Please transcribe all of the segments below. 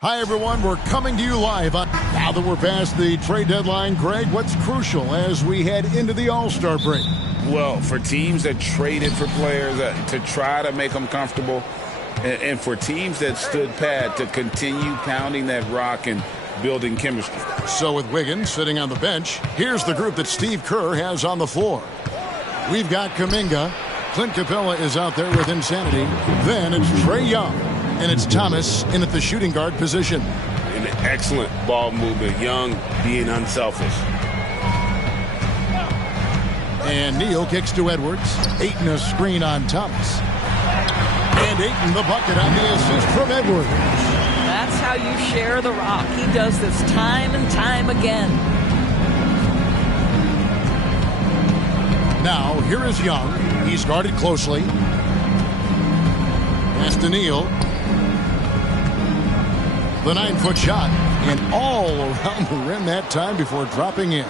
Hi, everyone. We're coming to you live. Now that we're past the trade deadline, Greg, what's crucial as we head into the All-Star break? Well, for teams that traded for players to try to make them comfortable, and for teams that stood pat to continue pounding that rock and building chemistry. So with Wiggins sitting on the bench, here's the group that Steve Kerr has on the floor. We've got Kuminga. Clint Capella is out there with insanity. Then it's Trae Young. And it's Thomas in at the shooting guard position. An excellent ball movement. Young being unselfish. And Neal kicks to Edwards. Ayton a screen on Thomas. And Ayton the bucket on the assist from Edwards. That's how you share the rock. He does this time and time again. Now, here is Young. He's guarded closely. Pass to Neal. The 9-foot shot, and all around the rim that time before dropping in.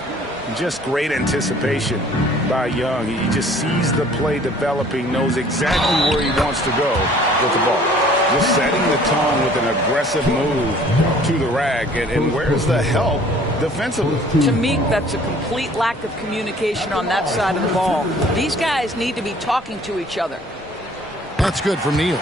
Just great anticipation by Young. He just sees the play developing, knows exactly where he wants to go with the ball. Just setting the tone with an aggressive move to the rack. And where's the help defensively? To me, that's a complete lack of communication on that side of the ball. These guys need to be talking to each other. That's good from Neal.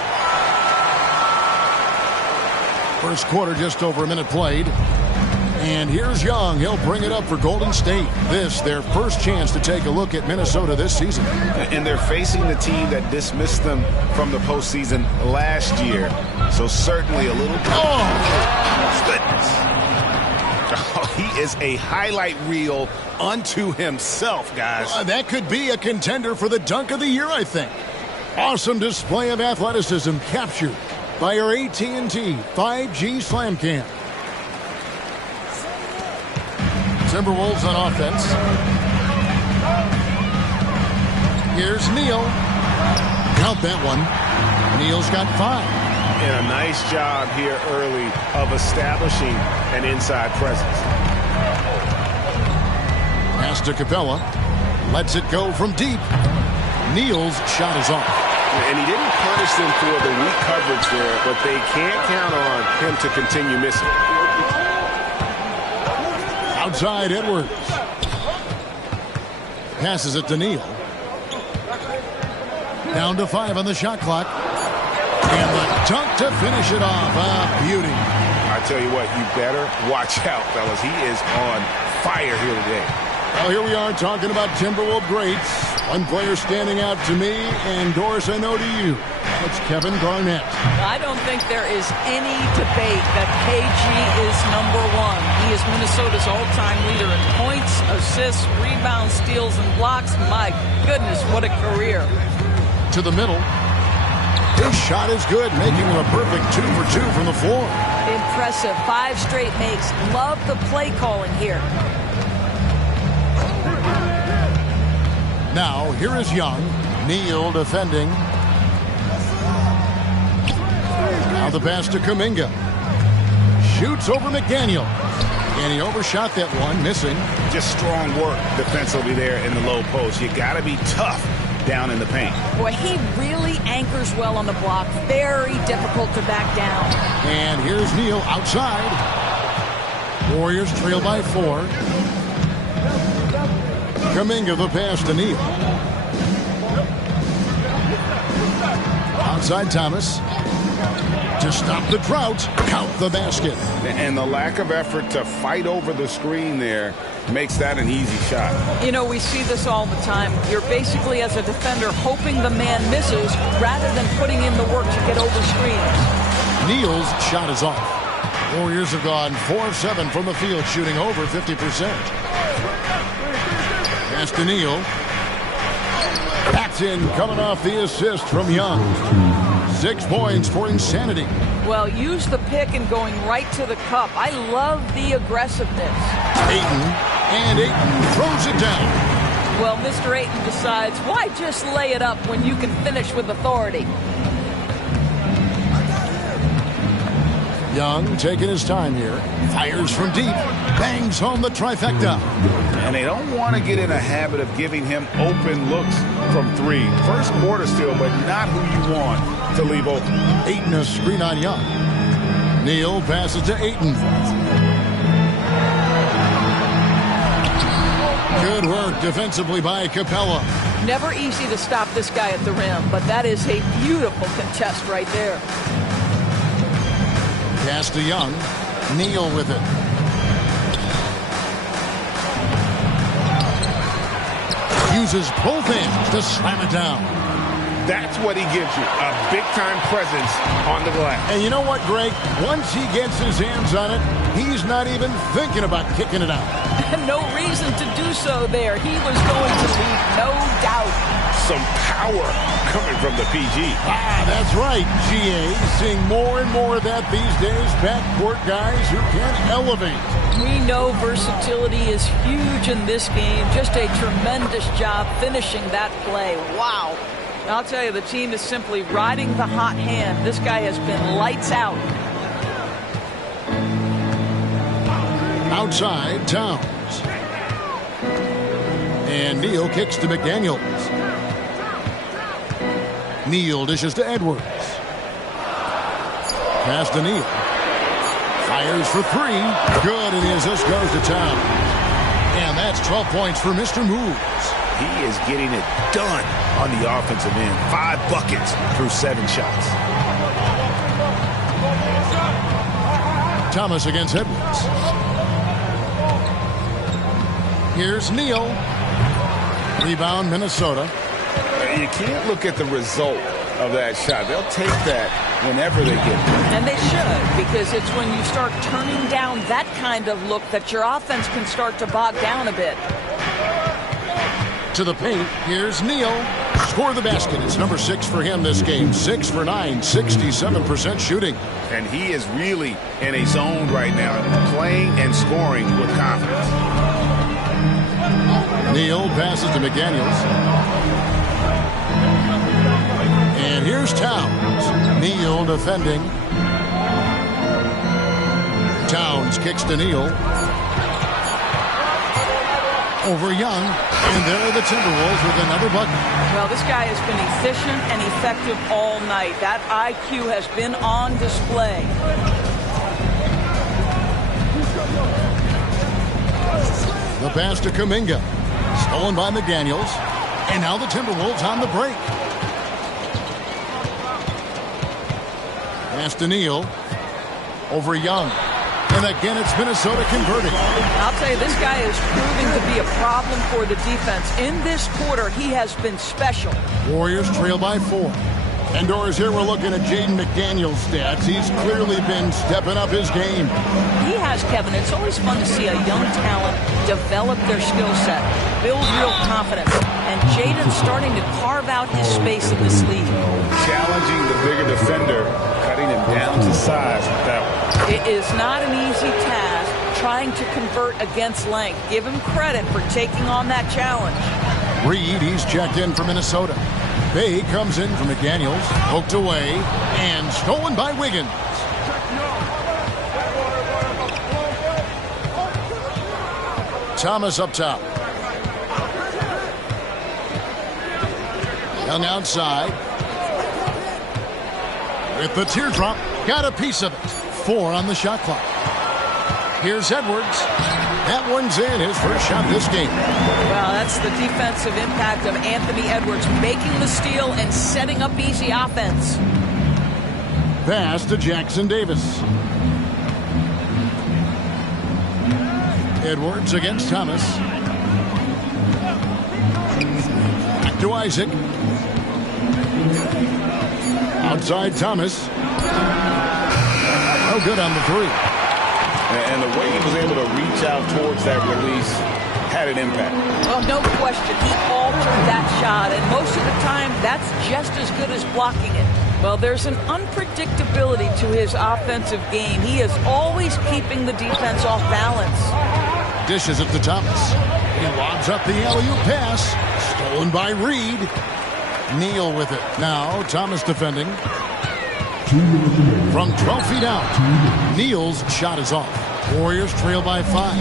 First quarter, just over a minute played. And here's Young. He'll bring it up for Golden State. This, their first chance to take a look at Minnesota this season. And they're facing the team that dismissed them from the postseason last year. So certainly a little... Oh, goodness. Oh, he is a highlight reel unto himself, guys. That could be a contender for the dunk of the year, I think. Awesome display of athleticism captured by our AT&T 5G Slam Cam. Timberwolves on offense. Here's Neal. Count that one. Neal's got 5. And a nice job here early of establishing an inside presence. Pass to Capella. Lets it go from deep. Neal's shot is off. And he didn't punish them for the weak coverage there, but they can't count on him to continue missing. Outside Edwards. Passes it to Neal. Down to 5 on the shot clock. And the dunk to finish it off. A beauty. I tell you what, you better watch out, fellas. He is on fire here today. Well, here we are talking about Timberwolves greats. One player standing out to me, and Doris, I know to you. It's Kevin Garnett. I don't think there is any debate that KG is #1. He is Minnesota's all-time leader in points, assists, rebounds, steals, and blocks. My goodness, what a career. To the middle. His shot is good, making him a perfect 2 for 2 from the floor. Impressive. 5 straight makes. Love the play calling here. Now, here is Young. Neal defending. Now the pass to Kuminga. Shoots over McDaniel. And he overshot that one, missing. Just strong work defensively there in the low post. You got to be tough down in the paint. Boy, he really anchors well on the block. Very difficult to back down. And here's Neal outside. Warriors trail by 4. Kuminga the pass to Neal. Outside Thomas. To stop the drought, count the basket. And the lack of effort to fight over the screen there makes that an easy shot. You know, we see this all the time. You're basically, as a defender, hoping the man misses rather than putting in the work to get over screens. Neal's shot is off. Warriors have gone 4 of 7 from the field, shooting over 50%. Pass to Neal. Paxton coming off the assist from Young. 6 points for insanity. Well, use the pick and going right to the cup. I love the aggressiveness. Ayton, and Ayton throws it down. Well, Mr. Ayton decides, why just lay it up when you can finish with authority? Young taking his time here. Fires from deep. Bangs home the trifecta. And they don't want to get in a habit of giving him open looks from 3. First quarter still, but not who you want to leave open. Ayton a screen on Young. Neal passes to Ayton. Good work defensively by Capella. Never easy to stop this guy at the rim, but that is a beautiful contest right there. Pass to Young. Neal with it. Uses both hands to slam it down. That's what he gives you, a big-time presence on the glass. And you know what, Greg? Once he gets his hands on it, he's not even thinking about kicking it out. No reason to do so there. He was going to lead, no doubt. Some power coming from the PG. That's right, GA. Seeing more and more of that these days. Backcourt guys who can elevate. We know versatility is huge in this game. Just a tremendous job finishing that play. Wow. I'll tell you, the team is simply riding the hot hand. This guy has been lights out. Outside, Towns. And Neal kicks to McDaniels. Neal dishes to Edwards. Pass to Neal. Fires for three. Good, and the assist goes to Towns. And that's 12 points for Mr. Moves. He is getting it done on the offensive end. 5 buckets through 7 shots. Thomas against Edwards. Here's Neal. Rebound, Minnesota. You can't look at the result of that shot. They'll take that whenever they get it. And they should, because it's when you start turning down that kind of look that your offense can start to bog down a bit. To the paint, here's Neal. Score the basket. It's number 6 for him this game. 6 for 9, 67% shooting. And he is really in a zone right now, playing and scoring with confidence. Neal passes to McDaniels. And here's Towns. Neal defending. Towns kicks to Neal. Over Young, and there are the Timberwolves with another bucket. Well, this guy has been efficient and effective all night. That IQ has been on display. The pass to Kuminga, stolen by McDaniels, and now the Timberwolves on the break. Pass to Neal, over Young. And again, it's Minnesota converting. I'll tell you, this guy is proving to be a problem for the defense. In this quarter, he has been special. Warriors trail by 4. Indoors here, we're looking at Jaden McDaniels' stats. He's clearly been stepping up his game. He has, Kevin. It's always fun to see a young talent develop their skill set, build real confidence. And Jaden's starting to carve out his space in this league. Challenging the bigger defender, cutting him down to size with that one. It is not an easy task trying to convert against length. Give him credit for taking on that challenge. Reed, he's checked in for Minnesota. Bay comes in for McDaniels, poked away, and stolen by Wiggins. Thomas up top. Young outside. With the teardrop, got a piece of it. 4 on the shot clock. Here's Edwards. That one's in, his first shot this game. Well, that's the defensive impact of Anthony Edwards, making the steal and setting up easy offense. Pass to Jackson Davis. Edwards against Thomas. Back to Isaac. Outside Thomas. No good on the 3. And the way he was able to reach out towards that release had an impact. Well, no question. He altered that shot, and most of the time, that's just as good as blocking it. Well, there's an unpredictability to his offensive game. He is always keeping the defense off balance. Dishes it to Thomas. He lobs up the alley-oop pass. Stolen by Reed. Neal with it. Now, Thomas defending. From 12 feet out, Neal's shot is off. Warriors trail by 5.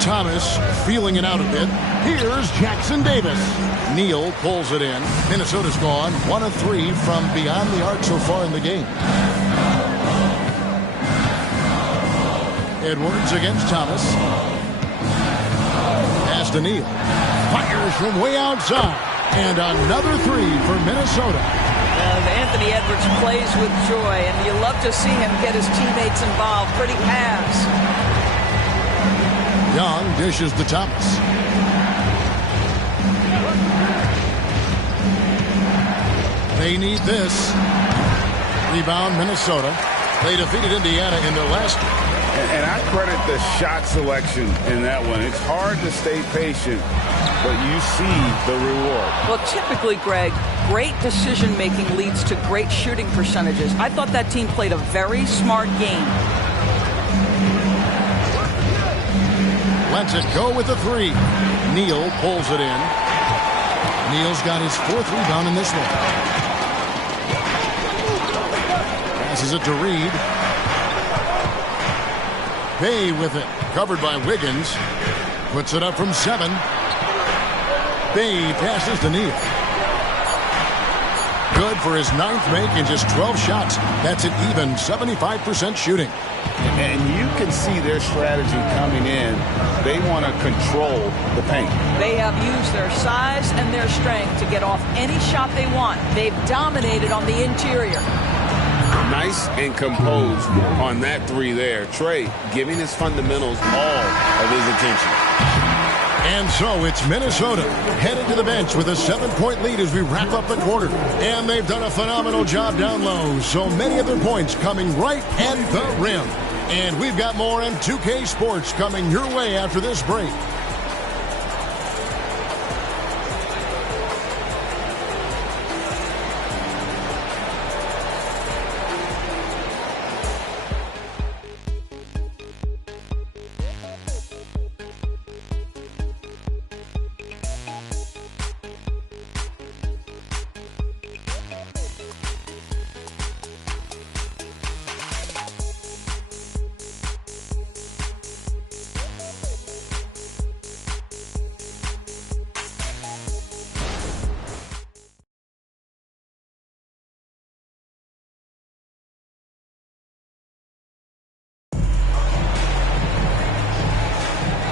Thomas feeling it out a bit. Here's Jackson Davis. Neal pulls it in. Minnesota's gone 1 of 3 from beyond the arc so far in the game. Edwards against Thomas. Pass to Neal. Fires from way outside. And another 3 for Minnesota. Anthony Edwards plays with joy, and you love to see him get his teammates involved. Pretty pass. Young dishes to Thomas. They need this. Rebound Minnesota. They defeated Indiana in their last game. And I credit the shot selection in that one. It's hard to stay patient, but you see the reward. Well, typically, Greg, great decision-making leads to great shooting percentages. I thought that team played a very smart game. Lets it go with the 3. Neal pulls it in. Neal's got his 4th rebound in this one. Passes it to Reed. Bay with it. Covered by Wiggins. Puts it up from 7. Bay passes to Neal. Good for his 9th make in just 12 shots. That's an even 75% shooting. And you can see their strategy coming in. They want to control the paint. They have used their size and their strength to get off any shot they want. They've dominated on the interior. Nice and composed on that 3 there. Trey giving his fundamentals all of his attention. And so it's Minnesota headed to the bench with a 7-point lead as we wrap up the quarter. And they've done a phenomenal job down low. So many of their points coming right at the rim. And we've got more on 2K Sports coming your way after this break.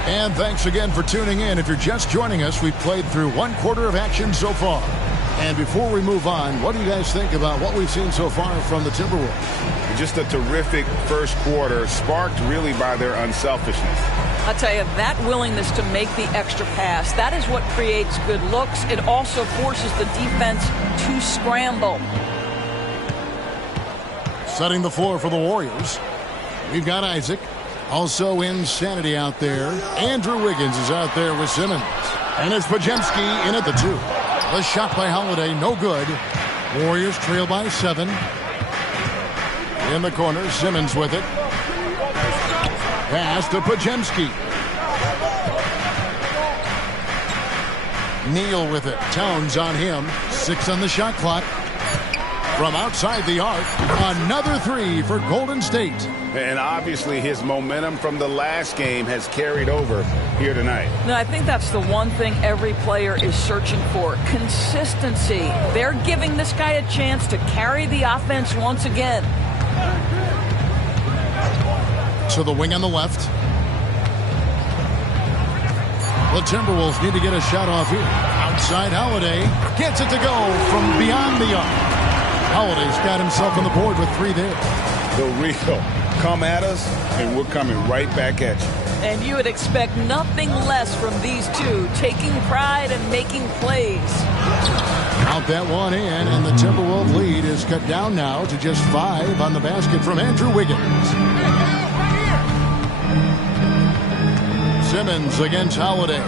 And thanks again for tuning in. If you're just joining us, we've played through 1 quarter of action so far. And before we move on, what do you guys think about what we've seen so far from the Timberwolves? Just a terrific first quarter, sparked really by their unselfishness. I'll tell you, that willingness to make the extra pass, that is what creates good looks. It also forces the defense to scramble. Setting the floor for the Warriors. We've got Isaac. Also Insanity out there. Andrew Wiggins is out there with Simmons. And it's Podziemski in at the 2. The shot by Holiday, no good. Warriors trail by 7. In the corner, Simmons with it. Pass to Podziemski. Neal with it. Towns on him. 6 on the shot clock. From outside the arc, another 3 for Golden State. And obviously his momentum from the last game has carried over here tonight. No, I think that's the one thing every player is searching for. Consistency. They're giving this guy a chance to carry the offense once again. To the wing on the left. The Timberwolves need to get a shot off here. Outside Holiday gets it to go from beyond the arc. Holiday's got himself on the board with 3 there. The real come at us, and we're coming right back at you. And you would expect nothing less from these two, taking pride and making plays. Out that one in, and the Timberwolves lead is cut down now to just 5 on the basket from Andrew Wiggins. Simmons against Holiday.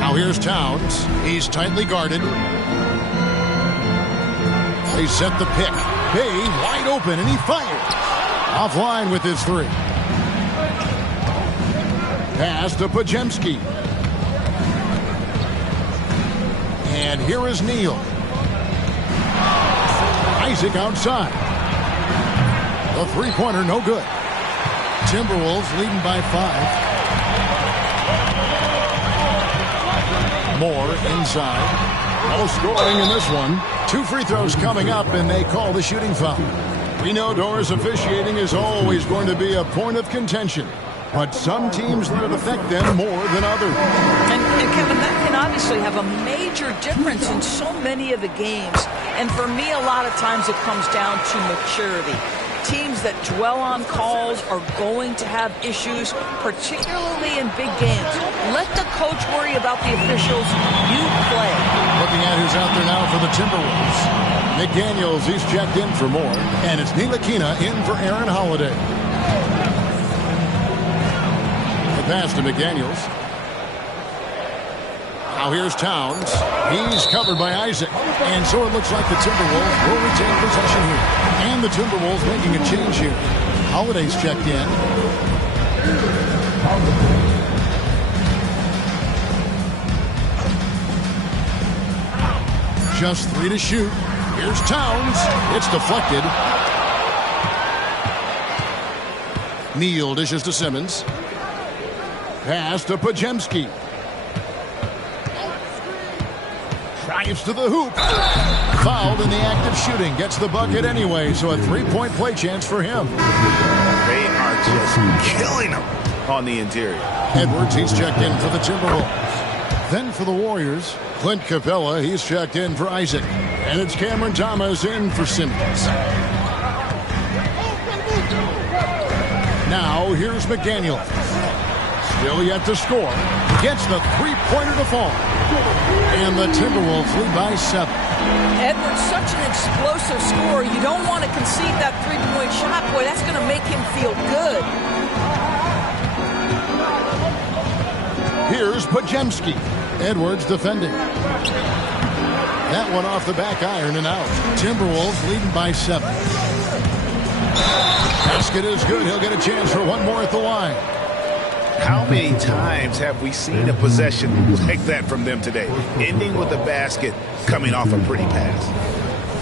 Now here's Towns. He's tightly guarded. They set the pick. Bay wide open, and he fires. Offline with his 3. Pass to Podziemski. And here is Neal. Isaac outside. The 3-pointer, no good. Timberwolves leading by 5. Moore inside. No scoring in this one. 2 free throws coming up, and they call the shooting foul. We know Doris officiating is always going to be a point of contention, but some teams let it affect them more than others. And Kevin, that can obviously have a major difference in so many of the games. And for me, a lot of times it comes down to maturity. Teams that dwell on calls are going to have issues, particularly in big games. Let the coach worry about the officials. You play. Looking at who's out there now for the Timberwolves. McDaniels, he's checked in for Moore. And it's Ntilikina in for Aaron Holiday. The pass to McDaniels. Now here's Towns. He's covered by Isaac. And so it looks like the Timberwolves will retain possession here. And the Timberwolves making a change here. Holiday's checked in. Just 3 to shoot. Here's Towns. It's deflected. Neal dishes to Simmons. Pass to Podziemski. Drives to the hoop. Fouled in the act of shooting. Gets the bucket anyway, so a 3-point play chance for him. They are just killing him on the interior. Edwards, he's checked in for the Timberwolves. Then for the Warriors, Clint Capella, he's checked in for Isaac. And it's Cameron Thomas in for Simmons. Now here's McDaniel. Still yet to score. Gets the three-pointer to fall. And the Timberwolves lead by 7. Edwards, such an explosive scorer. You don't want to concede that three-point shot. Boy, that's going to make him feel good. Here's Podziemski. Edwards defending. That one off the back iron and out. Timberwolves leading by 7. Basket is good. He'll get a chance for one more at the line. How many times have we seen a possession like that from them today? Ending with a basket, coming off a pretty pass.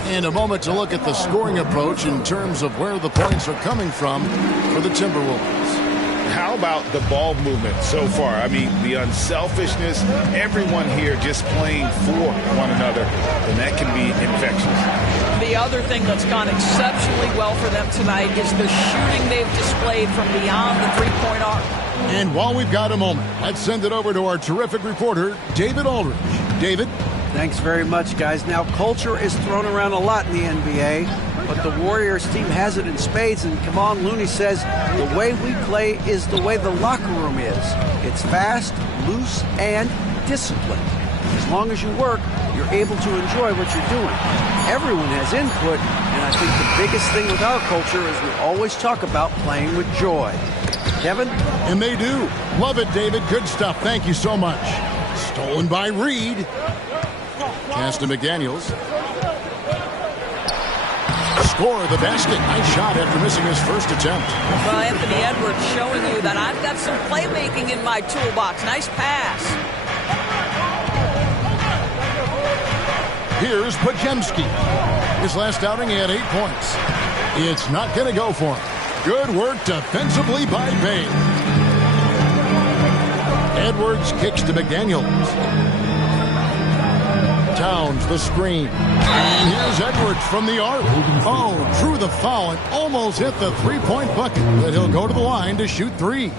And a moment to look at the scoring approach in terms of where the points are coming from for the Timberwolves. How about the ball movement so far? I mean, the unselfishness, everyone here just playing for one another, and that can be infectious. The other thing that's gone exceptionally well for them tonight is the shooting they've displayed from beyond the three-point arc. And while we've got a moment, let's send it over to our terrific reporter, David Aldridge. David? Thanks very much, guys. Now, culture is thrown around a lot in the NBA, but the Warriors team has it in spades, and Kevon Looney says the way we play is the way the locker room is. It's fast, loose, and disciplined. As long as you work, you're able to enjoy what you're doing. Everyone has input, and I think the biggest thing with our culture is we always talk about playing with joy. Kevin? And they do. Love it, David. Good stuff. Thank you so much. Stolen by Reed. Pass to McDaniels. Score the basket. Nice shot after missing his first attempt. Well, Anthony Edwards showing you that I've got some playmaking in my toolbox. Nice pass. Here's Podziemski. His last outing, he had 8 points. It's not going to go for him. Good work defensively by Bay. Edwards kicks to McDaniels. Towns the screen. And here's Edwards from the arc. Oh, drew the foul and almost hit the three-point bucket. But he'll go to the line to shoot 3.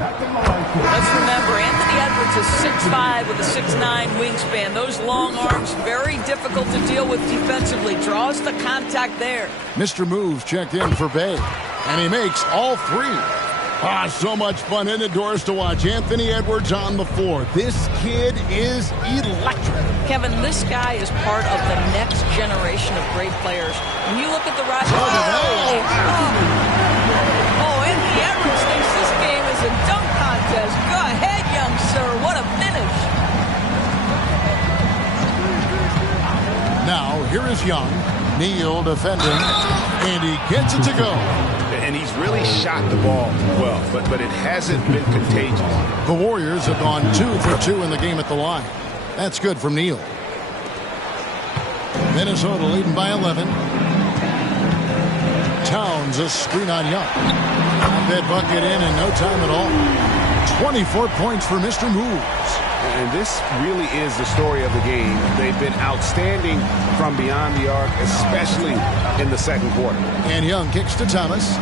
Let's remember, Anthony Edwards is 6'5" with a 6'9" wingspan. Those long arms, very difficult to deal with defensively. Draws the contact there. Mr. Moves checked in for Bay. And he makes all 3. Ah, so much fun in the doors to watch. Anthony Edwards on the floor. This kid is electric. Kevin, this guy is part of the next generation of great players. When you look at the roster... Anthony Edwards thinks this game is a dunk contest. Go ahead, young sir. What a finish. Now, here is Young. Neal defending. And he gets it to go. And he's really shot the ball well, but it hasn't been contagious. The Warriors have gone 2 for 2 in the game at the line. That's good from Neal. Minnesota leading by 11. Towns a screen on Young. Got that bucket in no time at all. 24 points for Mr. Moves. And this really is the story of the game. They've been outstanding from beyond the arc, especially in the second quarter. And Young kicks to Thomas.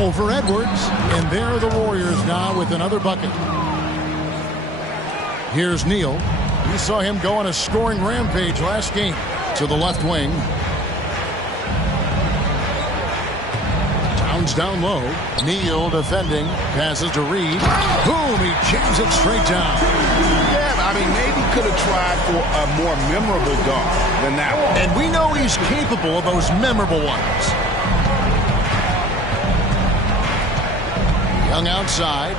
Over Edwards. And there are the Warriors now with another bucket. Here's Neal. We saw him go on a scoring rampage last game. To the left wing. Towns down low. Neal defending. Passes to Reed. Boom! He jams it straight down. Yeah, I mean, maybe could have tried for a more memorable dunk than that one. And we know he's capable of those memorable ones. Young outside.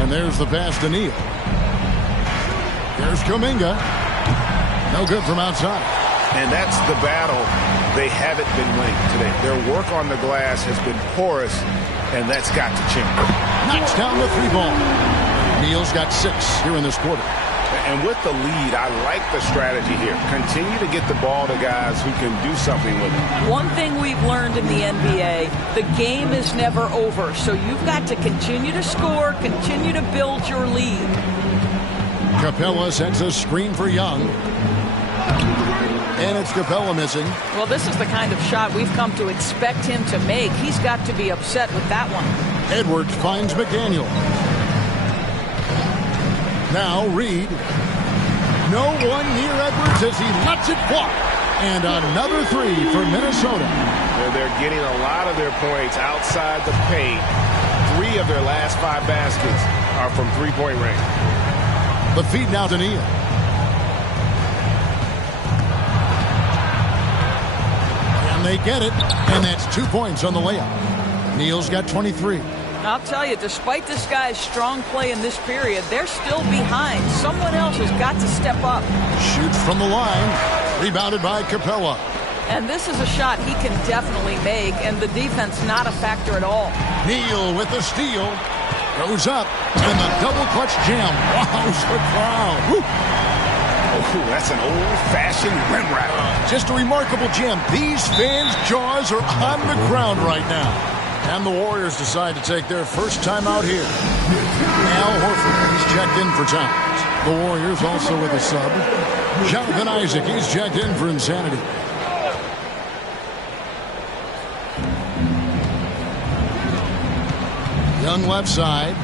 And there's the pass to Neal. There's Kuminga. No good from outside. And that's the battle they haven't been winning today. Their work on the glass has been porous, and that's got to change. Knocks down the three ball. Neal's got 6 here in this quarter. And with the lead, I like the strategy here. Continue to get the ball to guys who can do something with it. One thing we've learned in the NBA, the game is never over. So you've got to continue to score, continue to build your lead. Capella sends a screen for Young. And it's Capella missing. Well, this is the kind of shot we've come to expect him to make. He's got to be upset with that one. Edwards finds McDaniel. Now Reed. No one near Edwards as he lets it fly. And another 3 for Minnesota. They're getting a lot of their points outside the paint. 3 of their last 5 baskets are from three-point range. The feed now to Neal. And they get it. And that's 2 points on the layup. Neal's got 23. I'll tell you, despite this guy's strong play in this period, they're still behind. Someone else has got to step up. Shoots from the line. Rebounded by Capella. And this is a shot he can definitely make, and the defense not a factor at all. Neal with the steal. Goes up. And the double clutch jam. Wows the crowd. Woo. Oh, that's an old-fashioned rim wrap. Just a remarkable jam. These fans' jaws are on the ground right now. And the Warriors decide to take their first time out here. Al Horford, he's checked in for Towns. The Warriors also with a sub. Jonathan Isaac, he's checked in for insanity. Young left side.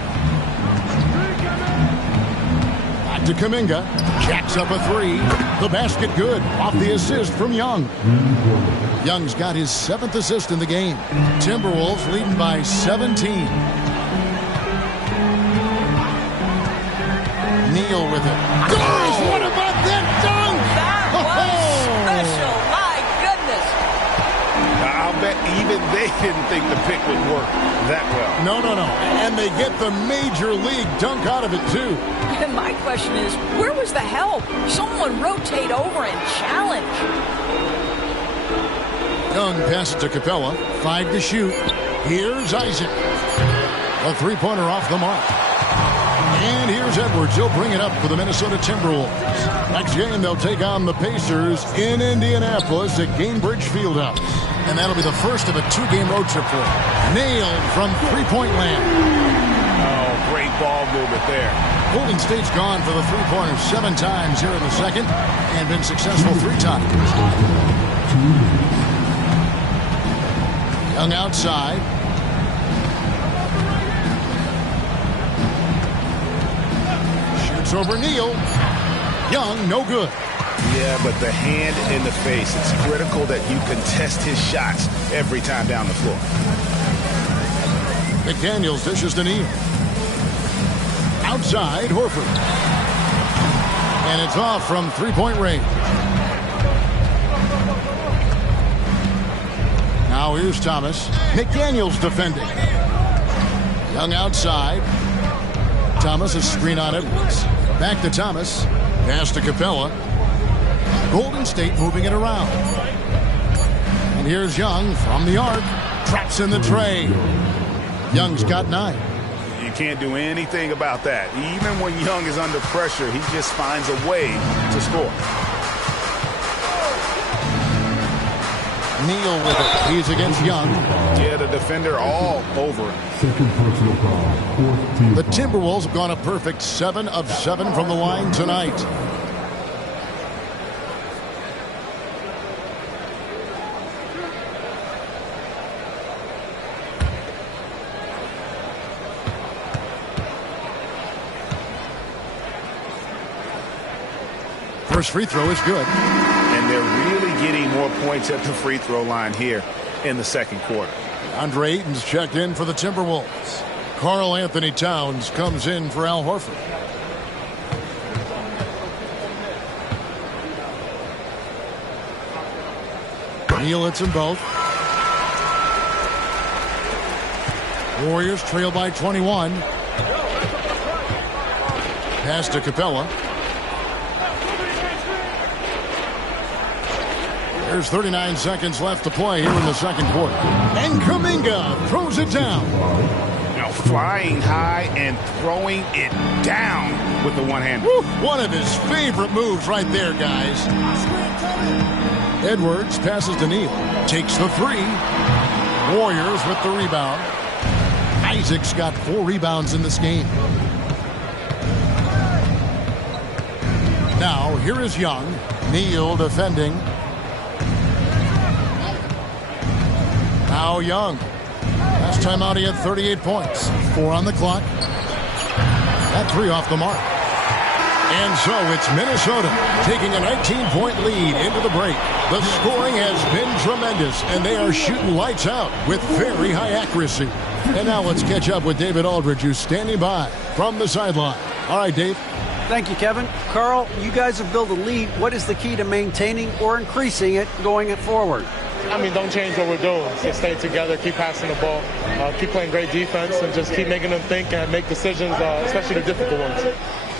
Back to Kuminga. Jacks up a 3. The basket good. Off the assist from Young. Young's got his 7th assist in the game. Timberwolves leading by 17. Neal with it. Goes! What about that dunk? That was special. My goodness. I'll bet even they didn't think the pick would work that well. No. And they get the major league dunk out of it, too. And my question is, where was the help? Someone rotate over and challenge. Young passes to Capella. 5 to shoot. Here's Isaac. A three-pointer off the mark. And here's Edwards. He'll bring it up for the Minnesota Timberwolves. Next game, they'll take on the Pacers in Indianapolis at Gainbridge Fieldhouse. And that'll be the first of a 2-game road trip for them. Nailed from three-point land. Oh, great ball movement there. Golden State's gone for the three-pointer 7 times here in the second and been successful 3 times. Young outside. Shoots over Neal. Young, no good. Yeah, but the hand in the face, it's critical that you contest his shots every time down the floor. McDaniels dishes to Neal. Outside, Horford. And it's off from three-point range. Now here's Thomas. McDaniels defending. Young outside. Thomas is screen on Edwards. Back to Thomas. Pass to Capella. Golden State moving it around. And here's Young from the arc. Traps in the tray. Young's got 9. You can't do anything about that. Even when Young is under pressure, he just finds a way to score. Neal with it. He's against Young. Yeah, the defender all over him. Second personal foul. Fourth team The foul. Timberwolves have gone a perfect 7 of 7 from the line tonight. First free throw is good. And they're really getting more points at the free throw line here in the second quarter. Andre Ayton's checked in for the Timberwolves. Karl Anthony Towns comes in for Al Horford. Neal hits them both. Warriors trail by 21. Pass to Capella. There's 39 seconds left to play here in the second quarter. And Kuminga throws it down. Flying high and throwing it down with the one hand. One of his favorite moves right there, guys. Edwards passes to Neal. Takes the three. Warriors with the rebound. Isaac's got 4 rebounds in this game. Now, here is Young. Neal defending. Now Young. Last time out he had 38 points. 4 on the clock. That 3 off the mark. And so it's Minnesota taking a 19-point lead into the break. The scoring has been tremendous, and they are shooting lights out with very high accuracy. And now let's catch up with David Aldridge, who's standing by from the sideline. All right, Dave. Thank you, Kevin. Carl, you guys have built a lead. What is the key to maintaining or increasing it going forward? Don't change what we're doing. Just stay together, keep passing the ball, keep playing great defense, and just keep making them think and make decisions, especially the difficult ones.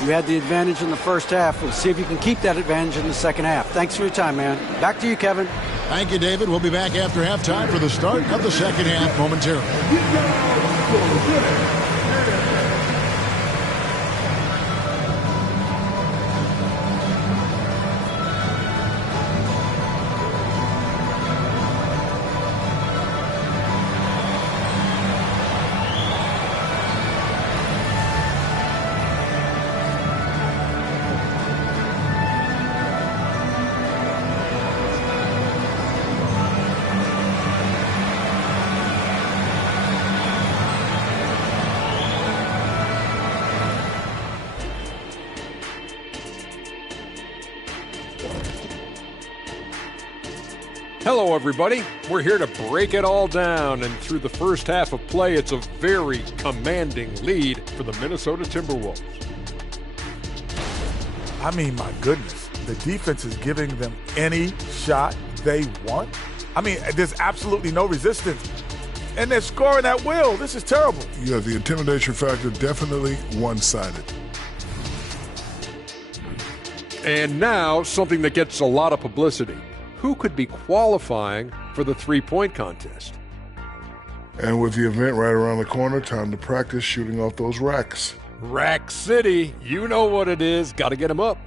You had the advantage in the first half. We'll see if you can keep that advantage in the second half. Thanks for your time, man. Back to you, Kevin. Thank you, David. We'll be back after halftime for the start of the second half momentarily. Hello, everybody. We're here to break it all down, and through the first half of play, it's a very commanding lead for the Minnesota Timberwolves. My goodness. The defense is giving them any shot they want. There's absolutely no resistance. And they're scoring at will. This is terrible. Yeah, the intimidation factor definitely one-sided. And now, something that gets a lot of publicity. Who could be qualifying for the three-point contest? And with the event right around the corner, time to practice shooting off those racks. Rack City. You know what it is. Got to get them up.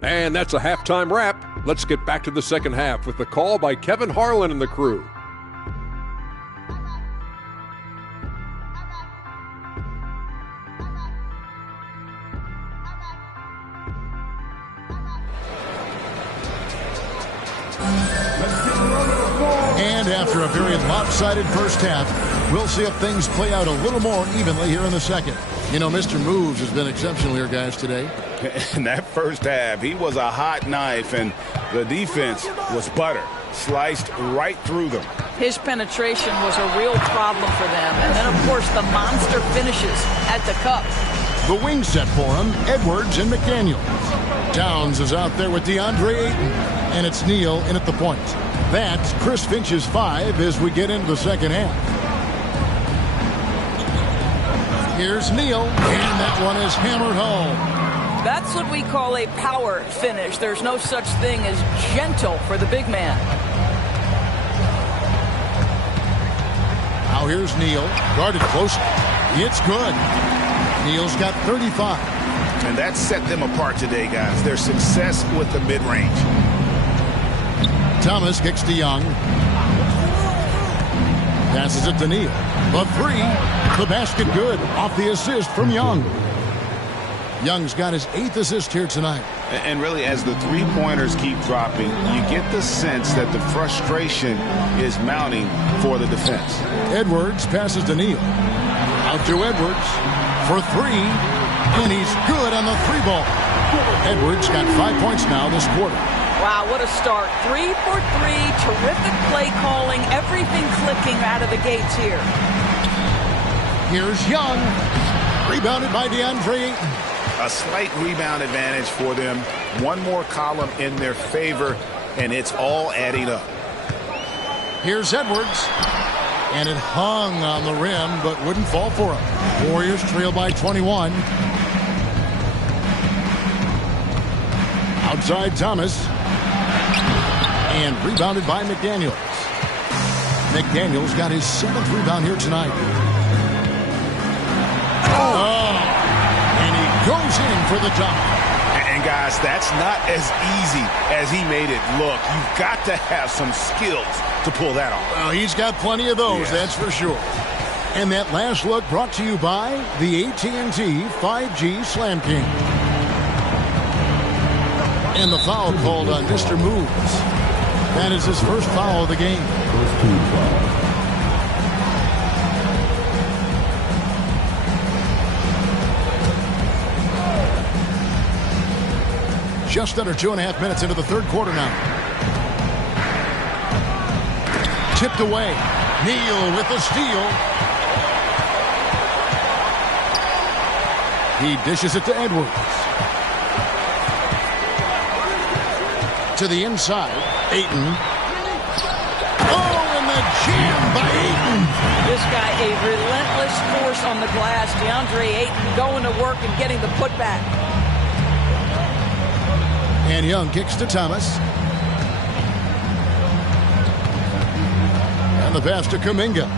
And that's a halftime wrap. Let's get back to the second half with the call by Kevin Harlan and the crew. And after a very lopsided first half, we'll see if things play out a little more evenly here in the second. Mr. Moves has been exceptional here, guys, today. In that first half, he was a hot knife, and the defense was butter, sliced right through them. His penetration was a real problem for them. And then, of course, the monster finishes at the cup. The wing set for him, Edwards and McDaniel. Towns is out there with DeAndre Ayton, and it's Neal in at the point. That's Chris Finch's 5 as we get into the second half. Here's Neal, and that one is hammered home. That's what we call a power finish. There's no such thing as gentle for the big man. Now here's Neal, guarded close. It's good. Neal's got 35. And that set them apart today, guys. Their success with the mid-range. Thomas kicks to Young. Passes it to Neal. The three. The basket good. Off the assist from Young. Young's got his 8th assist here tonight. And really, as the three-pointers keep dropping, you get the sense that the frustration is mounting for the defense. Edwards passes to Neal. Out to Edwards for three. And he's good on the three ball. Edwards got 5 points now this quarter. Wow, what a start. 3 for 3. Terrific play calling. Everything clicking out of the gates here. Here's Young. Rebounded by DeAndre Ayton. A slight rebound advantage for them. One more column in their favor, and it's all adding up. Here's Edwards. And it hung on the rim, but wouldn't fall for him. Warriors trail by 21. Outside Thomas. And rebounded by McDaniels. McDaniels got his 7th rebound here tonight. Oh! And he goes in for the dunk. And guys, that's not as easy as he made it look. You've got to have some skills to pull that off. Well, he's got plenty of those, that's for sure. And that last look brought to you by the AT&T 5G Slam King. And the foul called on Mr. Moves. That is his first foul of the game. Just under 2.5 minutes into the third quarter now. Tipped away. Neal with the steal. He dishes it to Edwards. To the inside. Ayton. Oh, and the jam by Ayton. This guy, a relentless force on the glass. DeAndre Ayton going to work and getting the putback. And Young kicks to Thomas. And the pass to Kuminga.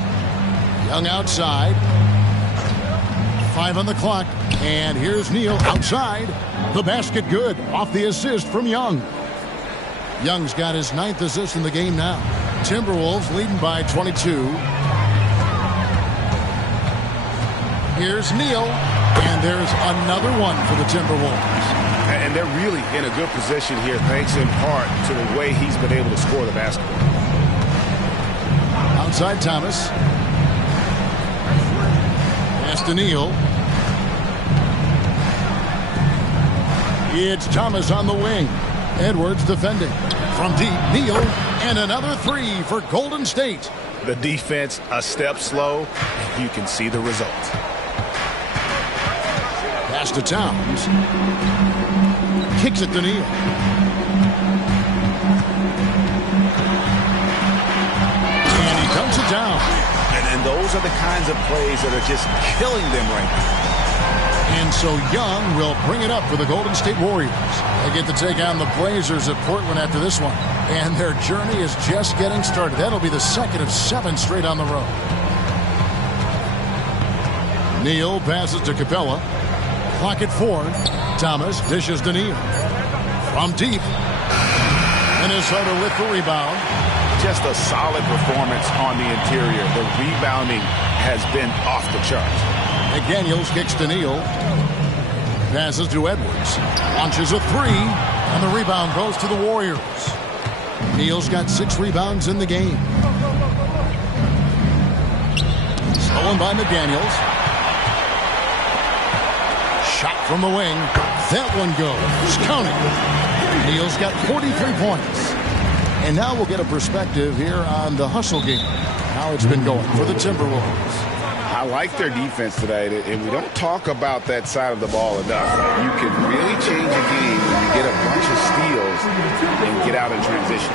Young outside. 5 on the clock. And here's Neal outside. The basket good. Off the assist from Young. Young's got his 9th assist in the game now. Timberwolves leading by 22. Here's Neal. And there's another one for the Timberwolves. And they're really in a good position here, thanks in part to the way he's been able to score the basketball. Outside Thomas. Pass to Neal. It's Thomas on the wing. Edwards defending. From deep, Neal. And another three for Golden State. The defense a step slow. You can see the results. Pass to Towns. Kicks it to Neal. And he dumps it down. And those are the kinds of plays that are just killing them right now. And so Young will bring it up for the Golden State Warriors. They get to take on the Blazers at Portland after this one. And their journey is just getting started. That'll be the second of 7 straight on the road. Neal passes to Capella. Clock at 4. Thomas dishes to Neal. From deep. Minnesota with the rebound. Just a solid performance on the interior. The rebounding has been off the charts. McDaniels kicks to Neal. Passes to Edwards. Launches a three. And the rebound goes to the Warriors. Neal's got 6 rebounds in the game. Stolen by McDaniels. Shot from the wing. That one goes. Counting. Neal's got 43 points. And now we'll get a perspective here on the hustle game. How it's been going for the Timberwolves. I like their defense tonight, and we don't talk about that side of the ball enough. You can really change a game when you get a bunch of steals and get out in transition.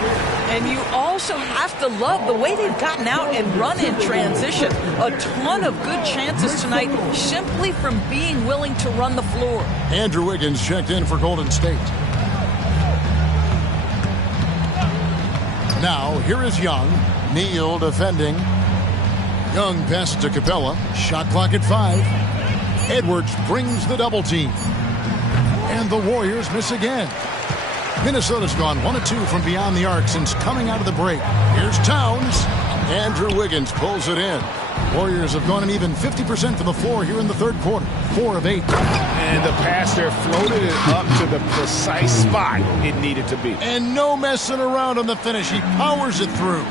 And you also have to love the way they've gotten out and run in transition. A ton of good chances tonight simply from being willing to run the floor. Andrew Wiggins checked in for Golden State. Now, here is Young. Neal defending. Young passes to Capella. Shot clock at 5. Edwards brings the double team. And the Warriors miss again. Minnesota's gone 1 of 2 from beyond the arc since coming out of the break. Here's Towns. Andrew Wiggins pulls it in. Warriors have gone an even 50% from the floor here in the third quarter. 4 of 8. And the pass there floated it up to the precise spot it needed to be. And no messing around on the finish. He powers it through.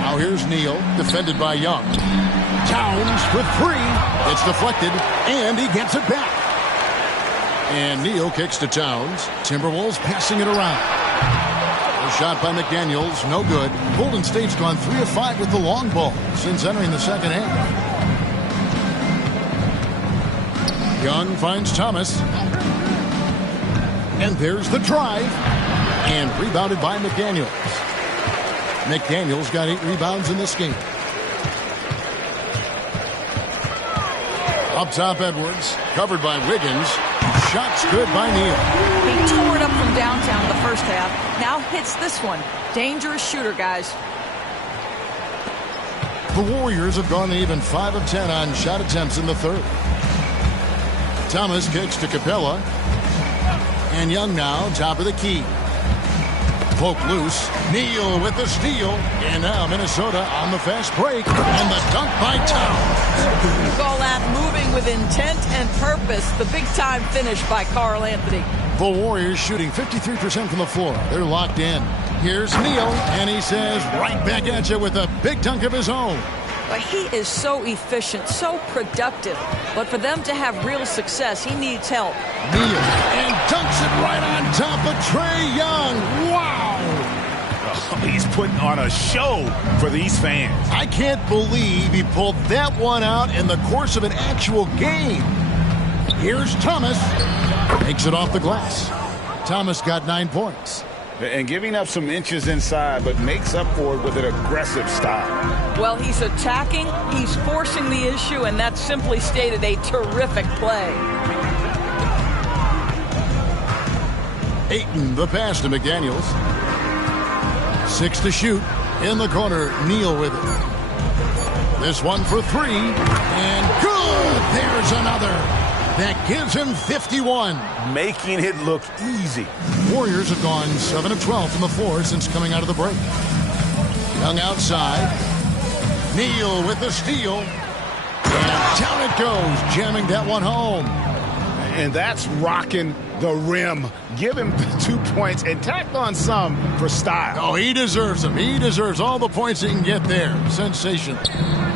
Now here's Neal, defended by Young. Towns with 3. It's deflected, and he gets it back. And Neal kicks to Towns. Timberwolves passing it around. A shot by McDaniels, no good. Golden State's gone 3 of 5 with the long ball since entering the second half. Young finds Thomas. And there's the drive. And rebounded by McDaniels. McDaniels got 8 rebounds in this game. Up top, Edwards, covered by Wiggins. Shots good by Neal. He tore it up from downtown in the first half. Now hits this one. Dangerous shooter, guys. The Warriors have gone even 5 of 10 on shot attempts in the third. Thomas kicks to Capella. And Young now, top of the key. Poke loose. Neal with the steal. And now Minnesota on the fast break. And the dunk by Towns. You call that moving with intent and purpose. The big-time finish by Karl Anthony. The Warriors shooting 53% from the floor. They're locked in. Here's Neal, and he says, right back at you with a big dunk of his own. But he is so efficient, so productive. But for them to have real success, he needs help. Neal, and dunks it right on top of Trae Young. Wow! He's putting on a show for these fans. I can't believe he pulled that one out in the course of an actual game. Here's Thomas. Takes it off the glass. Thomas got 9 points. And giving up some inches inside, but makes up for it with an aggressive style. Well, he's attacking, he's forcing the issue, and that's simply stated a terrific play. Ayton, the pass to McDaniels. 6 to shoot. In the corner, Neal with it. This one for 3. And good! There's another. That gives him 51. Making it look easy. Warriors have gone 7 of 12 from the floor since coming out of the break. Young outside. Neal with the steal. And down it goes, jamming that one home. And that's rocking the rim. Give him the 2 points and tack on some for style. Oh, he deserves them. He deserves all the points he can get there. Sensational.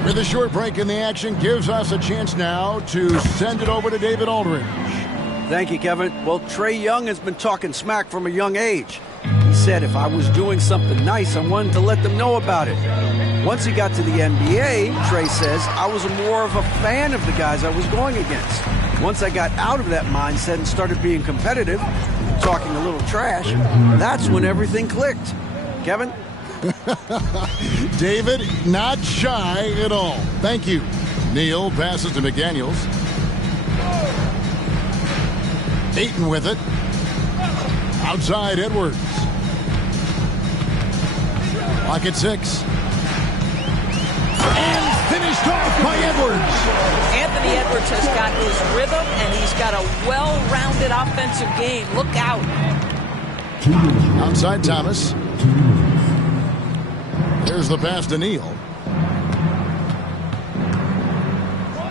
With a short break in the action, gives us a chance now to send it over to David Aldridge. Thank you, Kevin. Well, Trae Young has been talking smack from a young age. He said if I was doing something nice, I wanted to let them know about it. Once he got to the NBA, Trae says, I was more of a fan of the guys I was going against. Once I got out of that mindset and started being competitive, talking a little trash, that's when everything clicked. Kevin? David, not shy at all. Thank you. Neal passes to McDaniels. Ayton with it. Outside Edwards. Lock at 6. And finished off by Edwards. Anthony Edwards has got his rhythm, and he's got a well-rounded offensive game. Look out. Outside Thomas. Here's the pass to Neal.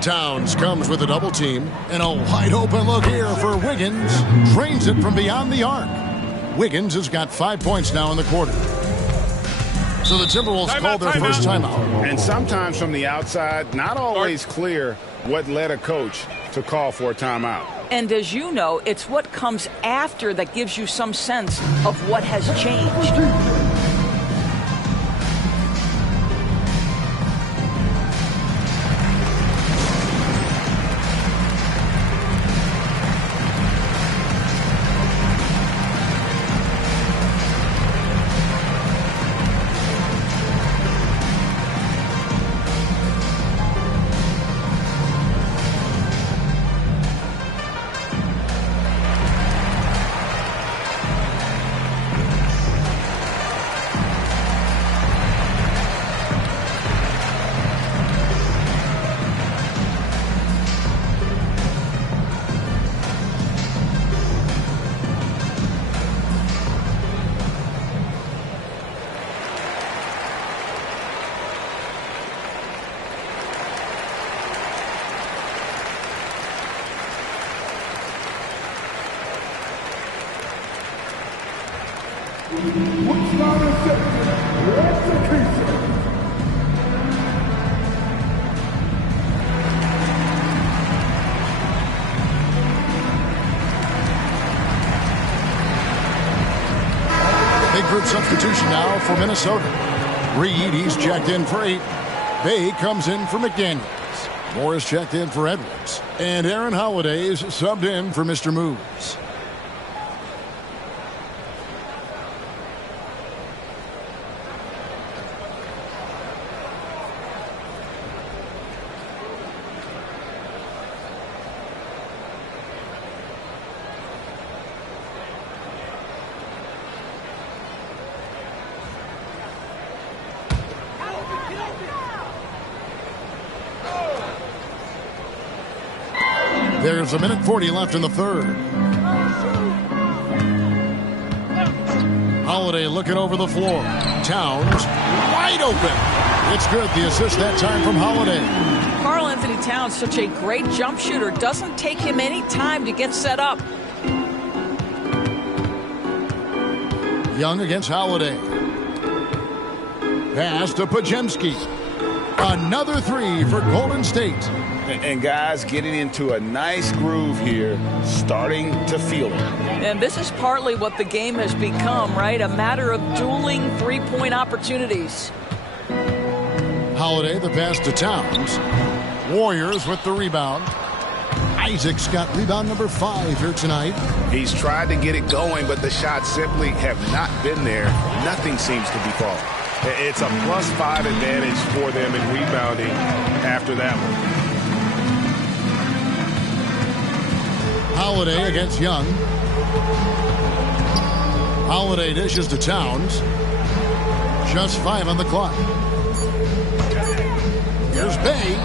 Towns comes with a double team. And a wide open look here for Wiggins. Drains it from beyond the arc. Wiggins has got 5 points now in the quarter. So the Timberwolves called their first timeout. And sometimes from the outside, not always clear what led a coach to call for a timeout. And as you know, it's what comes after that gives you some sense of what has changed. Big group substitution now for Minnesota. Reed, he's checked in for 8. Bay comes in for McDaniels. Morris checked in for Edwards. And Aaron Holiday's subbed in for Mr. Moves. There's 1:40 left in the third. Holiday looking over the floor. Towns wide open. It's good. The assist that time from Holiday. Karl Anthony Towns, such a great jump shooter. Doesn't take him any time to get set up. Young against Holiday. Pass to Pajemski. Another 3 for Golden State. And guys getting into a nice groove here, starting to feel it. And this is partly what the game has become, right? A matter of dueling three-point opportunities. Holiday, the pass to Towns. Warriors with the rebound. Isaac's got rebound number 5 here tonight. He's tried to get it going, but the shots simply have not been there. Nothing seems to be falling. It's a +5 advantage for them in rebounding after that one. Holiday against Young. Holiday dishes to Towns. Just 5 on the clock. Here's Bay.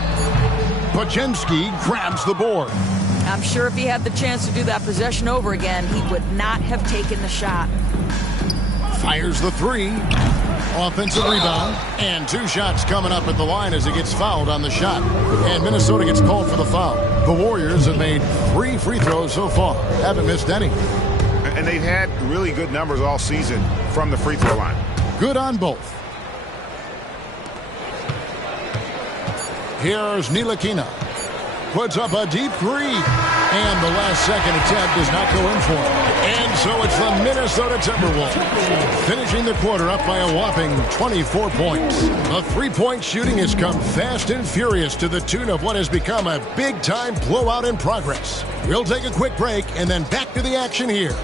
Pajemski grabs the board. I'm sure if he had the chance to do that possession over again, he would not have taken the shot. Fires the 3. Offensive rebound. And 2 shots coming up at the line as he gets fouled on the shot. And Minnesota gets called for the foul. The Warriors have made 3 free throws so far. Haven't missed any. And they've had really good numbers all season from the free throw line. Good on both. Here's Ntilikina. Puts up a deep 3. And the last second attempt does not go in for him. And so it's the Minnesota Timberwolves finishing the quarter up by a whopping 24 points. The three-point shooting has come fast and furious to the tune of what has become a big-time blowout in progress. We'll take a quick break and then back to the action here.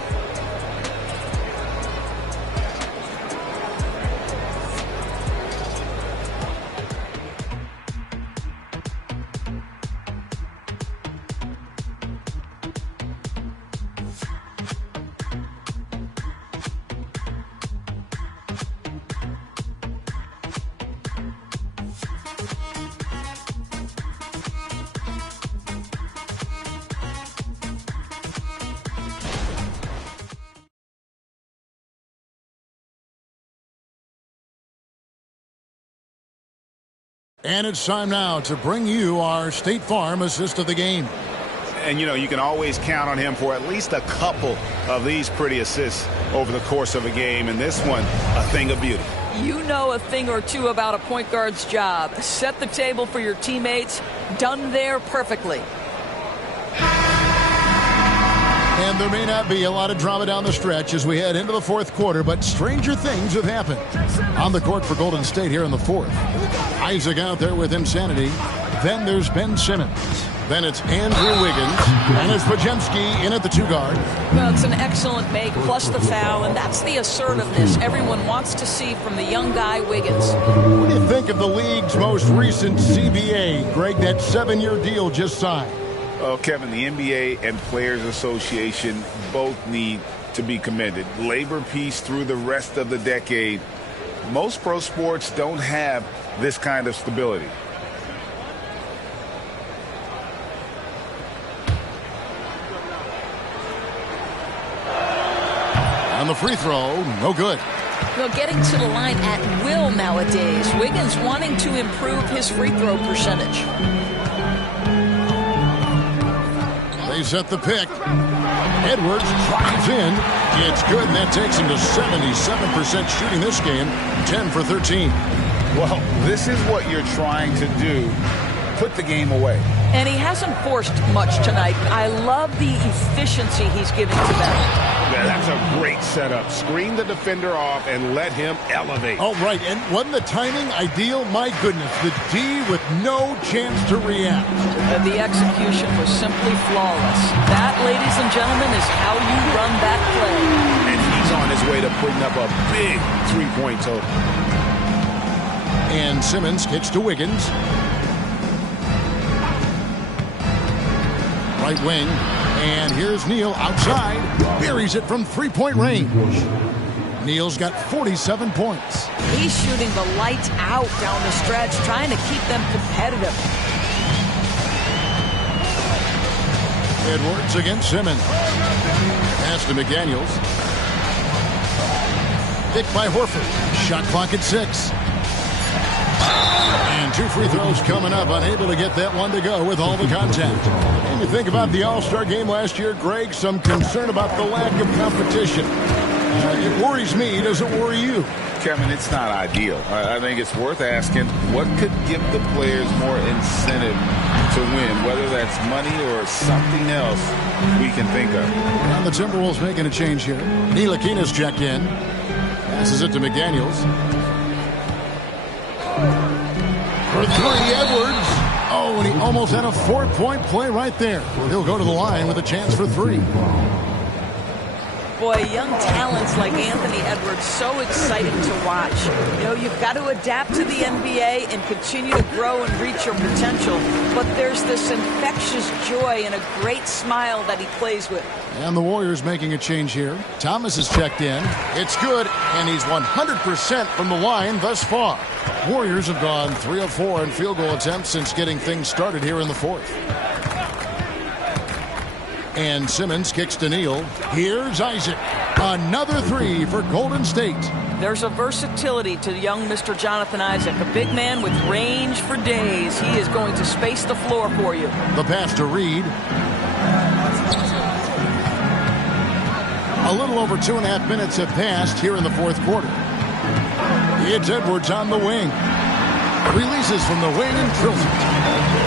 And it's time now to bring you our State Farm assist of the game. And, you know, you can always count on him for at least a couple of these pretty assists over the course of a game. And this one, a thing of beauty. You know a thing or two about a point guard's job. Set the table for your teammates. Done there perfectly. And there may not be a lot of drama down the stretch as we head into the fourth quarter, but stranger things have happened. On the court for Golden State here in the fourth. Isaac out there with insanity. Then there's Ben Simmons. Then it's Andrew Wiggins. And it's Pajemski in at the 2-guard. Well, it's an excellent make, plus the foul, and that's the assertiveness everyone wants to see from the young guy, Wiggins. What do you think of the league's most recent CBA? Greg, that 7-year deal just signed. Well, Kevin, the NBA and Players Association both need to be commended. Labor peace through the rest of the decade. Most pro sports don't have this kind of stability. On the free throw, no good. Well, getting to the line at will nowadays. Wiggins wanting to improve his free throw percentage. They set the pick. Edwards drives in. It's good, and that takes him to 77% shooting this game, 10 for 13. Well, this is what you're trying to do. Put the game away. And he hasn't forced much tonight. I love the efficiency he's giving to them. Yeah, that's a great setup. Screen the defender off and let him elevate. Oh, right. And wasn't the timing ideal? My goodness, the D with no chance to react. The execution was simply flawless. That, ladies and gentlemen, is how you run that play. And he's on his way to putting up a big three-point total. And Simmons kicks to Wiggins. Right wing. And here's Neal outside. Buries it from three-point range. Neal's got 47 points. He's shooting the lights out down the stretch, trying to keep them competitive. Edwards against Simmons. Pass to McDaniels. Picked by Horford. Shot clock at 6. And 2 free throws coming up. Unable to get that one to go with all the contact. And you think about the All-Star game last year, Greg, some concern about the lack of competition. It worries me. Does it worry you? Kevin, it's not ideal. I think it's worth asking what could give the players more incentive to win, whether that's money or something else we can think of. And the Timberwolves making a change here. Ntilikina's checked in. Passes it to McDaniels. For 3, Edwards. Oh, and he almost had a 4-point play right there. He'll go to the line with a chance for 3. Boy, young talents like Anthony Edwards, so exciting to watch. You know, you've got to adapt to the NBA and continue to grow and reach your potential. But there's this infectious joy and a great smile that he plays with. And the Warriors making a change here. Thomas is checked in. It's good, and he's 100% from the line thus far. Warriors have gone 3 of 4 in field goal attempts since getting things started here in the 4th. And Simmons kicks to Neal. Here's Isaac. Another 3 for Golden State. There's a versatility to young Mr. Jonathan Isaac, a big man with range for days. He is going to space the floor for you. The pass to Reed. A little over 2.5 minutes have passed here in the 4th quarter. It's Edwards on the wing. Releases from the wing and drills it.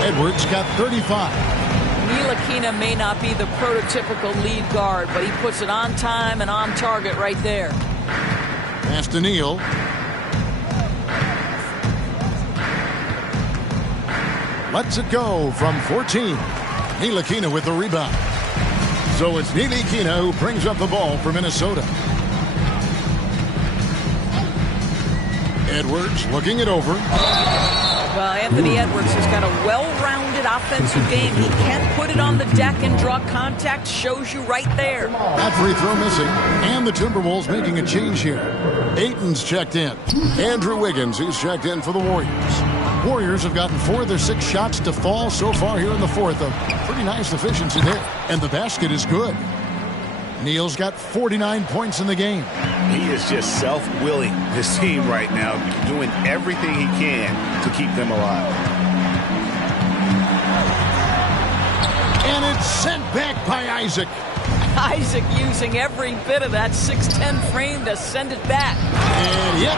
Edwards got 35. Ntilikina may not be the prototypical lead guard, but he puts it on time and on target right there. Pass to Neal. Lets it go from 14. Ntilikina with the rebound. So it's Ntilikina who brings up the ball for Minnesota. Edwards looking it over. Well, Anthony Edwards has got a well-rounded offensive game. He can put it on the deck and draw contact. Shows you right there. That free throw missing. And the Timberwolves making a change here. Ayton's checked in. Andrew Wiggins, he's checked in for the Warriors. Warriors have gotten 4 of their 6 shots to fall so far here in the 4th. A pretty nice efficiency there. And the basket is good. Neal's got 49 points in the game. He is just self-willing, this team right now, doing everything he can to keep them alive. And it's sent back by Isaac. Isaac using every bit of that 6'10 frame to send it back. And yep,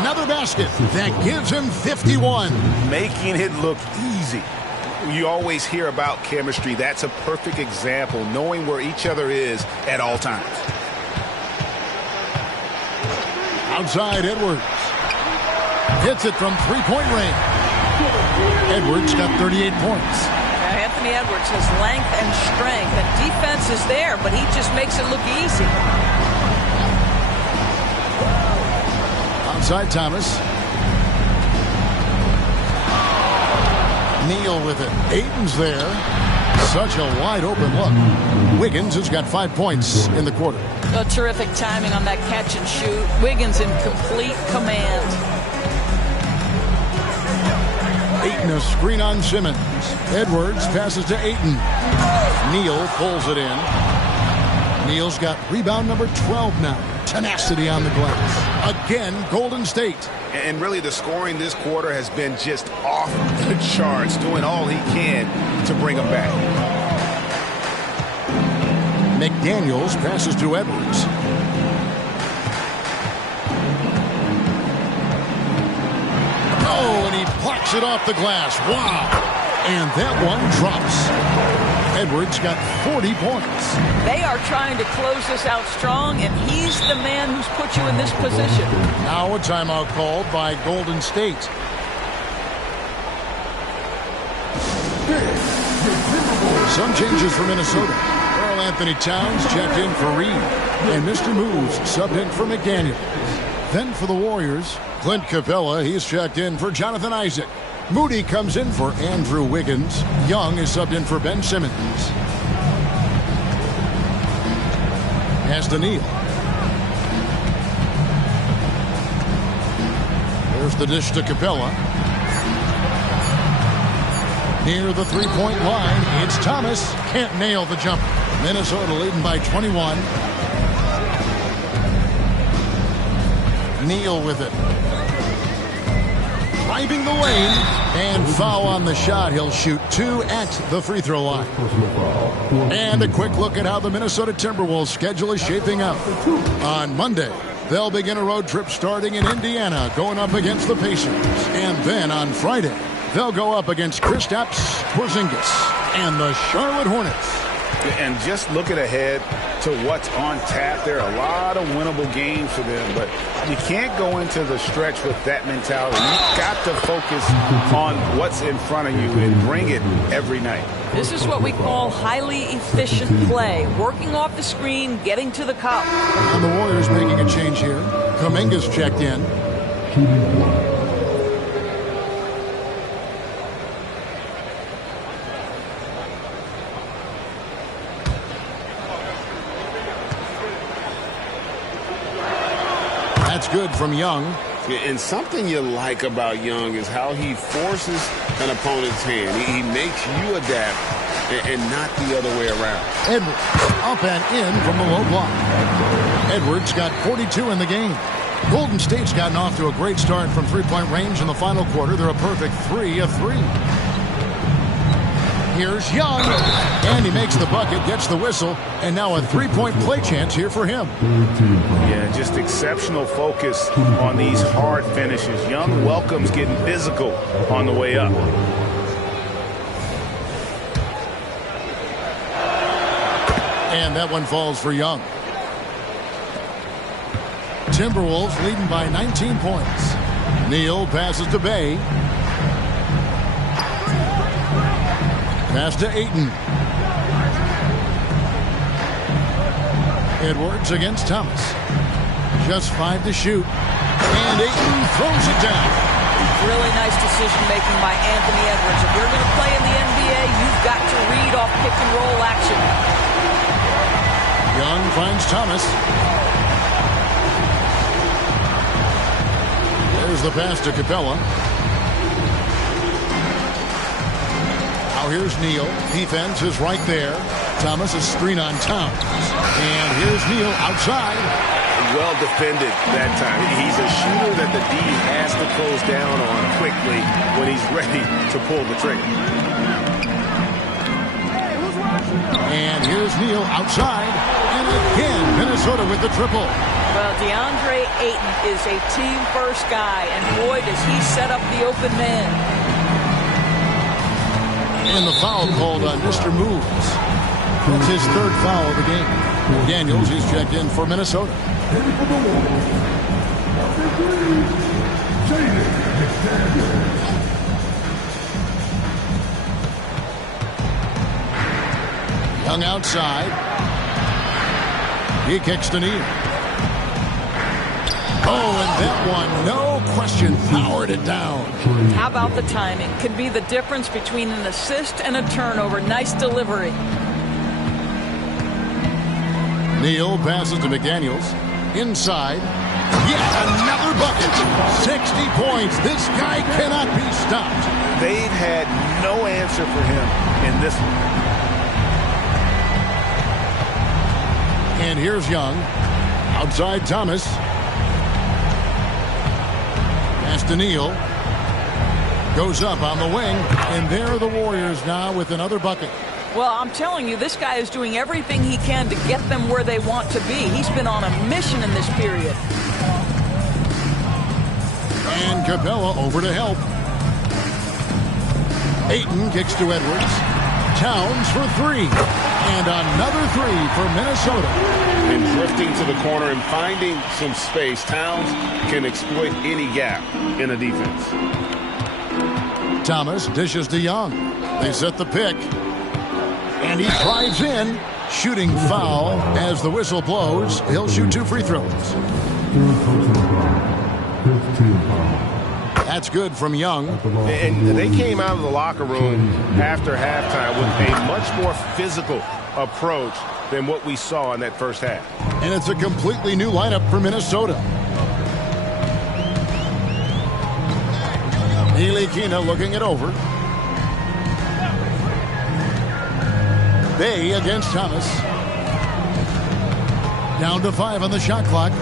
another basket. That gives him 51. Making it look easy. You always hear about chemistry. That's a perfect example, knowing where each other is at all times. Outside, Edwards. Hits it from three-point range. Edwards got 38 points. Now, Anthony Edwards has length and strength, and defense is there, but he just makes it look easy. Outside, Thomas. Neal with it. Ayton's there. Such a wide open look. Wiggins has got 5 points in the quarter. A terrific timing on that catch and shoot. Wiggins in complete command. Ayton a screen on Simmons. Edwards passes to Ayton. Neal pulls it in. Neal's got rebound number 12 now. Tenacity on the glass. Again, Golden State. And really the scoring this quarter has been just off the charts, doing all he can to bring them back. McDaniels passes to Edwards. Oh, and he blocks it off the glass. Wow. And that one drops. Edwards got 40 points. They are trying to close this out strong, and he's the man who's put you in this position. Now a timeout called by Golden State. Some changes for Minnesota. Karl Anthony Towns checked in for Reed, and Mr. Moves subbed in for McDaniel. Then for the Warriors, Clint Capella, he's checked in for Jonathan Isaac. Moody comes in for Andrew Wiggins. Young is subbed in for Ben Simmons. Pass to Neal. There's the dish to Capella. Near the three-point line, it's Thomas. Can't nail the jumper. Minnesota leading by 21. Neal with it. Driving the lane, and foul on the shot. He'll shoot 2 at the free throw line. And a quick look at how the Minnesota Timberwolves schedule is shaping up. On Monday, they'll begin a road trip starting in Indiana, going up against the Pacers. And then on Friday, they'll go up against Kristaps Porzingis and the Charlotte Hornets. And just looking ahead to what's on tap, there are a lot of winnable games for them, but you can't go into the stretch with that mentality. You've got to focus on what's in front of you and bring it every night. This is what we call highly efficient play. Working off the screen, getting to the cup. And the Warriors making a change here. Kuminga's checked in. That's good from Young. And something you like about Young is how he forces an opponent's hand. He makes you adapt and not the other way around. Edwards up and in from the low block. Edwards got 42 in the game. Golden State's gotten off to a great start from three-point range in the final quarter. They're a perfect 3 of 3. Here's Young, and he makes the bucket, gets the whistle, and now a three-point play chance here for him. Yeah, just exceptional focus on these hard finishes. Young welcomes getting physical on the way up. And that one falls for Young. Timberwolves leading by 19 points. Neal passes to Bay. Pass to Ayton. Edwards against Thomas. Just 5 to shoot. And Ayton throws it down. Really nice decision-making by Anthony Edwards. If you're going to play in the NBA, you've got to read off pick-and-roll action. Young finds Thomas. There's the pass to Capella. Now here's Neal. Defense is right there. Thomas is screen on Towns. And here's Neal outside. Well defended that time. He's a shooter that the D has to close down on quickly when he's ready to pull the trigger. And here's Neal outside. And again, Minnesota with the triple. Well, DeAndre Ayton is a team-first guy, and boy, does he set up the open man. And the foul called on Mr. Moves. That's his third foul of the game. Daniels, he's checked in for Minnesota. Young outside. He kicks to Neal. Oh, and that one, no question, powered it down. How about the timing? Could be the difference between an assist and a turnover. Nice delivery. Neal passes to McDaniels. Inside. Yet another bucket. 60 points. This guy cannot be stopped. They've had no answer for him in this one. And here's Young. Outside Thomas. Pass to Neal. Goes up on the wing. And there are the Warriors now with another bucket. Well, I'm telling you, this guy is doing everything he can to get them where they want to be. He's been on a mission in this period. And Capella over to help. Ayton kicks to Edwards. Towns for three. And another three for Minnesota. And drifting to the corner and finding some space, Towns can exploit any gap in a defense. Thomas dishes to Young. They set the pick. And he drives in. Shooting foul as the whistle blows. He'll shoot 2 free throws. That's good from Young. And they came out of the locker room after halftime with a much more physical approach than what we saw in that first half. And it's a completely new lineup for Minnesota. Ntilikina looking it over. Bay against Thomas. Down to 5 on the shot clock.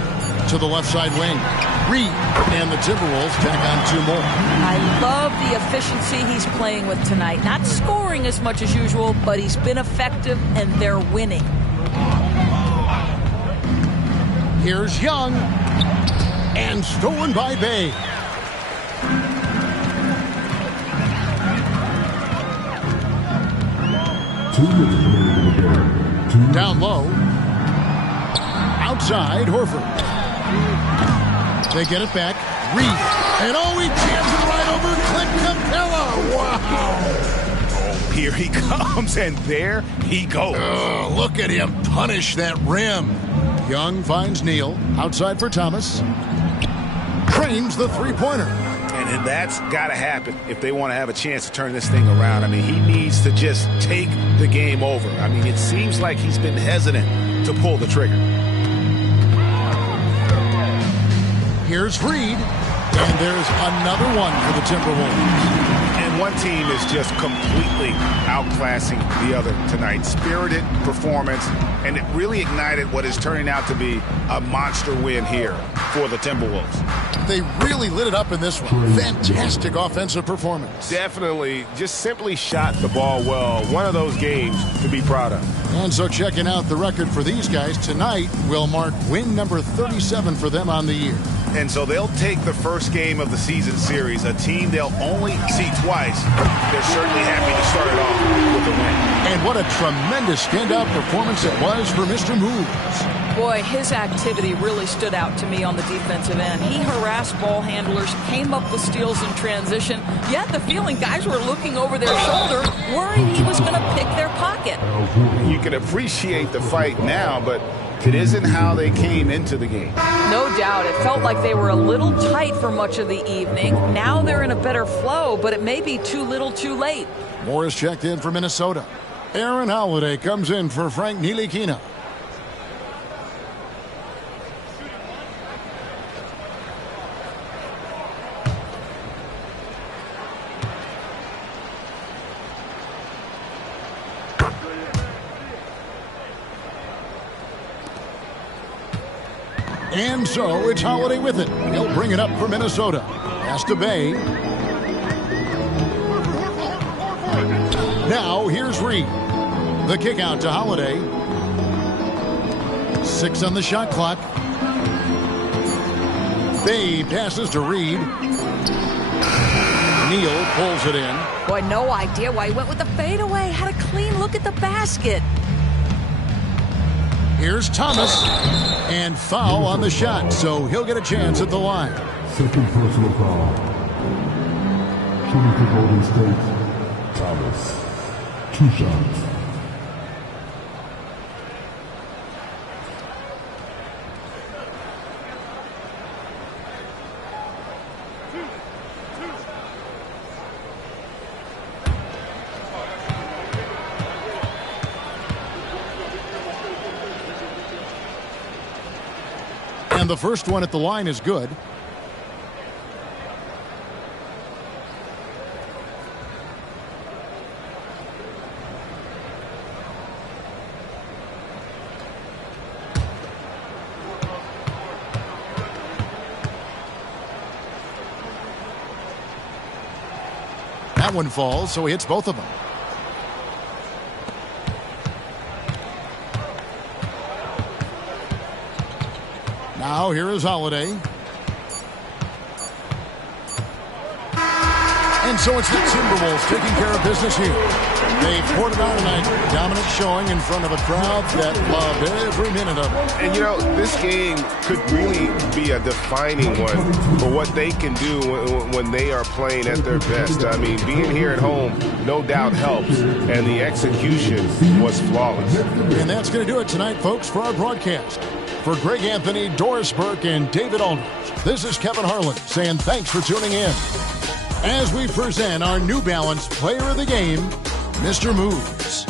To the left side wing. Reed and the Timberwolves tack on 2 more. I love the efficiency he's playing with tonight. Not scoring as much as usual, but he's been effective and they're winning. Here's Young. And stolen by Bay. Down low. Outside, Horford. They get it back. Reed. And he jams it right over Clint Capella. Wow. Here he comes, and there he goes. Look at him punish that rim. Young finds Neal. Outside for Thomas. Trains the three-pointer. And that's got to happen if they want to have a chance to turn this thing around. I mean, he needs to just take the game over. I mean, it seems like he's been hesitant to pull the trigger. Here's Reed. And there's another one for the Timberwolves. And one team is just completely outclassing the other tonight. Spirited performance, and it really ignited what is turning out to be a monster win here for the Timberwolves. They really lit it up in this one. Fantastic offensive performance. Definitely just simply shot the ball well. One of those games to be proud of. And so checking out the record for these guys tonight will mark win number 37 for them on the year. And so they'll take the first game of the season series, a team they'll only see twice. They're certainly happy to start it off with a win. And what a tremendous standout performance it was for Mr. Moves. Boy, his activity really stood out to me on the defensive end. He harassed ball handlers, came up with steals in transition. You had the feeling guys were looking over their shoulder, worried he was going to pick their pocket. You can appreciate the fight now, but it isn't how they came into the game. No doubt. It felt like they were a little tight for much of the evening. Now they're in a better flow, but it may be too little too late. Morris checked in for Minnesota. Aaron Holiday comes in for Frank Ntilikina. And so it's Holiday with it. He'll bring it up for Minnesota. Pass to Bay. Now here's Reed. The kick out to Holiday. 6 on the shot clock. Bay passes to Reed. Neal pulls it in. Boy, no idea why he went with the fadeaway. Had a clean look at the basket. Here's Thomas. And foul on the shot, so he'll get a chance at the line. Second personal foul. Shooting for Golden State. Thomas. 2 shots. And the first one at the line is good. That one falls, so he hits both of them. Now here is Holiday. And so it's the Timberwolves taking care of business here. They poured it on tonight. Dominant showing in front of a crowd that loved every minute of it. And, you know, this game could really be a defining one for what they can do when they are playing at their best. I mean, being here at home no doubt helps, and the execution was flawless. And that's going to do it tonight, folks, for our broadcast. For Greg Anthony, Doris Burke, and David Aldridge, this is Kevin Harlan saying thanks for tuning in as we present our New Balance Player of the Game, Mr. Moves.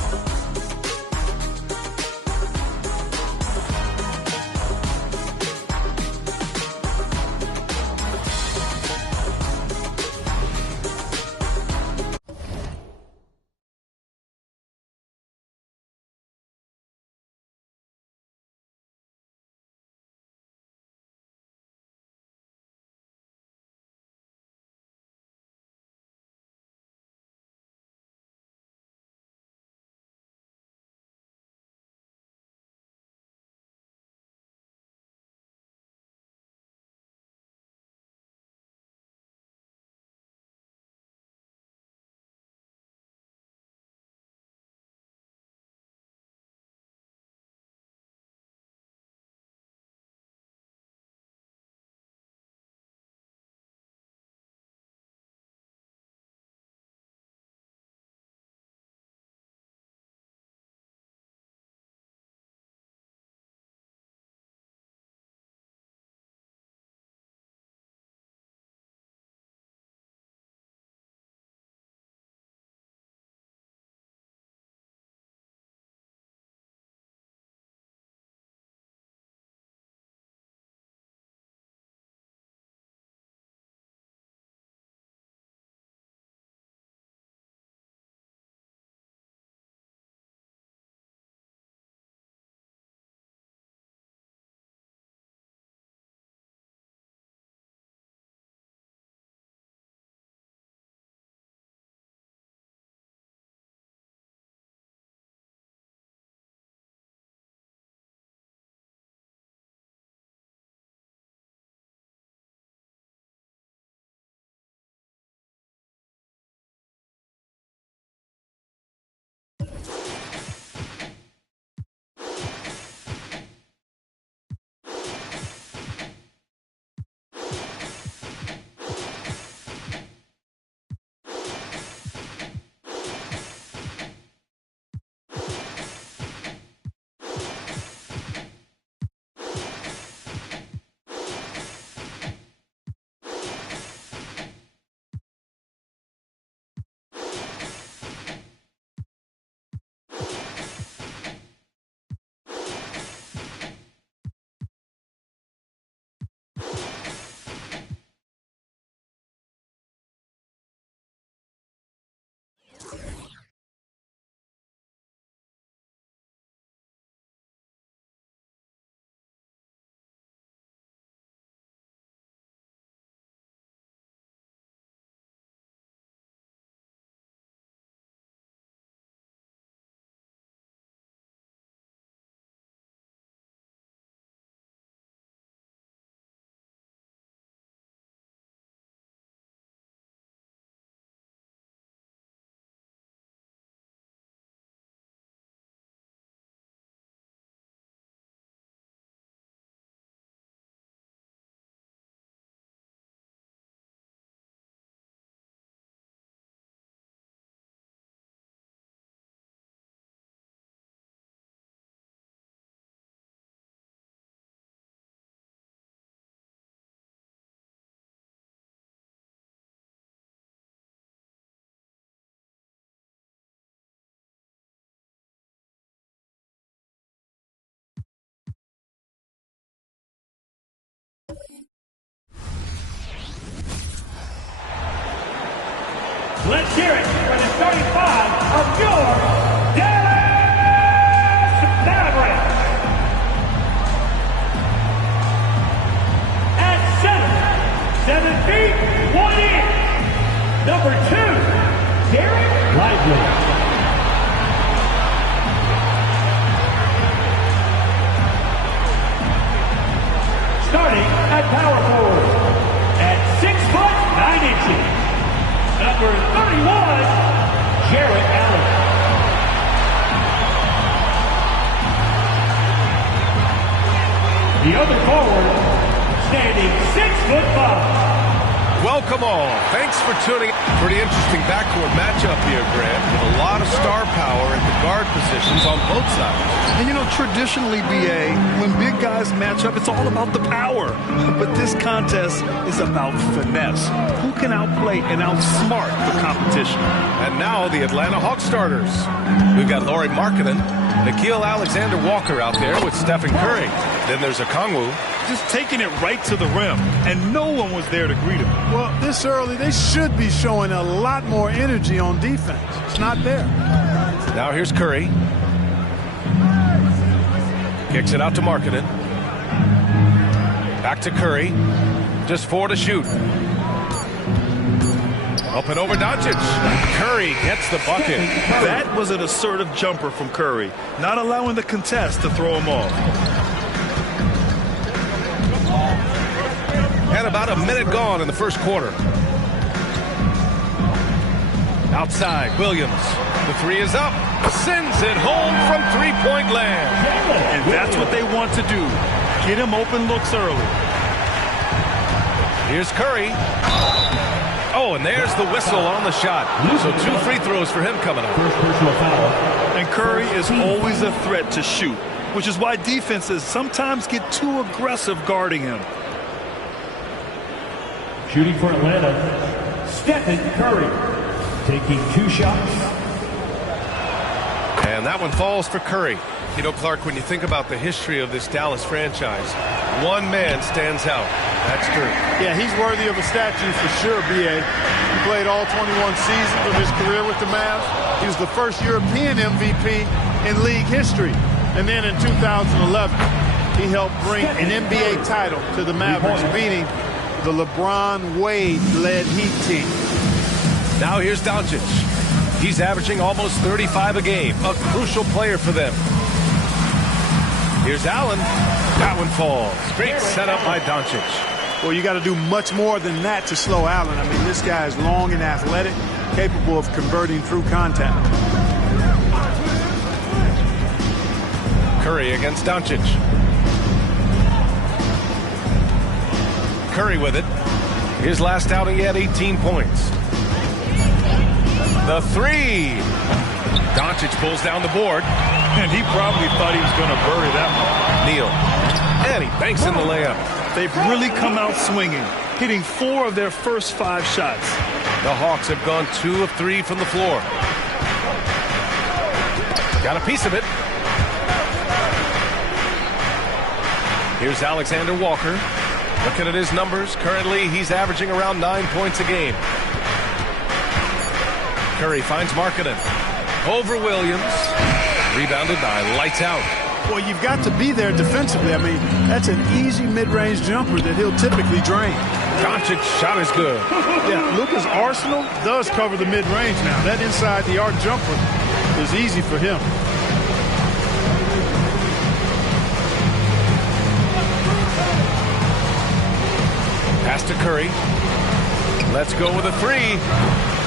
Let's hear it for the starting five of your Dallas Mavericks. At center, 7 feet, 1 inch. Number 2, Derek Lively. Starting at power forward, at 6 foot 9 inches. Number Coming forward, standing 6'5". Welcome all. Thanks for tuning in. Pretty interesting backcourt matchup here, Grant, with a lot of star power at the guard positions on both sides. And you know, traditionally, BA, when big guys match up, it's all about the power. But this contest is about finesse. Who can outplay and outsmart the competition? And now the Atlanta Hawks starters. We've got Lauri Markkanen, Nickeil Alexander-Walker out there with Stephen Curry. Then there's Okongwu. Just taking it right to the rim, and no one was there to greet him. Well, this early, they should be showing a lot more energy on defense. It's not there. Now here's Curry. Kicks it out to Markkanen. Back to Curry. Just 4 to shoot. Up and over Doncic. Curry gets the bucket. That was an assertive jumper from Curry, not allowing the contest to throw him off. And about a minute gone in the first quarter. Outside, Williams. The 3 is up. Sends it home from three-point land. And that's what they want to do. Get him open looks early. Here's Curry. Oh, and there's the whistle on the shot. So 2 free throws for him coming up. And Curry is always a threat to shoot, which is why defenses sometimes get too aggressive guarding him. Shooting for Atlanta, Stephen Curry, taking 2 shots. And that one falls for Curry. You know, Clark, when you think about the history of this Dallas franchise, one man stands out. That's Curry. Yeah, he's worthy of a statue for sure, B.A. He played all 21 seasons of his career with the Mavs. He was the first European MVP in league history. And then in 2011, he helped bring an NBA title to the Mavericks, beating the LeBron Wade-led Heat team. Now here's Doncic. He's averaging almost 35 a game, a crucial player for them. Here's Allen. That one falls. Great setup by Doncic. Well, you got to do much more than that to slow Allen. I mean, this guy is long and athletic, capable of converting through contact. Curry against Doncic. Curry with it. His last outing, he had 18 points. The 3. Doncic pulls down the board. And he probably thought he was going to bury that one. Neal. And he banks in the layup. They've really come out swinging, hitting 4 of their first 5 shots. The Hawks have gone 2 of 3 from the floor. Got a piece of it. Here's Alexander Walker. Looking at his numbers, currently he's averaging around 9 points a game. Curry finds Markkanen. Over Williams. Rebounded by Lights Out. Well, you've got to be there defensively. I mean, that's an easy mid-range jumper that he'll typically drain. Doncic's shot is good. Yeah, Luka's arsenal does cover the mid-range now. That inside-the-arc jumper is easy for him. Pass to Curry. Let's go with a 3.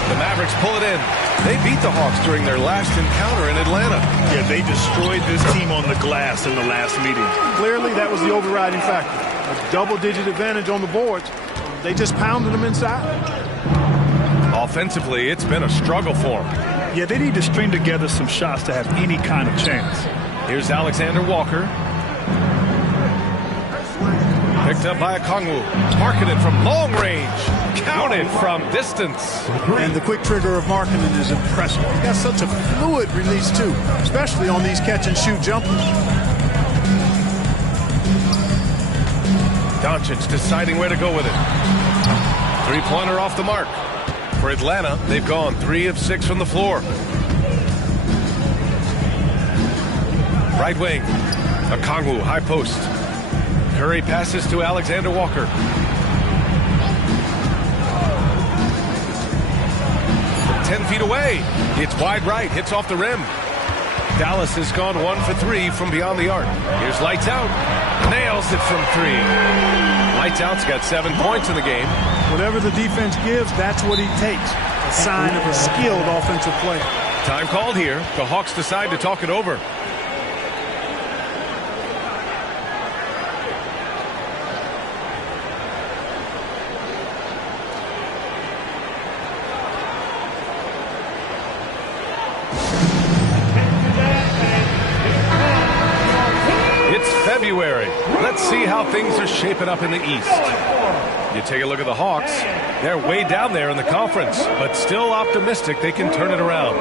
The Mavericks pull it in. They beat the Hawks during their last encounter in Atlanta. Yeah, they destroyed this team on the glass in the last meeting. Clearly, that was the overriding factor. A double-digit advantage on the boards. They just pounded them inside. Offensively, it's been a struggle for them. Yeah, they need to string together some shots to have any kind of chance. Here's Alexander Walker. Picked up by Okongwu. Markkanen from long range. Counted from distance. And the quick trigger of Markkanen is impressive. He's got such a fluid release, too, especially on these catch-and-shoot jumpers. Doncic deciding where to go with it. 3-pointer off the mark. For Atlanta, they've gone 3 of 6 from the floor. Right wing. Okongwu, high post. Curry passes to Alexander Walker. From 10 feet away. It's wide right. Hits off the rim. Dallas has gone 1 for 3 from beyond the arc. Here's Lights Out. Nails it from 3. Lights Out's got 7 points in the game. Whatever the defense gives, that's what he takes. A sign of a skilled offensive player. Time called here. The Hawks decide to talk it over. see how things are shaping up in the East. You take a look at the Hawks. They're way down there in the conference, but still optimistic they can turn it around.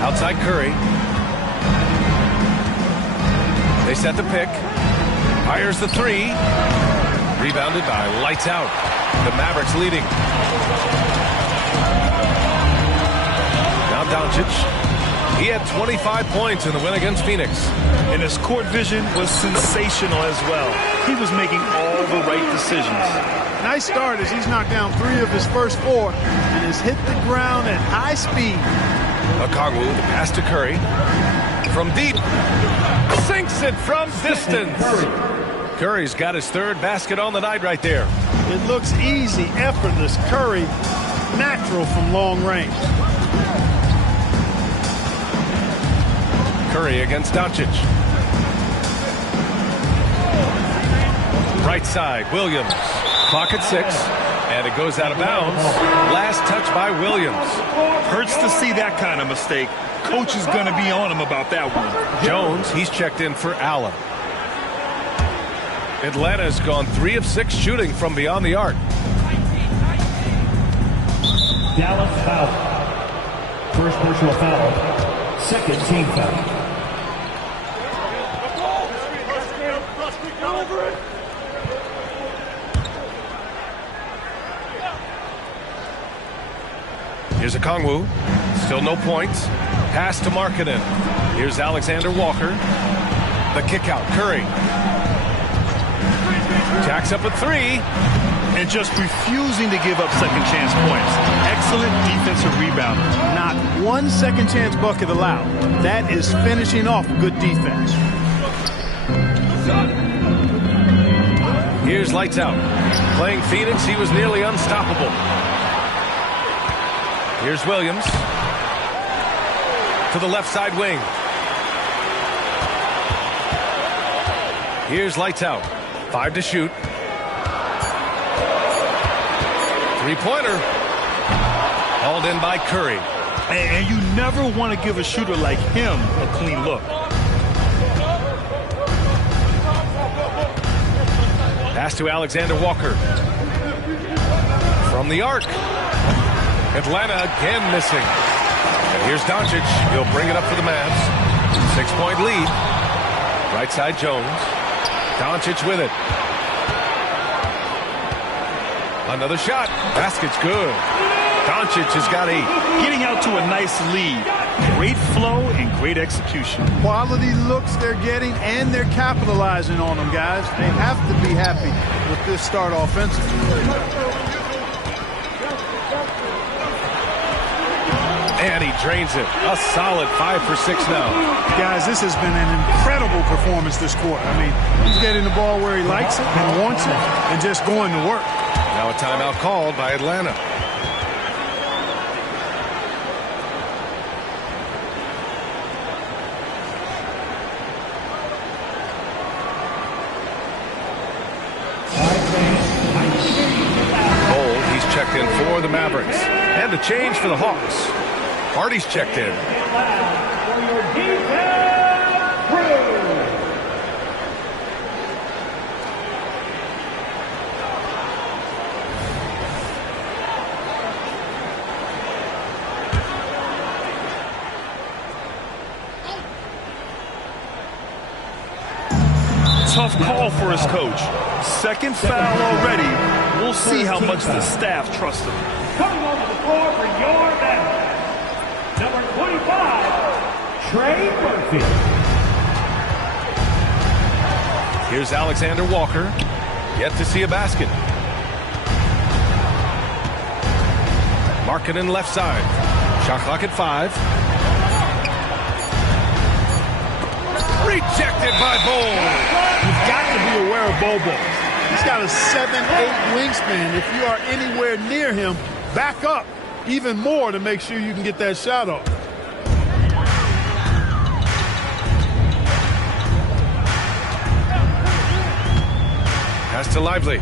Outside Curry. They set the pick. Fires the three. Rebounded by Lights Out. The Mavericks leading. Now Doncic. He had 25 points in the win against Phoenix. And his court vision was sensational as well. He was making all the right decisions. Nice start as he's knocked down 3 of his first 4 and has hit the ground at high speed. Okongwu, the pass to Curry. From deep. Sinks it from distance. Curry's got his 3rd basket on the night right there. It looks easy, effortless. Curry, natural from long range. Curry against Doncic. Right side, Williams. Clock at 6, and it goes out of bounds. Last touch by Williams. Hurts to see that kind of mistake. Coach is going to be on him about that one. Jones, he's checked in for Allen. Atlanta's gone 3 of 6 shooting from beyond the arc. Dallas foul. First personal foul. Second team foul. Here's Okongwu. Still no points. Pass to Markkanen. Here's Alexander Walker. The kick out. Curry. Jacks up a 3. And just refusing to give up second chance points. Excellent defensive rebounder. Not 1 second chance bucket allowed. That is finishing off good defense. Here's Lights Out. Playing Phoenix, he was nearly unstoppable. Here's Williams. To the left side wing. Here's Lights Out. 5 to shoot. 3-pointer. Hauled in by Curry. And you never want to give a shooter like him a clean look. Pass to Alexander Walker. From the arc. Atlanta again missing. And here's Doncic. He'll bring it up for the Mavs. 6-point lead. Right side Jones. Doncic with it. Another shot. Basket's good. Doncic has got 8. Getting out to a nice lead. Great flow and great execution. Quality looks they're getting, and they're capitalizing on them, guys. They have to be happy with this start offensively. And he drains it. A solid 5 for 6 now. Guys, this has been an incredible performance this quarter. I mean, he's getting the ball where he likes it and wants it and just going to work. Now a timeout called by Atlanta. Cole, he's checked in for the Mavericks. And a change for the Hawks. Hardy's checked in. Tough call for his coach. Second foul already. We'll see how much the staff trusts him. Coming onto the floor for your man, number 25, Trey Murphy. Here's Alexander Walker. Yet to see a basket. Markkanen left side. Shot clock at 5. Rejected by Bol. You've got to be aware of Bobo. He's got a 7'8" wingspan. If you are anywhere near him, back up even more to make sure you can get that shot off. Pass to Lively.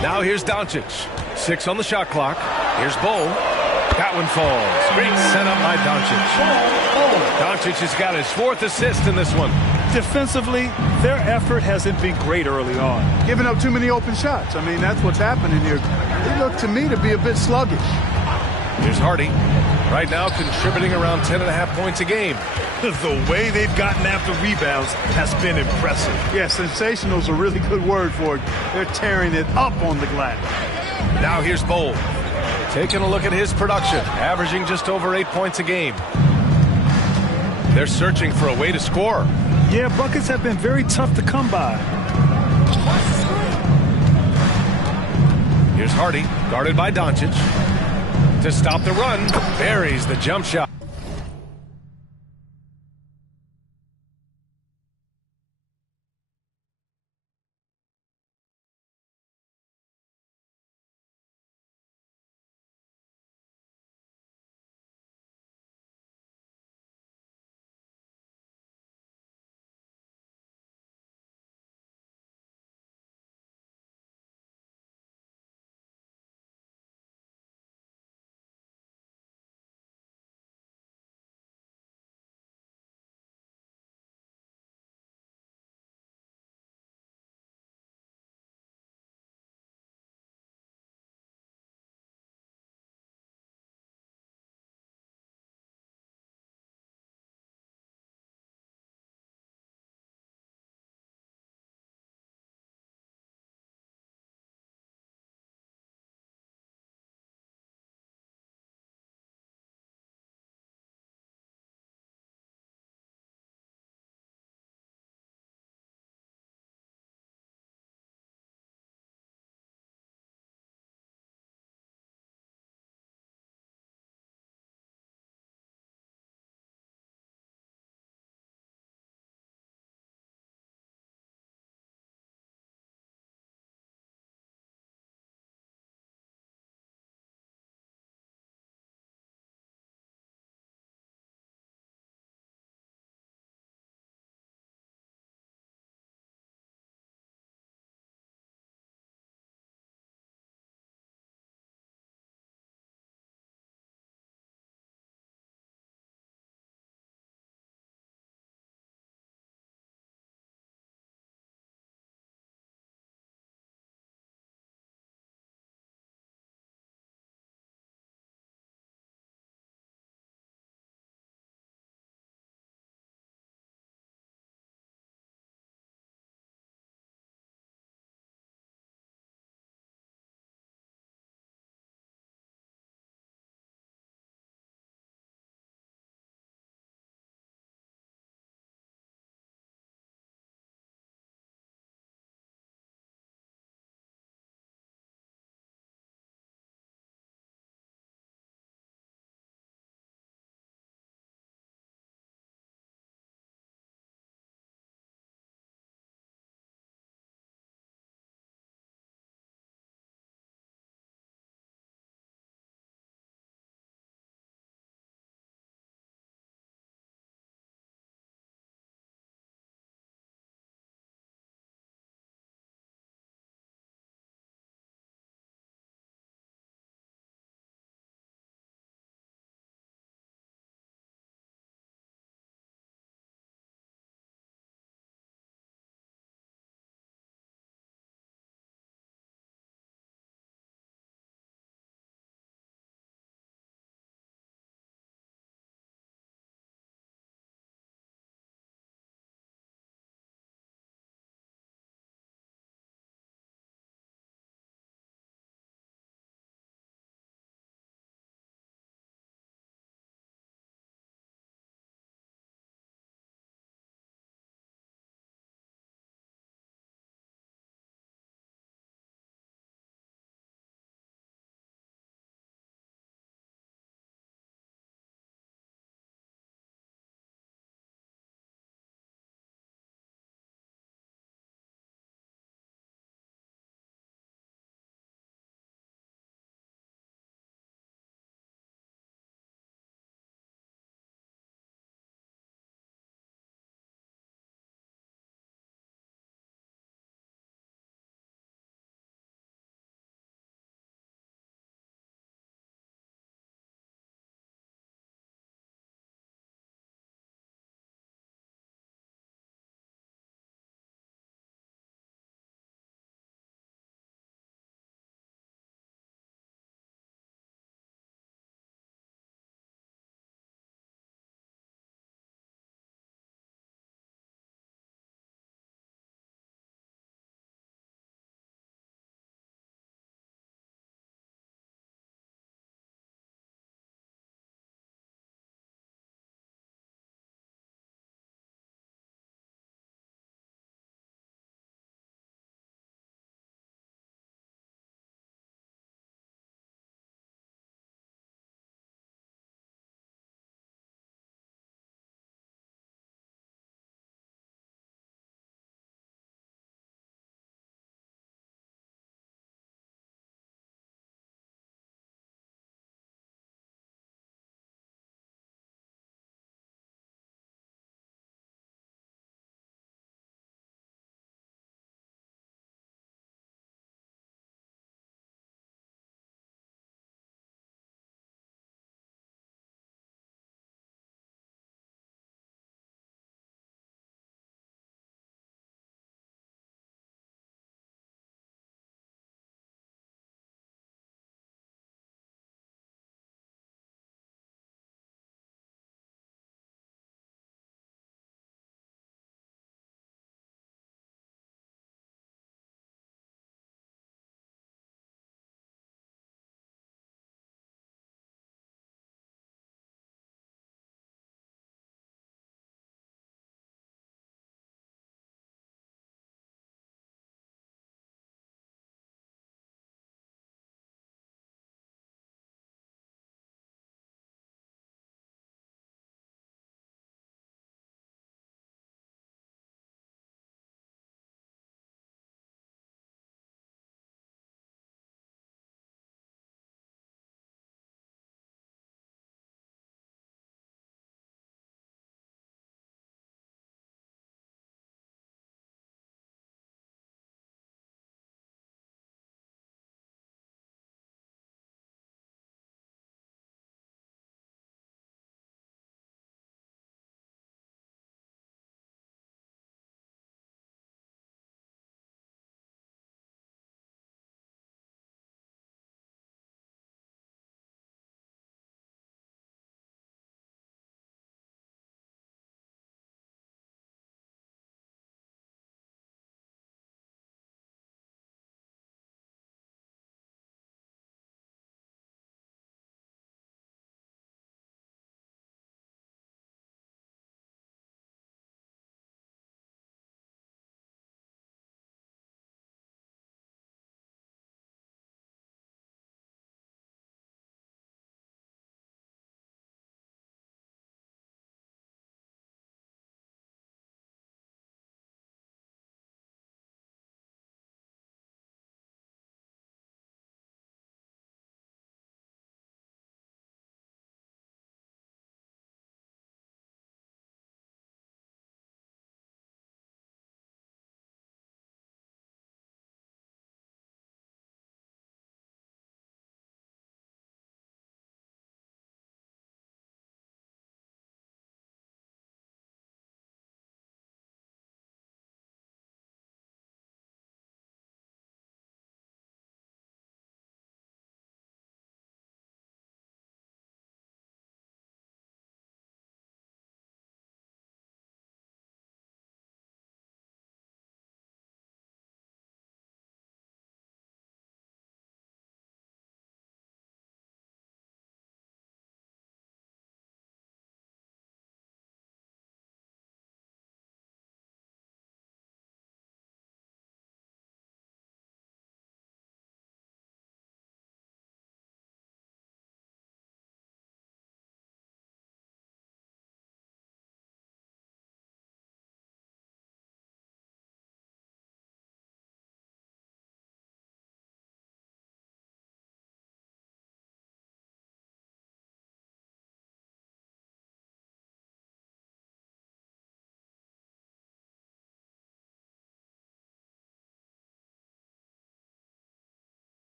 Now here's Doncic. 6 on the shot clock. Here's Bull. That one falls. Great setup by Doncic. Doncic has got his 4th assist in this one. Defensively, their effort hasn't been great early on. Giving up too many open shots. I mean, that's what's happening here. They look to me to be a bit sluggish. Here's Hardy. Right now contributing around 10.5 points a game. The way they've gotten after rebounds has been impressive. Yeah, sensational is a really good word for it. They're tearing it up on the glass. Now here's Bowl. Taking a look at his production, averaging just over 8 points a game. They're searching for a way to score. Yeah, buckets have been very tough to come by. Here's Hardy, guarded by Doncic. To stop the run, buries the jump shot.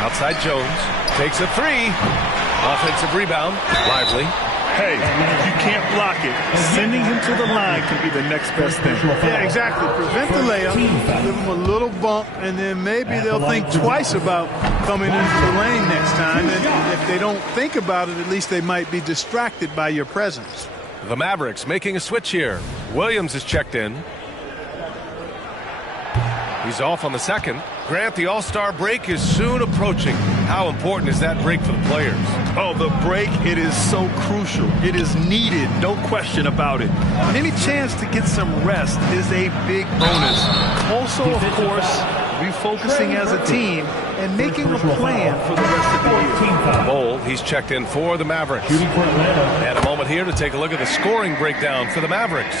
Outside Jones takes a three. Offensive rebound. Lively. Hey, if you can't block it, sending him to the line can be the next best thing. Yeah, exactly. Prevent the layup, give them a little bump, and then maybe they'll think twice about coming into the lane next time. And if they don't think about it, at least they might be distracted by your presence. The Mavericks making a switch here. Williams is checked in. He's off on the second. Grant, the All-Star break is soon approaching. How important is that break for the players? Oh, the break, it is so crucial. It is needed, no question about it. And any chance to get some rest is a big bonus. Also, of course, refocusing as a team and making a plan for the rest of the year. Bowl, he's checked in for the Mavericks. And a moment here to take a look at the scoring breakdown for the Mavericks.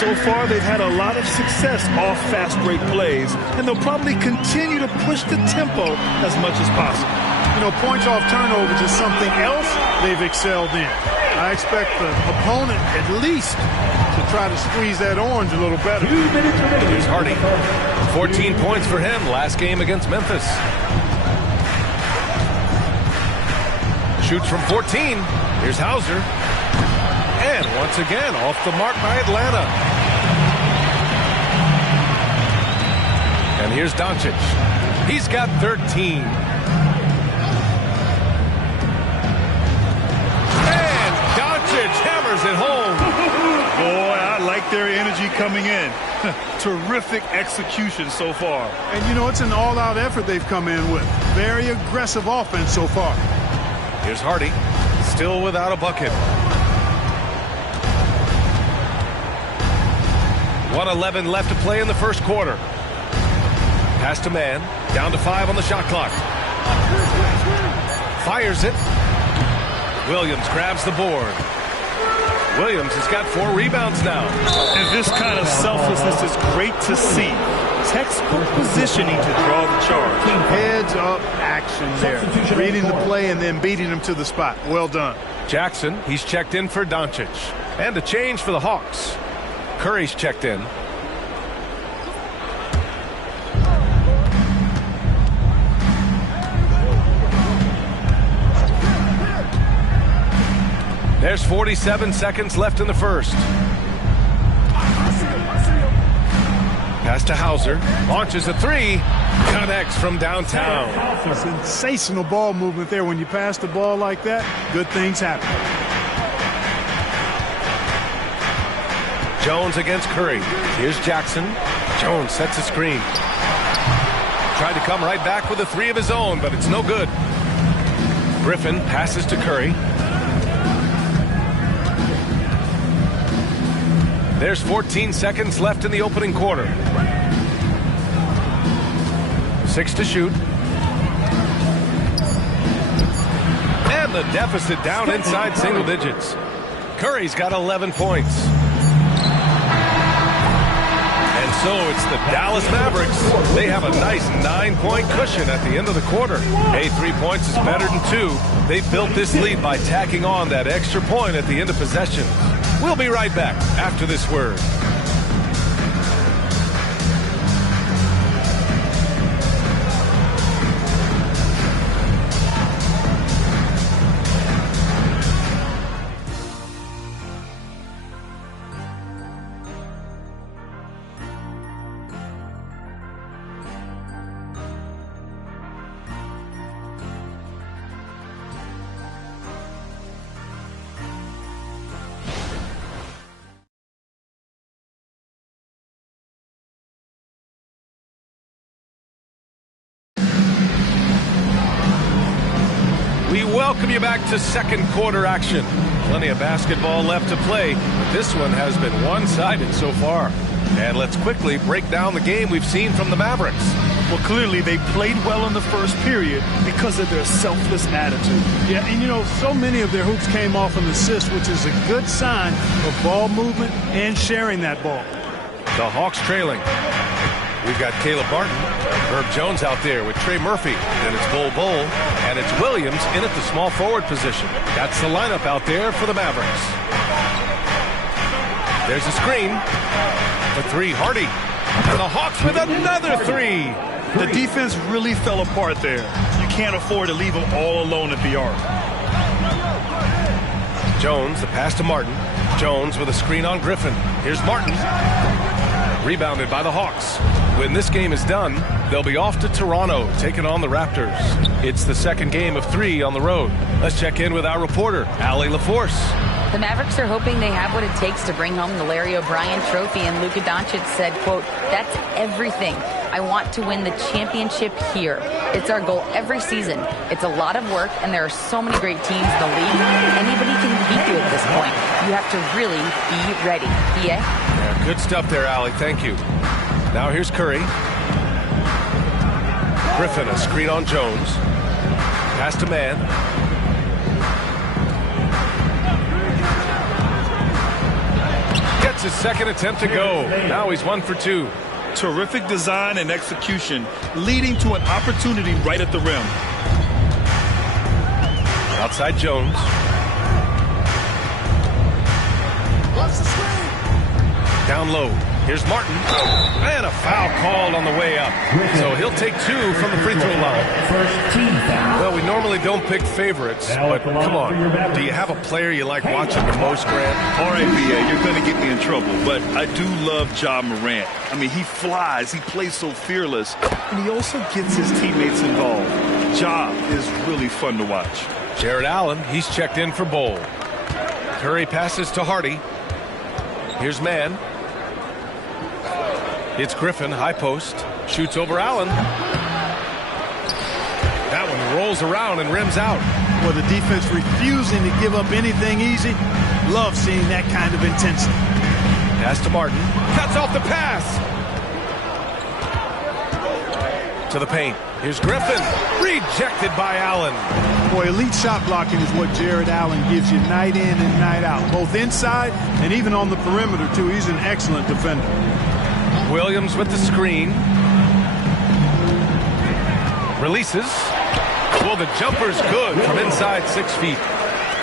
So far, they've had a lot of success off fast break plays, and they'll probably continue to push the tempo as much as possible. You know, points off turnovers is something else they've excelled in. I expect the opponent at least to try to squeeze that orange a little better. Here's Hardy. 14 points for him last game against Memphis. Shoots from 14. Here's Hauser. And once again, off the mark by Atlanta. And here's Doncic. He's got 13. And Doncic hammers it home. Boy, I like their energy coming in. Terrific execution so far. And, you know, it's an all-out effort they've come in with. Very aggressive offense so far. Here's Hardy. Still without a bucket. 1:11 left to play in the first quarter. Pass to man. Down to 5 on the shot clock. Fires it. Williams grabs the board. Williams has got 4 rebounds now. And this kind of selflessness is great to see. Textbook positioning to draw the charge. Heads-up action there. Reading the play and then beating him to the spot. Well done. Jackson, he's checked in for Doncic. And a change for the Hawks. Curry's checked in. There's 47 seconds left in the first. Pass to Hauser. Launches a 3. Connects from downtown. Sensational ball movement there. When you pass the ball like that, good things happen. Jones against Curry. Here's Jackson. Jones sets a screen. Tried to come right back with a 3 of his own, but it's no good. Griffin passes to Curry. There's 14 seconds left in the opening quarter. 6 to shoot. And the deficit down inside single digits. Curry's got 11 points. And so it's the Dallas Mavericks. They have a nice 9-point cushion at the end of the quarter. Hey, 3 points is better than 2. They built this lead by tacking on that extra point at the end of possession. We'll be right back after this word. We welcome you back to second quarter action. Plenty of basketball left to play, but this one has been one-sided so far. And let's quickly break down the game we've seen from the Mavericks. Well, clearly they played well in the first period because of their selfless attitude. Yeah, and you know, so many of their hoops came off an assist, which is a good sign of ball movement and sharing that ball. The Hawks trailing. We've got Caleb Barton, Herb Jones out there with Trey Murphy. Then it's Bol Bol, and it's Williams in at the small forward position. That's the lineup out there for the Mavericks. There's a screen. The three, Hardy. And the Hawks with another three. The defense really fell apart there. You can't afford to leave them all alone at the arc. Jones, the pass to Martin. Jones with a screen on Griffin. Here's Martin. Rebounded by the Hawks. When this game is done, they'll be off to Toronto, taking on the Raptors. It's the second game of 3 on the road. Let's check in with our reporter, Allie LaForce. The Mavericks are hoping they have what it takes to bring home the Larry O'Brien trophy, and Luka Doncic said, quote, "That's everything. I want to win the championship here. It's our goal every season. It's a lot of work, and there are so many great teams in the league. Anybody can beat you at this point. You have to really be ready." BA? Yeah, good stuff there, Allie. Thank you. Now here's Curry. Griffin, a screen on Jones. Pass to Mann. Gets his second attempt to go. Now he's 1 for 2. Terrific design and execution, leading to an opportunity right at the rim. Outside Jones. Down low. Here's Martin. And a foul called on the way up. So he'll take 2 from the free throw line. Well, we normally don't pick favorites, but come on. Do you have a player you like watching the most, Grant? All right, BA, you're going to get me in trouble, but I do love Ja Morant. I mean, he flies, he plays so fearless, and he also gets his teammates involved. Ja is really fun to watch. Jared Allen, he's checked in for Bowl. Curry passes to Hardy. Here's Mann. It's Griffin, high post. Shoots over Allen. That one rolls around and rims out. Well, the defense refusing to give up anything easy. Love seeing that kind of intensity. Pass to Martin. Cuts off the pass. To the paint. Here's Griffin. Rejected by Allen. Boy, elite shot blocking is what Jared Allen gives you night in and night out. Both inside and even on the perimeter, too. He's an excellent defender. Williams with the screen. Releases. Well, the jumper's good from inside 6 feet.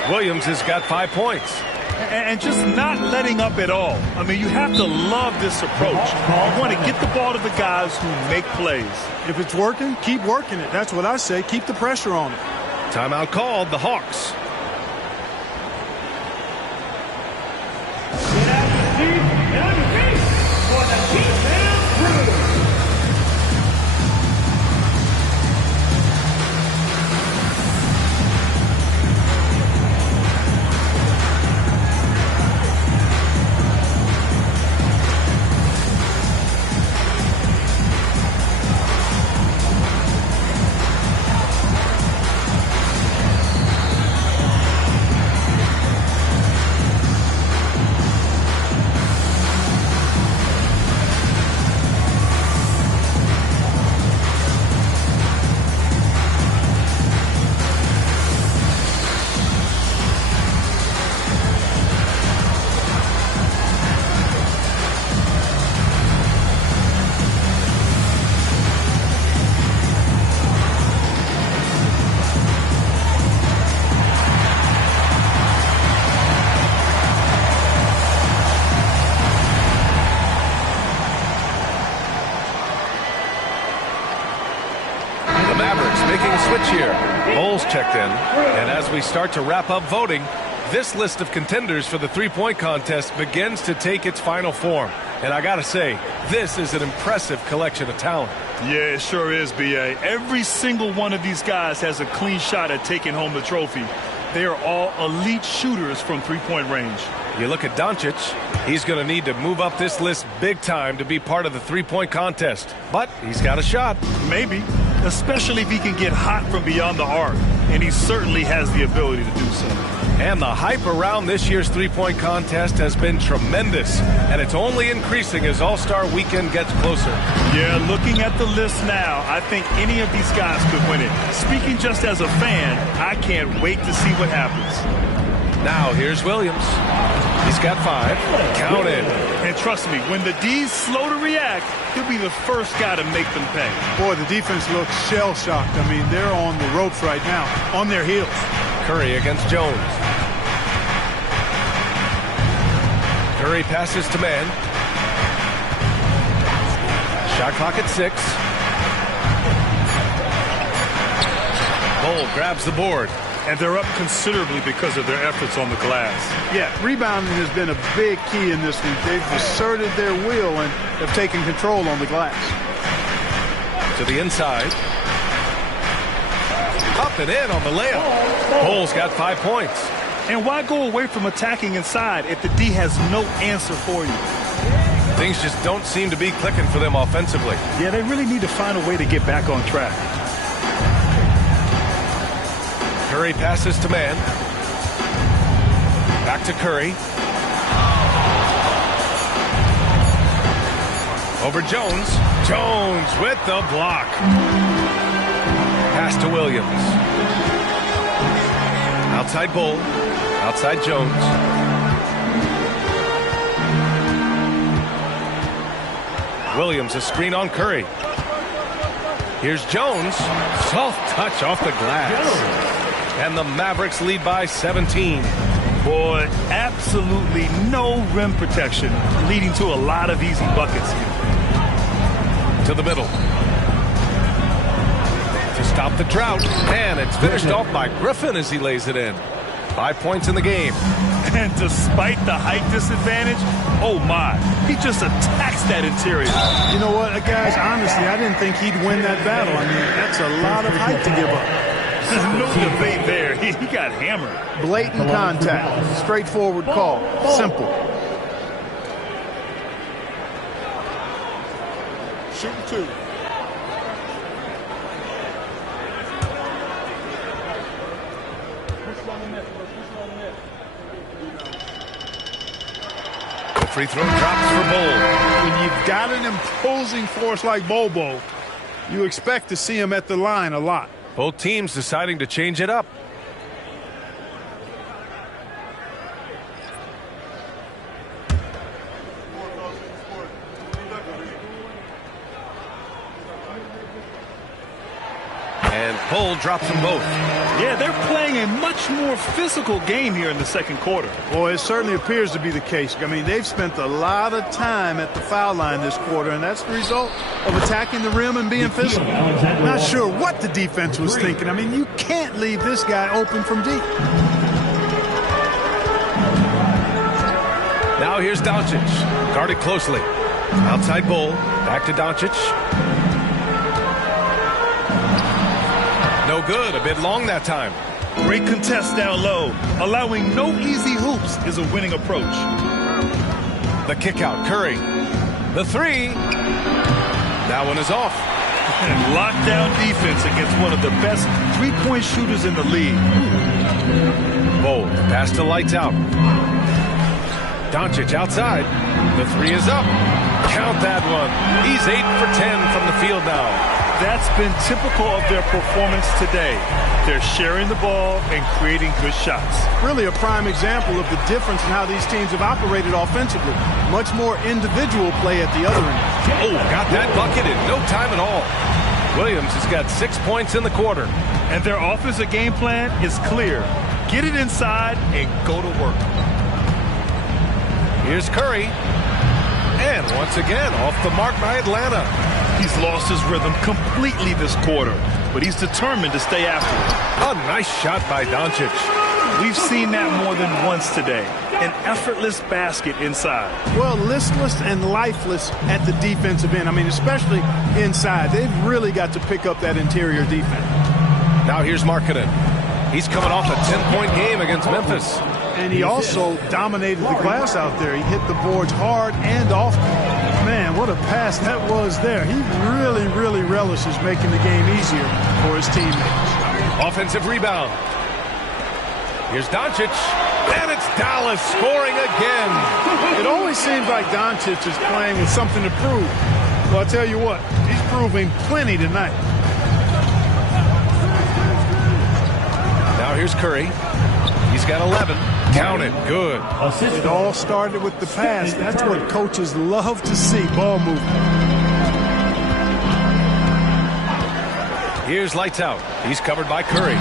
Williams has got 5 points. And just not letting up at all. I mean, you have to love this approach. You want to get the ball to the guys who make plays. If it's working, keep working it. That's what I say. Keep the pressure on it. Timeout called, the Hawks. Checked in, and as we start to wrap up voting, this list of contenders for the three-point contest begins to take its final form. And I gotta say, this is an impressive collection of talent. Yeah, it sure is, BA. Every single one of these guys has a clean shot at taking home the trophy. They are all elite shooters from three-point range. You look at Doncic, he's going to need to move up this list big time to be part of the three-point contest. But he's got a shot. Maybe, especially if he can get hot from beyond the arc. And he certainly has the ability to do so. And the hype around this year's three-point contest has been tremendous. And it's only increasing as All-Star Weekend gets closer. Yeah, looking at the list now, I think any of these guys could win it. Speaking just as a fan, I can't wait to see what happens. Now here's Williams. He's got 5. Count it. And trust me, when the D's slow to react, he'll be the first guy to make them pay. Boy, the defense looks shell-shocked. I mean, they're on the ropes right now, on their heels. Curry against Jones. Curry passes to man. Shot clock at 6. Bull grabs the board. And they're up considerably because of their efforts on the glass. Yeah, rebounding has been a big key in this week. They've asserted their will and have taken control on the glass. To the inside. Up and in on the layup. Bull's got 5 points. And why go away from attacking inside if the D has no answer for you? Things just don't seem to be clicking for them offensively. Yeah, they really need to find a way to get back on track. Curry passes to man. Back to Curry. Over Jones. Jones with the block. Pass to Williams. Outside Bull. Outside Jones. Williams, a screen on Curry. Here's Jones. Soft touch off the glass. And the Mavericks lead by 17. Boy, absolutely no rim protection, leading to a lot of easy buckets here. To the middle. To stop the drought. And it's finished off by Griffin as he lays it in. 5 points in the game. And despite the height disadvantage, oh my, he just attacks that interior. You know what, guys, honestly, I didn't think he'd win that battle. I mean, that's a lot of height to give up. No debate there. He got hammered. Blatant contact. Straightforward call. Simple. Shooting 2. The free throw drops for Bull. When you've got an imposing force like Bobo, you expect to see him at the line a lot. Both teams deciding to change it up. And Bull drops them both. Yeah, they're playing a much more physical game here in the second quarter. Boy, it certainly appears to be the case. I mean, they've spent a lot of time at the foul line this quarter, and that's the result of attacking the rim and being physical. Not sure what the defense was thinking. I mean, you can't leave this guy open from deep. Now here's Doncic. Guarded closely. Outside Bull. Back to Doncic. No good. A bit long that time. Great contest down low. Allowing no easy hoops is a winning approach. The kick out. Curry. The 3. That one is off. And lockdown defense against one of the best three-point shooters in the league. Bull. Pass to lights out. Doncic outside. The 3 is up. Count that one. He's 8 for 10 from the field now. That's been typical of their performance today. They're sharing the ball and creating good shots. Really a prime example of the difference in how these teams have operated offensively. Much more individual play at the other end. Oh, got that bucket in no time at all. Williams has got 6 points in the quarter. And their offensive game plan is clear. Get it inside and go to work. Here's Curry. And once again, off the mark by Atlanta. He's lost his rhythm completely this quarter, but he's determined to stay after it. A nice shot by Doncic. We've seen that more than once today. An effortless basket inside. Well, listless and lifeless at the defensive end. I mean, especially inside. They've really got to pick up that interior defense. Now here's Markkanen. He's coming off a 10-point game against Memphis. And he also dominated the glass out there. He hit the boards hard and often. Man, what a pass that was there. He really, really relishes making the game easier for his teammates. Offensive rebound. Here's Doncic. And it's Dallas scoring again. It always seems like Doncic is playing with something to prove. Well, I'll tell you what, he's proving plenty tonight. Now here's Curry. He's got 11. Count it. Good. It all started with the pass. That's what coaches love to see, ball movement. Here's lights out. He's covered by Curry.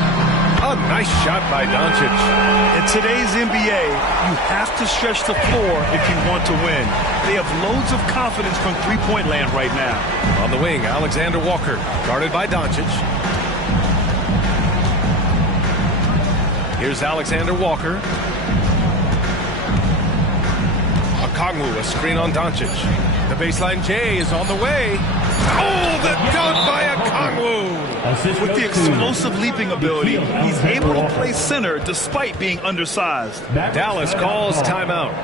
A nice shot by Doncic. In today's NBA, you have to stretch the floor if you want to win. They have loads of confidence from three-point land right now. On the wing, Alexander Walker, guarded by Doncic. Here's Alexander Walker. Okongwu, a screen on Doncic. The baseline J is on the way. Oh, the dunk by Okongwu! With the explosive leaping ability, he's able to play center despite being undersized. Dallas calls timeout.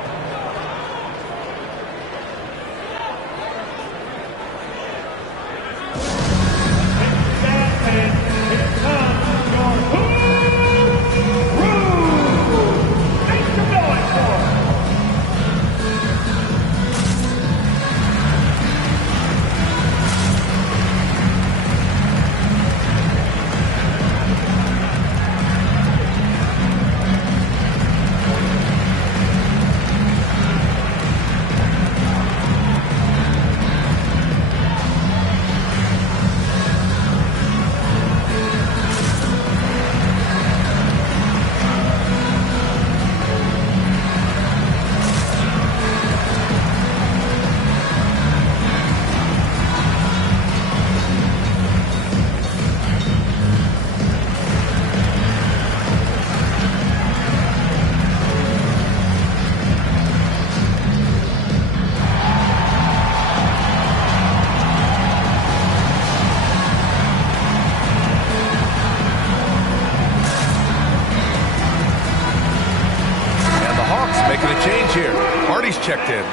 Checked in.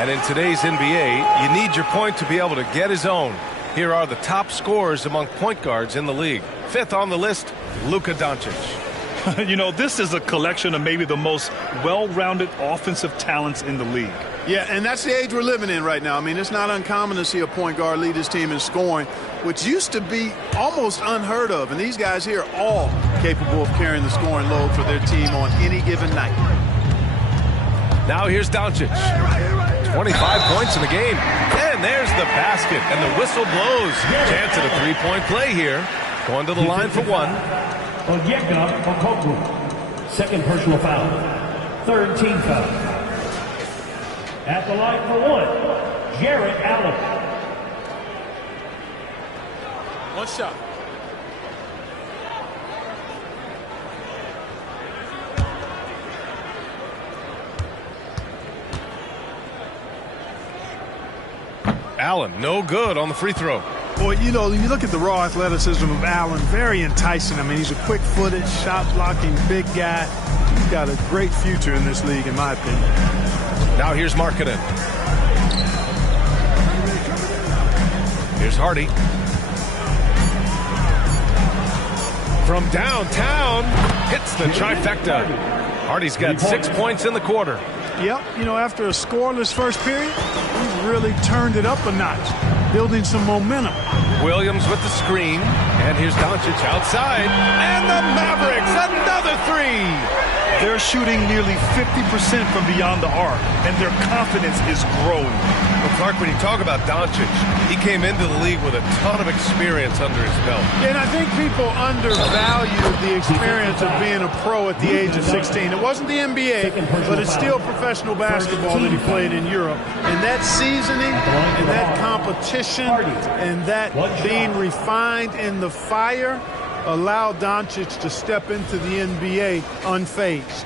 And in today's NBA, you need your point to be able to get his own. Here are the top scorers among point guards in the league. Fifth on the list, Luka Doncic. You know, this is a collection of maybe the most well-rounded offensive talents in the league. Yeah, and that's the age we're living in right now. I mean, it's not uncommon to see a point guard lead his team in scoring, which used to be almost unheard of. And these guys here are all capable of carrying the scoring load for their team on any given night. Now here's Doncic. 25 points in the game. And there's the basket. And the whistle blows. Chance at a three-point play here. Going to the line for one. Second personal foul. Third team foul. At the line for one, Jarrett Allen. One shot. Allen, no good on the free throw. Boy, you know, you look at the raw athleticism of Allen, very enticing. I mean, he's a quick-footed, shot-blocking, big guy. He's got a great future in this league, in my opinion. Now here's Markkanen. Here's Hardy. From downtown, hits the trifecta. Hardy's got 6 points in the quarter. Yep, you know, after a scoreless first period, he's really turned it up a notch, building some momentum. Williams with the screen, and here's Doncic outside, and the Mavericks, another three! They're shooting nearly 50% from beyond the arc, and their confidence is growing. Well, Clark, when you talk about Doncic, he came into the league with a ton of experience under his belt. And I think people undervalue the experience of being a pro at the age of 16. It wasn't the NBA, but it's still professional basketball that he played in Europe. And that seasoning and that competition and that being refined in the fire allowed Doncic to step into the NBA unfazed.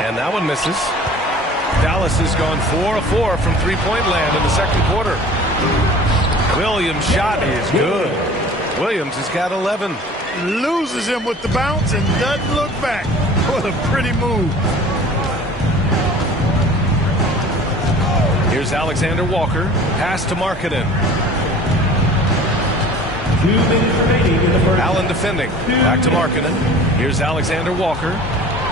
And that one misses. Dallas has gone 4 of 4 from three-point land in the second quarter. Williams' shot is good. Williams has got 11. Loses him with the bounce and doesn't look back. What a pretty move. Here's Alexander Walker. Pass to Markkanen. 2 minutes remaining in the first. Allen defending. Back to Markkanen. Here's Alexander Walker.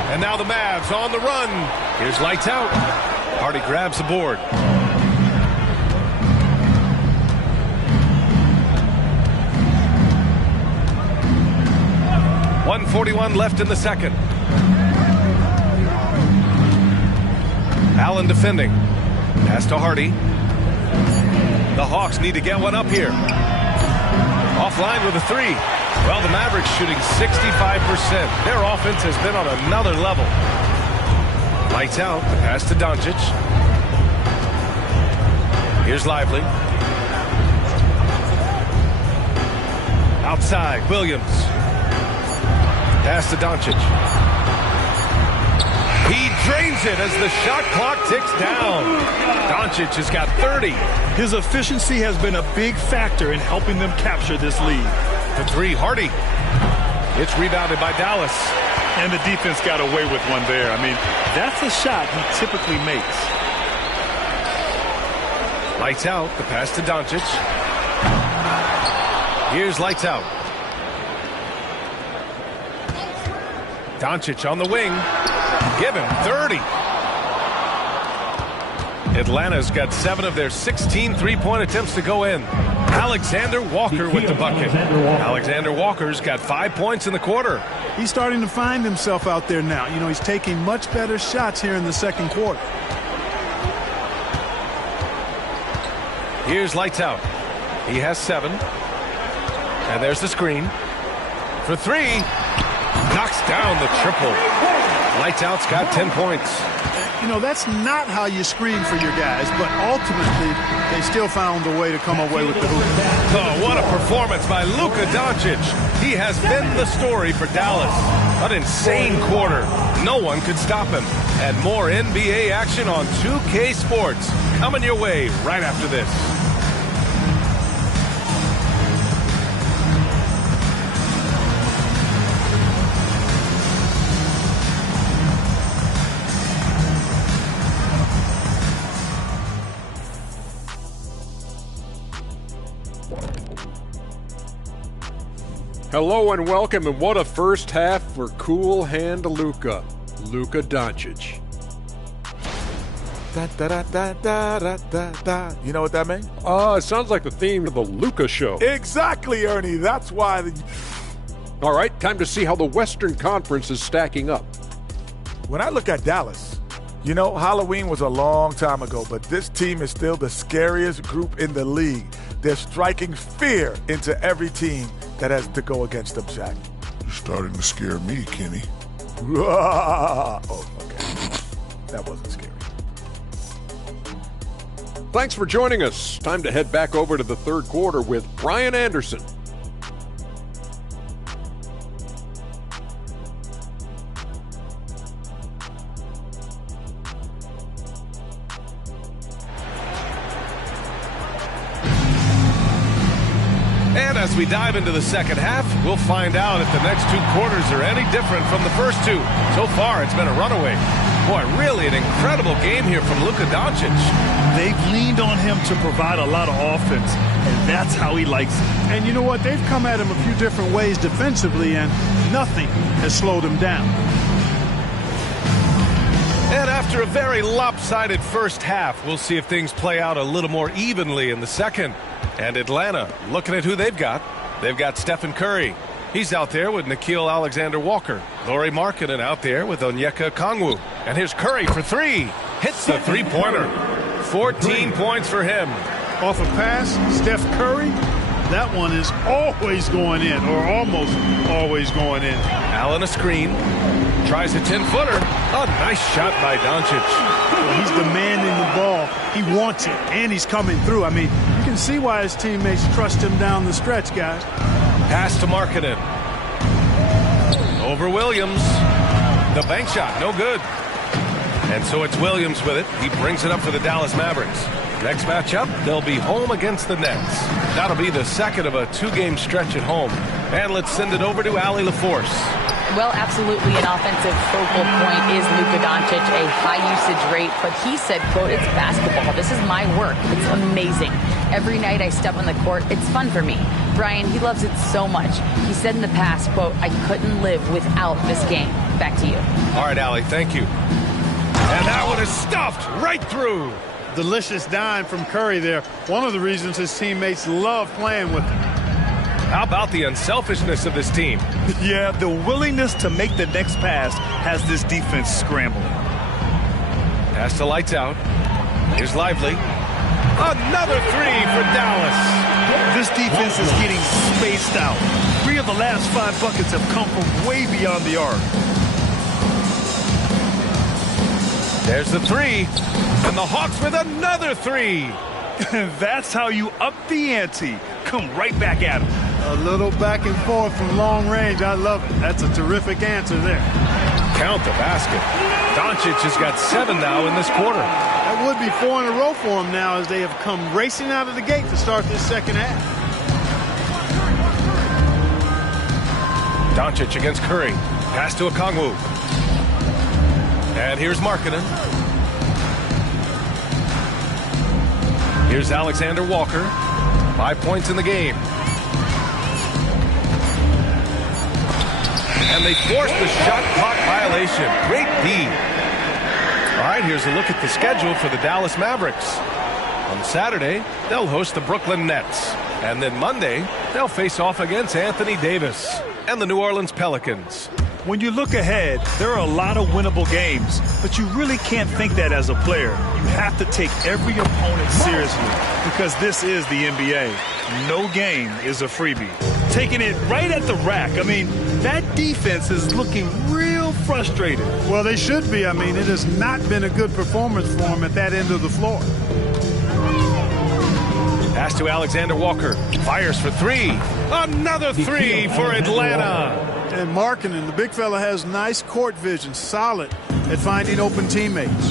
And now the Mavs on the run. Here's lights out. Hardy grabs the board. 1:41 left in the second. Allen defending. Pass to Hardy. The Hawks need to get one up here. Offline with a three. Well, the Mavericks shooting 65%. Their offense has been on another level. Lights out. The pass to Doncic. Here's Lively. Outside, Williams. Pass to Doncic. He drains it as the shot clock ticks down. Doncic has got 30. His efficiency has been a big factor in helping them capture this lead. The three, Hardy. It's rebounded by Dallas. And the defense got away with one there. I mean, that's a shot he typically makes. Lights out. The pass to Doncic. Here's lights out. Doncic on the wing. Give him 30. Atlanta's got 7 of their 16 three-point attempts to go in. Alexander Walker with the bucket. Alexander Walker's got 5 points in the quarter. He's starting to find himself out there now. You know, he's taking much better shots here in the second quarter. Here's lights out. He has 7. And there's the screen. For 3. Knocks down the triple. Lights out's got 10 points. You know, that's not how you screen for your guys, but ultimately they still found a way to come away with the hoop. Oh, what a performance by Luka Doncic. He has been the story for Dallas. An insane quarter. No one could stop him. And more NBA action on 2K Sports coming your way right after this. Hello and welcome, and what a first half for cool hand Luka Doncic. Da, da, da, da, da, da, da. You know what that means? It sounds like the theme of the Luka show. Exactly, Ernie. That's why. All right, time to see how the Western Conference is stacking up. When I look at Dallas, you know, Halloween was a long time ago, but this team is still the scariest group in the league. They're striking fear into every team that has to go against them, Shaq. You're starting to scare me, Kenny. Oh, okay. That wasn't scary. Thanks for joining us. Time to head back over to the third quarter with Brian Anderson. And as we dive into the second half, we'll find out if the next 2 quarters are any different from the first 2. So far, it's been a runaway. Boy, really an incredible game here from Luka Doncic. They've leaned on him to provide a lot of offense, and that's how he likes it. And you know what? They've come at him a few different ways defensively, and nothing has slowed him down. And after a very lopsided first half, we'll see if things play out a little more evenly in the second. And Atlanta, looking at who they've got. They've got Stephen Curry. He's out there with Nickeil Alexander-Walker. Lauri Markkanen out there with Onyeka Okongwu. And here's Curry for 3. Hits the three-pointer. 14 points for him. Off a pass, Steph Curry. That one is always going in, or almost always going in. Allen a screen. Tries a 10-footer. A nice shot by Doncic. Well, he's demanding the ball. He wants it, and he's coming through. I mean, you can see why his teammates trust him down the stretch, guys. Pass to Markkanen. Over Williams. The bank shot, no good. And so it's Williams with it. He brings it up for the Dallas Mavericks. Next matchup, they'll be home against the Nets. That'll be the second of a 2-game stretch at home. And let's send it over to Allie LaForce. Well, absolutely an offensive focal point is Luka Doncic, a high usage rate, but he said, quote, it's basketball. This is my work. It's amazing. Every night I step on the court, it's fun for me. Brian, he loves it so much. He said in the past, quote, I couldn't live without this game. Back to you. All right, Allie, thank you. And that one is stuffed right through. Delicious dime from Curry there. One of the reasons his teammates love playing with him. How about the unselfishness of this team? Yeah, the willingness to make the next pass has this defense scrambling. Pass to Lights Out. Here's Lively. Another three for Dallas. This defense is getting spaced out. 3 of the last 5 buckets have come from way beyond the arc. There's the three. And the Hawks with another three. That's how you up the ante. Come right back at him. A little back and forth from long range. I love it. That's a terrific answer there. Count the basket. Doncic has got 7 now in this quarter. That would be 4 in a row for him now as they have come racing out of the gate to start this second half. Doncic against Curry. Pass to Okongwu. And here's Markkanen. Here's Alexander Walker. 5 points in the game. And they force the shot clock violation. Great D. All right, here's a look at the schedule for the Dallas Mavericks. On Saturday, they'll host the Brooklyn Nets. And then Monday, they'll face off against Anthony Davis and the New Orleans Pelicans. When you look ahead, there are a lot of winnable games, but you really can't think that as a player. You have to take every opponent seriously because this is the NBA. No game is a freebie. Taking it right at the rack. I mean, that defense is looking real frustrated. Well, they should be. I mean, it has not been a good performance for them at that end of the floor. Pass to Alexander Walker. Fires for 3. Another 3 for Atlanta. And Markkanen, the big fella, has nice court vision, solid at finding open teammates.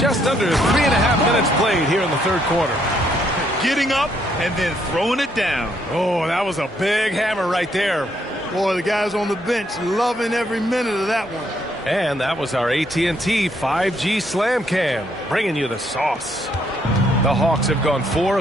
Just under 3.5 minutes played here in the third quarter. Getting up and then throwing it down. Oh, that was a big hammer right there. Boy, the guys on the bench loving every minute of that one. And that was our AT&T 5G Slam Cam, bringing you the sauce. The Hawks have gone 4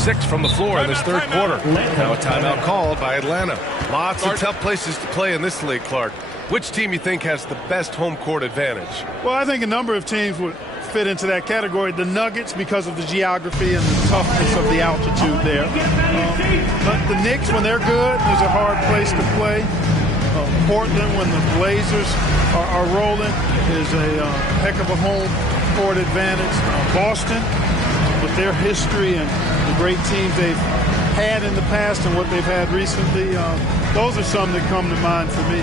6 from the floor in this third quarter. Now a timeout called by Atlanta. Lots of tough places to play in this league, Clark. Which team you think has the best home court advantage? Well, I think a number of teams would fit into that category. The Nuggets, because of the geography and the toughness of the altitude there. But the Knicks, when they're good, is a hard place to play. Portland, when the Blazers are rolling, is a heck of a home court advantage. Boston, with their history and the great teams they've had in the past and what they've had recently, those are some that come to mind for me.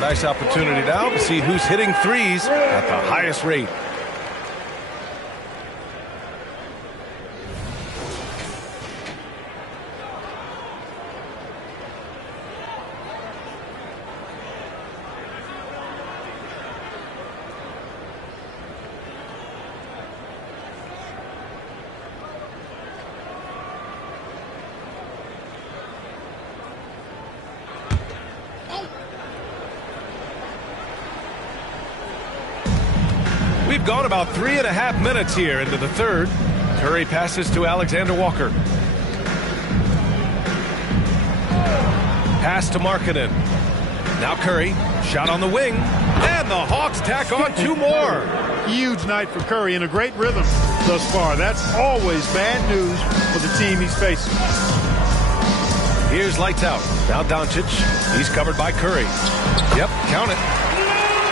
Nice opportunity now to see who's hitting threes at the highest rate. We've gone about 3.5 minutes here into the third. Curry passes to Alexander Walker. Pass to Markkanen. Now Curry, shot on the wing, and the Hawks tack on 2 more. Huge night for Curry and a great rhythm thus far. That's always bad news for the team he's facing. Here's lights out. Now Doncic. He's covered by Curry. Yep, count it.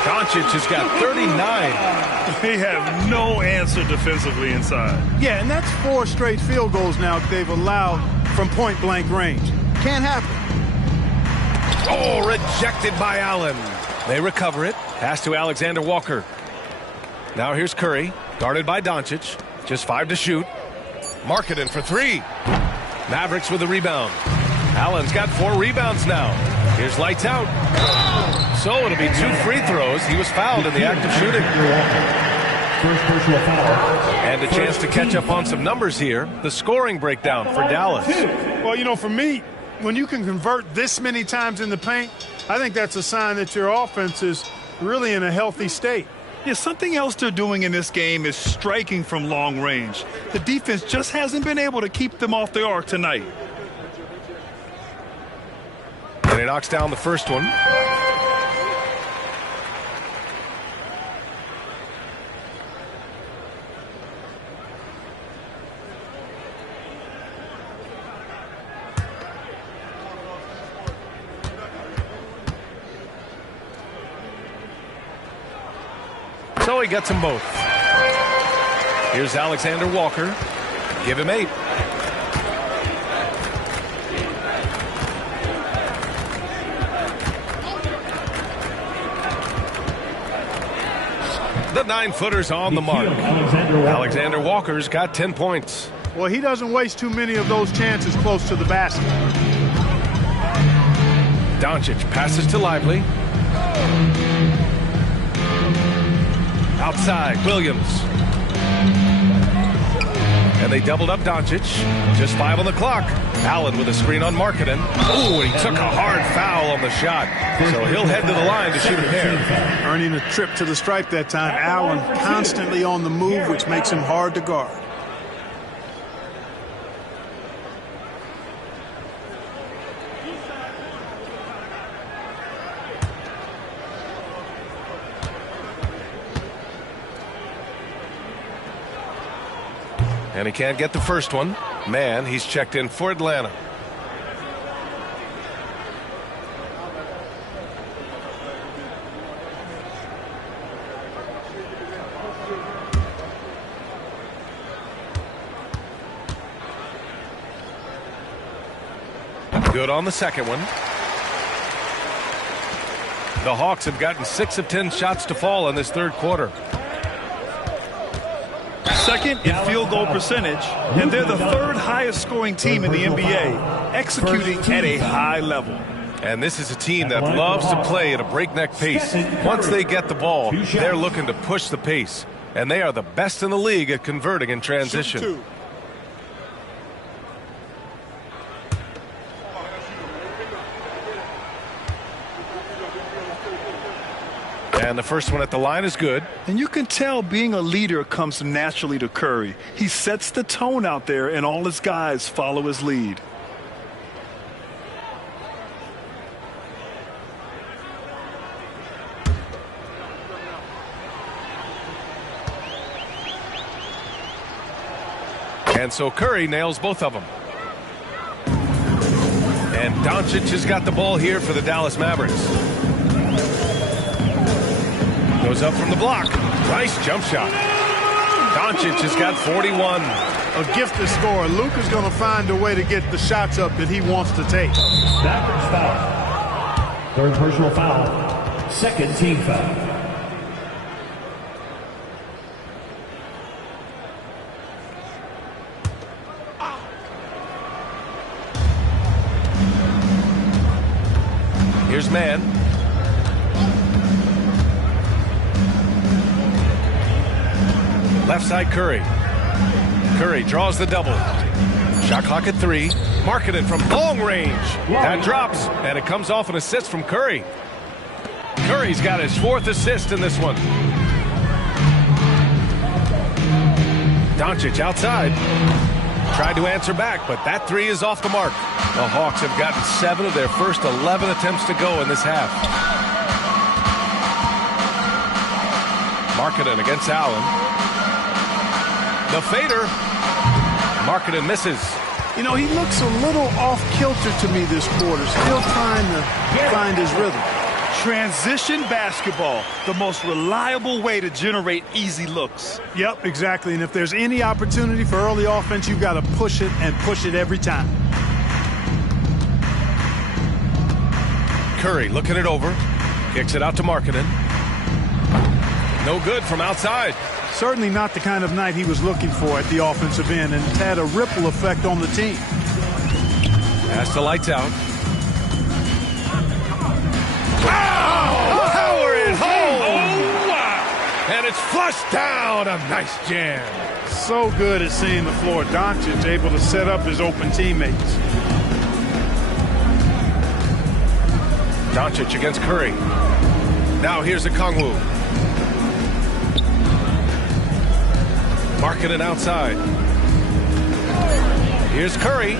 Doncic has got 39. They have no answer defensively inside. Yeah, and that's 4 straight field goals now they've allowed from point-blank range. Can't happen. Oh, rejected by Allen. They recover it. Pass to Alexander Walker. Now here's Curry, guarded by Doncic. Just 5 to shoot. Markkanen for 3. Mavericks with the rebound. Allen's got 4 rebounds now. Here's lights out. So it'll be 2 free throws. He was fouled in the act of shooting. First personal foul. And a chance to catch up on some numbers here. The scoring breakdown for Dallas. Well, you know, for me, when you can convert this many times in the paint, I think that's a sign that your offense is really in a healthy state. Yeah, something else they're doing in this game is striking from long range. The defense just hasn't been able to keep them off the arc tonight. And he knocks down the first one. So he gets them both. Here's Alexander Walker. Give him 8. The 9-footer's on the mark. Alexander Walker's got 10 points. Well, he doesn't waste too many of those chances close to the basket. Doncic passes to Lively. Outside, Williams. And they doubled up Doncic. Just 5 on the clock. Allen with a screen on Markkanen. Ooh, he took a hard foul on the shot. So he'll head to the line to shoot a pair. Earning a trip to the stripe that time. Allen constantly on the move, which makes him hard to guard. And he can't get the first one. Man, he's checked in for Atlanta. Good on the second one. The Hawks have gotten 6 of 10 shots to fall in this third quarter. Second in field goal percentage, and they're the third highest scoring team in the NBA, executing at a high level. And this is a team that loves to play at a breakneck pace. Once they get the ball, they're looking to push the pace. And they are the best in the league at converting in transition. And the first one at the line is good. And you can tell being a leader comes naturally to Curry. He sets the tone out there, and all his guys follow his lead. And so Curry nails both of them. And Doncic has got the ball here for the Dallas Mavericks. Goes up from the block. Nice jump shot. Doncic has got 41. A gifted scorer. Luke is going to find a way to get the shots up that he wants to take. Mavericks foul. Third personal foul. Second team foul. Here's man. Left side Curry. Curry draws the double. Shot clock at 3. Markkanen from long range. That drops, and it comes off an assist from Curry. Curry's got his 4th assist in this one. Doncic outside. Tried to answer back, but that 3 is off the mark. The Hawks have gotten 7 of their first 11 attempts to go in this half. Markkanen against Allen. The fader. Markkanen misses. You know, he looks a little off-kilter to me this quarter, still trying to find his rhythm. Transition basketball, the most reliable way to generate easy looks. Yep, exactly. And if there's any opportunity for early offense, you've got to push it and push it every time. Curry looking it over. Kicks it out to Markkanen. No good from outside. Certainly not the kind of night he was looking for at the offensive end, and it's had a ripple effect on the team. Pass the lights out. Power it home! Oh, wow. And it's flushed down. A nice jam. So good at seeing the floor. Doncic able to set up his open teammates. Doncic against Curry. Now here's a Kongwu. Markkanen outside. Here's Curry.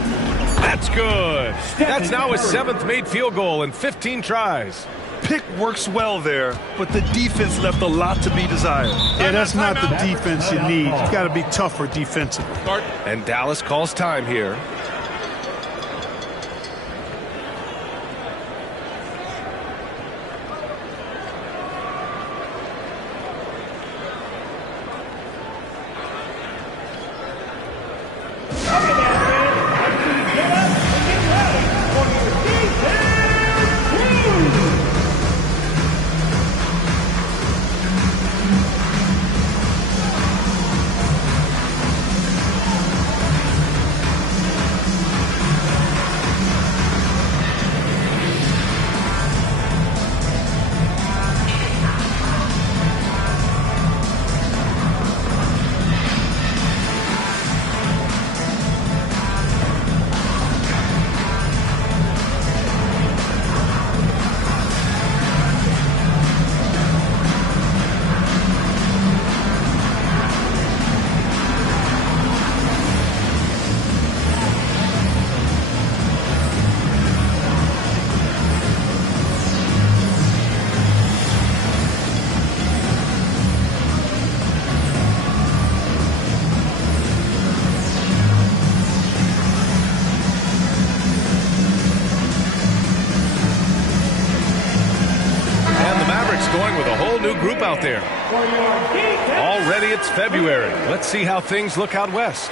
That's good. That's now his 7th made field goal in 15 tries. Pick works well there, but the defense left a lot to be desired. Yeah, that's not the defense you need. You got to be tougher defensively. And Dallas calls time here. Going with a whole new group out there. Already it's February. Let's see how things look out west.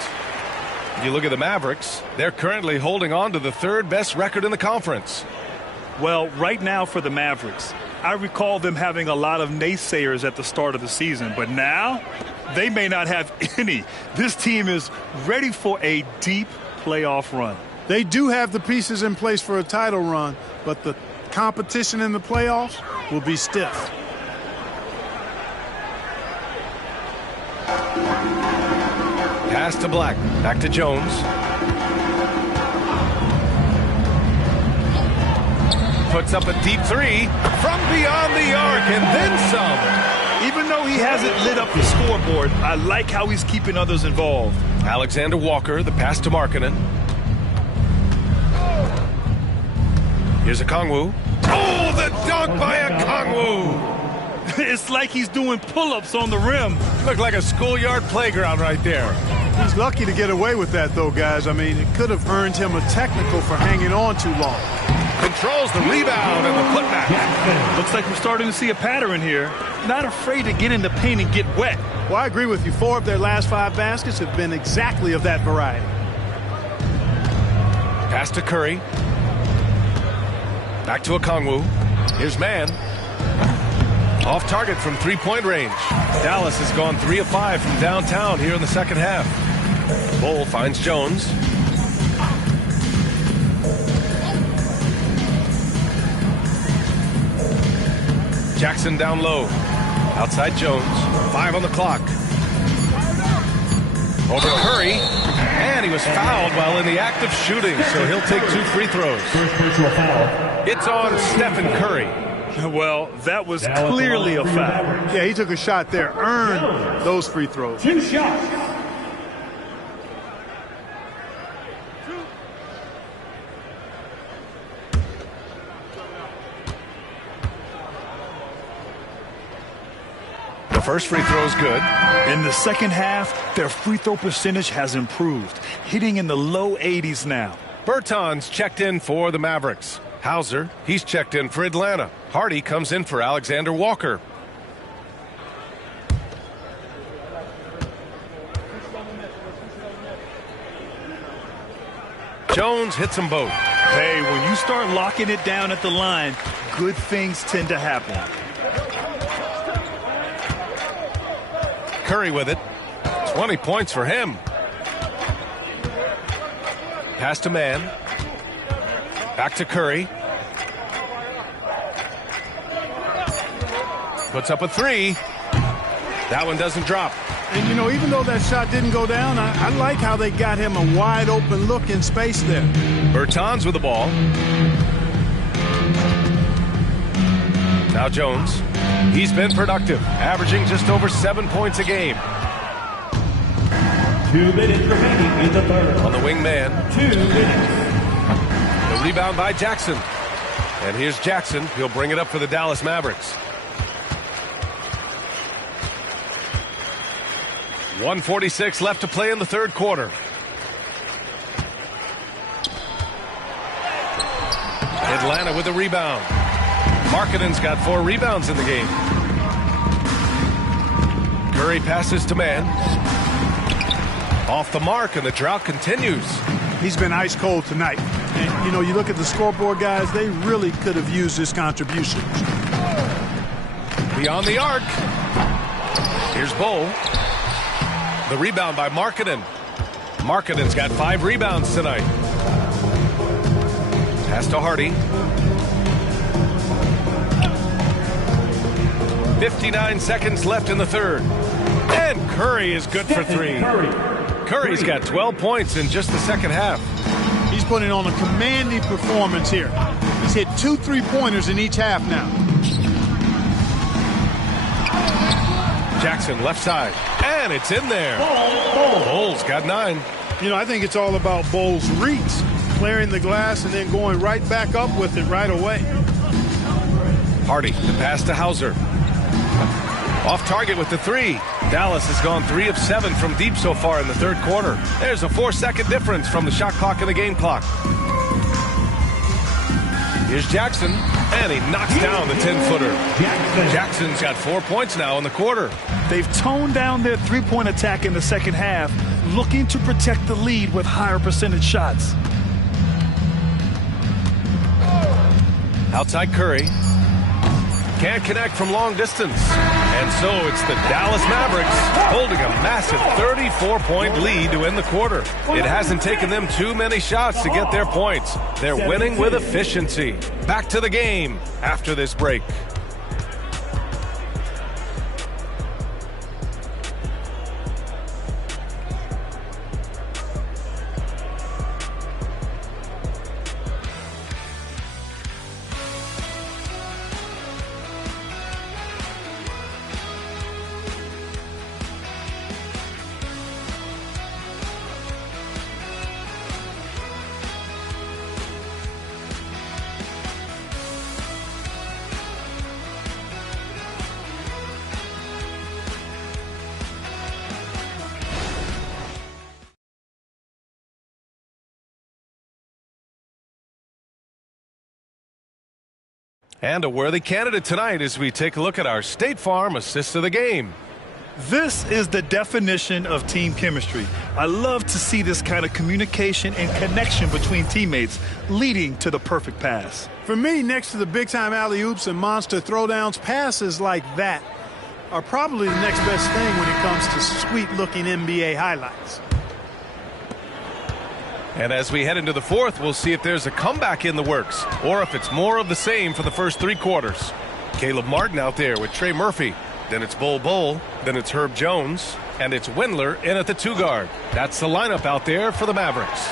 If you look at the Mavericks, they're currently holding on to the third best record in the conference. Well, right now for the Mavericks, I recall them having a lot of naysayers at the start of the season, but now they may not have any. This team is ready for a deep playoff run. They do have the pieces in place for a title run, but the competition in the playoffs will be stiff. Pass to Black. Back to Jones. Puts up a deep three from beyond the arc and then some. Even though he hasn't lit up the scoreboard, I like how he's keeping others involved. Alexander Walker, the pass to Markkanen. Here's a Okongwu. Oh, the dunk by a Okongwu! It's like he's doing pull-ups on the rim. Looked like a schoolyard playground right there. He's lucky to get away with that, though, guys. I mean, it could have earned him a technical for hanging on too long. Controls the rebound and the putback. Looks like we're starting to see a pattern here. Not afraid to get in the paint and get wet. Well, I agree with you. 4 of their last 5 baskets have been exactly of that variety. Pass to Curry. Back to Okongwu. Here's Mann. Off target from three-point range. Dallas has gone 3 of 5 from downtown here in the second half. Bull finds Jones. Jackson down low. Outside Jones. 5 on the clock. Over to Curry. And he was fouled while in the act of shooting, so he'll take 2 free throws. It's on Stephen Curry. Well, that was clearly a foul. Yeah, he took a shot there. Earned those free throws. 2 shots. The first free throw is good. In the second half, their free throw percentage has improved, hitting in the low 80s now. Bertans checked in for the Mavericks. Hauser, he's checked in for Atlanta. Hardy comes in for Alexander Walker. Jones hits them both. Hey, when you start locking it down at the line, good things tend to happen. Curry with it. 20 points for him. Pass to Mann. Back to Curry. Puts up a 3. That one doesn't drop. And, you know, even though that shot didn't go down, I like how they got him a wide open look in space there. Bertans with the ball. Now Jones. He's been productive, averaging just over 7 points a game. 2 minutes remaining in the third. On the wing man. 2 minutes. The rebound by Jackson. And here's Jackson. He'll bring it up for the Dallas Mavericks. 1:46 left to play in the third quarter. Atlanta with the rebound. Markkanen's got 4 rebounds in the game. Curry passes to Mann. Off the mark, and the drought continues. He's been ice cold tonight. And, you know, you look at the scoreboard, guys, they really could have used this contribution. Beyond the arc. Here's Bull. The rebound by Markkanen. Markkanen's got 5 rebounds tonight. Pass to Hardy. 59 seconds left in the third. And Curry is good for 3. Curry's got 12 points in just the second half. He's putting on a commanding performance here. He's hit 2 3-pointers in each half now. Jackson left side. And it's in there. Bull's got 9. You know, I think it's all about Bull's reads. Clearing the glass and then going right back up with it right away. Hardy, the pass to Hauser. Off target with the 3. Dallas has gone 3 of 7 from deep so far in the third quarter. There's a 4-second difference from the shot clock and the game clock. Here's Jackson, and he knocks down the 10-footer. Jackson's got 4 points now in the quarter. They've toned down their three-point attack in the second half, looking to protect the lead with higher percentage shots. Outside Curry. Can't connect from long distance. And so it's the Dallas Mavericks holding a massive 34-point lead to end the quarter. It hasn't taken them too many shots to get their points. They're winning with efficiency. Back to the game after this break. And a worthy candidate tonight as we take a look at our State Farm assist of the game. This is the definition of team chemistry. I love to see this kind of communication and connection between teammates leading to the perfect pass. For me, next to the big-time alley-oops and monster throwdowns, passes like that are probably the next best thing when it comes to sweet-looking NBA highlights. And as we head into the fourth, we'll see if there's a comeback in the works or if it's more of the same for the first three quarters. Caleb Martin out there with Trey Murphy. Then it's Bol, then it's Herb Jones, and it's Windler in at the 2-guard. That's the lineup out there for the Mavericks.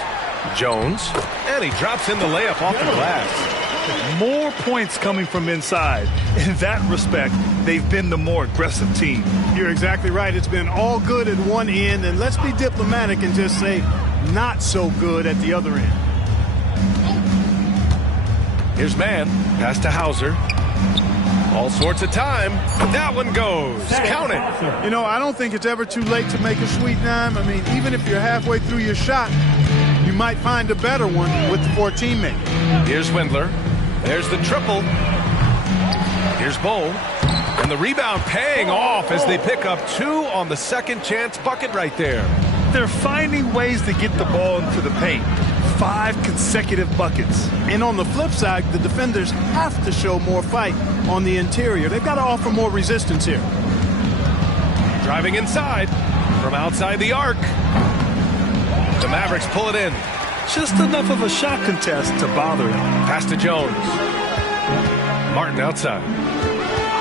Jones, and he drops in the layup off the glass. More points coming from inside. In that respect, they've been the more aggressive team. You're exactly right. It's been all good at one end, and let's be diplomatic and just say not so good at the other end. Here's Mann, pass to Hauser. All sorts of time. That one goes. Count it. You know, I don't think it's ever too late to make a sweet dime. I mean, even if you're halfway through your shot, you might find a better one with the 4 teammate. Here's Windler. There's the triple. Here's Bol. And the rebound paying off as they pick up 2 on the second chance bucket right there. They're finding ways to get the ball into the paint. 5 consecutive buckets. And on the flip side, the defenders have to show more fight on the interior. They've got to offer more resistance here. Driving inside from outside the arc. The Mavericks pull it in. Just enough of a shot contest to bother him. Pass to Jones. Martin outside.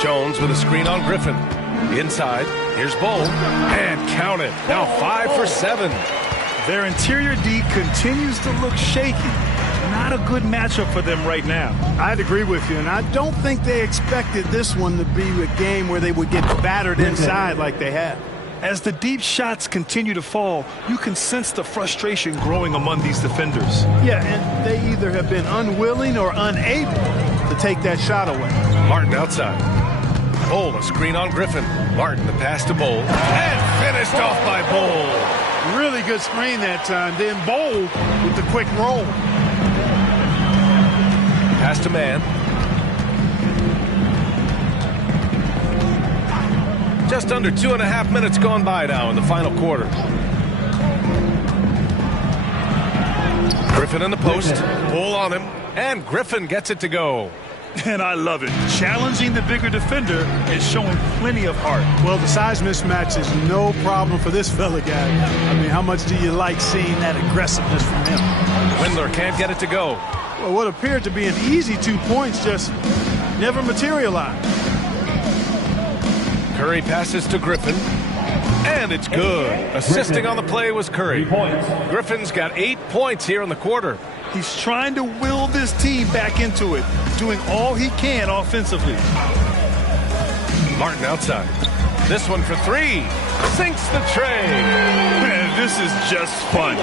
Jones with a screen on Griffin. Inside. Here's Bol. And count it. Now 5 for 7. Their interior D continues to look shaky. Not a good matchup for them right now. I'd agree with you, and I don't think they expected this one to be a game where they would get battered inside like they have. As the deep shots continue to fall, you can sense the frustration growing among these defenders. Yeah, and they either have been unwilling or unable to take that shot away. Martin outside. Bol, a screen on Griffin. Martin, the pass to Bol. And finished off by Bol. Really good screen that time. Then Bol with the quick roll. Pass to Mann. Just under 2.5 minutes gone by now in the final quarter. Griffin in the post. Bol on him. And Griffin gets it to go. And I love it. Challenging the bigger defender and showing plenty of heart. Well, the size mismatch is no problem for this fella guy. I mean, how much do you like seeing that aggressiveness from him? Windler can't get it to go. Well, what appeared to be an easy 2 points just never materialized. Curry passes to Griffin. And it's good. Assisting on the play was Curry. Griffin's got 8 points here in the quarter. He's trying to will this team back into it, doing all he can offensively. Martin outside. This one for 3. Sinks the tray. Man, this is just fun.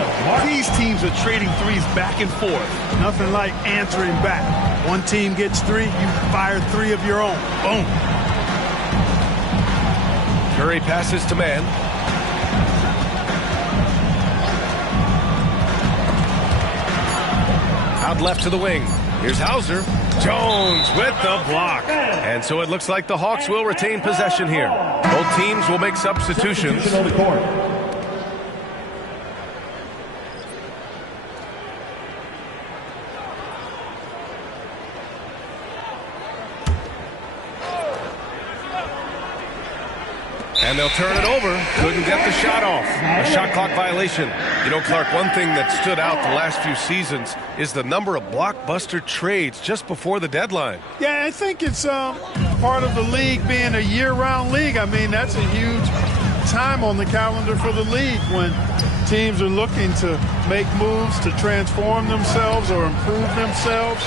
These teams are trading threes back and forth. Nothing like answering back. One team gets 3, you fire 3 of your own. Boom. Curry passes to Mann. Out left to the wing. Here's Hauser. Jones with the block. And so it looks like the Hawks will retain possession here. Both teams will make substitutions. And they'll turn it over. Couldn't get the shot off. A shot clock violation. You know, Clark, one thing that stood out the last few seasons is the number of blockbuster trades just before the deadline. Yeah, I think it's part of the league being a year-round league. I mean, that's a huge time on the calendar for the league when teams are looking to make moves to transform themselves or improve themselves.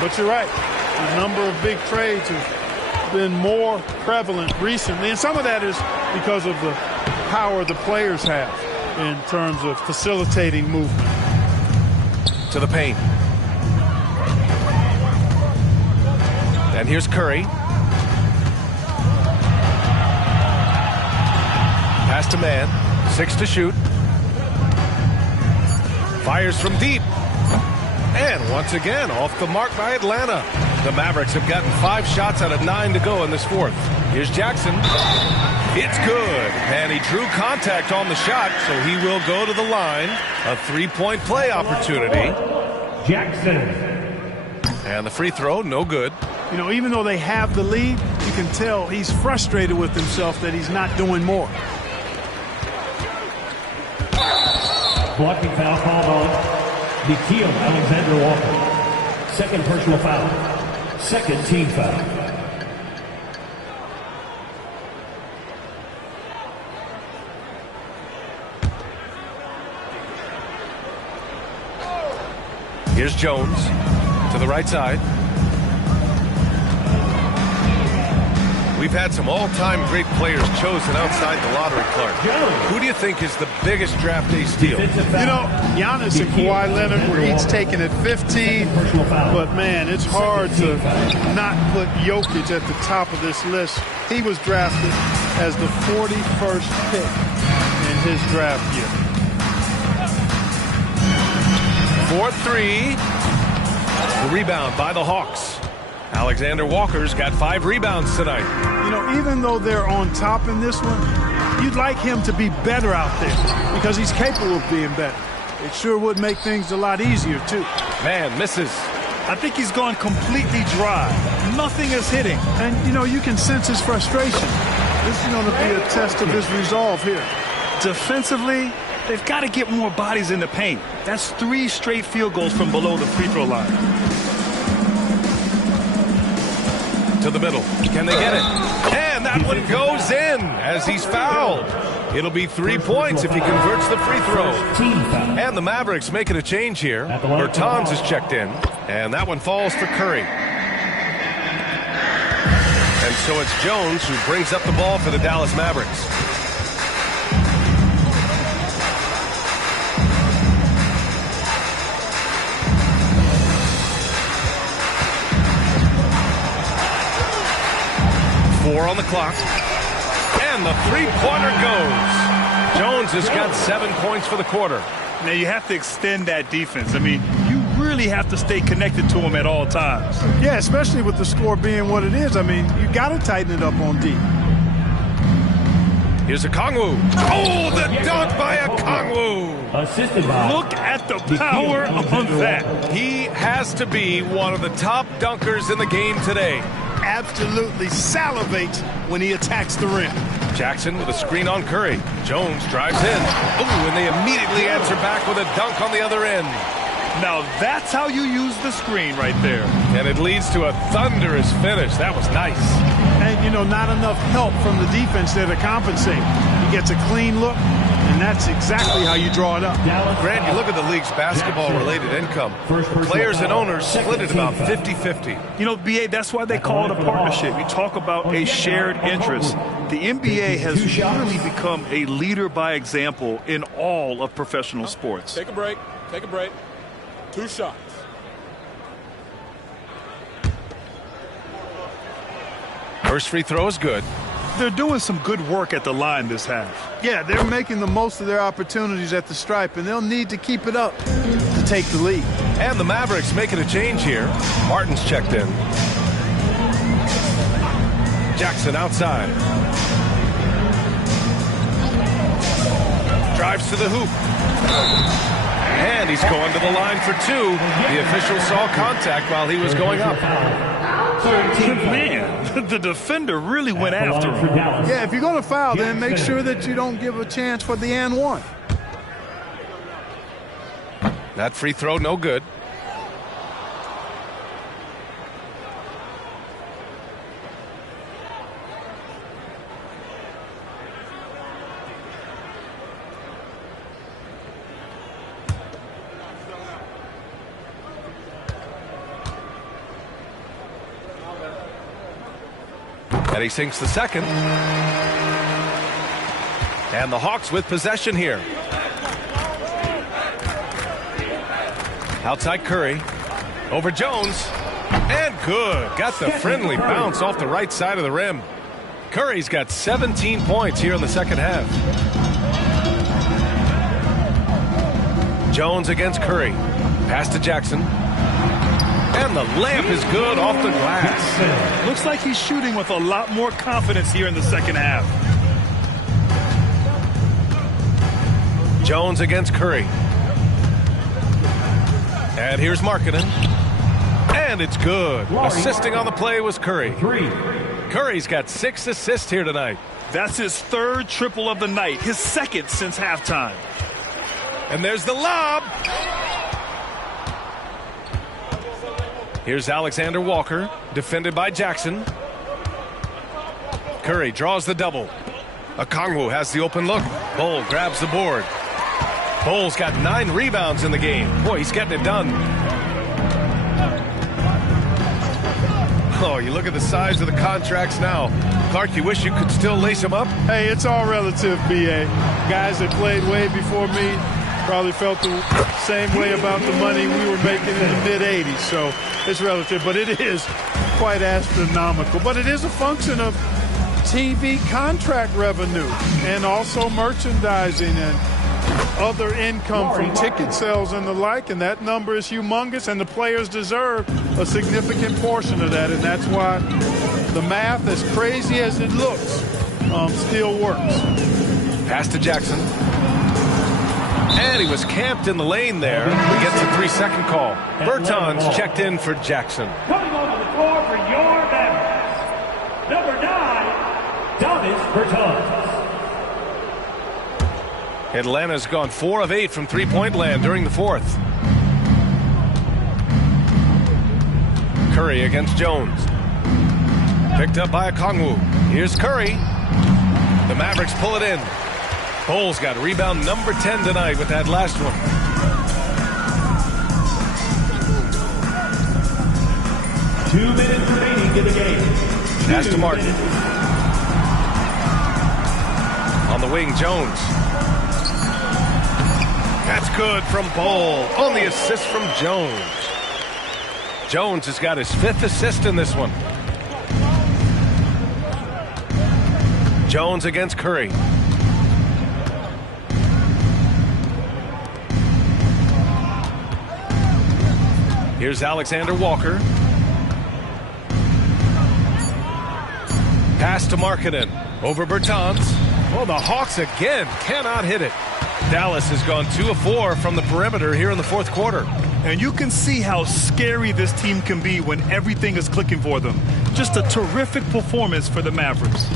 But you're right. The number of big trades have been more prevalent recently, and some of that is because of the power the players have in terms of facilitating movement. To the paint. And here's Curry. Pass to man. 6 to shoot. Fires from deep. And once again, off the mark by Atlanta. The Mavericks have gotten 5 shots out of 9 to go in this fourth. Here's Jackson. It's good. And he drew contact on the shot, so he will go to the line. A 3-point play opportunity. Jackson. And the free throw, no good. You know, even though they have the lead, you can tell he's frustrated with himself that he's not doing more. Blocking foul called on Nikhil Alexander-Walker. Second personal foul. Second team foul. Here's Jones to the right side. We've had some all-time great players chosen outside the lottery, Clark. Who do you think is the biggest draft day steal? You know, Giannis and Kawhi Leonard were each taken at 15, but man, it's hard to not put Jokic at the top of this list. He was drafted as the 41st pick in his draft year. 4-3. The rebound by the Hawks. Alexander Walker's got 5 rebounds tonight. You know, even though they're on top in this one, you'd like him to be better out there because he's capable of being better. It sure would make things a lot easier, too. Man, misses. I think he's gone completely dry. Nothing is hitting. And, you know, you can sense his frustration. This is going to be a test of his resolve here. Defensively, they've got to get more bodies in the paint. That's 3 straight field goals from below the free throw line. To the middle. Can they get it? And that one goes in as he's fouled. It'll be 3 points if he converts the free throw. And the Mavericks making a change here. Bertans is checked in. And that one falls for Curry. And so it's Jones who brings up the ball for the Dallas Mavericks. On the clock, and the three-pointer goes. Jones has got 7 points for the quarter. Now you have to extend that defense. I mean, you really have to stay connected to him at all times. Yeah, especially with the score being what it is. I mean, you got to tighten it up on D. Here's a Kongwu. Oh, the dunk by a Kongwu. Assisted by. Look at the power on that. He has to be one of the top dunkers in the game today. Absolutely salivates when he attacks the rim. Jackson with a screen on Curry. Jones drives in. Ooh, and they immediately answer back with a dunk on the other end. Now that's how you use the screen right there. And it leads to a thunderous finish. That was nice. And, you know, not enough help from the defense there to compensate. He gets a clean look, and that's exactly how you draw it up. Grant, you look at the league's basketball-related income. Players and owners split it about 50-50. You know, BA, that's why they call it a partnership. You talk about a shared interest. The NBA has really become a leader by example in all of professional sports. Take a break. Take a break. 2 shots. First free throw is good. They're doing some good work at the line this half. Yeah, they're making the most of their opportunities at the stripe, and they'll need to keep it up to take the lead. And the Mavericks making a change here. Martin's checked in. Jackson outside. Drives to the hoop. And he's going to the line for 2. The official saw contact while he was going up. Man, the defender really went after him. Yeah, if you're going to foul, then make sure that you don't give a chance for the and one. That free throw, no good. And he sinks the second. And the Hawks with possession here. Outside Curry. Over Jones. And good. Got the friendly bounce off the right side of the rim. Curry's got 17 points here in the second half. Jones against Curry. Pass to Jackson. And the layup is good off the glass. Looks like he's shooting with a lot more confidence here in the second half. Jones against Curry. And here's Markkanen. And it's good. Assisting on the play was Curry. Curry's got 6 assists here tonight. That's his 3rd triple of the night, his 2nd since halftime. And there's the lob. Here's Alexander Walker, defended by Jackson. Curry draws the double. Okongwu has the open look. Bol grabs the board. Bol's got 9 rebounds in the game. Boy, he's getting it done. Oh, you look at the size of the contracts now. Clark, you wish you could still lace them up? Hey, it's all relative, B.A. Guys that played way before me probably felt the same way about the money we were making in the mid-'80s. So it's relative, but it is quite astronomical. But it is a function of TV contract revenue and also merchandising and other income from ticket sales and the like, and that number is humongous, and the players deserve a significant portion of that, and that's why the math, as crazy as it looks, still works. Pass to Jackson. And he was camped in the lane there. He gets a 3-second call. Bertans checked in for Jackson. Coming on the floor for your Mavericks, number 9, Davis Bertans. Atlanta's gone 4 of 8 from three-point land during the 4th. Curry against Jones. Picked up by Okongwu. Here's Curry. The Mavericks pull it in. Bol's got rebound number 10 tonight with that last one. Two minutes remaining in the game. Pass to Martin. On the wing, Jones. That's good from Bol. On the assist from Jones. Jones has got his 5th assist in this one. Jones against Curry. Here's Alexander Walker. Pass to Markkanen. Over Bertans. Oh, the Hawks again cannot hit it. Dallas has gone 2 of 4 from the perimeter here in the 4th quarter. And you can see how scary this team can be when everything is clicking for them. Just a terrific performance for the Mavericks.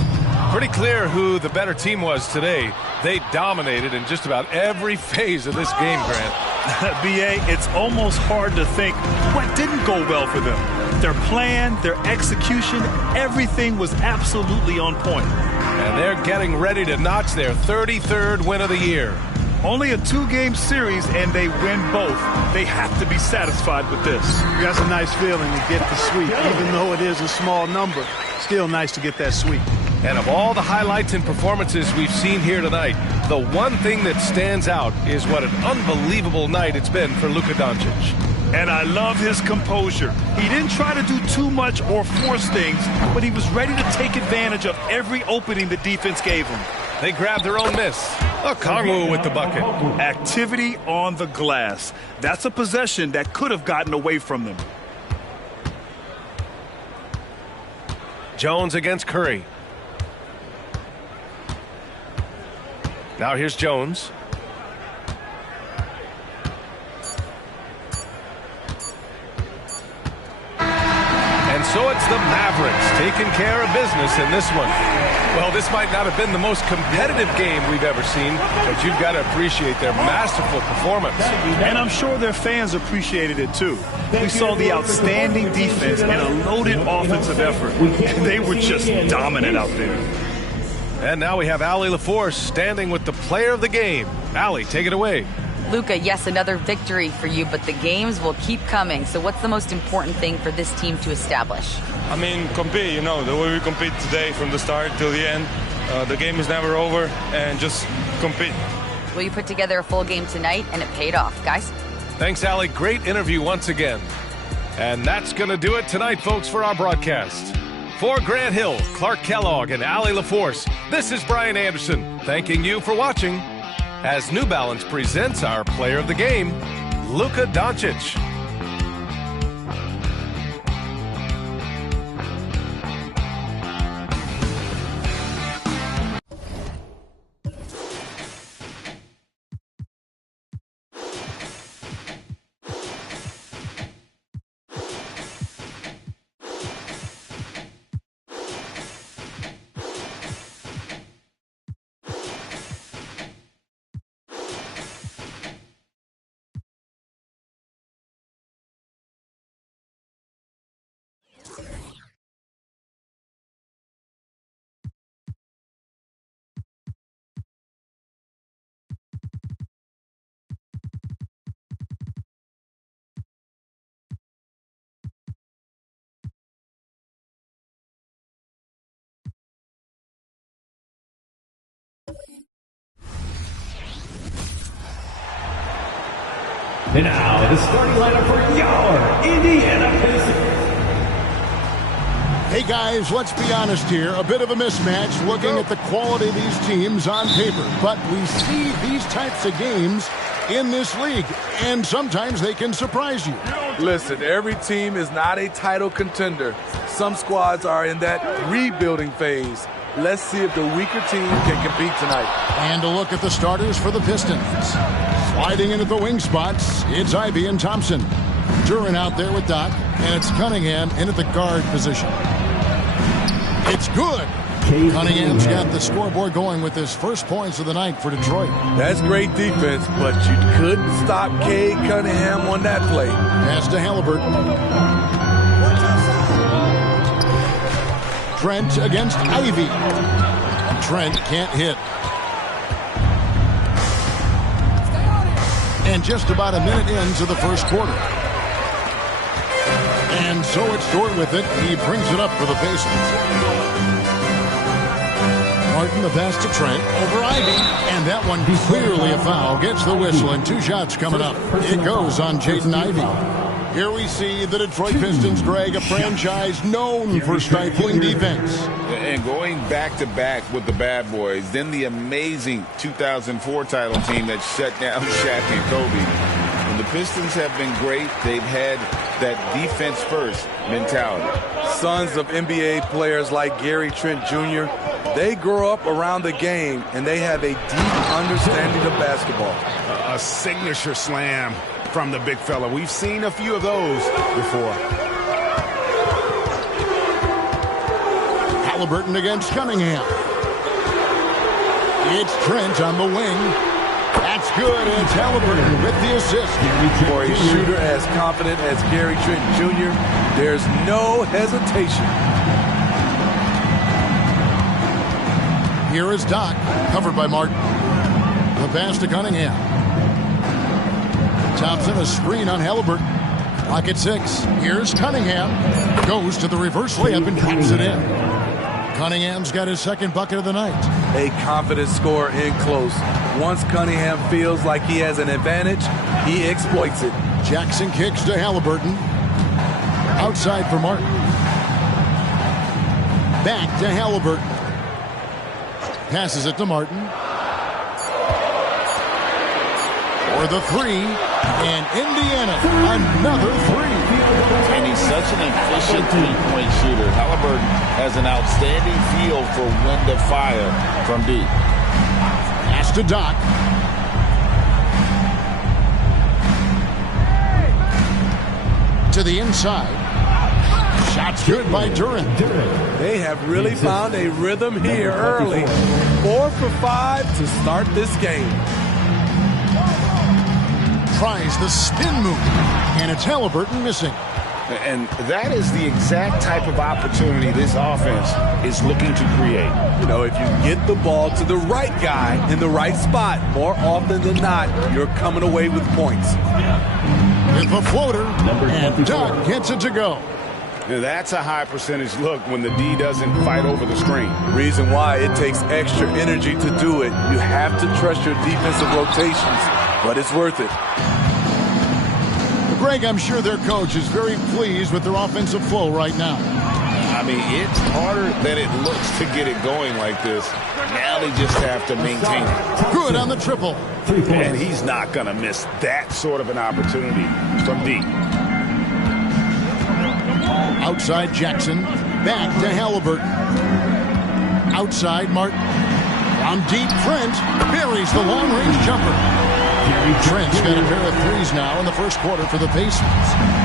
Pretty clear who the better team was today. They dominated in just about every phase of this game, Grant. B.A., it's almost hard to think what didn't go well for them. Their plan, their execution, everything was absolutely on point. And they're getting ready to notch their 33rd win of the year. Only a 2-game series, and they win both. They have to be satisfied with this. That's a nice feeling to get the sweep. Even though it is a small number, still nice to get that sweep. And of all the highlights and performances we've seen here tonight, the one thing that stands out is what an unbelievable night it's been for Luka Doncic. And I love his composure. He didn't try to do too much or force things, but he was ready to take advantage of every opening the defense gave him. They grabbed their own miss. Okongwu with the bucket. Activity on the glass. That's a possession that could have gotten away from them. Jones against Curry. Now here's Jones. And so it's the Mavericks taking care of business in this one. Well, this might not have been the most competitive game we've ever seen, but you've got to appreciate their masterful performance. And I'm sure their fans appreciated it too. We saw the outstanding defense and a loaded offensive effort. They were just dominant out there. And now we have Allie LaForce standing with the player of the game. Allie, take it away. Luka, yes, another victory for you, but the games will keep coming. So what's the most important thing for this team to establish? I mean, compete, the way we compete today from the start till the end. The game is never over, and just compete. Will you put together a full game tonight? And it paid off, guys. Thanks, Allie. Great interview once again. And that's going to do it tonight, folks, for our broadcast. For Grant Hill, Clark Kellogg, and Allie LaForce, this is Brian Anderson, thanking you for watching as New Balance presents our player of the game, Luka Doncic. And now, the starting lineup for your Indiana Pacers. Hey guys, let's be honest here. A bit of a mismatch looking at the quality of these teams on paper. But we see these types of games in this league, and sometimes they can surprise you. Listen, every team is not a title contender. Some squads are in that rebuilding phase. Let's see if the weaker team can compete tonight. And a look at the starters for the Pistons. Sliding into the wing spots, it's Ivy and Thompson. Duran out there with Doc, and it's Cunningham in at the guard position. It's good. Cunningham's got the scoreboard going with his first points of the night for Detroit. That's great defense, but you couldn't stop Cade Cunningham on that play. Pass to Halliburton. Trent against Ivy. Trent can't hit. And just about a minute into the first quarter. And so it's Dort with it. He brings it up for the Pacers. Martin, the pass to Trent, over Ivy, and that one clearly a foul. Gets the whistle, and 2 shots coming up. It goes on Jaden Ivey. Here we see the Detroit Pistons, Greg, a franchise known for stifling defense. And going back-to-back with the bad boys, then the amazing 2004 title team that shut down Shaq and Kobe. And the Pistons have been great. They've had that defense-first mentality. Sons of NBA players like Gary Trent Jr., they grow up around the game, and they have a deep understanding of basketball. A signature slam from the big fella. We've seen a few of those before. Halliburton against Cunningham. It's Trent on the wing. That's good. It's Halliburton with the assist. For a shooter as confident as Gary Trent Jr., there's no hesitation. Here is Doc, covered by Martin. The pass to Cunningham. Thompson, a screen on Halliburton. Clock at 6. Here's Cunningham. Goes to the reverse layup and drops it in. Cunningham's got his second bucket of the night. A confident scorer in close. Once Cunningham feels like he has an advantage, he exploits it. Jackson kicks to Halliburton. Outside for Martin. Back to Halliburton. Passes it to Martin. For the 3. And Indiana, another 3. And he's such an efficient three-point shooter. Halliburton has an outstanding feel for when to fire from deep. Pass to Doc. To the inside. Shot's good by Durant. They have really found a rhythm here early. 4 for 5 to start this game. Tries the spin move, and it's Halliburton missing. And that is the exact type of opportunity this offense is looking to create. You know, if you get the ball to the right guy in the right spot, more often than not, you're coming away with points. With a floater, and Doug gets it to go. Now that's a high percentage look when the D doesn't fight over the screen. Reason why it takes extra energy to do it. You have to trust your defensive rotations, but it's worth it. Greg, I'm sure their coach is very pleased with their offensive flow right now. I mean, it's harder than it looks to get it going like this. Now they just have to maintain it. Good on the triple. And he's not going to miss that sort of an opportunity from deep. Outside Jackson. Back to Halliburton. Outside Martin. On deep, Trent buries the long-range jumper. Trent's got a pair of threes now in the first quarter for the Pacers.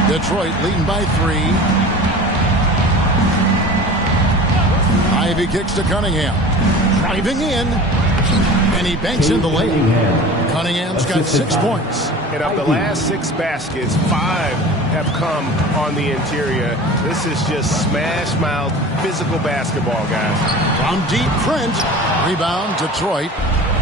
Detroit leading by 3. Ivy kicks to Cunningham. Driving in. And he banks in the layup. Cunningham's got 6 points. And of the last 6 baskets, 5 have come on the interior. This is just smash-mouth physical basketball, guys. From deep, Trent. Rebound, Detroit.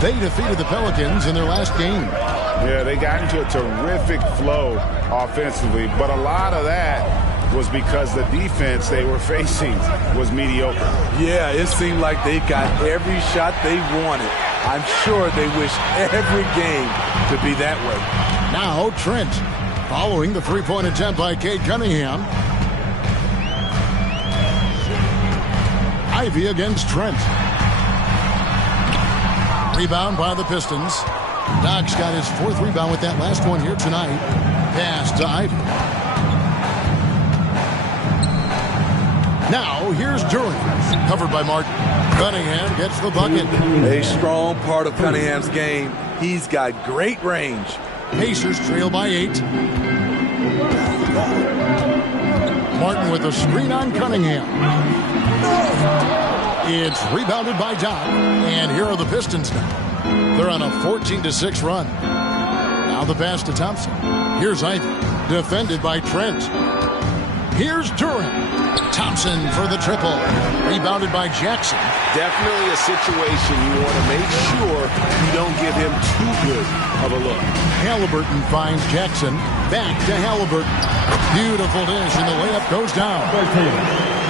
They defeated the Pelicans in their last game. Yeah, they got into a terrific flow offensively, but a lot of that was because the defense they were facing was mediocre. Yeah, it seemed like they got every shot they wanted. I'm sure they wish every game could be that way. Now Trent, following the three-point attempt by Cade Cunningham. Ivy against Trent. Rebound by the Pistons. Doc's got his 4th rebound with that last one here tonight. Pass to Ivy. Now here's Durant. Covered by Martin. Cunningham gets the bucket. A strong part of Cunningham's game. He's got great range. Pacers trail by 8. Martin with a screen on Cunningham. It's rebounded by Doc. And here are the Pistons now. They're on a 14-6 run. Now the pass to Thompson. Here's Ivy. Defended by Trent. Here's Durant. Thompson for the triple. Rebounded by Jackson. Definitely a situation you want to make sure you don't give him too good of a look. Halliburton finds Jackson. Back to Halliburton. Beautiful dish, and the layup goes down.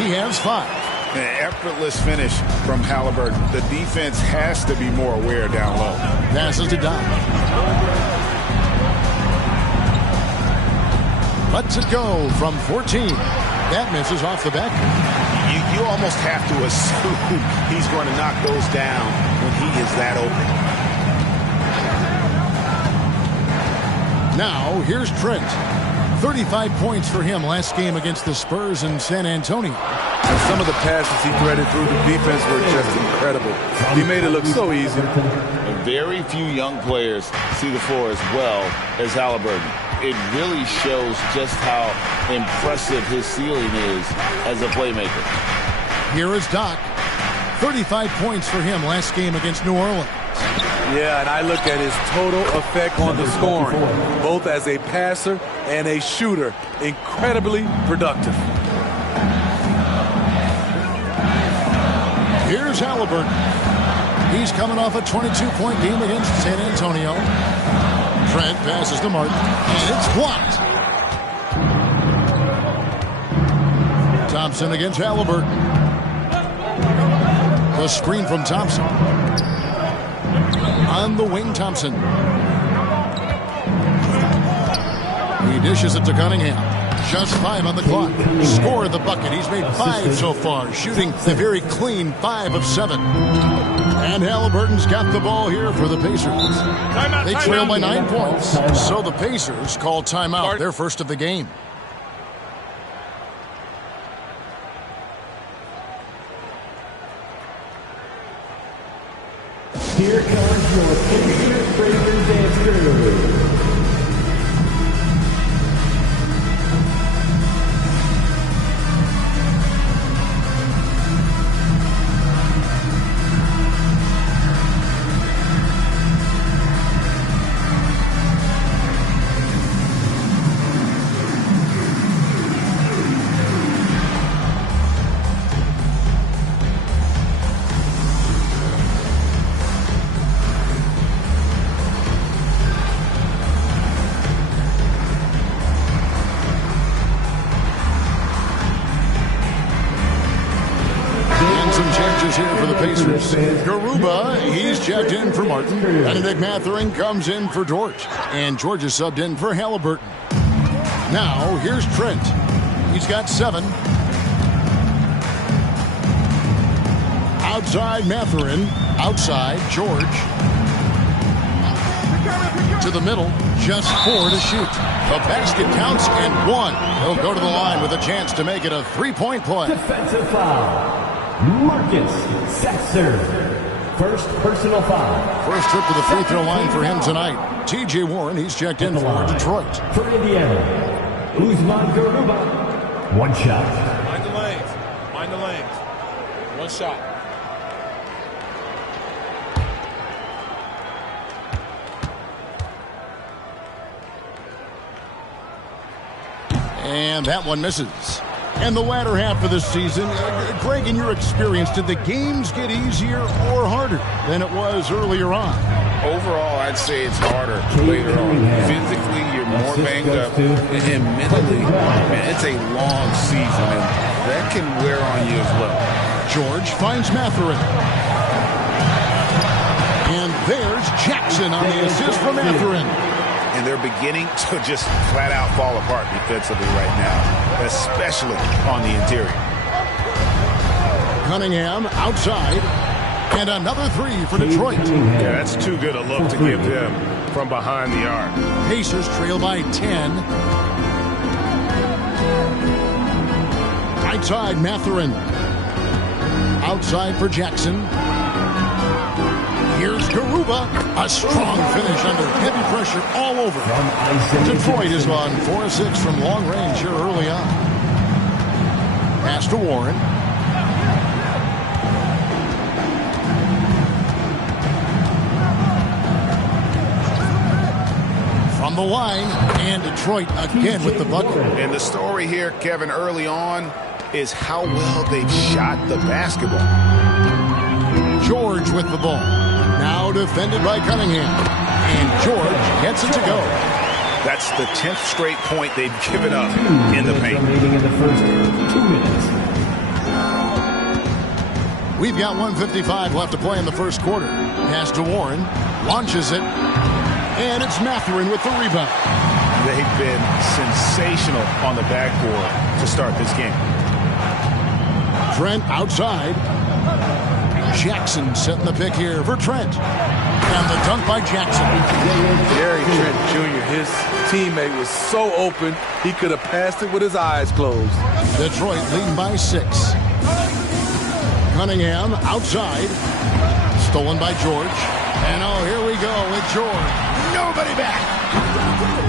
He has 5. An effortless finish from Halliburton. The defense has to be more aware down low. Passes to Doc. Lets it go from 14. That misses off the back. You almost have to assume he's going to knock those down when he is that open. Now, here's Trent. 35 points for him last game against the Spurs in San Antonio. And some of the passes he threaded through the defense were just incredible. He made it look so easy. And very few young players see the floor as well as Halliburton. It really shows just how impressive his ceiling is as a playmaker. Here is Doc. 35 points for him last game against New Orleans. Yeah, and I look at his total effect on the scoring, both as a passer and a shooter. Incredibly productive. Here's Halliburton. He's coming off a 22-point game against San Antonio. Trent passes to Martin, and it's blocked. Thompson against Halliburton. The screen from Thompson. On the wing, Thompson. He dishes it to Cunningham. Just 5 on the clock. Scored the bucket. He's made 5 so far, shooting a very clean 5 of 7. And Halliburton's got the ball here for the Pacers. They trail by 9 points. So the Pacers call timeout, their first of the game. Here comes your Pacers Breakers Dancer. Pacers. Garuba, he's checked in for Martin. Benedict Mathurin comes in for George. And George is subbed in for Halliburton. Now, here's Trent. He's got 7. Outside Mathurin. Outside George. To the middle. Just 4 to shoot. The basket counts and 1. He'll go to the line with a chance to make it a 3-point play. Defensive foul. Marcus Sasser. First personal foul. First trip to the free throw line for him tonight. T.J. Warren, he's checked in for Detroit. For Indiana, Usman Garuba. 1 shot. Mind the lanes. Mind the lanes. 1 shot. And that one misses. And the latter half of the season, Greg, in your experience, did the games get easier or harder than it was earlier on? Overall, I'd say it's harder later on. Physically, you're more banged up. And mentally, man, it's a long season, and that can wear on you as well. George finds Mathurin. And there's Jackson on the assist for Mathurin. And they're beginning to just flat out fall apart defensively right now, especially on the interior. Cunningham outside. And another 3 for Detroit. Yeah, that's too good a look to give them from behind the arc. Pacers trail by 10. Right side, Mathurin. Outside for Jackson. Here's Garuba. A strong finish under heavy pressure all over. Detroit has gone 4-6 from long range here early on. Pass to Warren. From the line, and Detroit again with the bucket. And the story here, Kevin, early on is how well they've shot the basketball. George with the ball. Now defended by Cunningham. And George gets it to go. That's the 10th straight point they've given up in the paint. In the first 2 minutes. We've got 1:55 left to play in the first quarter. Pass to Warren. Launches it. And it's Mathurin with the rebound. They've been sensational on the backboard to start this game. Trent outside. Jackson setting the pick here for Trent. And the dunk by Jackson. Gary Trent Jr., his teammate was so open, he could have passed it with his eyes closed. Detroit leading by 6. Cunningham outside. Stolen by George. And here we go with George. Nobody back.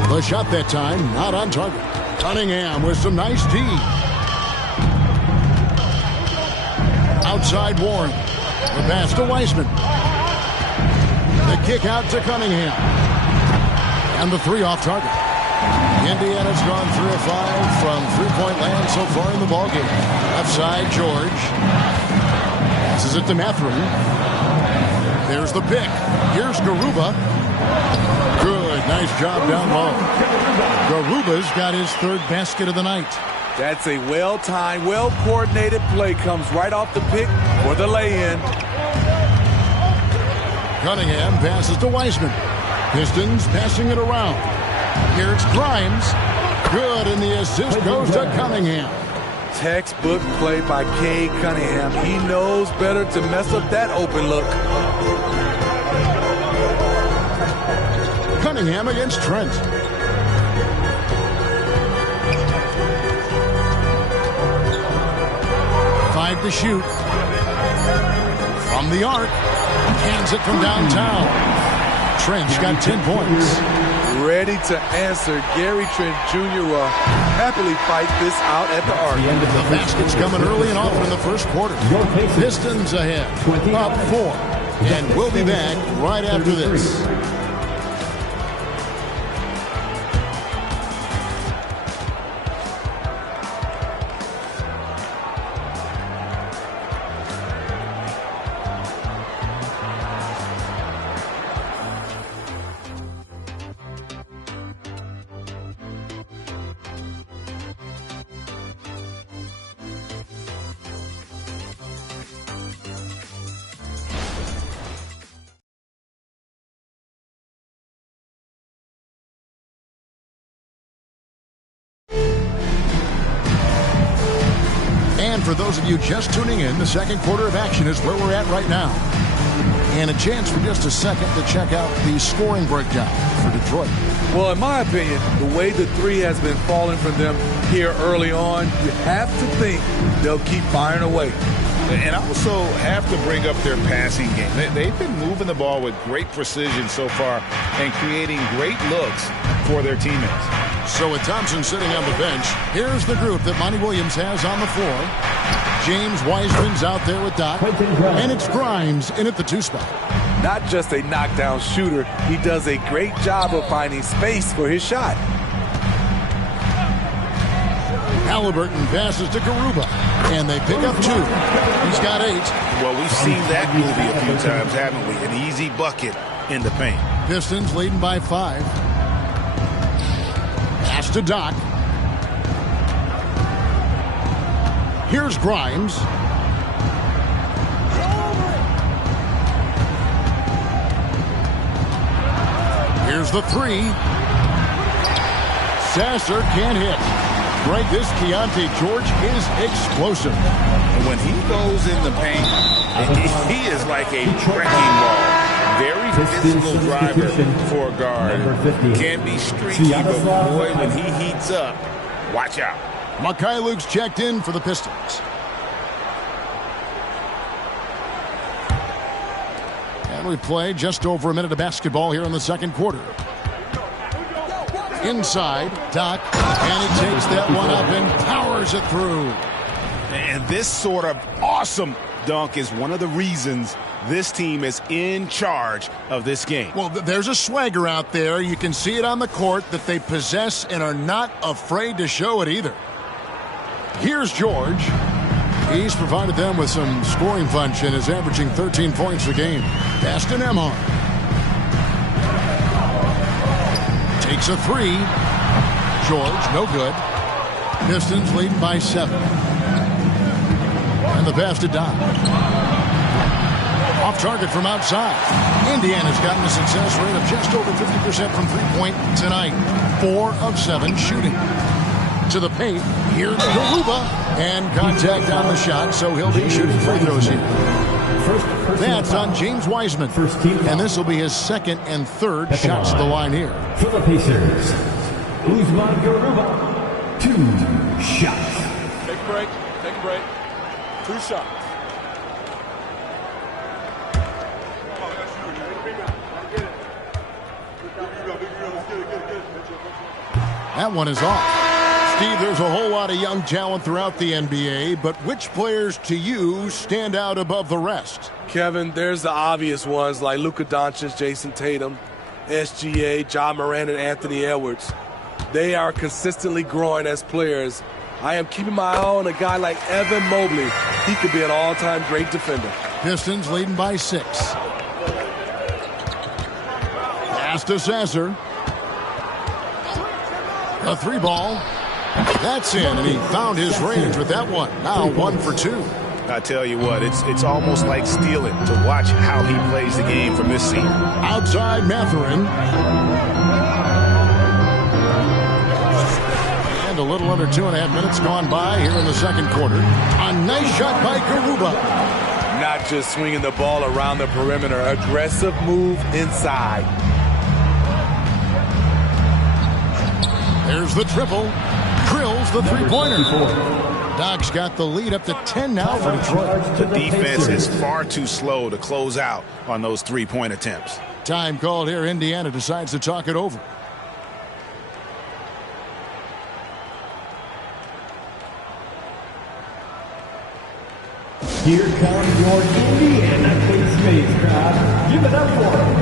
The shot that time, not on target. Cunningham with some nice D. Outside Warren. The pass to Weisman. The kick out to Cunningham. And the 3 off target. Indiana's gone 3 of 5 from three-point land so far in the ballgame. Left side, George. Passes it to Mathurin. There's the pick. Here's Garuba. Good. Nice job down low. Garuba's got his 3rd basket of the night. That's a well-timed, well-coordinated play. Comes right off the pick for the lay-in. Cunningham passes to Weisman. Pistons passing it around. Here it's Grimes. Good, and the assist goes to Cunningham. Textbook play by Cade Cunningham. He knows better to mess up that open look. Cunningham against Trent. Five to shoot. From the arc. Cans it from downtown. Trent's got 10 points. Ready to answer. Gary Trent Jr. will happily fight this out at the arc. The basket's coming early and often in the first quarter. Pistons ahead. Up 4. And we'll be back right after this. And for those of you just tuning in, the second quarter of action is where we're at right now. And a chance for just a second to check out the scoring breakdown for Detroit. Well, in my opinion, the way the three has been falling from them here early on, you have to think they'll keep firing away. And also have to bring up their passing game. They've been moving the ball with great precision so far and creating great looks for their teammates. So with Thompson sitting on the bench, here's the group that Monty Williams has on the floor. James Wiseman's out there with Doc, and it's Grimes in at the 2 spot. Not just a knockdown shooter, he does a great job of finding space for his shot. Halliburton passes to Garuba, and they pick up 2. He's got 8. Well, we've seen that movie a few times, haven't we? An easy bucket in the paint. Pistons leading by 5. Pass to Doc. Here's Grimes. Here's the 3. Sasser can't hit. Right, this Keontae George is explosive. And when he goes in the paint, he is like a wrecking ball. Very physical driver for a guard. Can be streaky, but boy, when he heats up, watch out. Luke's checked in for the Pistons. And we play just over a minute of basketball here in the second quarter. Inside, Doc, and he takes that one up and powers it through. And this sort of awesome dunk is one of the reasons this team is in charge of this game. Well, there's a swagger out there. You can see it on the court that they possess and are not afraid to show it either. Here's George. He's provided them with some scoring punch and is averaging 13 points a game. Pass to Nembhard. Takes a 3. George, no good. Pistons leading by 7. And the pass to Doc. Off target from outside. Indiana's gotten a success rate of just over 50% from three-point tonight. 4 of 7 shooting. To the paint. Here's Garuba. And contact on the shot, so he'll be shooting free throws here. That's on James Wiseman. And this will be his second and third shots to the line here. For the Pacers, Usman Garuba, 2 shots. Take a break. Take a break. 2 shots. That one is off. Steve, there's a whole lot of young talent throughout the NBA, but which players to you stand out above the rest? Kevin, there's the obvious ones like Luka Doncic, Jason Tatum, SGA, John Moran, and Anthony Edwards. They are consistently growing as players. I am keeping my eye on a guy like Evan Mobley. He could be an all-time great defender. Pistons leading by 6. Pass to Sasser. A 3 ball. That's in, and he found his range with that one. Now 1 for 2. I tell you what, it's almost like stealing to watch how he plays the game from this seat. Outside Mathurin. And a little under 2.5 minutes gone by here in the second quarter. A nice shot by Garuba. Not just swinging the ball around the perimeter, aggressive move inside. There's the triple. Drills the three-pointer. Doc's got the lead up to 10 now for Detroit. The defense is far too slow to close out on those three-point attempts. Time called here. Indiana decides to talk it over. Here comes your Indiana Pacers crowd. Give it up for him.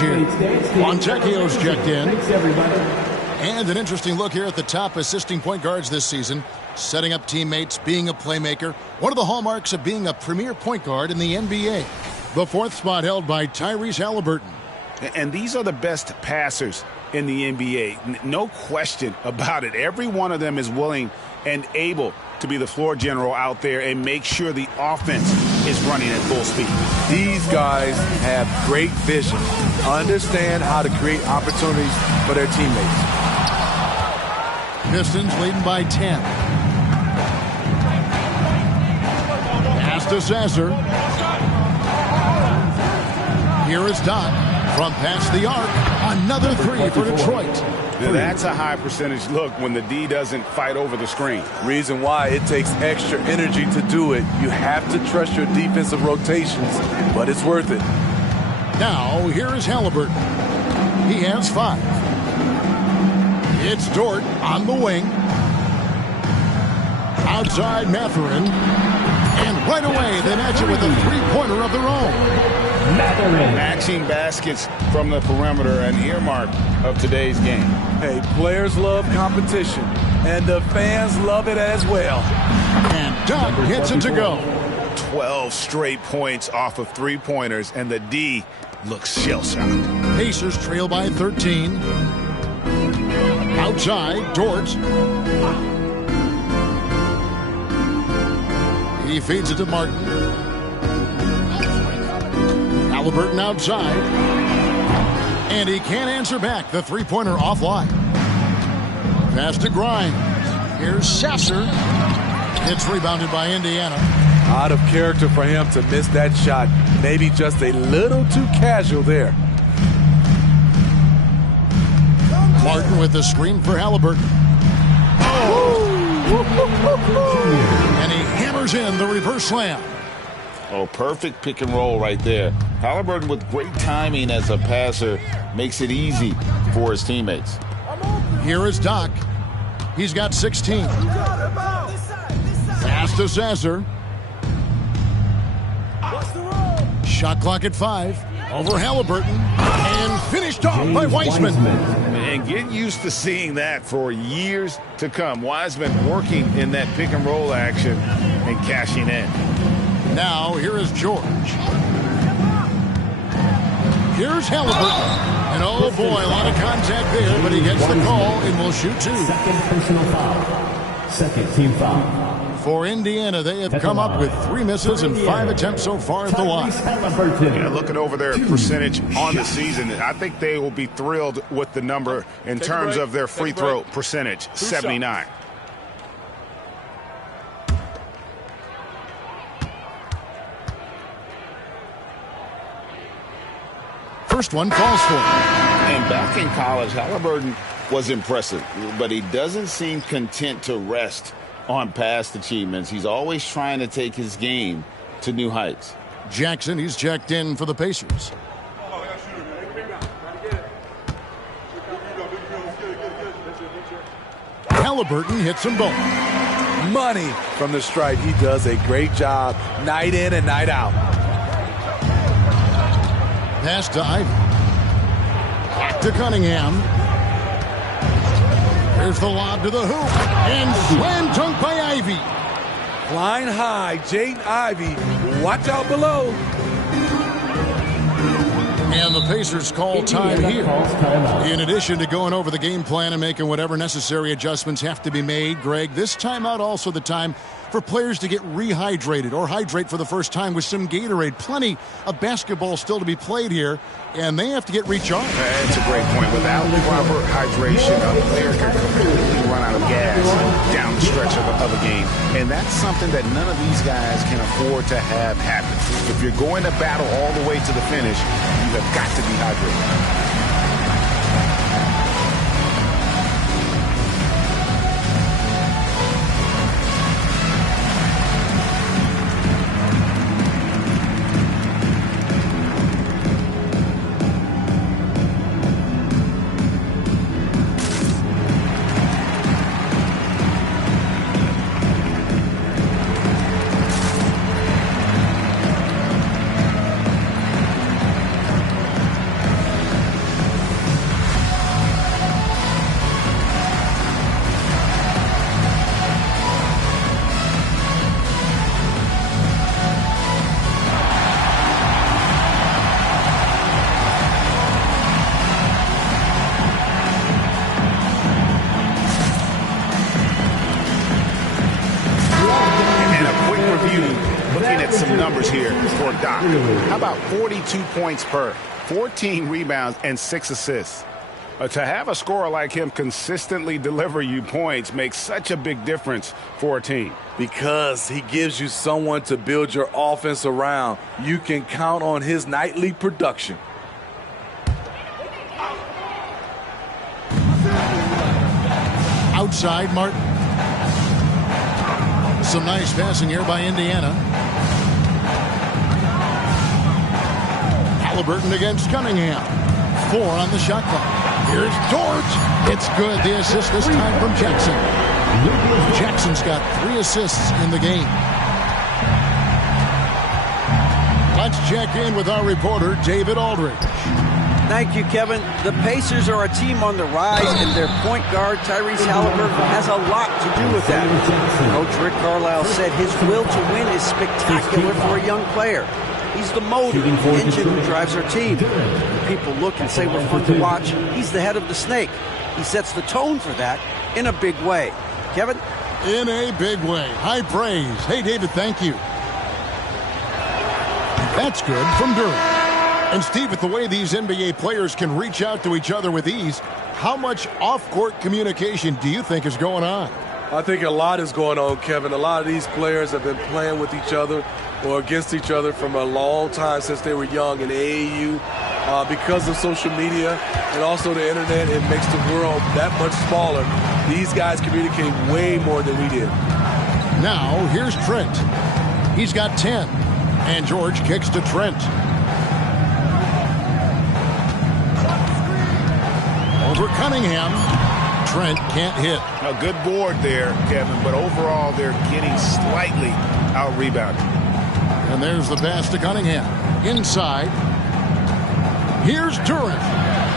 change here. Fontecchio's checked in. And an interesting look here at the top assisting point guards this season. Setting up teammates, being a playmaker. One of the hallmarks of being a premier point guard in the NBA. The fourth spot held by Tyrese Halliburton. And these are the best passers in the NBA. No question about it. Every one of them is willing and able to be the floor general out there and make sure the offense is running at full speed. These guys have great vision, understand how to create opportunities for their teammates. Pistons leading by 10. Pass to Sasser. Here is Doc from past the arc. Another three for Detroit. That's a high percentage look when the D doesn't fight over the screen. Reason why it takes extra energy to do it. You have to trust your defensive rotations, but it's worth it. Now, here is Halliburton. He has 5. It's Dort on the wing. Outside Mathurin. And right away, they match it with a three-pointer of their own. Matching baskets from the perimeter, an earmark of today's game. Hey, players love competition, and the fans love it as well. And Doc gets it to go. 12 straight points off of three-pointers, and the D looks shell-shocked. Pacers trail by 13. Outside, Dort. He feeds it to Martin. Halliburton outside. And he can't answer back. The three-pointer offline. Pass to Grimes. Here's Sasser. It's rebounded by Indiana. Out of character for him to miss that shot. Maybe just a little too casual there. Martin with the screen for Halliburton. Oh! And he hammers in the reverse slam. Oh, perfect pick and roll right there. Halliburton with great timing as a passer makes it easy for his teammates. Here is Doc. He's got 16. Pass to Sasser. Shot clock at 5. Over Halliburton. And finished off by Wiseman. And get used to seeing that for years to come. Wiseman working in that pick and roll action and cashing in. Now, here is George. Here's Halliburton. And oh boy, a lot of contact there, but he gets the call and will shoot 2. Second personal foul. Second team foul. For Indiana, they have come up with 3 misses and 5 attempts so far at the line. Yeah, looking over their percentage on the season, I think they will be thrilled with the number in terms of their free throw percentage, 79. First one falls for him. And back in college, Halliburton was impressive, but he doesn't seem content to rest on past achievements. He's always trying to take his game to new heights. Jackson, he's checked in for the Pacers. Halliburton hits them both. Money from the stripe. He does a great job night in and night out. Pass to Ivy. Back to Cunningham. Here's the lob to the hoop. And slam dunk by Ivy. Flying high, Jaden Ivey. Watch out below. And the Pacers call time here. In addition to going over the game plan and making whatever necessary adjustments have to be made, Greg, this timeout also the time for players to get rehydrated or hydrate for the first time with some Gatorade. Plenty of basketball still to be played here, and they have to get recharged. That's a great point. Without proper hydration, a player can completely run out of gas down the stretch of a game. And that's something that none of these guys can afford to have happen. If you're going to battle all the way to the finish, you have got to be hydrated. Looking at some numbers here for Doc. How about 42 points per, 14 rebounds, and 6 assists? To have a scorer like him consistently deliver you points makes such a big difference for a team. Because he gives you someone to build your offense around. You can count on his nightly production. Outside, Martin. Some nice passing here by Indiana. Halliburton against Cunningham. 4 on the shot clock. Here's George. It's good. The assist this time from Jackson. Jackson's got 3 assists in the game. Let's check in with our reporter, David Aldridge. Thank you, Kevin. The Pacers are a team on the rise, and their point guard, Tyrese Halliburton, has a lot to do with that. Coach Rick Carlisle said his will to win is spectacular for a young player. He's the motor, the engine who drives our team. When people look and say we're fun to watch, he's the head of the snake. He sets the tone for that in a big way. Kevin? In a big way. High praise. Hey, David, thank you. That's good from Durham. And, Steve, with the way these NBA players can reach out to each other with ease, how much off-court communication do you think is going on? I think a lot is going on, Kevin. A lot of these players have been playing with each other or against each other from a long time since they were young in AAU. Because of social media and also the internet, it makes the world that much smaller. These guys communicate way more than we did. Now, here's Trent. He's got 10. And George kicks to Trent. Over Cunningham. Trent can't hit. A good board there, Kevin, but overall they're getting slightly out-rebounded. And there's the pass to Cunningham. Inside. Here's Durant.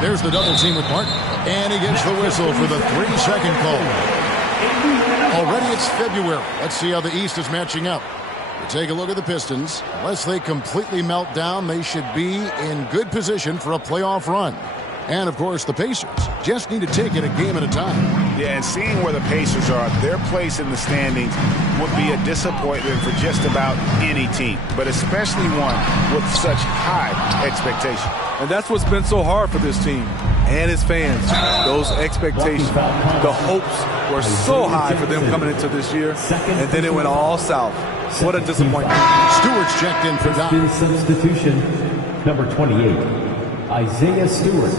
There's the double team with Martin. And he gets the whistle for the 3-second call. Already it's February. Let's see how the East is matching up. We take a look at the Pistons. Unless they completely melt down, they should be in good position for a playoff run. And, of course, the Pacers just need to take it a game at a time. Yeah, and seeing where the Pacers are, their place in the standings would be a disappointment for just about any team, but especially one with such high expectations. And that's what's been so hard for this team and its fans. Those expectations, the hopes were so high for them coming into this year, and then it went all south. What a disappointment. Stewart's checked in for Doc. Substitution, number 28, Isaiah Stewart.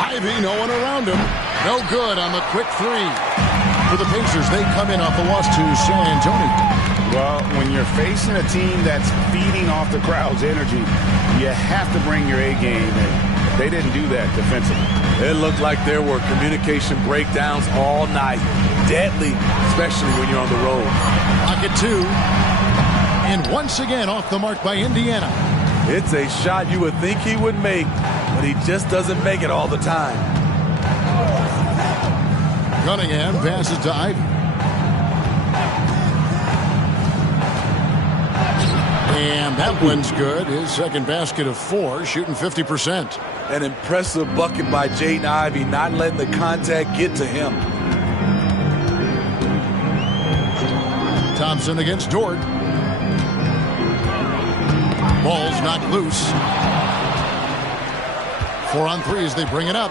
Ivy, no one around him. No good on the quick 3. For the Pacers, they come in off the loss to San Antonio. Well, when you're facing a team that's feeding off the crowd's energy, you have to bring your A game, and they didn't do that defensively. It looked like there were communication breakdowns all night. Deadly, especially when you're on the road. Pocket 2. And once again off the mark by Indiana. It's a shot you would think he would make, but he just doesn't make it all the time. Cunningham passes to Ivy. And that one's good. His second basket of 4, shooting 50%. An impressive bucket by Jaden Ivey, not letting the contact get to him. Thompson against Dort. Ball's knocked loose. 4 on 3 as they bring it up.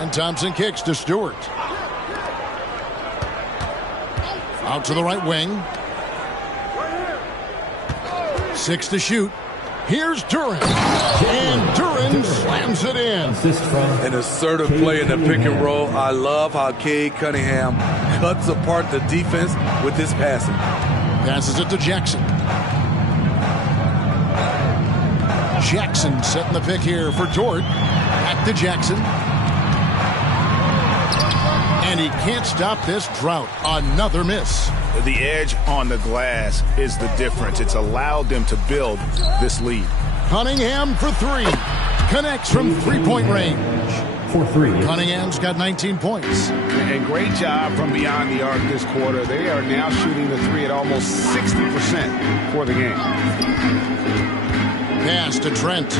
And Thompson kicks to Stewart. Out to the right wing. 6 to shoot. Here's Durant. And Durant slams it in. An assertive play in the pick and roll. I love how Cade Cunningham cuts apart the defense with his passing. Passes it to Jackson. Jackson setting the pick here for Dort. Back to Jackson. And he can't stop this drought. Another miss. The edge on the glass is the difference. It's allowed them to build this lead. Cunningham for 3. Connects from 3-point range. For 3. Cunningham's got 19 points. And great job from beyond the arc this quarter. They are now shooting the 3 at almost 60% for the game. Pass to Trent.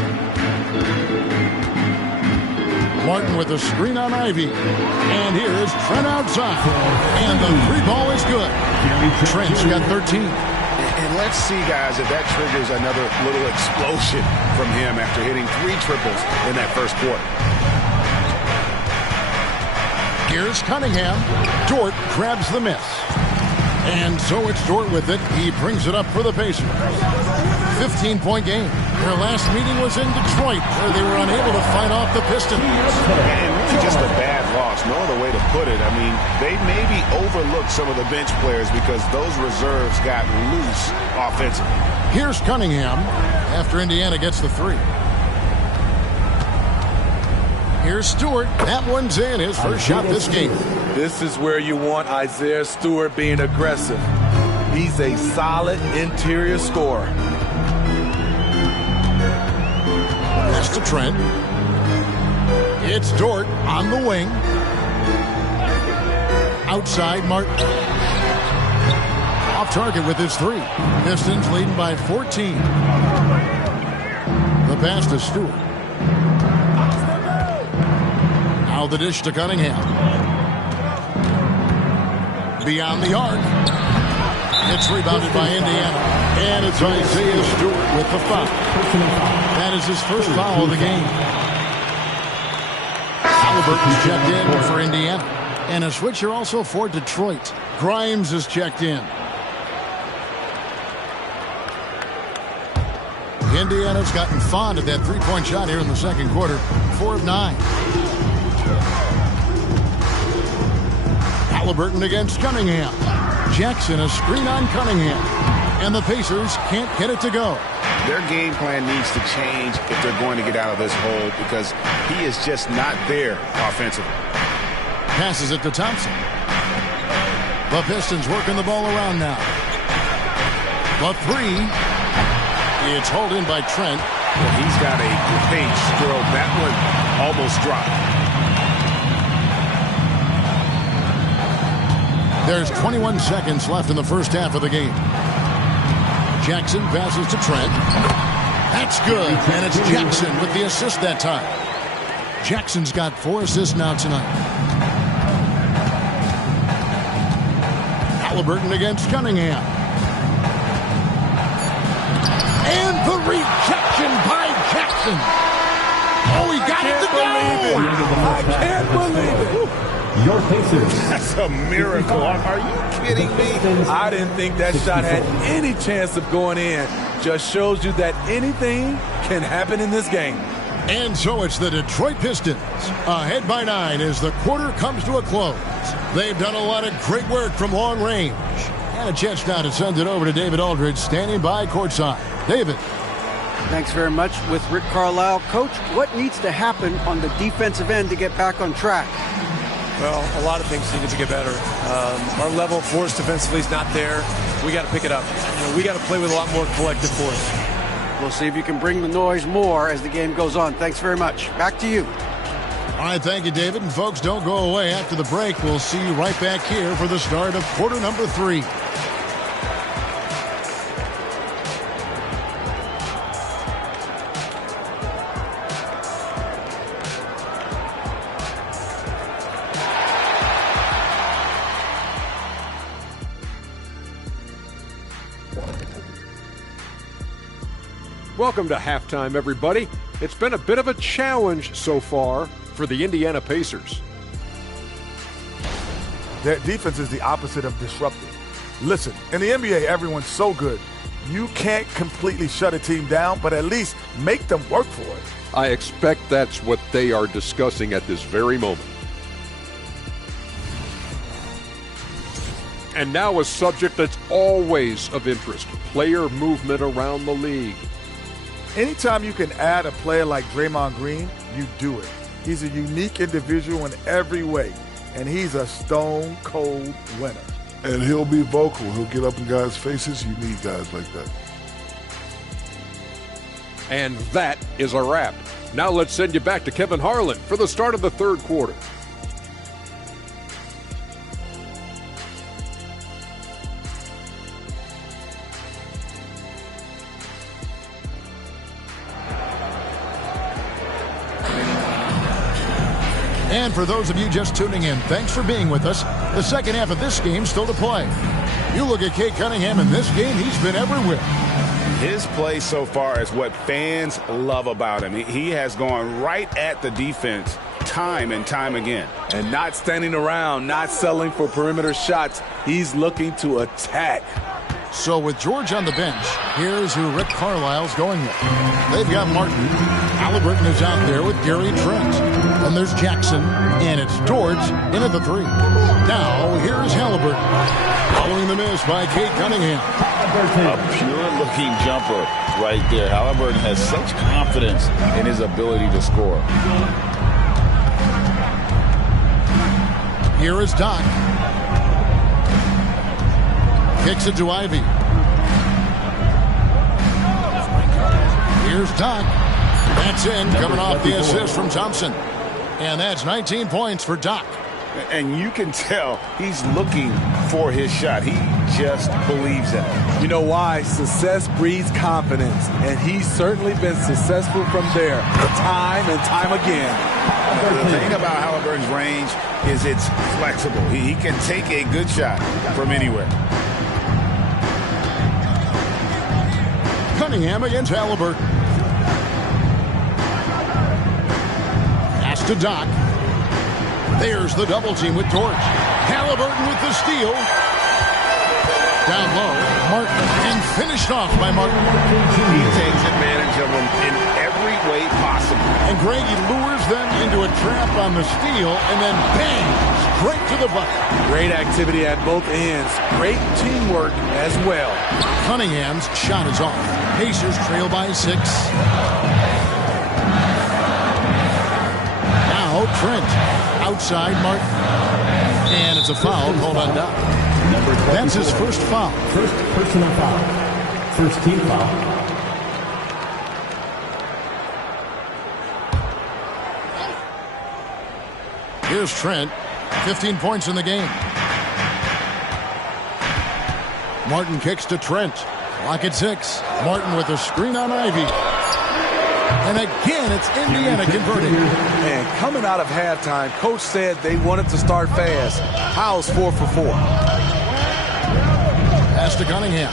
Martin with a screen on Ivy. And here's Trent outside. And the three ball is good. Trent's got 13. And let's see, guys, if that triggers another little explosion from him after hitting 3 triples in that first quarter. Here's Cunningham. Dort grabs the miss. And so it's Dort with it. He brings it up for the Pacers. 15-point game. Their last meeting was in Detroit, where they were unable to fight off the Pistons. And really just a bad loss. No other way to put it. I mean, they maybe overlooked some of the bench players because those reserves got loose offensively. Here's Cunningham after Indiana gets the 3. Here's Stewart. That one's in. His first shot this game. This is where you want Isaiah Stewart being aggressive. He's a solid interior scorer. Pass to Trent. It's Dort on the wing. Outside Martin. Off target with his 3. Pistons leading by 14. The pass to Stewart. Now the dish to Cunningham. Beyond the arc. It's rebounded by Indiana. And it's Isaiah Stewart with the foul. That is his first foul of the game. Halliburton's checked in for Indiana. And a switcher also for Detroit. Grimes is checked in. Indiana's gotten fond of that three-point shot here in the second quarter. 4 of 9. Halliburton against Cunningham. Jackson a screen on Cunningham. And the Pacers can't get it to go. Their game plan needs to change if they're going to get out of this hole because he is just not there offensively. Passes it to Thompson. The Pistons working the ball around now. The 3. It's hauled in by Trent. Well, he's got a great stroke. That one almost dropped. There's 21 seconds left in the first half of the game. Jackson passes to Trent. That's good. And it's Jackson with the assist that time. Jackson's got 4 assists now tonight. Halliburton against Cunningham. And the rejection by Jackson. Oh, he got it to go. I can't believe it. Your Pacers. That's a miracle. Are you kidding me? I didn't think that shot had any chance of going in. Just shows you that anything can happen in this game. And so it's the Detroit Pistons ahead by 9 as the quarter comes to a close. They've done a lot of great work from long range. And a chance now to send it over to David Aldridge standing by courtside. David. Thanks very much with Rick Carlisle. Coach, what needs to happen on the defensive end to get back on track? Well, a lot of things need to get better. Our level of force defensively is not there. We got to pick it up. We got to play with a lot more collective force. We'll see if you can bring the noise more as the game goes on. Thanks very much. Back to you. All right, thank you, David. And folks, don't go away. After the break, we'll see you right back here for the start of quarter number 3. Welcome to halftime, everybody. It's been a bit of a challenge so far for the Indiana Pacers. Their defense is the opposite of disruptive. Listen, in the NBA, everyone's so good. You can't completely shut a team down, but at least make them work for it. I expect that's what they are discussing at this very moment. And now a subject that's always of interest, player movement around the league. Anytime you can add a player like Draymond Green, you do it. He's a unique individual in every way, and he's a stone-cold winner. And he'll be vocal. He'll get up in guys' faces. You need guys like that. And that is a wrap. Now let's send you back to Kevin Harlan for the start of the third quarter. And for those of you just tuning in, thanks for being with us. The second half of this game still to play. You look at Cade Cunningham in this game, he's been everywhere. His play so far is what fans love about him. He has gone right at the defense time and time again. And not standing around, not settling for perimeter shots. He's looking to attack. So with George on the bench, here's who Rick Carlisle's going with. They've got Martin. Halliburton is out there with Gary Trent. And there's Jackson. And it's George in at the 3. Now, here's Halliburton. Following the miss by Cade Cunningham. A pure-looking jumper right there. Halliburton has such confidence in his ability to score. Here is Doc. Kicks it to Ivy. Here's Doc. That's in, coming off the assist from Thompson. And that's 19 points for Doc. And you can tell he's looking for his shot. He just believes in it. You know why? Success breeds confidence. And he's certainly been successful from there, time and time again. The thing about Halliburton's range is it's flexible. He can take a good shot from anywhere. Cunningham against Halliburton. Pass to Doc. There's the double team with George. Halliburton with the steal. Down low, Martin, and finished off by Martin. He takes advantage of them in every way possible. And Greg, he lures them into a trap on the steal, and then bang, straight to the bucket. Great activity at both ends. Great teamwork as well. Cunningham's shot is off. Pacers trail by 6. Now Trent outside Martin. And it's a foul called on Doc. That's his first foul. First personal foul. First team foul. Here's Trent. 15 points in the game. Martin kicks to Trent. Clock at 6. Martin with a screen on Ivy. And again, it's Indiana converting. And coming out of halftime, Coach said they wanted to start fast. How's 4 for 4? Pass to Cunningham.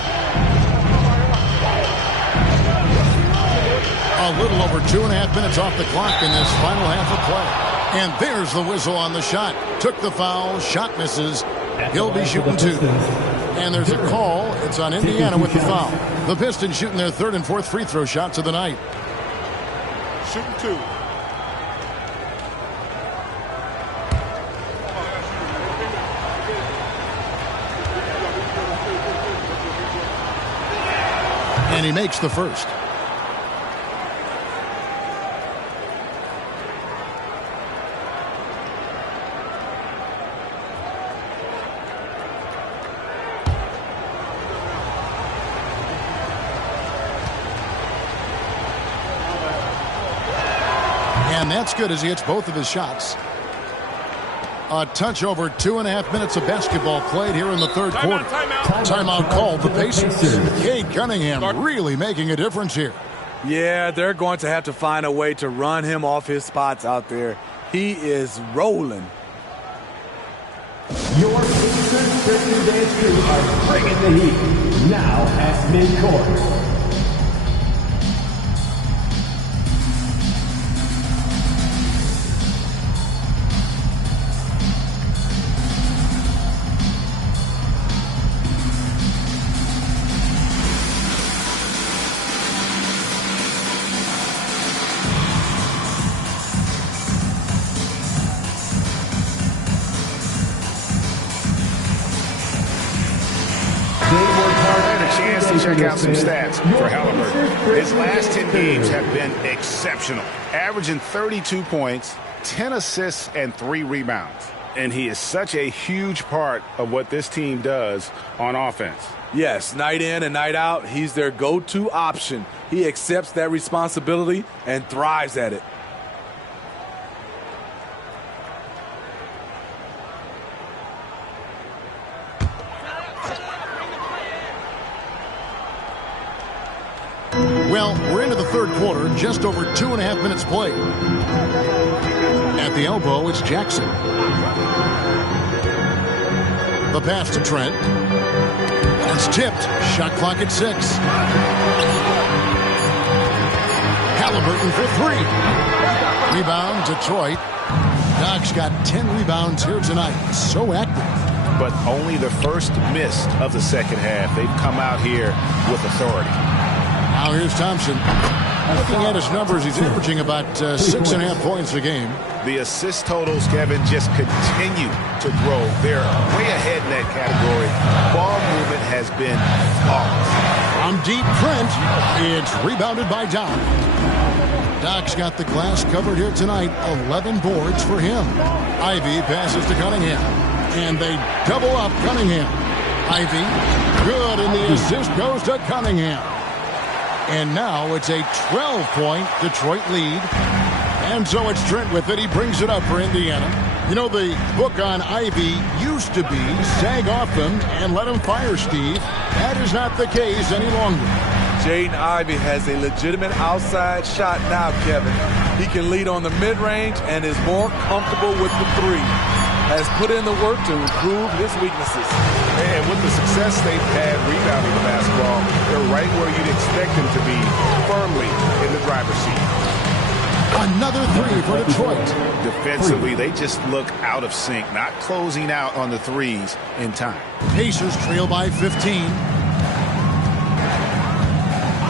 A little over 2.5 minutes off the clock in this final half of play. And there's the whistle on the shot. Took the foul. Shot misses. He'll be shooting 2. And there's a call. It's on Indiana with the foul. The Pistons shooting their 3rd and 4th free throw shots of the night. Shooting 2. And he makes the first. And that's good as he hits both of his shots. A touch over 2.5 minutes of basketball played here in the 3rd quarter. Timeout called the Pacers. Cade Cunningham really making a difference here. Yeah, they're going to have to find a way to run him off his spots out there. He is rolling. Your Pacers Christmas Day crew are bringing the heat. Now at midcourt. Check out some stats for Halliburton. His last 10 games have been exceptional, averaging 32 points, 10 assists, and 3 rebounds. And he is such a huge part of what this team does on offense. Yes, night in and night out, he's their go-to option. He accepts that responsibility and thrives at it. Well, we're into the 3rd quarter, just over 2.5 minutes played. At the elbow, it's Jackson. The pass to Trent. It's tipped. Shot clock at 6. Halliburton for 3. Rebound, Detroit. Doc's got 10 rebounds here tonight. So active. But only the first miss of the second half. They've come out here with authority. Now here's Thompson. Looking at his numbers, he's averaging about 6.5 points a game. The assist totals, Kevin, just continue to grow. They're way ahead in that category. Ball movement has been flawless. From deep, Trent. It's rebounded by Doc. Doc's got the glass covered here tonight. 11 boards for him. Ivy passes to Cunningham. And they double up Cunningham. Ivy, good, and the assist goes to Cunningham. And now it's a 12-point Detroit lead. And so it's Trent with it. He brings it up for Indiana. You know, the book on Ivy used to be sag off them and let him fire, Steve. That is not the case any longer. Jaden Ivey has a legitimate outside shot now, Kevin. He can lead on the mid-range and is more comfortable with the 3. Has put in the work to improve his weaknesses. And with the success they've had rebounding the basketball, they're right where you'd expect them to be, firmly in the driver's seat. Another 3 for Detroit. Defensively, they just look out of sync, not closing out on the threes in time. Pacers trail by 15.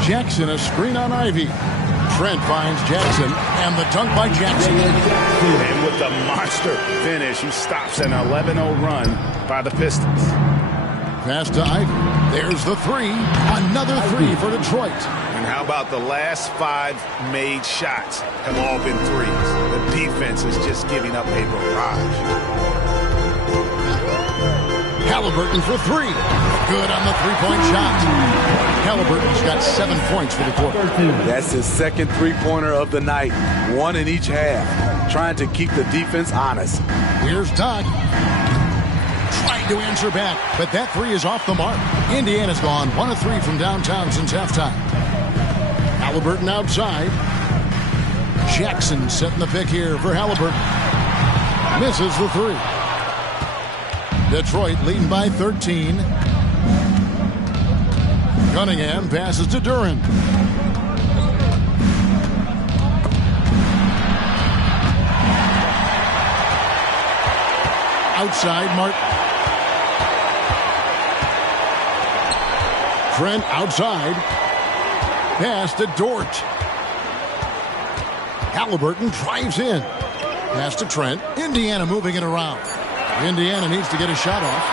Jackson, a screen on Ivy. Trent finds Jackson, and the dunk by Jackson. And with the monster finish, he stops an 11-0 run by the Pistons. Pass to Ivy. There's the 3. Another 3 for Detroit. And how about the last 5 made shots have all been threes? The defense is just giving up a barrage. Halliburton for 3. Good on the 3-point shot. Halliburton's got 7 points for the quarter. That's his second 3-pointer of the night. 1 in each half. Trying to keep the defense honest. Here's Doc. Trying to answer back, but that 3 is off the mark. Indiana's gone 1 of 3 from downtown since halftime. Halliburton outside. Jackson setting the pick here for Halliburton. Misses the 3. Detroit leading by 13. Cunningham passes to Duran. Outside, Martin. Trent outside. Pass to Dort. Halliburton drives in. Pass to Trent. Indiana moving it around. Indiana needs to get a shot off.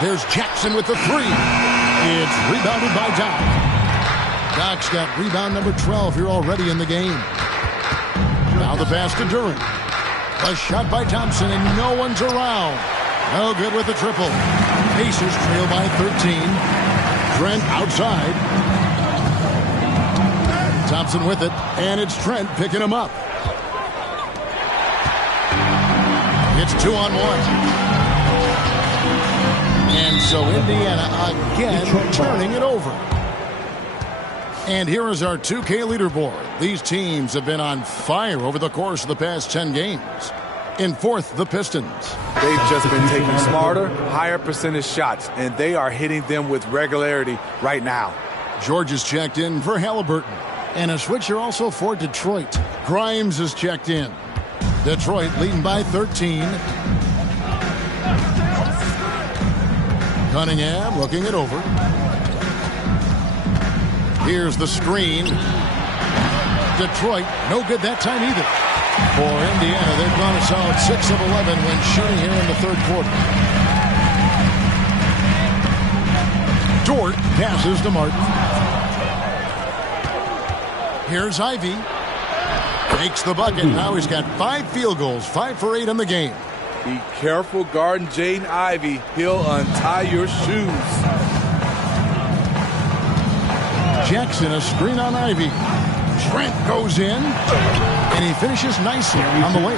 There's Jackson with the 3. It's rebounded by Doc. Doc's got rebound number 12 here already in the game. Now the pass to Duran. A shot by Thompson, and no one's around. No good with the triple. Pacers trail by 13. Trent outside. Thompson with it, and it's Trent picking him up. It's 2-on-1. And so Indiana again turning it over. And here is our 2K leaderboard. These teams have been on fire over the course of the past 10 games. In fourth, the Pistons. They've just been taking smarter, higher percentage shots, and they are hitting them with regularity right now. George is checked in for Halliburton. And a switcher also for Detroit. Grimes is checked in. Detroit leading by 13. Cunningham looking it over. Here's the screen. Detroit, no good that time either. For Indiana, they've gone a solid 6 of 11 when shooting here in the third quarter. Dort passes to Martin. Here's Ivy. Makes the bucket. Now he's got 5 field goals, 5 for 8 in the game. Be careful guarding Jaden Ivey. He'll untie your shoes. Jackson, a screen on Ivy. Trent goes in, and he finishes nicely on the way.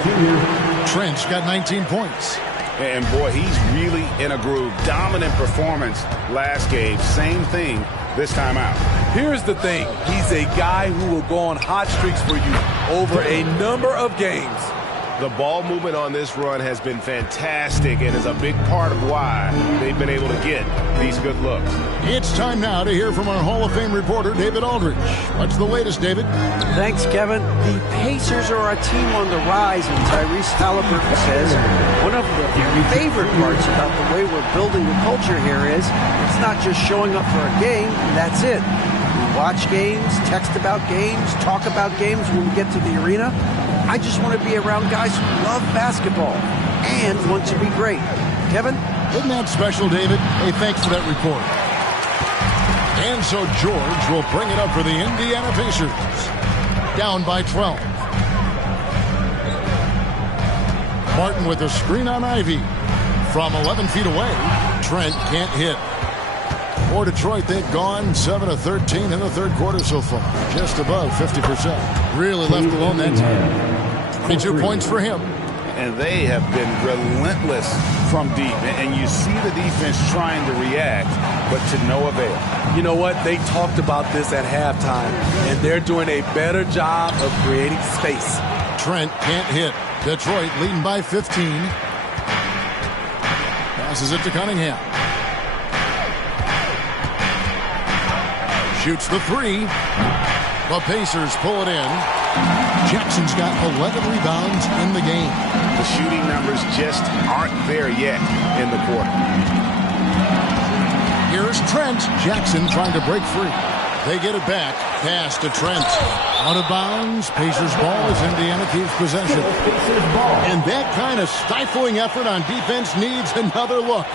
Trent's got 19 points. And boy, he's really in a groove. Dominant performance last game. Same thing this time out. Here's the thing. He's a guy who will go on hot streaks for you over a number of games. The ball movement on this run has been fantastic and is a big part of why they've been able to get these good looks. It's time now to hear from our Hall of Fame reporter, David Aldridge. What's the latest, David? Thanks, Kevin. The Pacers are a team on the rise, and Tyrese Halliburton says one of the favorite parts about the way we're building the culture here is it's not just showing up for a game, and that's it. We watch games, text about games, talk about games when we get to the arena. I just want to be around guys who love basketball and want to be great. Kevin? Isn't that special, David? Hey, thanks for that report. And so George will bring it up for the Indiana Pacers. Down by 12. Martin with a screen on Ivy. From 11 feet away, Trent can't hit. For Detroit, they've gone 7 of 13 in the third quarter so far. Just above 50%. Really left alone that time. 22 points for him. And they have been relentless from deep. And you see the defense trying to react, but to no avail. You know what? They talked about this at halftime, and they're doing a better job of creating space. Trent can't hit. Detroit leading by 15. Passes it to Cunningham. Shoots the three. The Pacers pull it in. Jackson's got 11 rebounds in the game. The shooting numbers just aren't there yet in the quarter. Here's Trent. Jackson trying to break free. They get it back. Pass to Trent. Out of bounds. Pacers ball as Indiana keeps possession. And that kind of stifling effort on defense needs another look.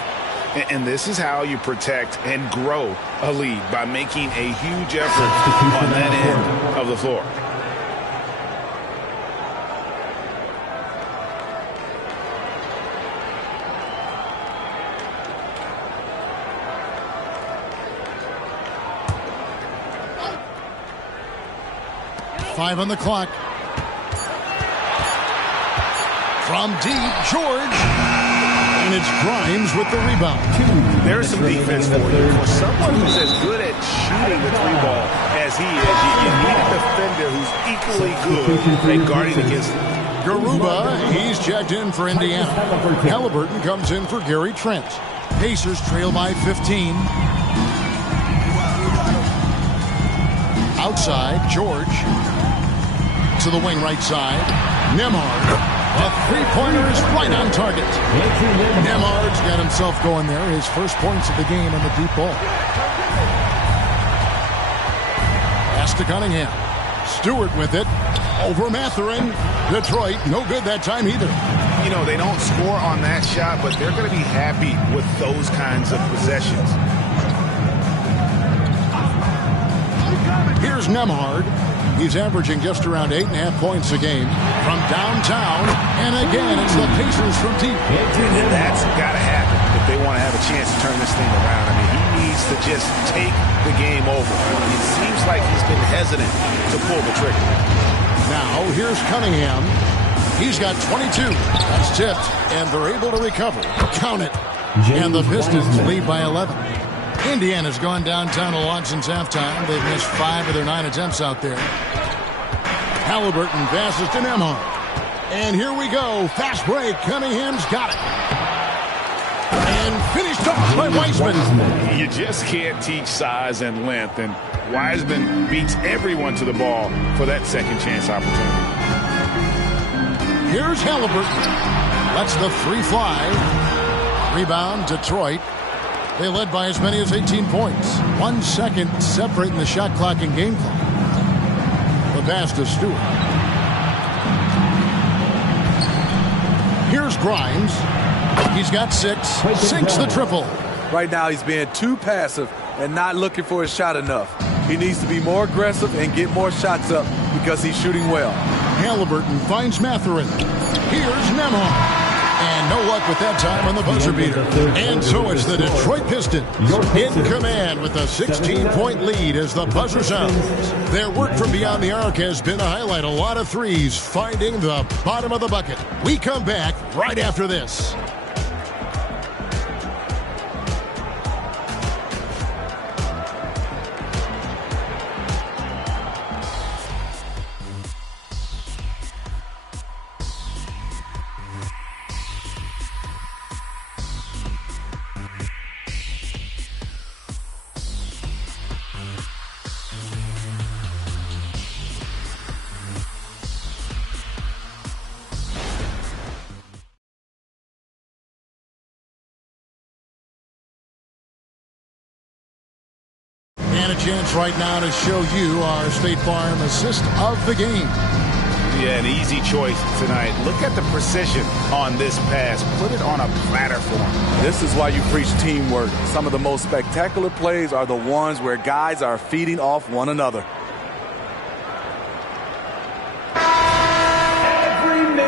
And this is how you protect and grow a lead, by making a huge effort on that end of the floor. Five on the clock. From deep, George. And it's Grimes with the rebound. There's some defense for you. For someone who's as good at shooting the three ball as he is, you need a defender who's equally good at guarding against him. Garuba, he's checked in for Indiana. Halliburton comes in for Gary Trent. Pacers trail by 15. Outside, George. To the wing right side. Nembhard. A three-pointer is right on target. Nembhard's got himself going there. His first points of the game on the deep ball. Pass to Cunningham. Stewart with it. Over Mathurin. Detroit, no good that time either. You know, they don't score on that shot, but they're going to be happy with those kinds of possessions. Here's Nembhard. He's averaging just around 8.5 points a game from downtown. And again, it's the Pacers from deep. And that's got to happen if they want to have a chance to turn this thing around. I mean, he needs to just take the game over. I mean, it seems like he's been hesitant to pull the trigger. Now, here's Cunningham. He's got 22. That's tipped, and they're able to recover. Count it. And the Pistons lead by 11. Indiana's gone downtown a lot since halftime. They've missed 5 of their 9 attempts out there. Halliburton passes to Nembhard. And here we go. Fast break. Cunningham's got it. And finished off by Wiseman. You just can't teach size and length. And Wiseman beats everyone to the ball for that second chance opportunity. Here's Halliburton. Lets the three fly. Rebound, Detroit. They led by as many as 18 points. 1 second separating the shot clock and game clock. The pass to Stewart. Here's Grimes. He's got 6. Sinks the triple. Right now he's being too passive and not looking for his shot enough. He needs to be more aggressive and get more shots up because he's shooting well. Halliburton finds Mathurin. Here's Nembhard. And no luck with that time on the buzzer beater. And so it's the Detroit Pistons in command with a 16-point lead as the buzzer sounds. Their work from beyond the arc has been to highlight a lot of threes, finding the bottom of the bucket. We come back right after this. And a chance right now to show you our State Farm assist of the game. Yeah, an easy choice tonight. Look at the precision on this pass. Put it on a platter for him. This is why you preach teamwork. Some of the most spectacular plays are the ones where guys are feeding off one another.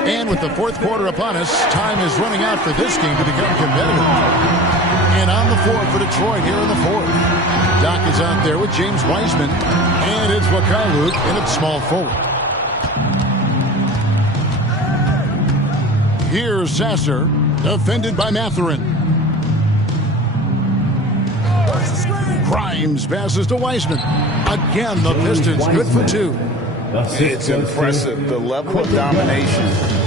And with the fourth quarter upon us, time is running out for this game to become competitive. And on the floor for Detroit here in the fourth. Doc is out there with James Wiseman. And it's Wakailu in at small forward. Here's Sasser, defended by Mathurin. Grimes passes to Wiseman. Again, the Pistons good for two. It's impressive, the level of domination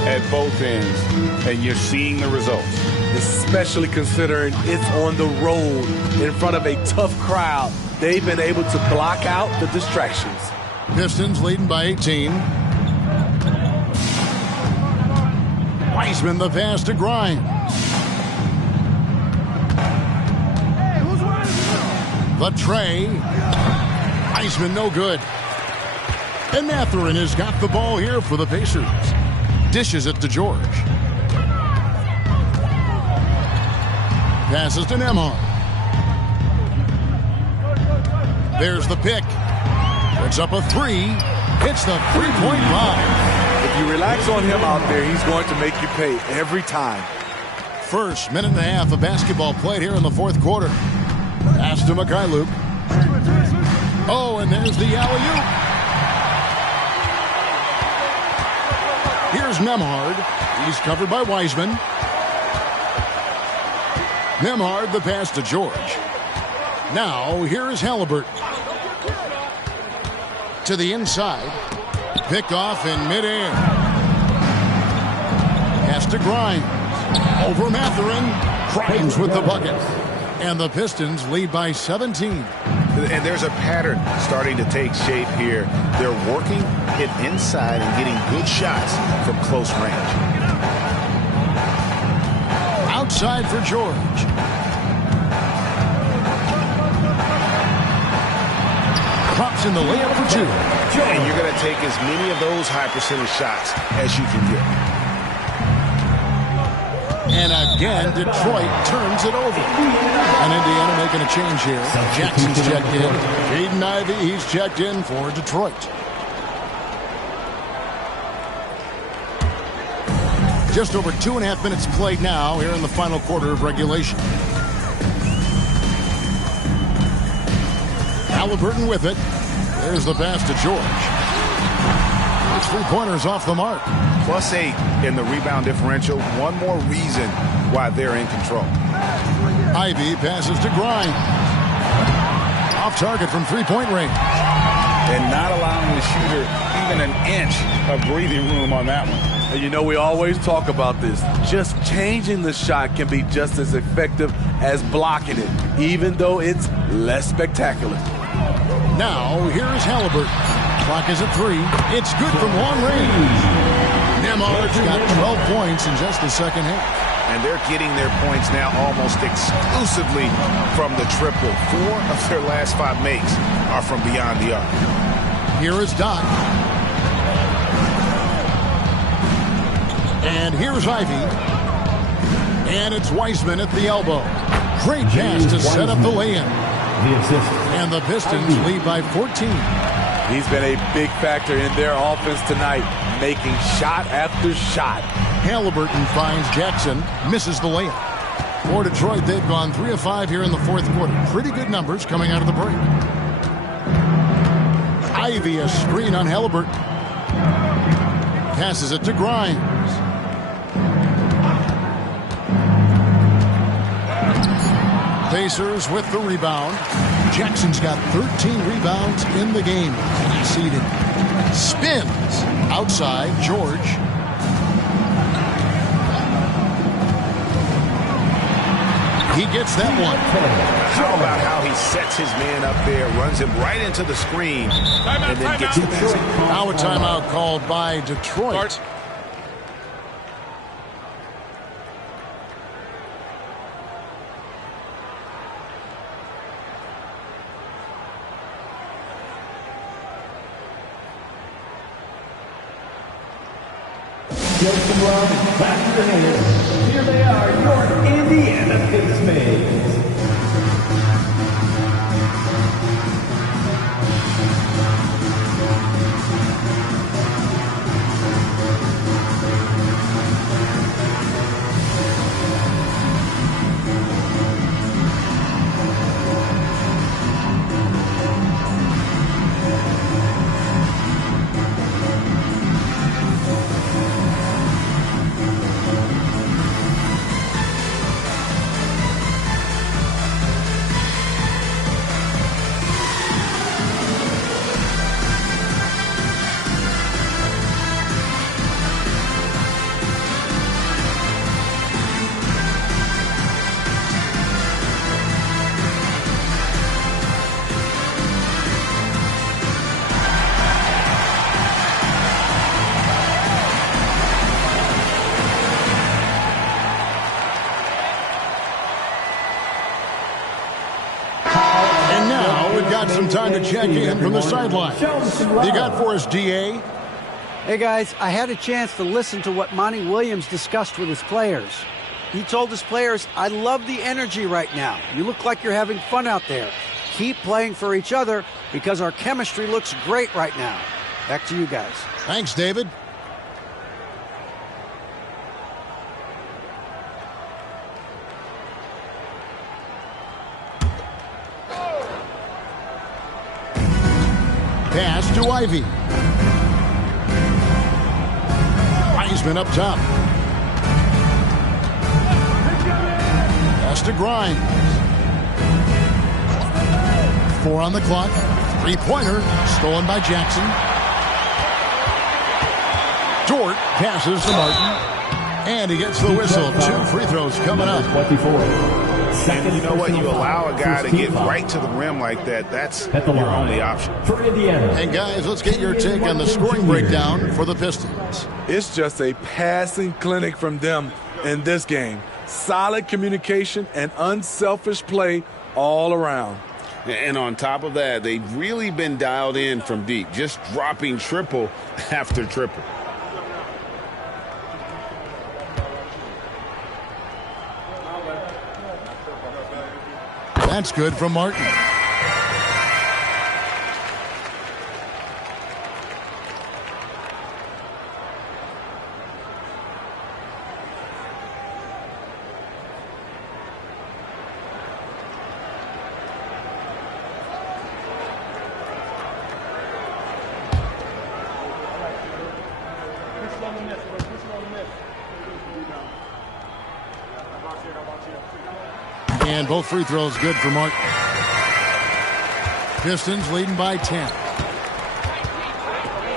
at both ends, and you're seeing the results. Especially considering it's on the road in front of a tough crowd. They've been able to block out the distractions. Pistons leading by 18. Wiseman the pass to Grimes. The tray. Wiseman no good. And Mathurin has got the ball here for the Pacers. Dishes it to George. Passes to Nembhard. There's the pick. Puts up a three. Hits the three-point line. If you relax on him out there, he's going to make you pay every time. First minute and a half of basketball played here in the fourth quarter. Pass to Mikhailuk. Oh, and there's the alley-oop. Here's Nembhard. He's covered by Wiseman. Nembhard the pass to George. Now here is Halliburton. To the inside. Picked off in midair. Pass to Grimes. Over Mathurin. Grimes with the bucket. And the Pistons lead by 17. And there's a pattern starting to take shape here. They're working it inside and getting good shots from close range. Outside for George. Pops in the layup for two. And you're going to take as many of those high percentage shots as you can get. And again, Detroit turns it over. And Indiana making a change here. Jackson's checked in. Jaden Ivey, he's checked in for Detroit. Just over 2.5 minutes played now here in the final quarter of regulation. Halliburton with it. There's the pass to George. His three-pointers off the mark. +8 in the rebound differential. One more reason why they're in control. Ivey passes to Grimes. Off target from three-point range. And not allowing the shooter even an inch of breathing room on that one. And you know, we always talk about this. Just changing the shot can be just as effective as blocking it, even though it's less spectacular. Now, here's Halliburton. Clock is at 3. It's good from long range. Nembhard's got 12 points in just the second half. And they're getting their points now almost exclusively from the triple. 4 of their last 5 makes are from beyond the arc. Here is Doc. And here's Ivey. And it's Wiseman at the elbow. Great pass to set up the lay-in. And the Pistons lead by 14. He's been a big factor in their offense tonight, making shot after shot. Halliburton finds Jackson, misses the layup. For Detroit, they've gone 3 of 5 here in the fourth quarter. Pretty good numbers coming out of the break. Ivey, a screen on Halliburton. Passes it to Grimes. Pacers with the rebound. Jackson's got 13 rebounds in the game. Seated. Spins. Outside, George. He gets that one. How about how he sets his man up there, runs him right into the screen, and then gets the basket. Now a timeout called by Detroit. Justin Robbins back to the handle. Here they are, your Indiana Face Mates. Some time to check in from the sideline. You got for us, DA? Hey, guys, I had a chance to listen to what Monty Williams discussed with his players. He told his players, I love the energy right now. You look like you're having fun out there. Keep playing for each other because our chemistry looks great right now. Back to you guys. Thanks, David. Pass to Ivy. Heisman up top. Pass to Grimes. 4 on the clock. 3-pointer stolen by Jackson. Dort passes to Martin. And he gets the whistle. 2 free throws coming up. 24. And you know what? You allow a guy to get right to the rim like that. That's your only option. For Indiana. And guys, let's get your take on the scoring breakdown for the Pistons. It's just a passing clinic from them in this game. Solid communication and unselfish play all around. And on top of that, they've really been dialed in from deep, just dropping triple after triple. That's good from Martin. And both free throws good for Martin. Pistons leading by 10.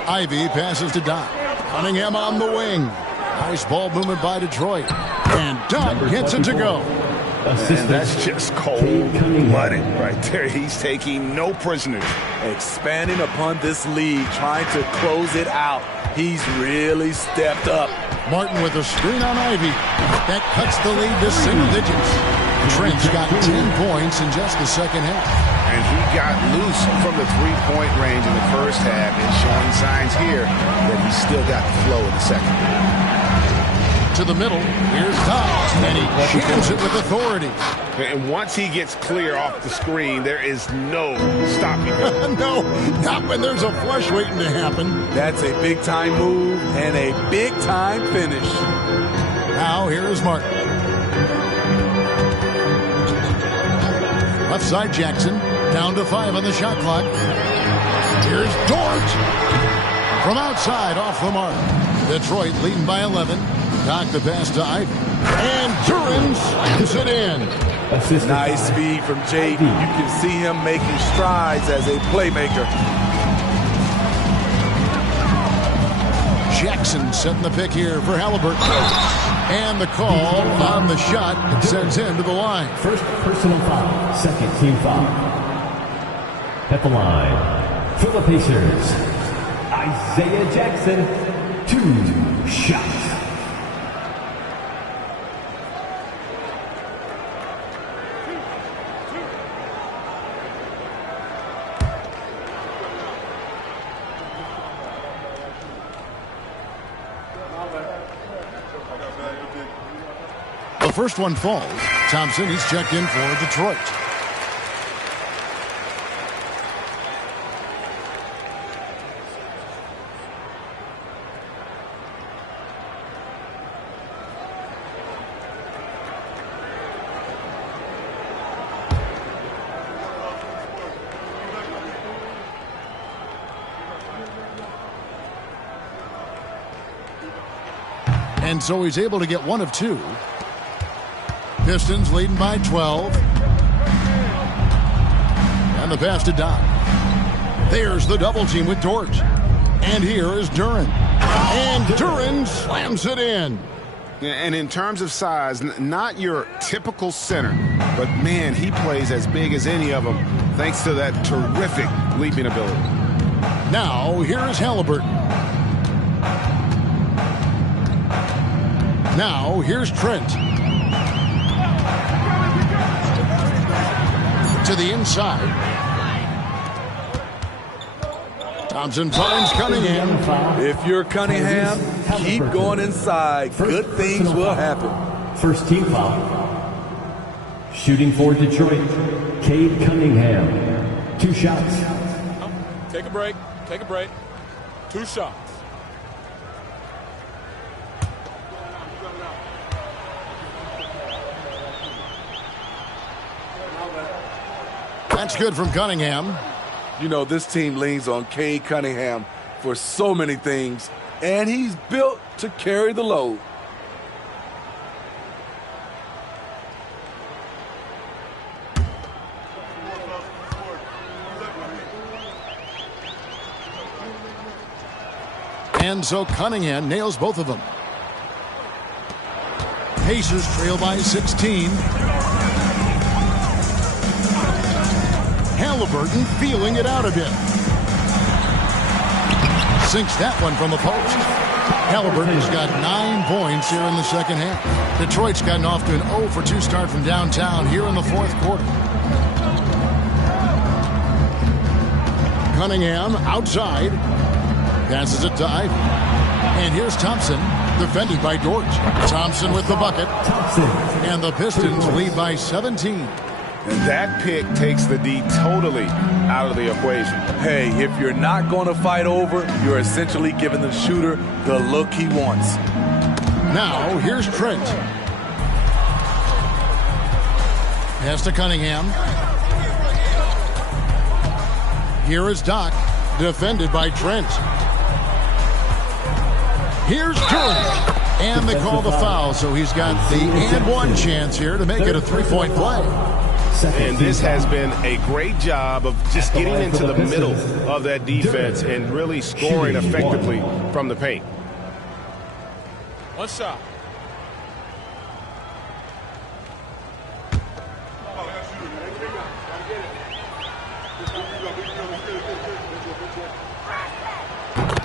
Ivy passes to Doc. Cunningham on the wing. Nice ball movement by Detroit. And Doc gets it to go. And that's just cold-blooded right there. He's taking no prisoners. Expanding upon this lead, trying to close it out. He's really stepped up. Martin with a screen on Ivy. That cuts the lead to single digits. Trent's got 10 points in just the second half. And he got loose from the three-point range in the first half and showing signs here that he's still got the flow in the second. To the middle, here's Doc, and he jams it with authority. And once he gets clear off the screen, there is no stopping him. No, not when there's a flush waiting to happen. That's a big-time move and a big-time finish. Now, here is Martin. Left side Jackson, down to 5 on the shot clock. Here's Dort. From outside, off the mark. Detroit leading by 11. Doc the pass to Ivy. And Duran slams it in. Nice speed from JD. You can see him making strides as a playmaker. Jackson setting the pick here for Halliburton. And the call on the shot. It sends him to the line. First personal foul. Second team foul. At the line for the Pacers, Isaiah Jackson, 2 shots. The first one falls. Thompson, he's checked in for Detroit. And so he's able to get one of two. Pistons leading by 12. And the pass to Doc. There's the double team with Dort. And here is Duren. And Duren slams it in. And in terms of size, not your typical center, but man, he plays as big as any of them thanks to that terrific leaping ability. Now, here is Halliburton. Now, here's Trent. To the inside. Thompson finds Cunningham. If you're Cunningham, keep going inside. Good things will happen. First team foul. Shooting for Detroit, Cade Cunningham. 2 shots. Take a break. Take a break. 2 shots. That's good from Cunningham. You know, this team leans on Cade Cunningham for so many things, and he's built to carry the load. And so Cunningham nails both of them. Pacers trail by 16. Halliburton feeling it out a bit. Sinks that one from the post. Halliburton's got 9 points here in the second half. Detroit's gotten off to an 0 for 2 start from downtown here in the fourth quarter. Cunningham outside. Passes it to Ivey. And here's Thompson, defended by Dort. Thompson with the bucket. And the Pistons lead by 17. And that pick takes the D totally out of the equation. Hey, if you're not going to fight over, you're essentially giving the shooter the look he wants. Now, here's Trent. Pass to Cunningham. Here is Doc, defended by Trent. Here's Duren. And they call the foul, so he's got the and one chance here to make it a 3-point play. And this has been a great job of just getting into the middle of that defense and really scoring effectively from the paint. 1 shot.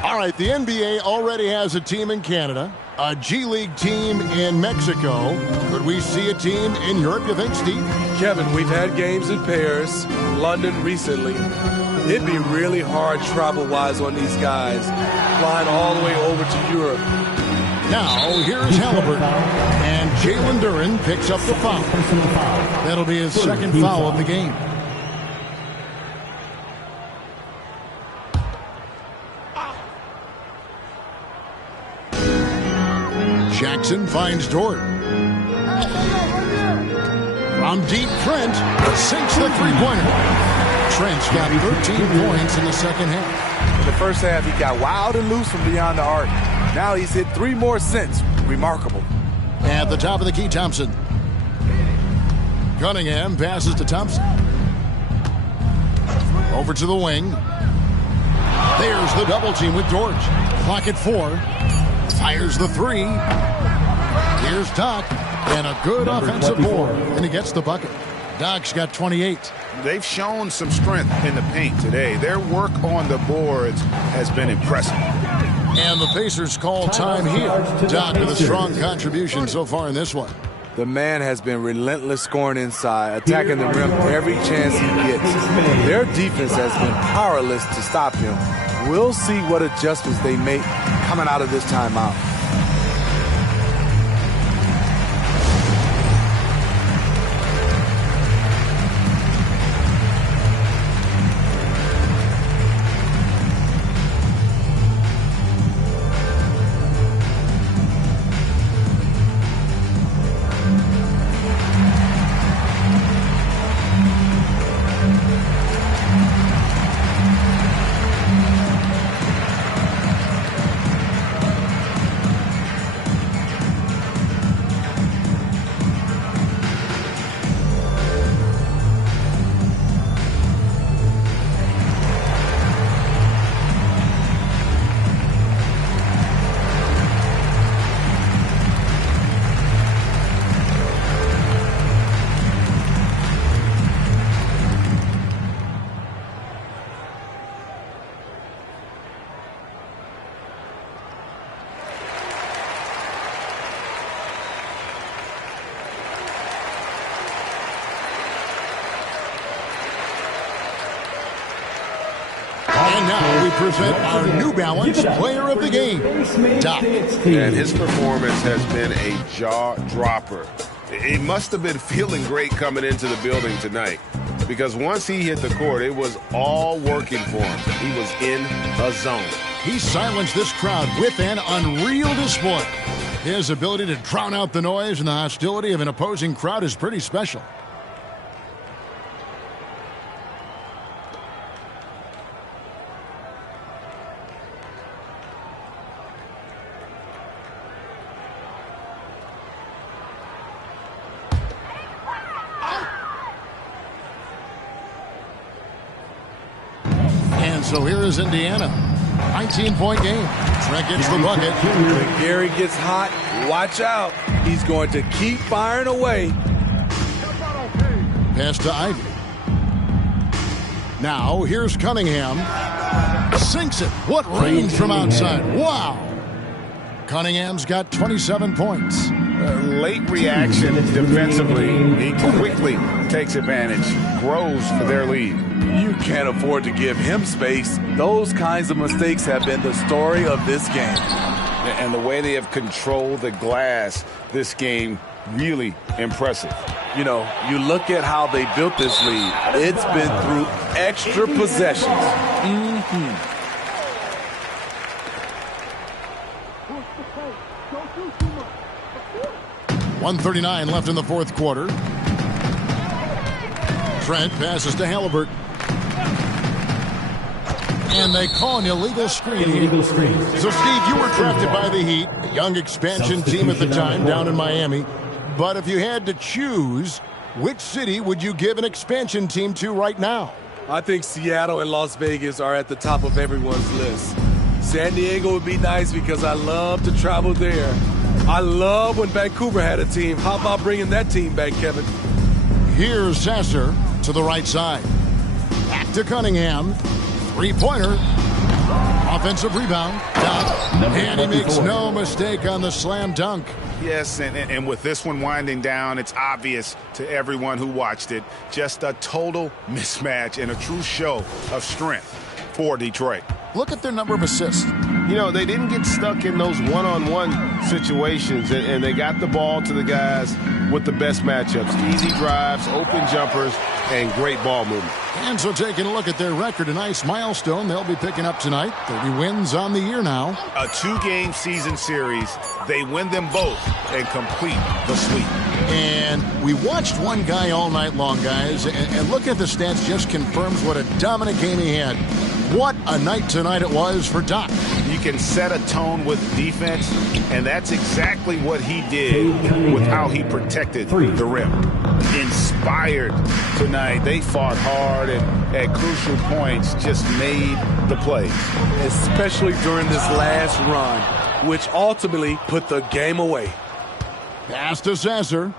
All right, the NBA already has a team in Canada, a G League team in Mexico. Could we see a team in Europe, you think, Steve? Kevin, we've had games in Paris, London recently. It'd be really hard travel-wise on these guys, flying all the way over to Europe. Now, here's Halliburton, and Jalen Duren picks up the foul. That'll be his second foul of the game. Jackson finds Dort. From deep, Trent sinks the three-pointer. Trent's got 13 points in the second half. In the first half, he got wild and loose from beyond the arc. Now he's hit 3 more since. Remarkable. At the top of the key, Thompson. Cunningham passes to Thompson. Over to the wing. There's the double team with Dort. Clock at 4. Fires the 3. Here's Doc. And a good offensive board. And he gets the bucket. Doc's got 28. They've shown some strength in the paint today. Their work on the boards has been impressive. And the Pacers call time here. Doc with a strong contribution so far in this one. The man has been relentless scoring inside, attacking the rim every chance he gets. Their defense has been powerless to stop him. We'll see what adjustments they make coming out of this timeout. Now we present our New Balance Player of the Game, Doc. And his performance has been a jaw-dropper. He must have been feeling great coming into the building tonight, because once he hit the court, it was all working for him. He was in a zone. He silenced this crowd with an unreal display. His ability to drown out the noise and the hostility of an opposing crowd is pretty special. And so here is Indiana. 19-point game. Trent gets the bucket. When Gary gets hot, watch out. He's going to keep firing away. Pass to Ivy. Now here's Cunningham. Sinks it. What range from outside. Wow. Cunningham's got 27 points. Late reaction defensively. He quickly takes advantage. Grows for their lead. You can't afford to give him space. Those kinds of mistakes have been the story of this game. And the way they have controlled the glass this game, really impressive. You know, you look at how they built this lead. It's been through extra possessions. 1:39 left in the fourth quarter. Trent passes to Halliburton. And they call an illegal screen. So, Steve, you were drafted by the Heat, a young expansion team at the time down in Miami. But if you had to choose, which city would you give an expansion team to right now? I think Seattle and Las Vegas are at the top of everyone's list. San Diego would be nice because I love to travel there. I love when Vancouver had a team. How about bringing that team back, Kevin? Here's Sasser to the right side. Back to Cunningham. Three-pointer. Offensive rebound. Dunk. And he makes no mistake on the slam dunk. Yes, and with this one winding down, it's obvious to everyone who watched it. Just a total mismatch and a true show of strength for Detroit. Look at their number of assists. You know, they didn't get stuck in those one-on-one situations, and they got the ball to the guys with the best matchups. Easy drives, open jumpers, and great ball movement. And so taking a look at their record, a nice milestone they'll be picking up tonight. 30 wins on the year now. A 2-game season series. They win them both and complete the sweep. And we watched one guy all night long, guys, and look at the stats just confirms what a dominant game he had. What a night tonight it was for Doc. You can set a tone with defense, and that's exactly what he did with how he protected the rim. Inspired tonight. They fought hard and at crucial points just made the plays. Especially during this last run, which ultimately put the game away. Pass to Sasser.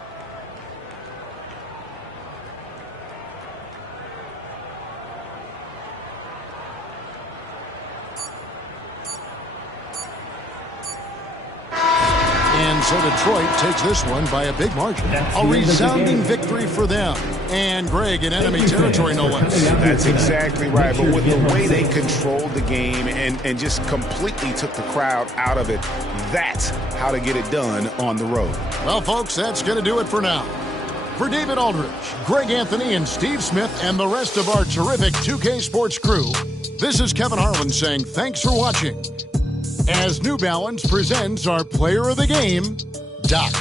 And so Detroit takes this one by a big margin. A resounding victory for them. And Greg in enemy territory, no less. That's exactly right. But with the way they controlled the game and just completely took the crowd out of it, that's how to get it done on the road. Well, folks, that's going to do it for now. For David Aldridge, Greg Anthony, and Steve Smith, and the rest of our terrific 2K Sports crew, this is Kevin Harlan saying thanks for watching. As New Balance presents our Player of the Game, Doc.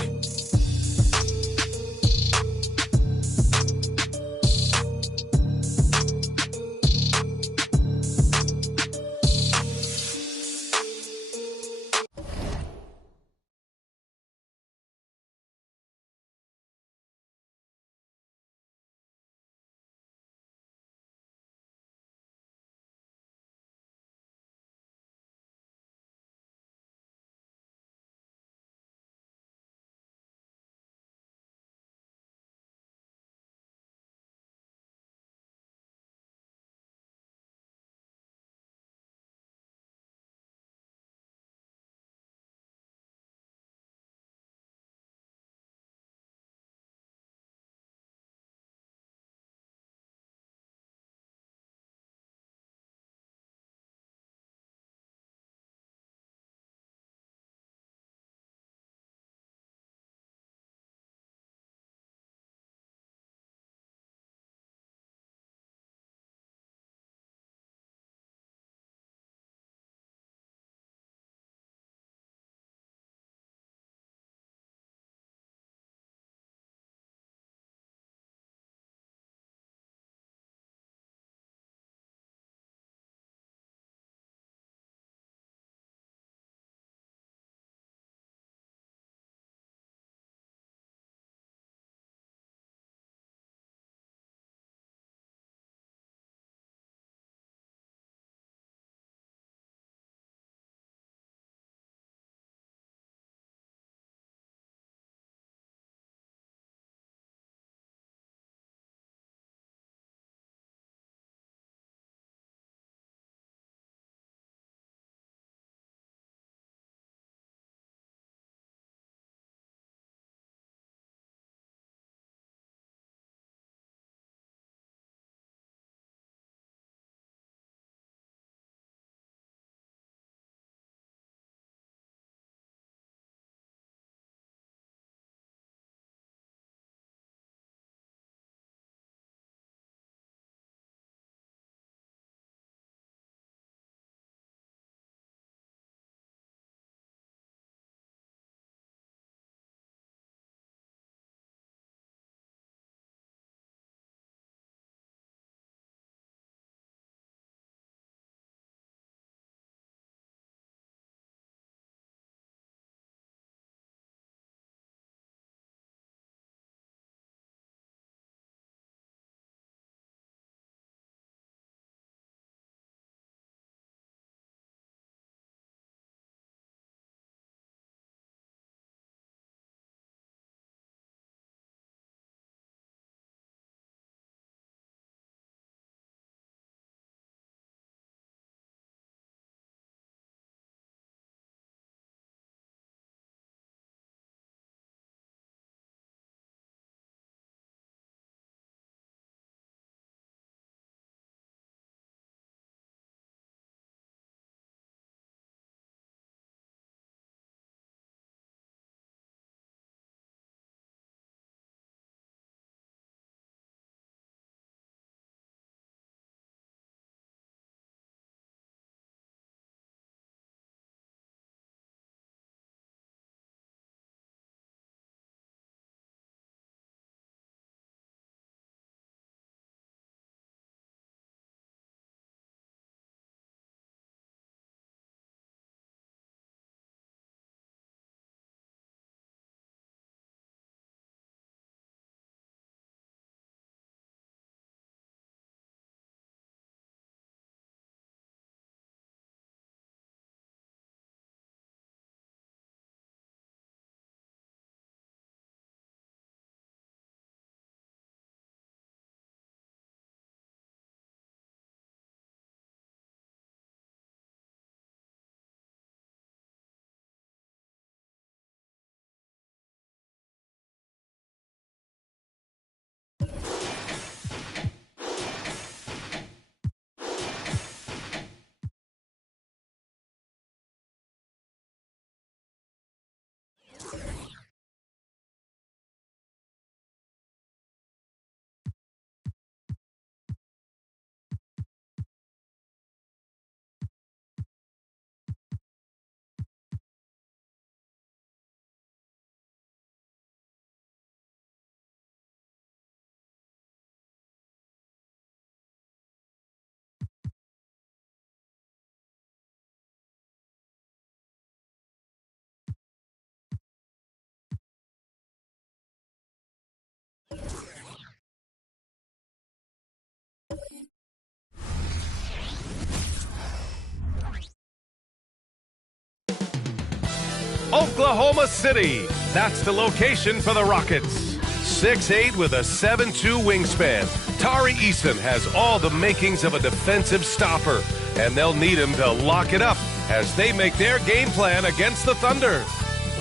Oklahoma City. That's the location for the Rockets. 6'8" with a 7'2" wingspan. Tari Eason has all the makings of a defensive stopper, and they'll need him to lock it up as they make their game plan against the Thunder.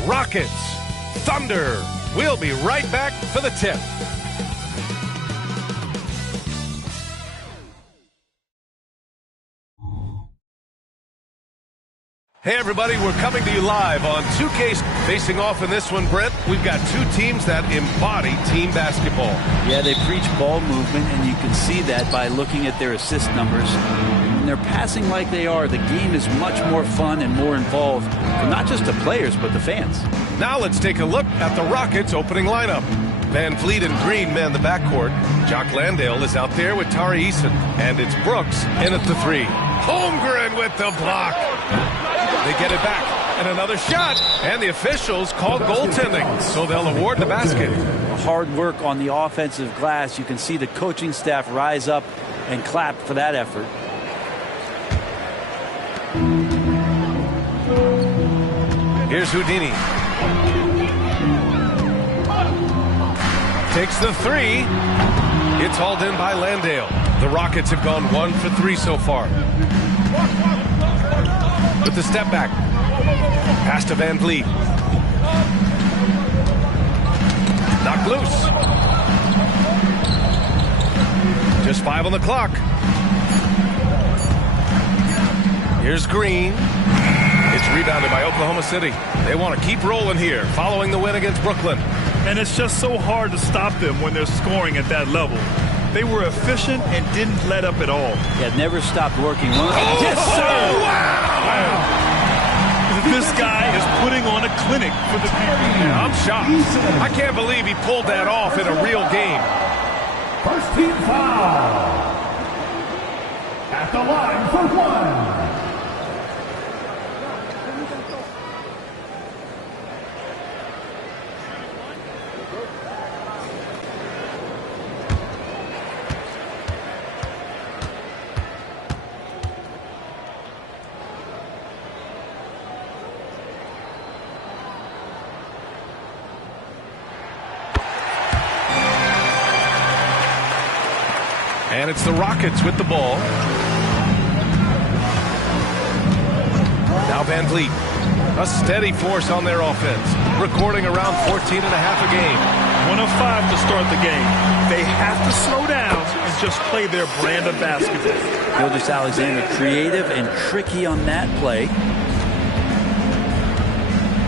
Rockets, Thunder. We'll be right back for the tip. Hey everybody, we're coming to you live on 2K. Facing off in this one, Brent, we've got two teams that embody team basketball. Yeah, they preach ball movement, and you can see that by looking at their assist numbers. When they're passing like they are, the game is much more fun and more involved for not just the players, but the fans. Now let's take a look at the Rockets' opening lineup. Van Vliet and Green man the backcourt. Jock Landale is out there with Tari Eason, and it's Brooks in at the three. Holmgren with the block. They get it back, and another shot, and the officials call goaltending, so they'll award the basket. Hard work on the offensive glass. You can see the coaching staff rise up and clap for that effort. Here's Houdini. Takes the three. It's hauled in by Landale. The Rockets have gone 1 for 3 so far. With the step back. Pass to Van Vliet. Knocked loose. Just 5 on the clock. Here's Green. It's rebounded by Oklahoma City. They want to keep rolling here, following the win against Brooklyn. And it's just so hard to stop them when they're scoring at that level. They were efficient and didn't let up at all. Yeah, never stopped working. Yes, sir! Wow! This guy is putting on a clinic for the people. Yeah, I'm shocked. I can't believe he pulled that off in a real game. First team foul. At the line for one. And it's the Rockets with the ball. Now Van Vliet, a steady force on their offense, recording around 14 and a half a game. 1 of 5 to start the game. They have to slow down and just play their brand of basketball. Gilgeous-Alexander creative and tricky on that play.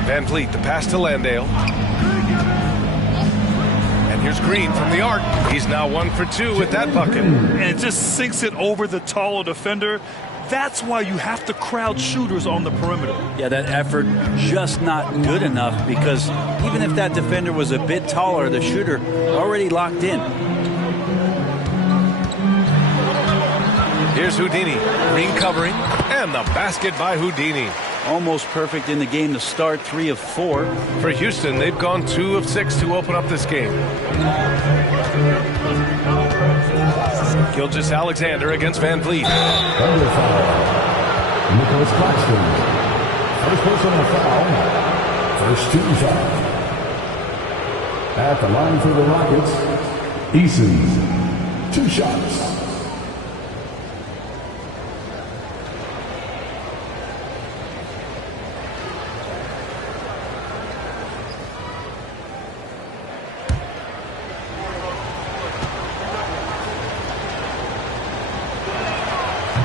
Van Vliet, the pass to Landale. Here's Green from the arc. He's now 1 for 2 with that bucket. And it just sinks it over the taller defender. That's why you have to crowd shooters on the perimeter. Yeah, that effort just not good enough, because even if that defender was a bit taller, the shooter already locked in. Here's Houdini. Green covering, and the basket by Houdini. Almost perfect in the game to start, 3 of 4. For Houston, they've gone 2 of 6 to open up this game. Gilgeous-Alexander against Van Vliet. Thunder foul. Nicholas Claxton. First personal foul. First team foul. At the line for the Rockets, Eason. 2 shots.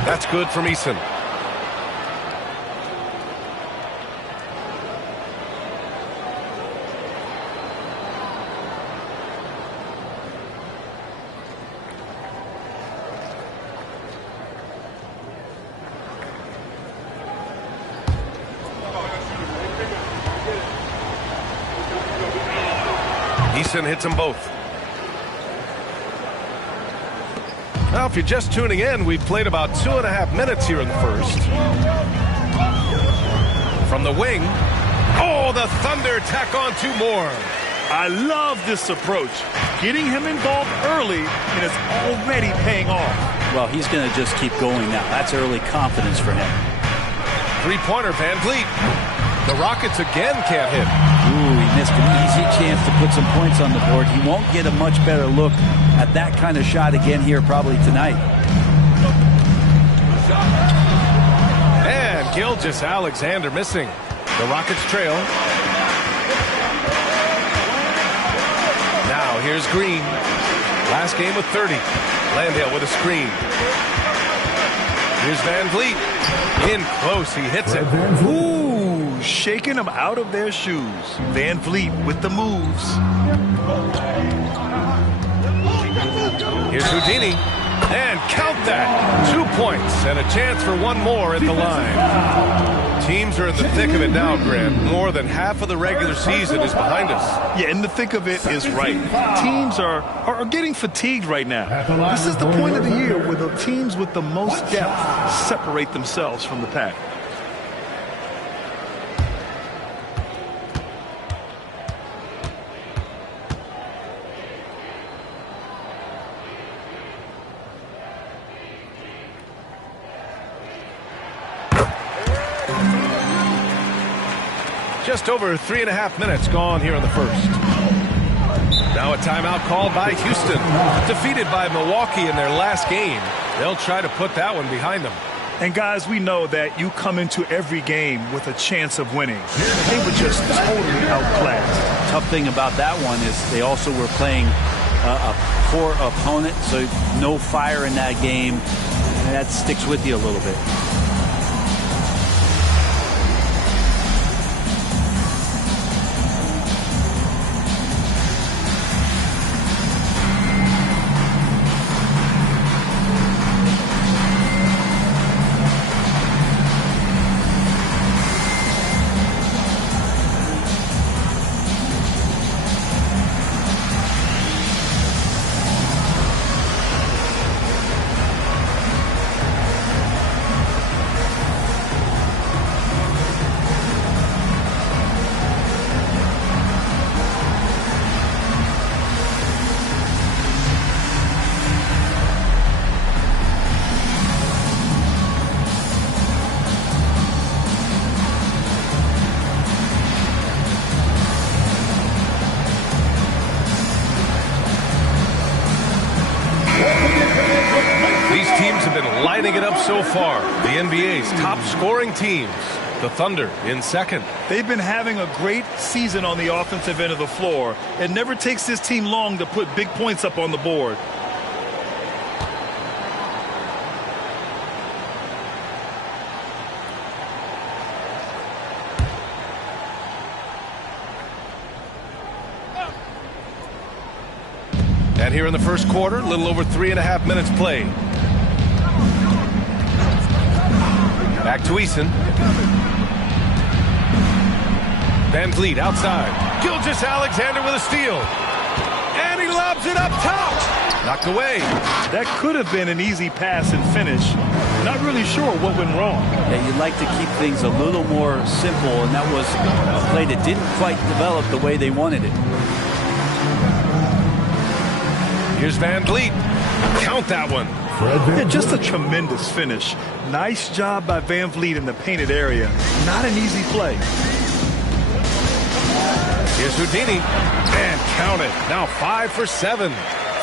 That's good from Eason. Eason hits them both. Now, if you're just tuning in, we've played about 2.5 minutes here in the first. From the wing. Oh, the Thunder tack on 2 more. I love this approach. Getting him involved early, and it's already paying off. Well, he's going to just keep going now. That's early confidence for him. 3-pointer, Van Vliet. The Rockets again can't hit. Ooh, he missed an easy chance to put some points on the board. He won't get a much better look at that kind of shot again here probably tonight. And Gilgeous-Alexander missing. The Rockets trail. Now here's Green. Last game with 30. Landale with a screen. Here's Van Vliet. In close, he hits it. Ooh, shaking them out of their shoes. Van Vliet with the moves. Here's Houdini. And count that. 2 points and a chance for one more at the line. Teams are in the thick of it now, Grant. More than half of the regular season is behind us. Yeah, in the thick of it is right. Teams are getting fatigued right now. This is the point of the year where the teams with the most depth separate themselves from the pack. Just over 3.5 minutes gone here in the first. Now a timeout called by Houston. Defeated by Milwaukee in their last game. They'll try to put that one behind them. And guys, we know that you come into every game with a chance of winning. They were just totally outclassed. Tough thing about that one is they also were playing a poor opponent, so no fire in that game. And that sticks with you a little bit. So far, the NBA's top scoring teams, the Thunder in second. They've been having a great season on the offensive end of the floor. It never takes this team long to put big points up on the board. And here in the first quarter, a little over 3.5 minutes played. Back to Eason. Van Vliet outside. Gilgeous-Alexander with a steal. And he lobs it up top. Knocked away. That could have been an easy pass and finish. Not really sure what went wrong. Yeah, you'd like to keep things a little more simple, and that was a play that didn't quite develop the way they wanted it. Here's Van Vliet. Count that one. Yeah, just a tremendous finish. Nice job by Van Vliet in the painted area. Not an easy play. Here's Houdini. And count it. Now 5 for 7.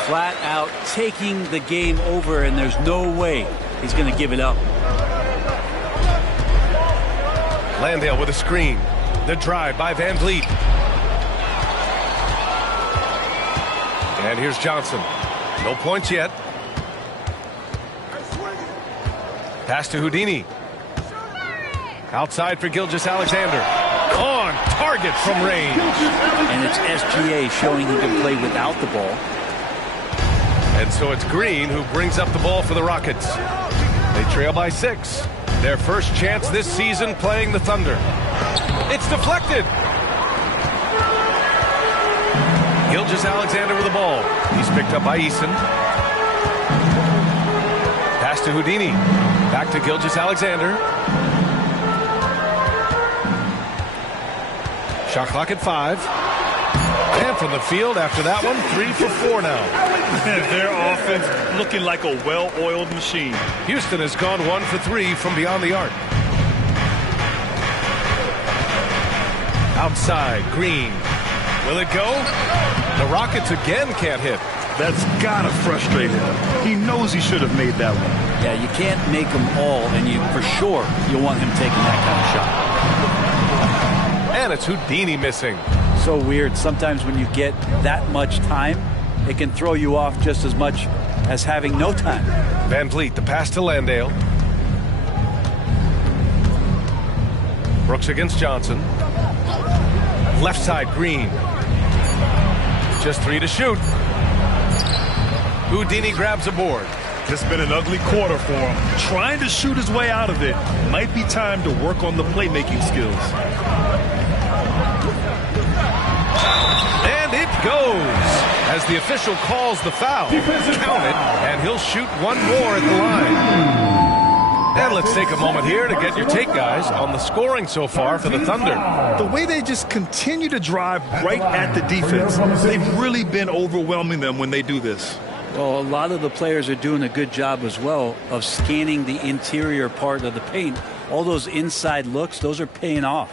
Flat out taking the game over, and there's no way he's going to give it up. Landale with a screen. The drive by Van Vliet. And here's Johnson. No points yet. Pass to Houdini. Outside for Gilgeous-Alexander. On target from range. And it's SGA showing he can play without the ball. And so it's Green who brings up the ball for the Rockets. They trail by 6. Their first chance this season playing the Thunder. It's deflected. Gilgeous-Alexander with the ball. He's picked up by Eason. Pass to Houdini. Back to Gilgeous-Alexander. Shot clock at 5. And from the field after that one, 3 for 4 now. Their offense looking like a well-oiled machine. Houston has gone 1 for 3 from beyond the arc. Outside, Green. Will it go? The Rockets again can't hit. That's gotta frustrate him. He knows he should have made that one. Yeah, you can't make them all, and for sure you want him taking that kind of shot. And it's Houdini missing. So weird. Sometimes when you get that much time, it can throw you off just as much as having no time. Van Vliet, the pass to Landale. Brooks against Johnson. Left side, Green. Just 3 to shoot. Houdini grabs a board. It's been an ugly quarter for him. Trying to shoot his way out of it. Might be time to work on the playmaking skills. And it goes as the official calls the foul. Count it, and he'll shoot one more at the line. And let's take a moment here to get your take, guys, on the scoring so far for the Thunder. The way they just continue to drive right at the defense. They've really been overwhelming them when they do this. Well, a lot of the players are doing a good job as well of scanning the interior part of the paint. All those inside looks, those are paying off.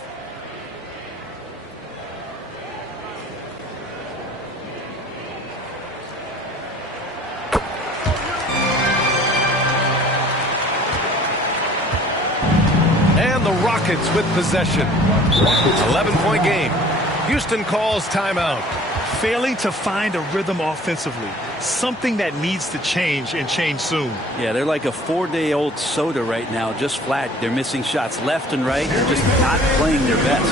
And the Rockets with possession. 11-point game. Houston calls timeout. Failing to find a rhythm offensively. Something that needs to change and change soon. Yeah, they're like a 4-day-old soda right now, just flat. They're missing shots left and right. They're just not playing their best.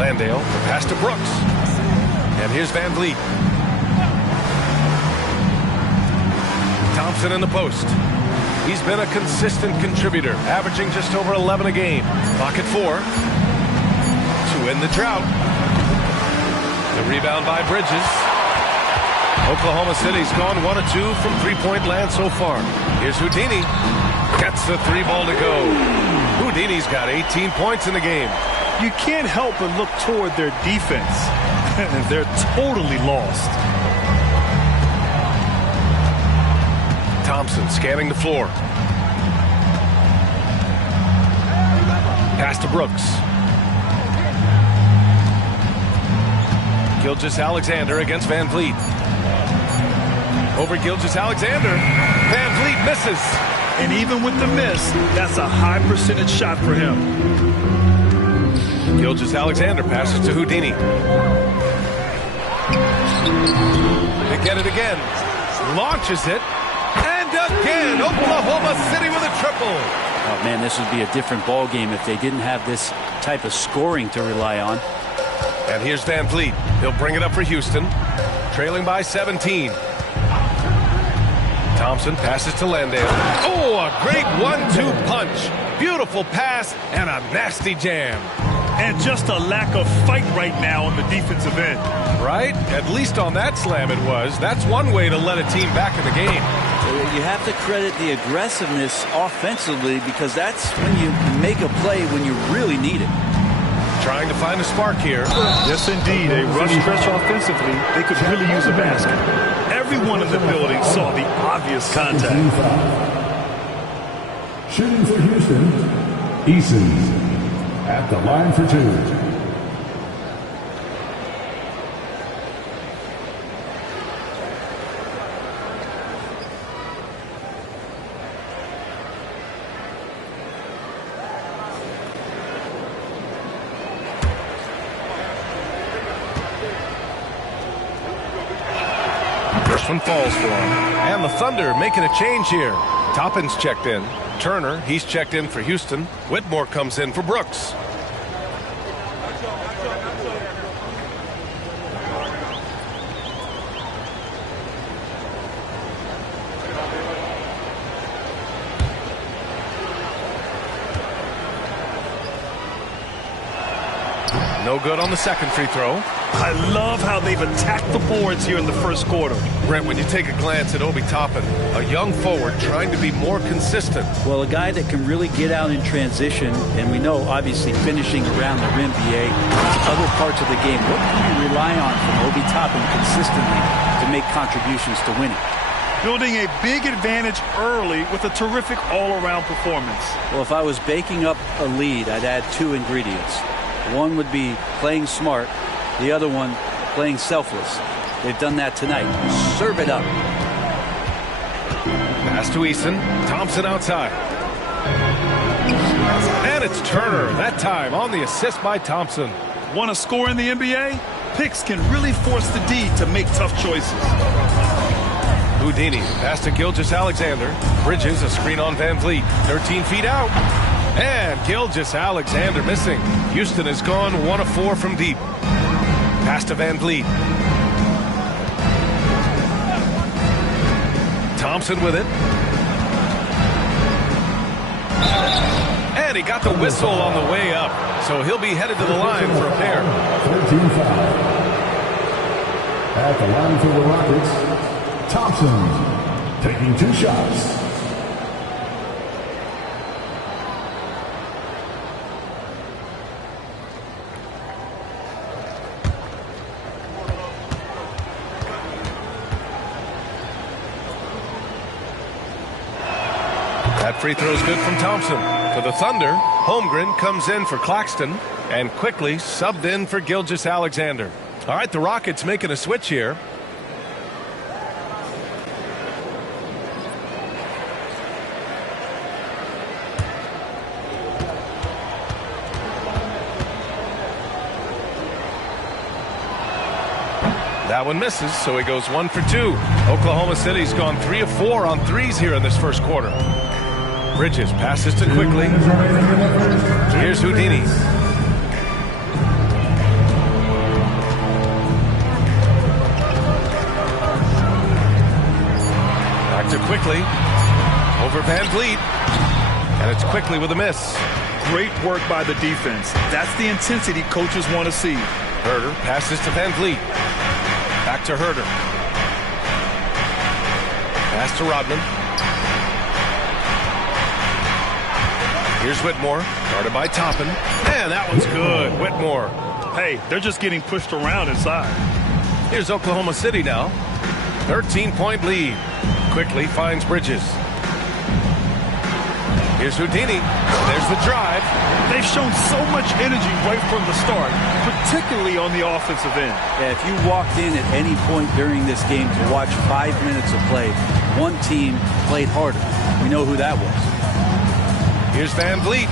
Landale, the pass to Brooks. And here's Van Vliet. Thompson in the post. He's been a consistent contributor, averaging just over 11 a game. Clock at 4. To end the drought. The rebound by Bridges. Oklahoma City's gone 1 of 2 from three-point land so far. Here's Houdini. Gets the 3 ball to go. Houdini's got 18 points in the game. You can't help but look toward their defense. They're totally lost. Thompson scanning the floor. Pass to Brooks. Gilgeous-Alexander against Van Vliet. Over Gilgeous-Alexander. Van Vliet misses. And even with the miss, that's a high percentage shot for him. Gilgeous-Alexander passes to Houdini. They get it again. Launches it. And again, Oklahoma City with a triple. Oh, man, this would be a different ball game if they didn't have this type of scoring to rely on. And here's Van Vliet. He'll bring it up for Houston. Trailing by 17. Thompson passes to Landale. Oh, a great 1-2 punch. Beautiful pass and a nasty jam. And just a lack of fight right now on the defensive end. Right? At least on that slam it was. That's one way to let a team back in the game. You have to credit the aggressiveness offensively because that's when you make a play when you really need it. trying to find a spark here. Yes, indeed. A rush stretch offensively. They could really use a basket. Everyone in the building saw the obvious contact. Shooting for Houston, Eason at the line for two. First one falls for him. And the Thunder making a change here. Toppin's checked in. Turner, he's checked in for Houston. Whitmore comes in for Brooks. No good on the second free throw. I love how they've attacked the boards here in the first quarter. Brent, when you take a glance at Obi Toppin, a young forward trying to be more consistent. Well, a guy that can really get out in transition, and we know, obviously, finishing around the rim, BA, other parts of the game. What can you rely on from Obi Toppin consistently to make contributions to winning? Building a big advantage early with a terrific all-around performance. Well, if I was baking up a lead, I'd add two ingredients. One would be playing smart. The other one, playing selfless. They've done that tonight. Serve it up. Pass to Eason. Thompson outside. And it's Turner, that time on the assist by Thompson. Want to score in the NBA? Picks can really force the D to make tough choices. Houdini, pass to Gilgeous-Alexander. Bridges, a screen on Van Vliet. 13 feet out. And Gilgeous-Alexander missing. Houston has gone 1 of 4 from deep. Pass to Van Vliet. Thompson with it. And he got the whistle on the way up. So he'll be headed to the line for a pair. 13-5. At the line for the Rockets, Thompson taking 2 shots. That free throw is good from Thompson. For the Thunder, Holmgren comes in for Claxton and quickly subbed in for Gilgeous-Alexander. All right, the Rockets making a switch here. That one misses, so he goes 1 for 2. Oklahoma City's gone 3 of 4 on threes here in this first quarter. Bridges passes to Quickly. Here's Houdini. Back to Quickly. Over Van Vliet. And it's Quickly with a miss. Great work by the defense. That's the intensity coaches want to see. Herter passes to Van Vliet. Back to Herter. Pass to Rodman. Here's Whitmore, guarded by Toppin. And that one's good. Whitmore. Hey, they're just getting pushed around inside. Here's Oklahoma City now. 13-point lead. Quickly finds Bridges. Here's Houdini. There's the drive. They've shown so much energy right from the start, particularly on the offensive end. Yeah, if you walked in at any point during this game to watch 5 minutes of play, one team played harder. We know who that was. Here's Van Vliet.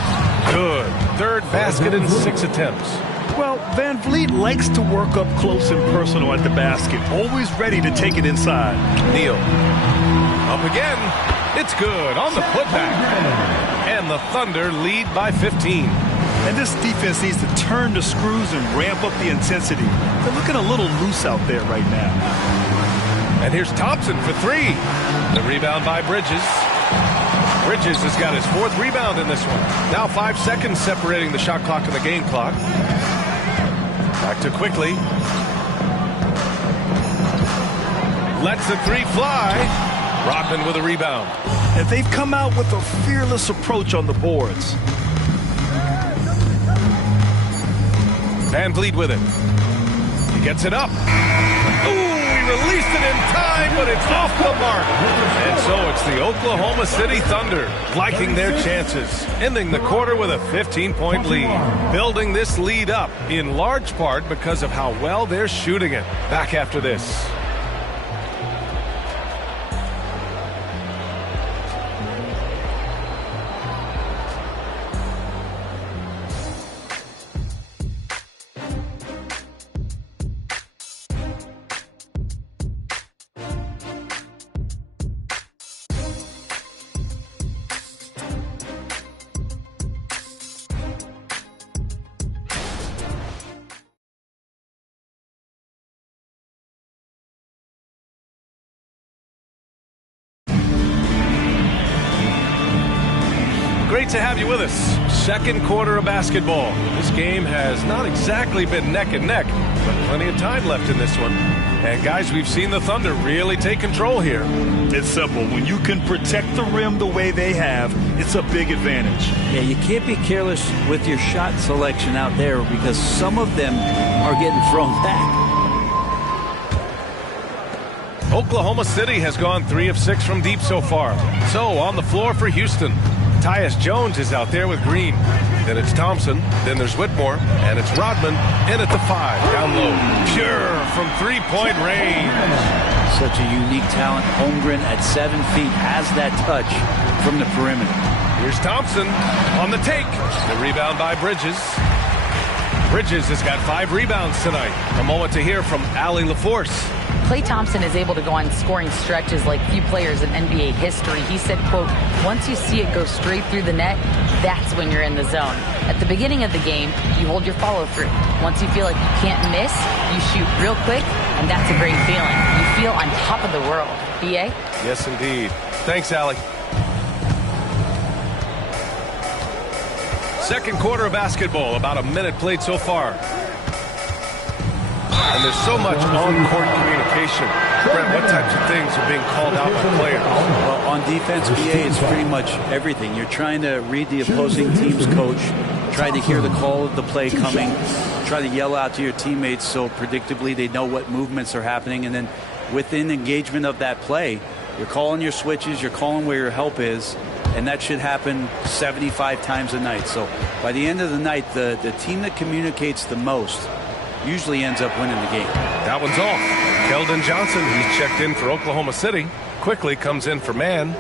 Good. Third basket in 6 attempts. Well, Van Vliet likes to work up close and personal at the basket, always ready to take it inside. Neal. Up again. It's good on the putback. And the Thunder lead by 15. And this defense needs to turn the screws and ramp up the intensity. They're looking a little loose out there right now. And here's Thompson for 3. The rebound by Bridges. Bridges has got his 4th rebound in this one. Now 5 seconds separating the shot clock and the game clock. Back to Quickly. Lets the 3 fly. Rodman with a rebound. And they've come out with a fearless approach on the boards. Van Vliet with it. He gets it up. Ooh, he released it in time, but it's off the mark. And so it's the Oklahoma City Thunder liking their chances, ending the quarter with a 15-point lead. Building this lead up in large part because of how well they're shooting it. Back after this. Great to have you with us. Second quarter of basketball. This game has not exactly been neck and neck, but plenty of time left in this one. And guys, we've seen the Thunder really take control here. It's simple. When you can protect the rim the way they have, it's a big advantage. Yeah, you can't be careless with your shot selection out there because some of them are getting thrown back. Oklahoma City has gone 3 of 6 from deep so far. So on the floor for Houston, Tyus Jones is out there with Green. Then it's Thompson. Then there's Whitmore. And it's Rodman in at the 5. Down low. Pure from three-point range. Such a unique talent. Holmgren at 7 feet has that touch from the perimeter. Here's Thompson on the take. The rebound by Bridges. Bridges has got 5 rebounds tonight. A moment to hear from Allie LaForce. Klay Thompson is able to go on scoring stretches like few players in NBA history. He said, quote, once you see it go straight through the net, that's when you're in the zone. At the beginning of the game, you hold your follow through. Once you feel like you can't miss, you shoot real quick, and that's a great feeling. You feel on top of the world. B.A.? Yes, indeed. Thanks, Allie. Second quarter of basketball, about a minute played so far. And there's so much on-court communication. Brent, what types of things are being called out by players? Well, on defense, BA, it's pretty much everything. You're trying to read the opposing team's coach, try to hear the call of the play coming, try to yell out to your teammates so predictably they know what movements are happening. And then within engagement of that play, you're calling your switches, you're calling where your help is, and that should happen 75 times a night. So by the end of the night, the team that communicates the most usually ends up winning the game. That one's off. Keldon Johnson, he's checked in for Oklahoma City, quickly comes in for man.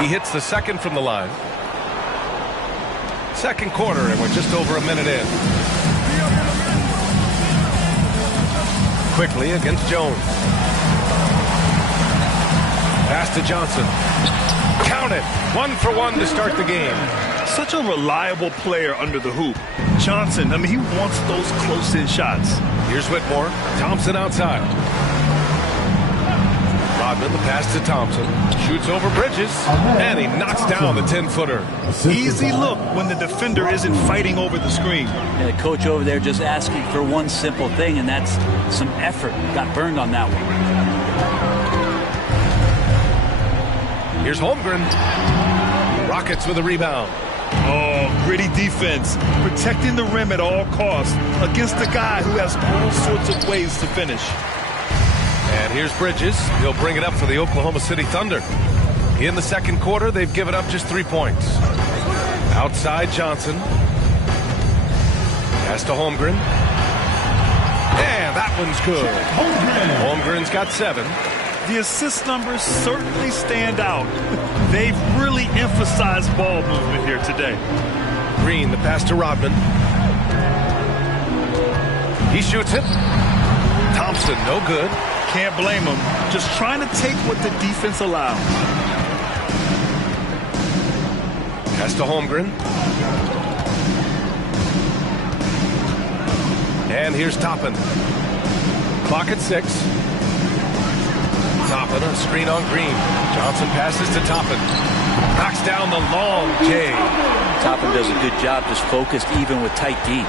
He hits the second from the line. Second quarter, and we're just over a minute in. Quickly against Jones. Pass to Johnson. Count it. 1 for 1 to start the game. Such a reliable player under the hoop. Johnson, I mean, he wants those close-in shots. Here's Whitmore. Thompson outside. Rodman, the pass to Thompson. Shoots over Bridges, and he knocks down the 10-footer. Easy look when the defender isn't fighting over the screen. And the coach over there just asking for one simple thing, and that's some effort. Got burned on that one. Here's Holmgren. Rockets with a rebound. Oh, gritty defense. Protecting the rim at all costs against a guy who has all sorts of ways to finish. And here's Bridges. He'll bring it up for the Oklahoma City Thunder. In the second quarter, they've given up just 3 points. Outside Johnson. Pass to Holmgren. And that one's good. Holmgren's got 7. The assist numbers certainly stand out. They've really emphasized ball movement here today. Green, the pass to Rodman. He shoots it. Thompson, no good. Can't blame him. Just trying to take what the defense allowed. Pass to Holmgren. And here's Toppin. Clock at 6. Toppin, a screen on Green. Johnson passes to Toppin. Knocks down the long J. Topham does a good job, just focused even with tight D.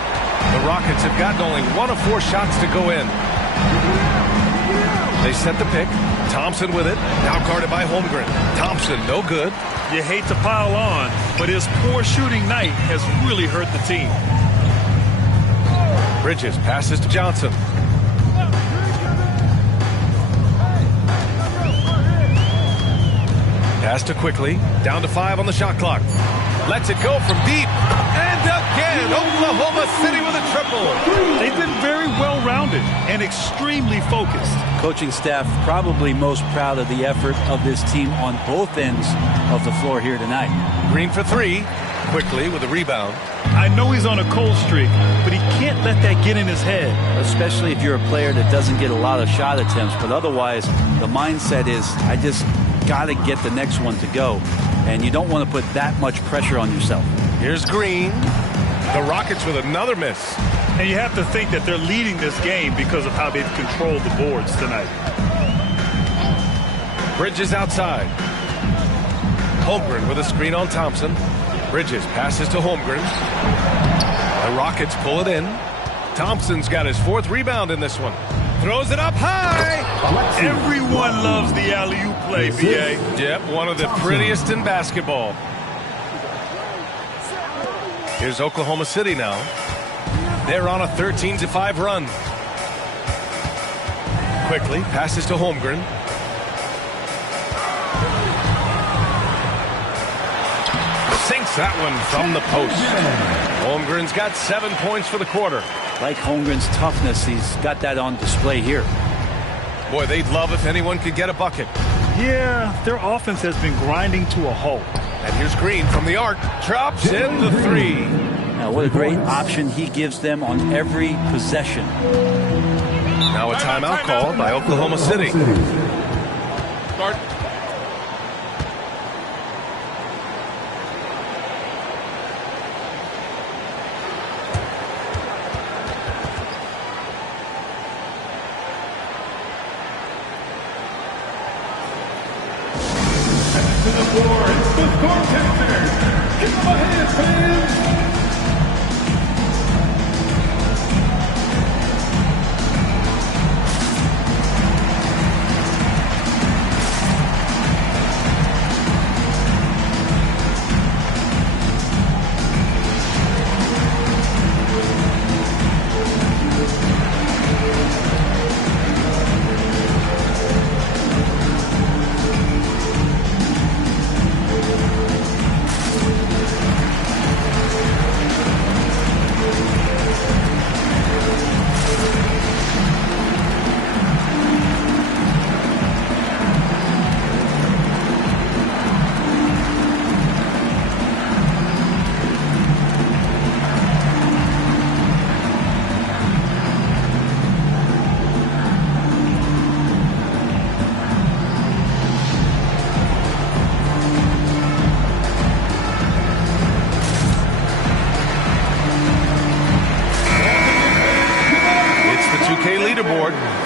The Rockets have gotten only 1 of 4 shots to go in. They set the pick. Thompson with it. Now guarded by Holmgren. Thompson, no good. You hate to pile on, but his poor shooting night has really hurt the team. Bridges passes to Johnson. Pass to Quickly. Down to 5 on the shot clock. Lets it go from deep. And again, Oklahoma City with a triple. They've been very well-rounded and extremely focused. Coaching staff probably most proud of the effort of this team on both ends of the floor here tonight. Green for 3. Quickly with a rebound. I know he's on a cold streak, but he can't let that get in his head. Especially if you're a player that doesn't get a lot of shot attempts, but otherwise the mindset is, I just got to get the next one to go. And you don't want to put that much pressure on yourself. Here's Green. The Rockets with another miss. And you have to think that they're leading this game because of how they've controlled the boards tonight. Bridges outside. Holmgren with a screen on Thompson. Bridges passes to Holmgren. The Rockets pull it in. Thompson's got his 4th rebound in this one. Throws it up high. Everyone loves the alley-oop play, B.A. Yep, one of the prettiest in basketball. Here's Oklahoma City now. They're on a 13-5 run. Quickly passes to Holmgren. Sinks that one from the post. Holmgren's got 7 points for the quarter. Like Holmgren's toughness, he's got that on display here. Boy, they'd love if anyone could get a bucket. Yeah, their offense has been grinding to a halt. And here's Green from the arc. Drops in the 3. Now, what a great option he gives them on every possession. Now a timeout called by Oklahoma City. Start. To the floor, it's the score Give them a hand, fans!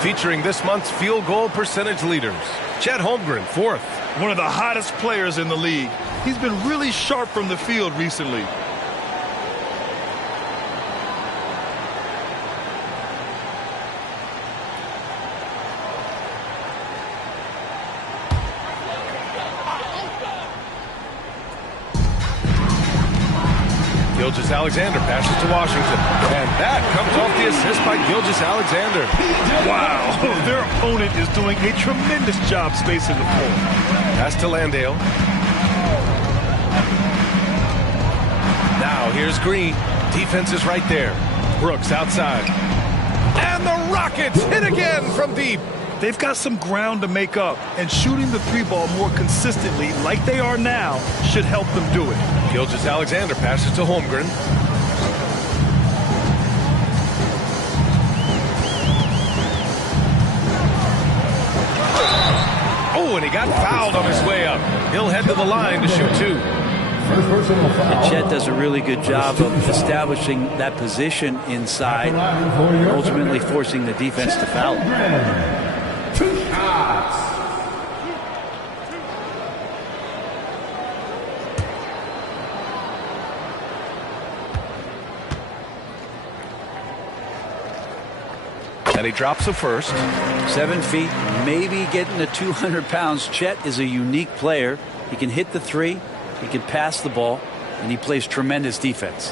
Featuring this month's field goal percentage leaders. Chet Holmgren, 4th. One of the hottest players in the league. He's been really sharp from the field recently. Gilgeous-Alexander passes to Washington. And that comes off the assist by Gilgeous-Alexander. Wow, their opponent is doing a tremendous job spacing the floor. Pass to Landale. Now here's Green. Defense is right there. Brooks outside. And the Rockets hit again from deep. They've got some ground to make up, and shooting the 3-ball more consistently like they are now should help them do it. Gilgeous-Alexander passes to Holmgren. Oh, and he got fouled on his way up. He'll head to the line to shoot 2. And Chet does a really good job of establishing that position inside, ultimately forcing the defense to foul. 2 shots. And he drops a first. 7 feet, maybe getting to 200 pounds. Chet is a unique player. He can hit the three, he can pass the ball, and he plays tremendous defense.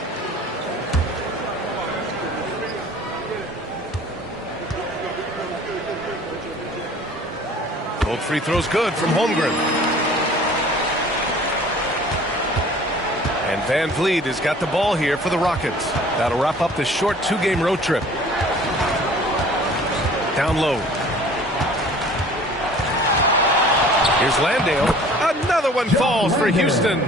Both free throws good from Holmgren. And Van Vliet has got the ball here for the Rockets. That'll wrap up this short 2-game road trip. Down low. Here's Landale. Another one falls for Houston.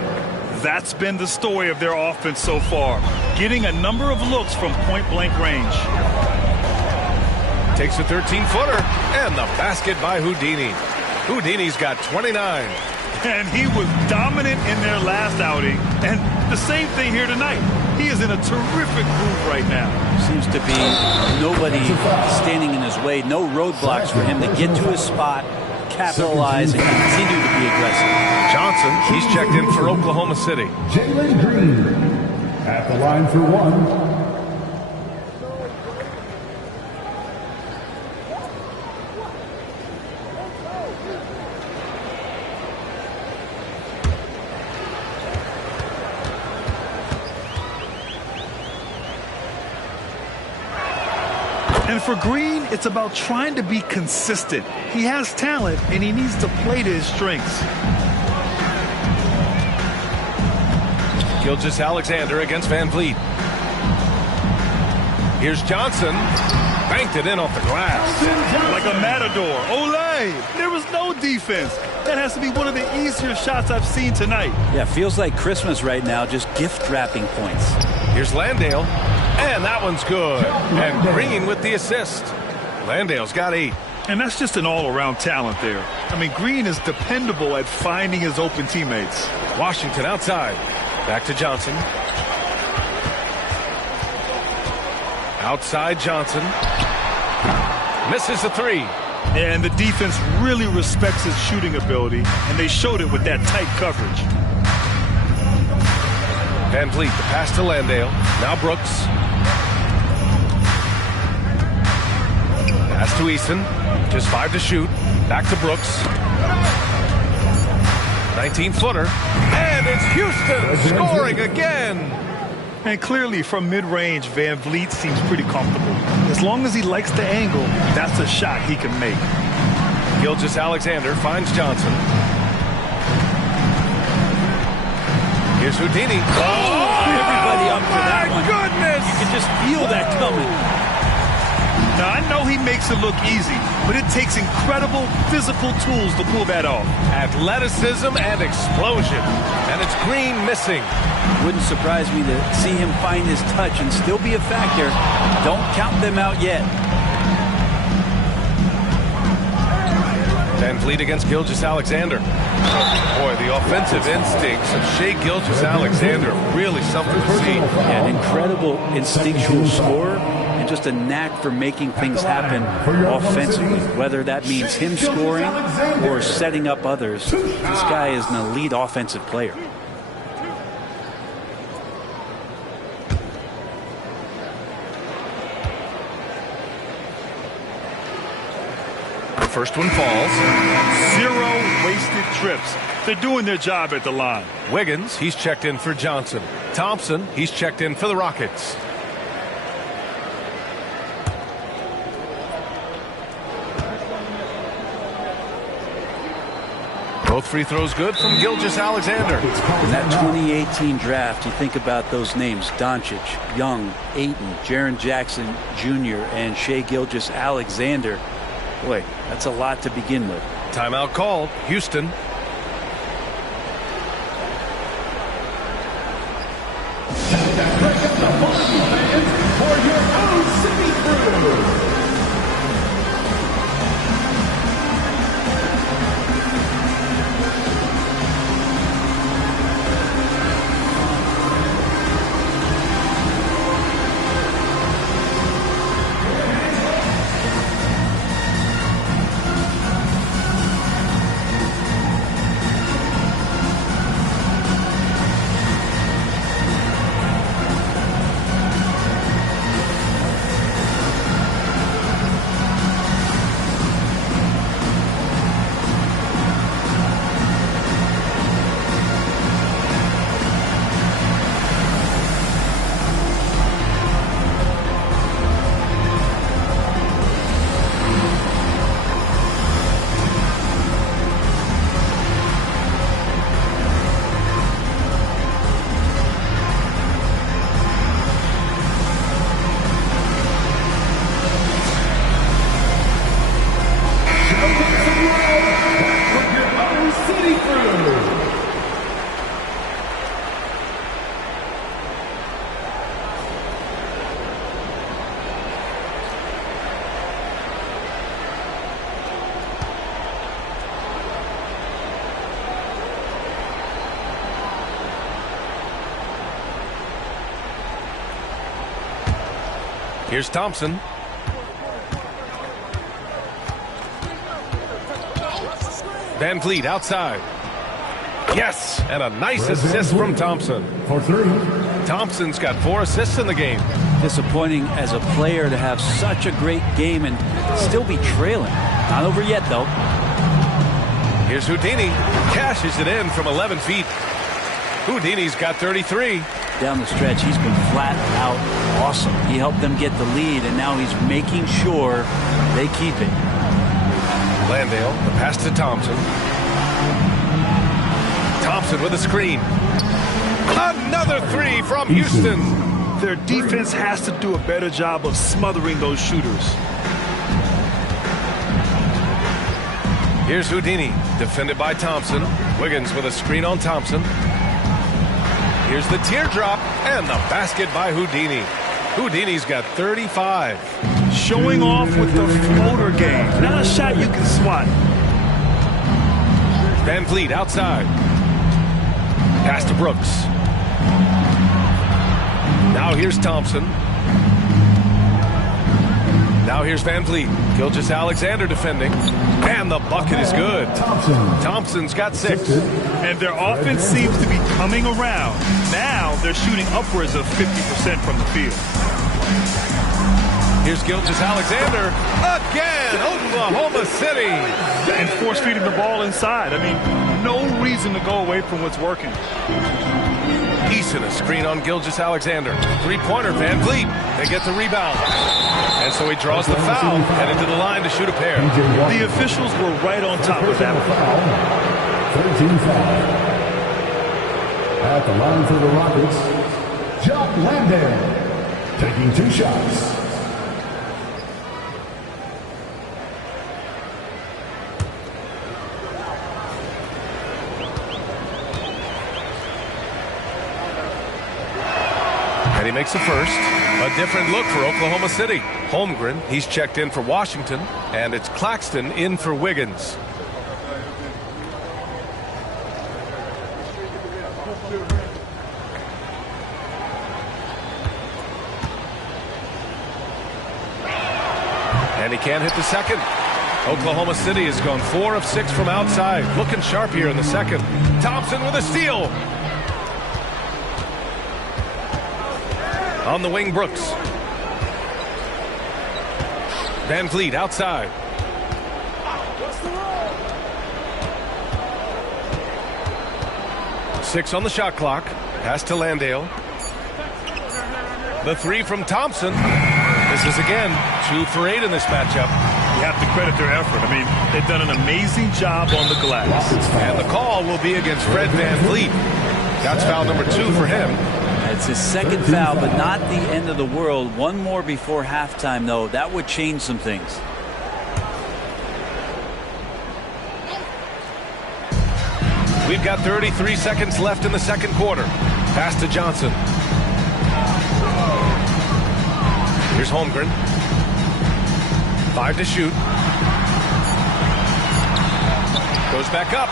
That's been the story of their offense so far. Getting a number of looks from point-blank range. Takes a 13-footer, and the basket by Houdini. Houdini's got 29. And he was dominant in their last outing, and the same thing here tonight. He is in a terrific groove right now. Seems to be nobody standing in his way, no roadblocks for him to get to his spot, capitalize, and continue to be aggressive. Johnson, he's checked in for Oklahoma City. Jalen Green at the line for one. And for Green, it's about trying to be consistent. He has talent, and he needs to play to his strengths. Gilgeous-Alexander against Van Vliet. Here's Johnson. Banked it in off the glass. Like a matador. Olay! There was no defense. That has to be one of the easier shots I've seen tonight. Yeah, feels like Christmas right now, just gift wrapping points. Here's Landale. And that one's good. And Green with the assist. Landale's got 8. And that's just an all-around talent there. I mean, Green is dependable at finding his open teammates. Washington outside. Back to Johnson. Outside Johnson. Misses the 3. And the defense really respects his shooting ability, and they showed it with that tight coverage. Van Vliet, the pass to Landale. Now Brooks. Pass to Eason. Just 5 to shoot. Back to Brooks. 19-footer. And it's Houston scoring again. And clearly from mid-range, Van Vliet seems pretty comfortable. As long as he likes the angle, that's a shot he can make. Gilgeous-Alexander finds Johnson. Here's Houdini. Oh, everybody up for that one. Goodness! You can just feel that coming. Now, I know he makes it look easy, but it takes incredible physical tools to pull that off. Athleticism and explosion. And it's Green missing. Wouldn't surprise me to see him find his touch and still be a factor. Don't count them out yet. Van Vliet against Gilgeous-Alexander. Boy, the offensive instincts of Shai Gilgeous-Alexander really something to see. An incredible instinctual scorer and just a knack for making things happen offensively, whether that means him scoring or setting up others. This guy is an elite offensive player. First one falls. 0 wasted trips. They're doing their job at the line. Wiggins, he's checked in for Johnson. Thompson, he's checked in for the Rockets. Both free throws good from Gilgeous-Alexander. In that 2018 draft, you think about those names: Doncic, Young, Ayton, Jaren Jackson Jr., and Shai Gilgeous-Alexander. Boy, that's a lot to begin with. Timeout called. Houston. For your own city crew. City Crew. Here's Thompson. Van Vliet outside. Yes, and a nice assist from Thompson. For 3. Thompson's got 4 assists in the game. Disappointing as a player to have such a great game and still be trailing. Not over yet, though. Here's Houdini. Cashes it in from 11 feet. Houdini's got 33. Down the stretch, he's been flat out awesome. He helped them get the lead, and now he's making sure they keep it. Landale, the pass to Thompson. Thompson with a screen. Another 3 from Houston. Their defense has to do a better job of smothering those shooters. Here's Houdini, defended by Thompson. Wiggins with a screen on Thompson. Here's the teardrop and the basket by Houdini. Houdini's got 35. Showing off with the floater game. Not a shot you can swat. Van Vliet outside. Pass to Brooks. Now here's Thompson. Now here's Van Vliet. Gilgeous-Alexander defending. And the bucket is good. Thompson's got 6. And their offense seems to be coming around. Now they're shooting upwards of 50% from the field. Here's Gilgeous-Alexander again. Oklahoma City. And force feeding the ball inside. I mean, no reason to go away from what's working. Eason a screen on Gilgeous-Alexander. 3-pointer, Van Vliet. They get the rebound. And so he draws the foul, headed to the line to shoot a pair. The officials were right on top of that. 13 foul. At the line for the Rockets, Jock Landale taking 2 shots. And he makes the first. A different look for Oklahoma City. Holmgren, he's checked in for Washington. And it's Claxton in for Wiggins. And he can't hit the second. Oklahoma City has gone 4 of 6 from outside. Looking sharp here in the second. Thompson with a steal. On the wing, Brooks. Van Vliet outside. Six on the shot clock. Pass to Landale. The 3 from Thompson. This is again 2 for 8 in this matchup. You have to credit their effort. I mean, they've done an amazing job on the glass. And the call will be against Fred Van Vliet. That's foul number 2 for him. It's his second foul, but not the end of the world. One more before halftime, though. That would change some things. We've got 33 seconds left in the second quarter. Pass to Johnson. Here's Holmgren. 5 to shoot. Goes back up.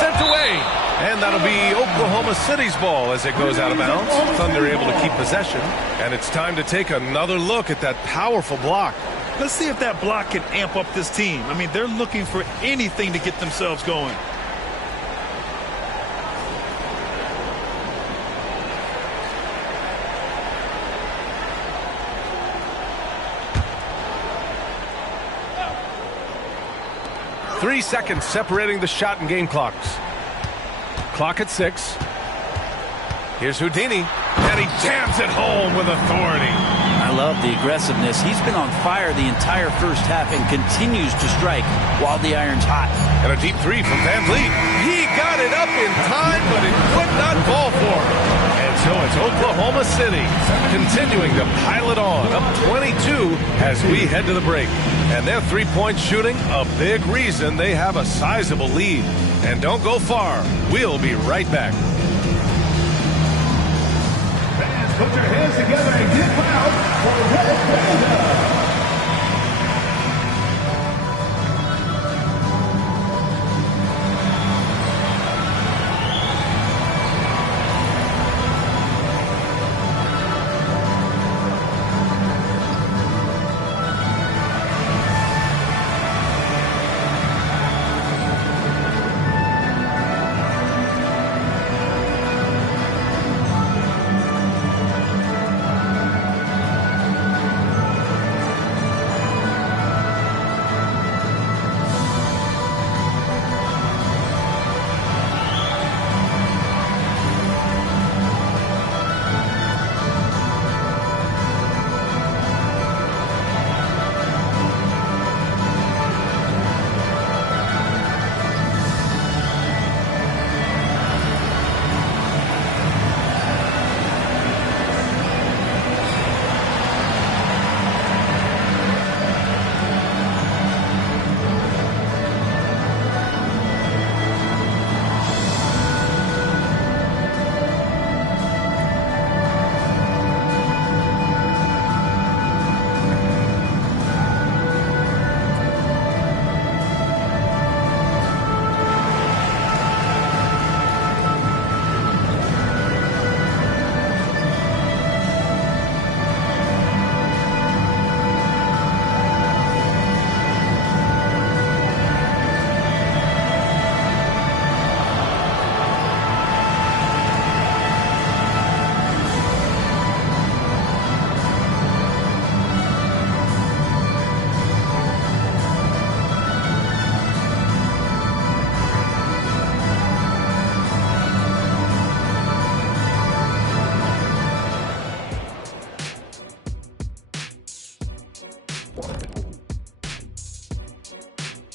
Sent away. And that'll be Oklahoma City's ball as it goes out of bounds. Thunder able to keep possession. And it's time to take another look at that powerful block. Let's see if that block can amp up this team. I mean, they're looking for anything to get themselves going. Three seconds separating the shot and game clocks. Clock at 6. Here's Houdini, and he jams it home with authority. I love the aggressiveness. He's been on fire the entire first half and continues to strike while the iron's hot. And a deep 3 from Van Vliet. He got it up in time, but it would not fall for him. And So it's Oklahoma City continuing to pile it on, up 22 as we head to the break. And their three-point shooting, a big reason they have a sizable lead. And don't go far. We'll be right back. Fans, put your hands together and get loud for Red Panda.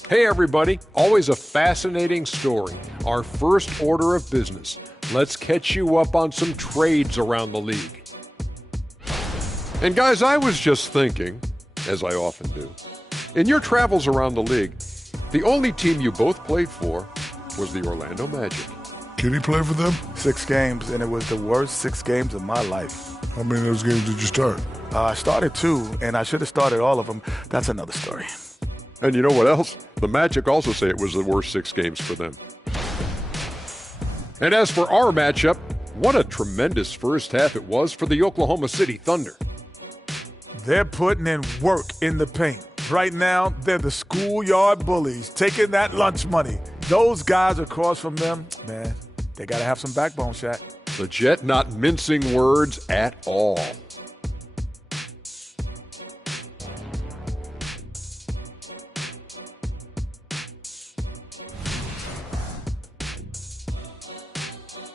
Hey everybody, always a fascinating story. Our first order of business. Let's catch you up on some trades around the league. And guys, I was just thinking, as I often do, in your travels around the league, the only team you both played for was the Orlando Magic. Can he play for them? 6 games, and it was the worst 6 games of my life. How many of those games did you start? I started 2, and I should have started all of them. That's another story. And you know what else? The Magic also say it was the worst 6 games for them. And as for our matchup, what a tremendous first half it was for the Oklahoma City Thunder. They're putting in work in the paint. Right now, they're the schoolyard bullies, taking that lunch money. Those guys across from them, man, they got to have some backbone, Shaq. The Jet not mincing words at all.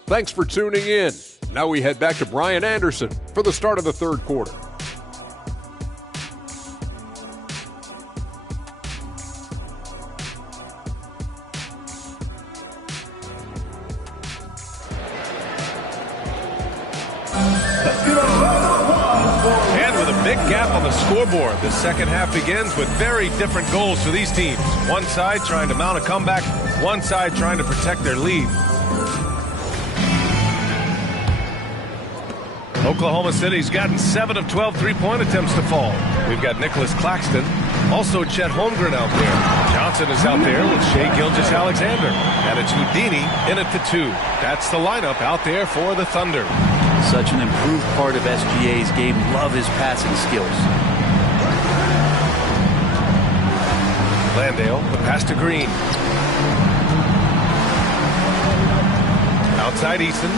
Thanks for tuning in. Now we head back to Brian Anderson for the start of the third quarter. And with a big gap on the scoreboard, the second half begins with very different goals for these teams. One side trying to mount a comeback, one side trying to protect their lead. Oklahoma City's gotten 7 of 12 three-point attempts to fall. We've got Nicholas Claxton, also Chet Holmgren out there. Johnson is out there with Shai Gilgeous-Alexander. And it's Houdini in at the 2. That's the lineup out there for the Thunder. Such an improved part of SGA's game. Love his passing skills. Landale, the pass to Green. Outside Easton.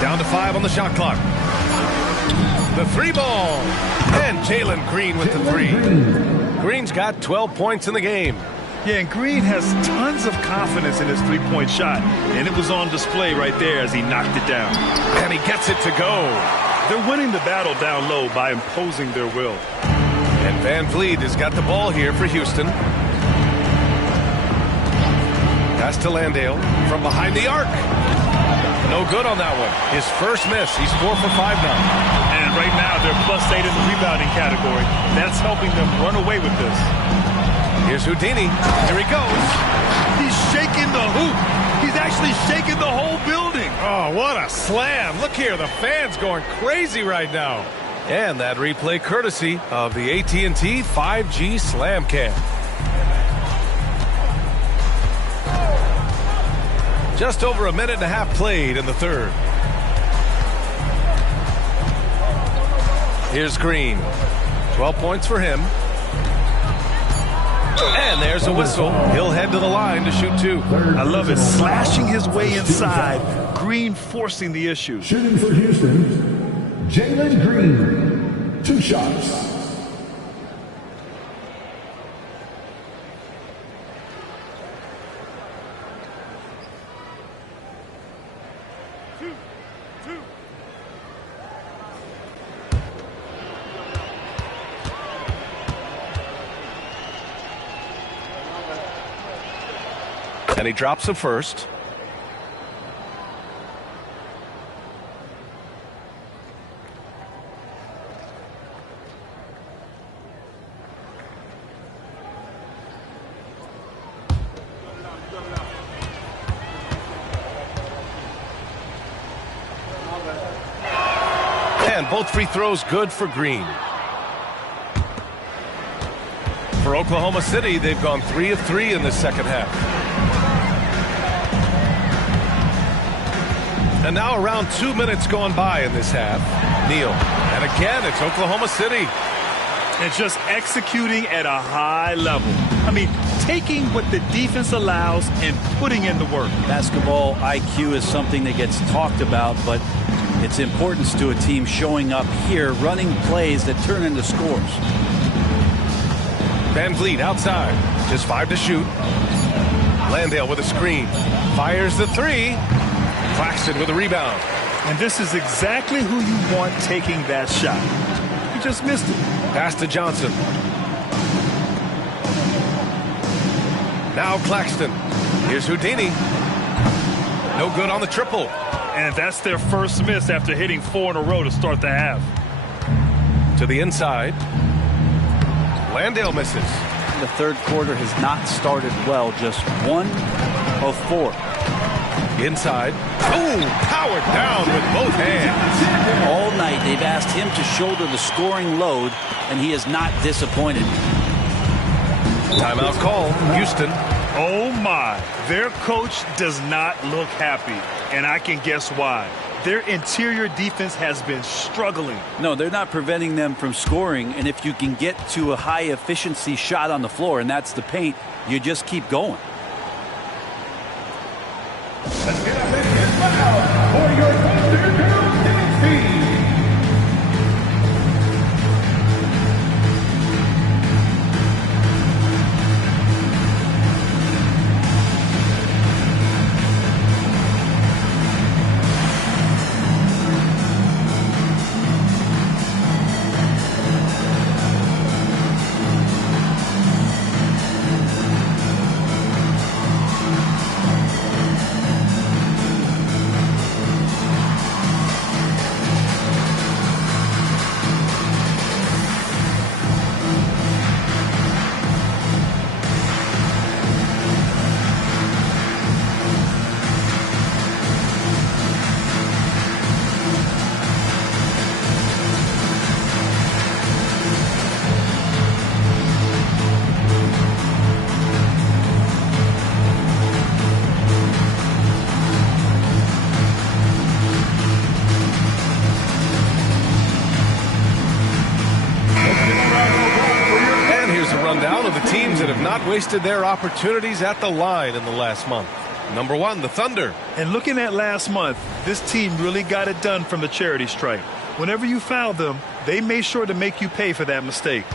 Down to 5 on the shot clock. The 3-ball. And Jalen Green with the 3. Green's got 12 points in the game. Yeah, and Green has tons of confidence in his three-point shot. And it was on display right there as he knocked it down. And he gets it to go. They're winning the battle down low by imposing their will. And Van Vliet has got the ball here for Houston. Pass to Landale from behind the arc. No good on that one. His first miss. He's 4 for 5 now. And right now they're +8 in the rebounding category. That's helping them run away with this. Here's Houdini. Here he goes. He's shaking the hoop. He's actually shaking the whole building. Oh, what a slam. Look here. The fans going crazy right now. And that replay courtesy of the AT&T 5G Slam Cam. Just over a minute and a half played in the third. Here's Green. 12 points for him. And there's a whistle. He'll head to the line to shoot 2. I love it. Slashing his way inside. Green forcing the issue. Shooting for Houston, Jalen Green. 2 shots. And he drops the first. And both free throws good for Green. For Oklahoma City, they've gone 3 of 3 in the second half. And now around 2 minutes gone by in this half. Neal. And again, it's Oklahoma City. And just executing at a high level. I mean, taking what the defense allows and putting in the work. Basketball IQ is something that gets talked about, but its importance to a team showing up here, running plays that turn into scores. Van Vliet outside. Just 5 to shoot. Landale with a screen. Fires the 3. Claxton with a rebound. And this is exactly who you want taking that shot. He just missed it. Pass to Johnson. Now Claxton. Here's Houdini. No good on the triple. And that's their first miss after hitting 4 in a row to start the half. To the inside. Landale misses. The third quarter has not started well. Just 1 of 4. Inside. Oh, powered down with both hands. All night they've asked him to shoulder the scoring load, and he is not disappointed. Timeout call. Houston. Oh, my. Their coach does not look happy, and I can guess why. Their interior defense has been struggling. No, they're not preventing them from scoring, and if you can get to a high-efficiency shot on the floor, and that's the paint, you just keep going. Let's get a big foul for your Thunder Girls dance team. Wasted their opportunities at the line in the last month. Number 1, the Thunder. And looking at last month, this team really got it done from the charity stripe. Whenever you foul them, they made sure to make you pay for that mistake.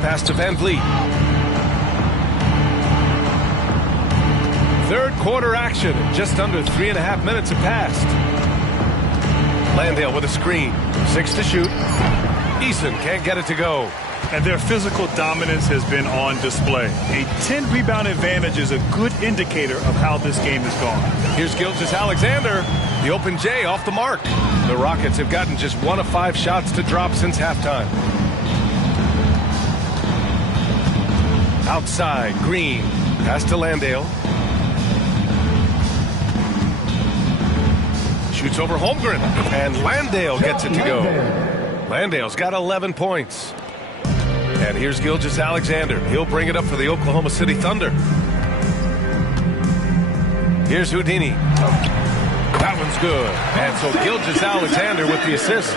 Pass to Van Vliet. Third quarter action. Just under 3.5 minutes have passed. Landale with a screen. 6 to shoot. Eason can't get it to go. And their physical dominance has been on display. A 10-rebound advantage is a good indicator of how this game has gone. Here's Gilgeous-Alexander. The open J off the mark. The Rockets have gotten just 1 of 5 shots to drop since halftime. Outside, Green. Pass to Landale. Shoots over Holmgren. And Landale gets it to go. Landale's got 11 points. And here's Gilgeous-Alexander. He'll bring it up for the Oklahoma City Thunder. Here's Houdini. That one's good. And so Gilgeous-Alexander with the assist.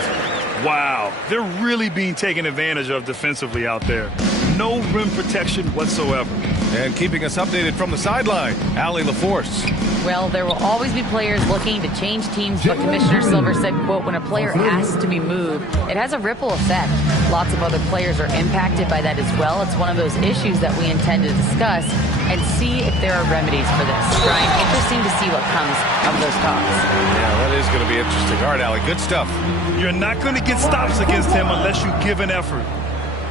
Wow, they're really being taken advantage of defensively out there. No rim protection whatsoever. And keeping us updated from the sideline, Allie LaForce. Well, there will always be players looking to change teams, but Commissioner Silver said, quote, when a player asks to be moved, it has a ripple effect. Lots of other players are impacted by that as well. It's one of those issues that we intend to discuss and see if there are remedies for this. Brian, interesting to see what comes of those talks. Yeah, that is going to be interesting. All right, Allie, good stuff. You're not going to get stops against him unless you give an effort.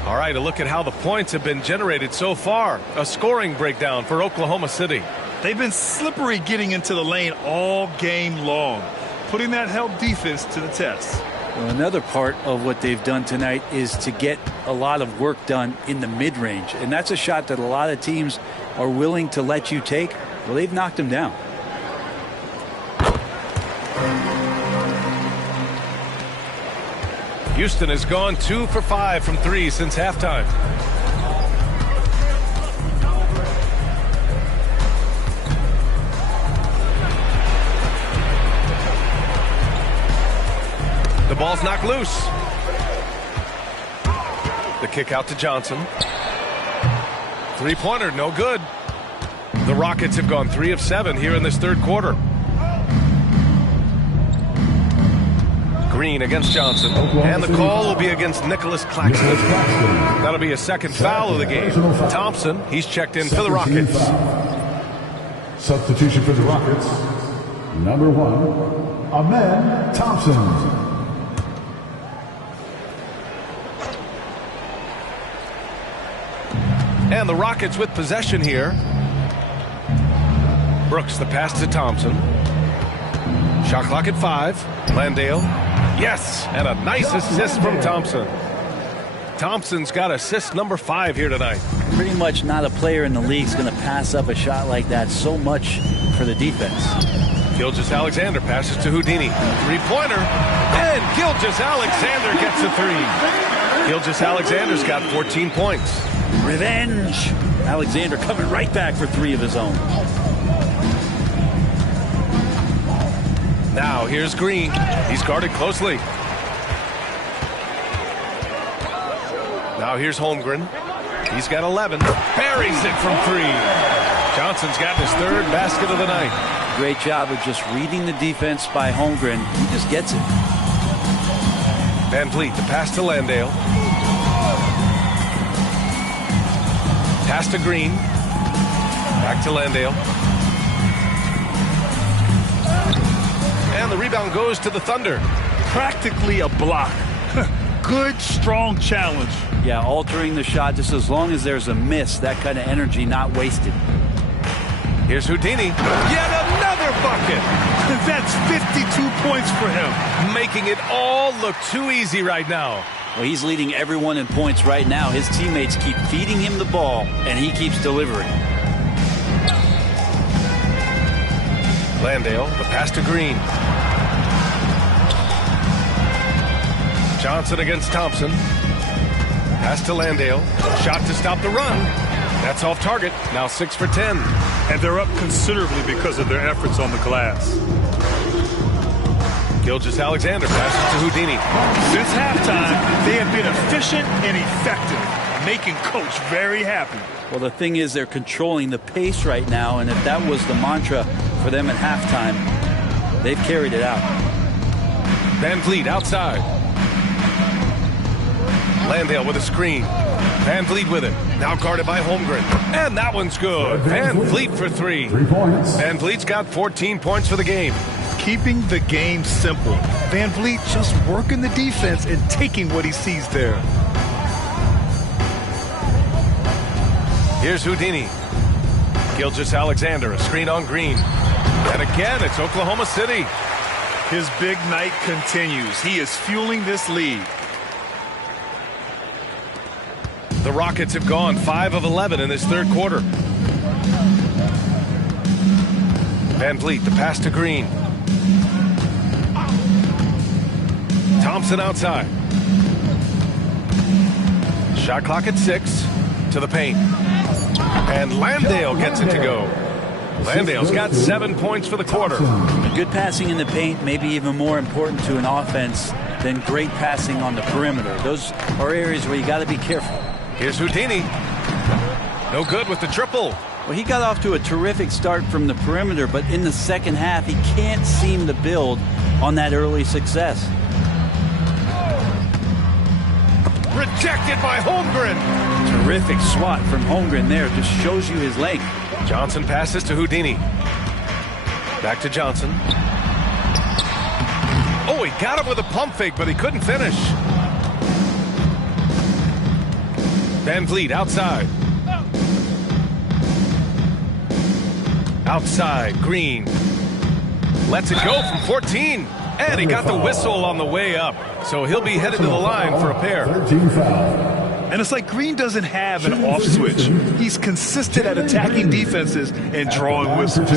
All right, a look at how the points have been generated so far. A scoring breakdown for Oklahoma City. They've been slippery getting into the lane all game long, putting that help defense to the test. Well, another part of what they've done tonight is to get a lot of work done in the mid-range. And that's a shot that a lot of teams are willing to let you take. Well, they've knocked them down. Houston has gone 2 for 5 from 3 since halftime. The ball's knocked loose. The kick out to Johnson. Three-pointer, no good. The Rockets have gone 3 of 7 here in this third quarter. Green against Johnson. And the call will be against Nicholas Claxton. That'll be a second foul of the game. Thompson, he's checked in for the Rockets. Substitution for the Rockets. Number 1, Ahmed Thompson. And the Rockets with possession here. Brooks, the pass to Thompson. Shot clock at 5. Landale. Yes, and a nice assist from Thompson. Thompson's got assist number 5 here tonight. Pretty much not a player in the league is going to pass up a shot like that so much for the defense. Gilgeous-Alexander passes to Houdini. Three-pointer, and Gilgeous-Alexander gets a 3. Gilgeous-Alexander's got 14 points. Revenge. Alexander coming right back for 3 of his own. Now here's Green. He's guarded closely. Now here's Holmgren. He's got 11. Buries it from 3. Johnson's got his 3rd basket of the night. Great job of just reading the defense by Holmgren. He just gets it. Van Vliet, the pass to Landale. Pass to Green. Back to Landale. And the rebound goes to the Thunder. Practically a block. Good, strong challenge. Yeah, altering the shot just as long as there's a miss. That kind of energy not wasted. Here's Houdini. Yet another bucket. That's 52 points for him. Making it all look too easy right now. Well, he's leading everyone in points right now. His teammates keep feeding him the ball, and he keeps delivering. Landale, the pass to Green. Johnson against Thompson. Pass to Landale. Shot to stop the run. That's off target. Now 6 for 10. And they're up considerably because of their efforts on the glass. Gilgeous-Alexander passes to Houdini. Since halftime, they have been efficient and effective, making Coach very happy. Well, the thing is they're controlling the pace right now, and if that was the mantra for them at halftime, they've carried it out. Van Vliet outside. Landale with a screen. Van Vliet with it. Now guarded by Holmgren. And that one's good. Van Vliet for 3. 3 points. Van Vliet's got 14 points for the game. Keeping the game simple. Van Vliet just working the defense and taking what he sees there. Here's Houdini. Gilgeous-Alexander, a screen on Green. And again, it's Oklahoma City. His big night continues. He is fueling this lead. The Rockets have gone 5 of 11 in this third quarter. Van Vliet, the pass to Green. Thompson outside. Shot clock at 6. To the paint. And Landale gets it to go. Landale's got 7 points for the quarter. Good passing in the paint may be even more important to an offense than great passing on the perimeter. Those are areas where you got to be careful. Here's Houdini. No good with the triple. Well, he got off to a terrific start from the perimeter, but in the second half, he can't seem to build on that early success. Rejected by Holmgren. Terrific swat from Holmgren there. Just shows you his length. Johnson passes to Houdini. Back to Johnson. Oh, he got him with a pump fake, but he couldn't finish. Van Vliet outside. Outside, Green. Lets it go from 14. And he got the whistle on the way up. So he'll be headed to the line for a pair. 13 foul. And it's like Green doesn't have an off switch. He's consistent at attacking defenses and drawing whistles.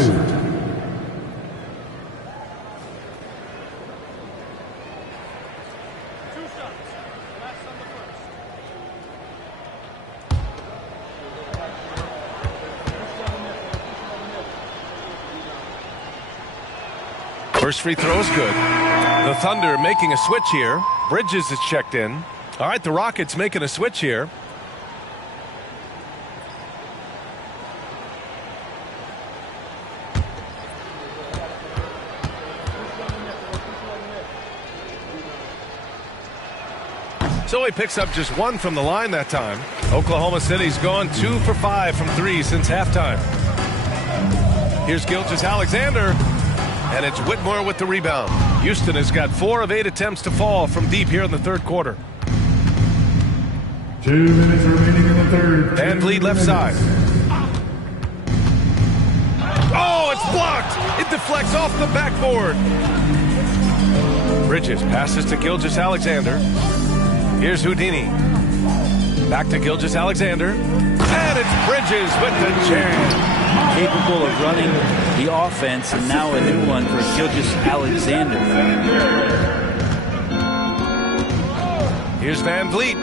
First free throw is good. The Thunder making a switch here. Bridges is checked in. All right, the Rockets making a switch here. So he picks up just 1 from the line that time. Oklahoma City's gone 2 for 5 from 3 since halftime. Here's Gilgeous-Alexander. And it's Whitmore with the rebound. Houston has got 4 of 8 attempts to fall from deep here in the third quarter. 2 minutes remaining in the third. Van Vliet left side. Oh, it's blocked. It deflects off the backboard. Bridges passes to Gilgeous-Alexander. Here's Houdini. Back to Gilgeous-Alexander. And it's Bridges with the jam. Capable of running the offense, and now a new one for Gilgeous-Alexander. Here's Van Vliet.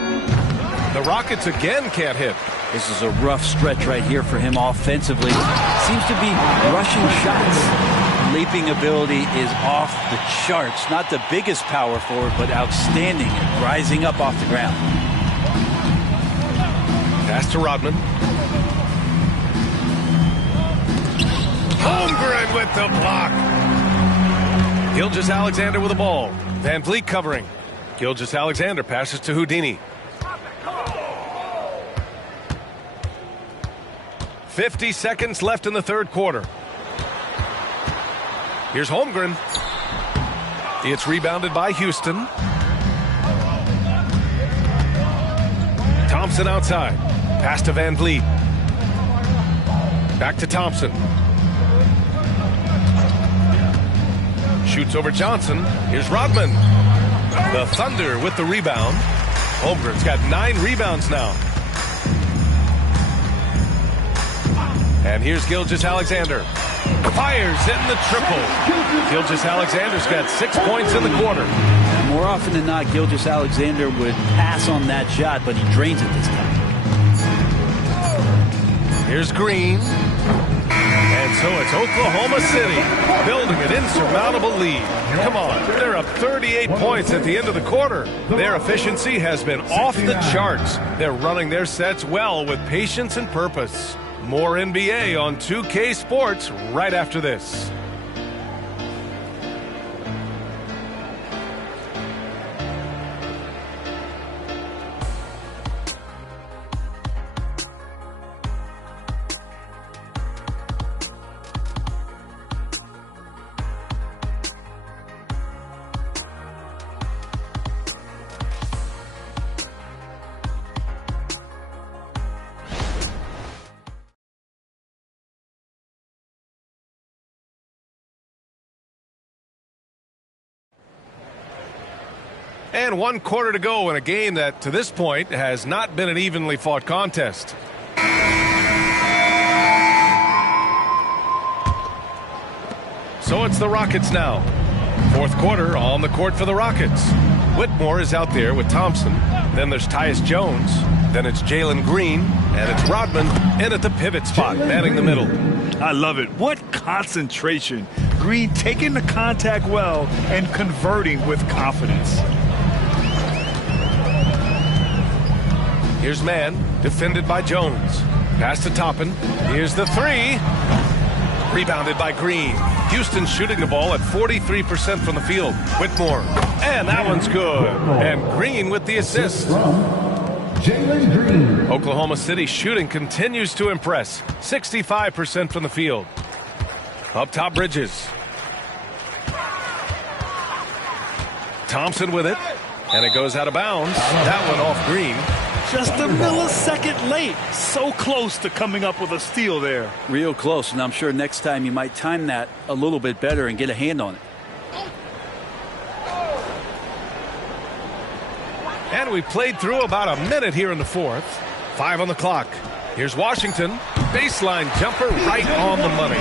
The Rockets again can't hit. This is a rough stretch right here for him offensively. Seems to be rushing shots. Leaping ability is off the charts. Not the biggest power forward, but outstanding at rising up off the ground. Pass to Rodman. Holmgren with the block. Gilgeous-Alexander with the ball. Van Vliet covering. Gilgeous-Alexander passes to Houdini. 50 seconds left in the third quarter. Here's Holmgren. It's rebounded by Houston. Thompson outside. Pass to Van Vliet. Back to Thompson. Shoots over Johnson. Here's Rodman. The Thunder with the rebound. Holmgren's got 9 rebounds now. And here's Gilgeous-Alexander. Fires in the triple. Gilgeous-Alexander's got 6 points in the quarter. More often than not, Gilgeous-Alexander would pass on that shot, but he drains it this time. Here's Green. And so it's Oklahoma City building an insurmountable lead. Come on, they're up 38 points at the end of the quarter. Their efficiency has been off the charts. They're running their sets well with patience and purpose. More NBA on 2K Sports right after this. And 1 quarter to go in a game that, to this point, has not been an evenly fought contest. So it's the Rockets now. 4th quarter on the court for the Rockets. Whitmore is out there with Thompson. Then there's Tyus Jones. Then it's Jalen Green. And it's Rodman in at the pivot spot, manning the middle. I love it. What concentration. Green taking the contact well and converting with confidence. Here's man, defended by Jones. Pass to Toppin. Here's the 3. Rebounded by Green. Houston shooting the ball at 43% from the field. Whitmore. And that one's good. And Green with the assist. Jalen Green. Oklahoma City shooting continues to impress. 65% from the field. Up top, Bridges. Thompson with it. And it goes out of bounds. That one off Green. Just a millisecond late. So close to coming up with a steal there. Real close, and I'm sure next time you might time that a little bit better and get a hand on it. And we played through about a minute here in the 4th. 5 on the clock. Here's Washington. Baseline jumper right on the money.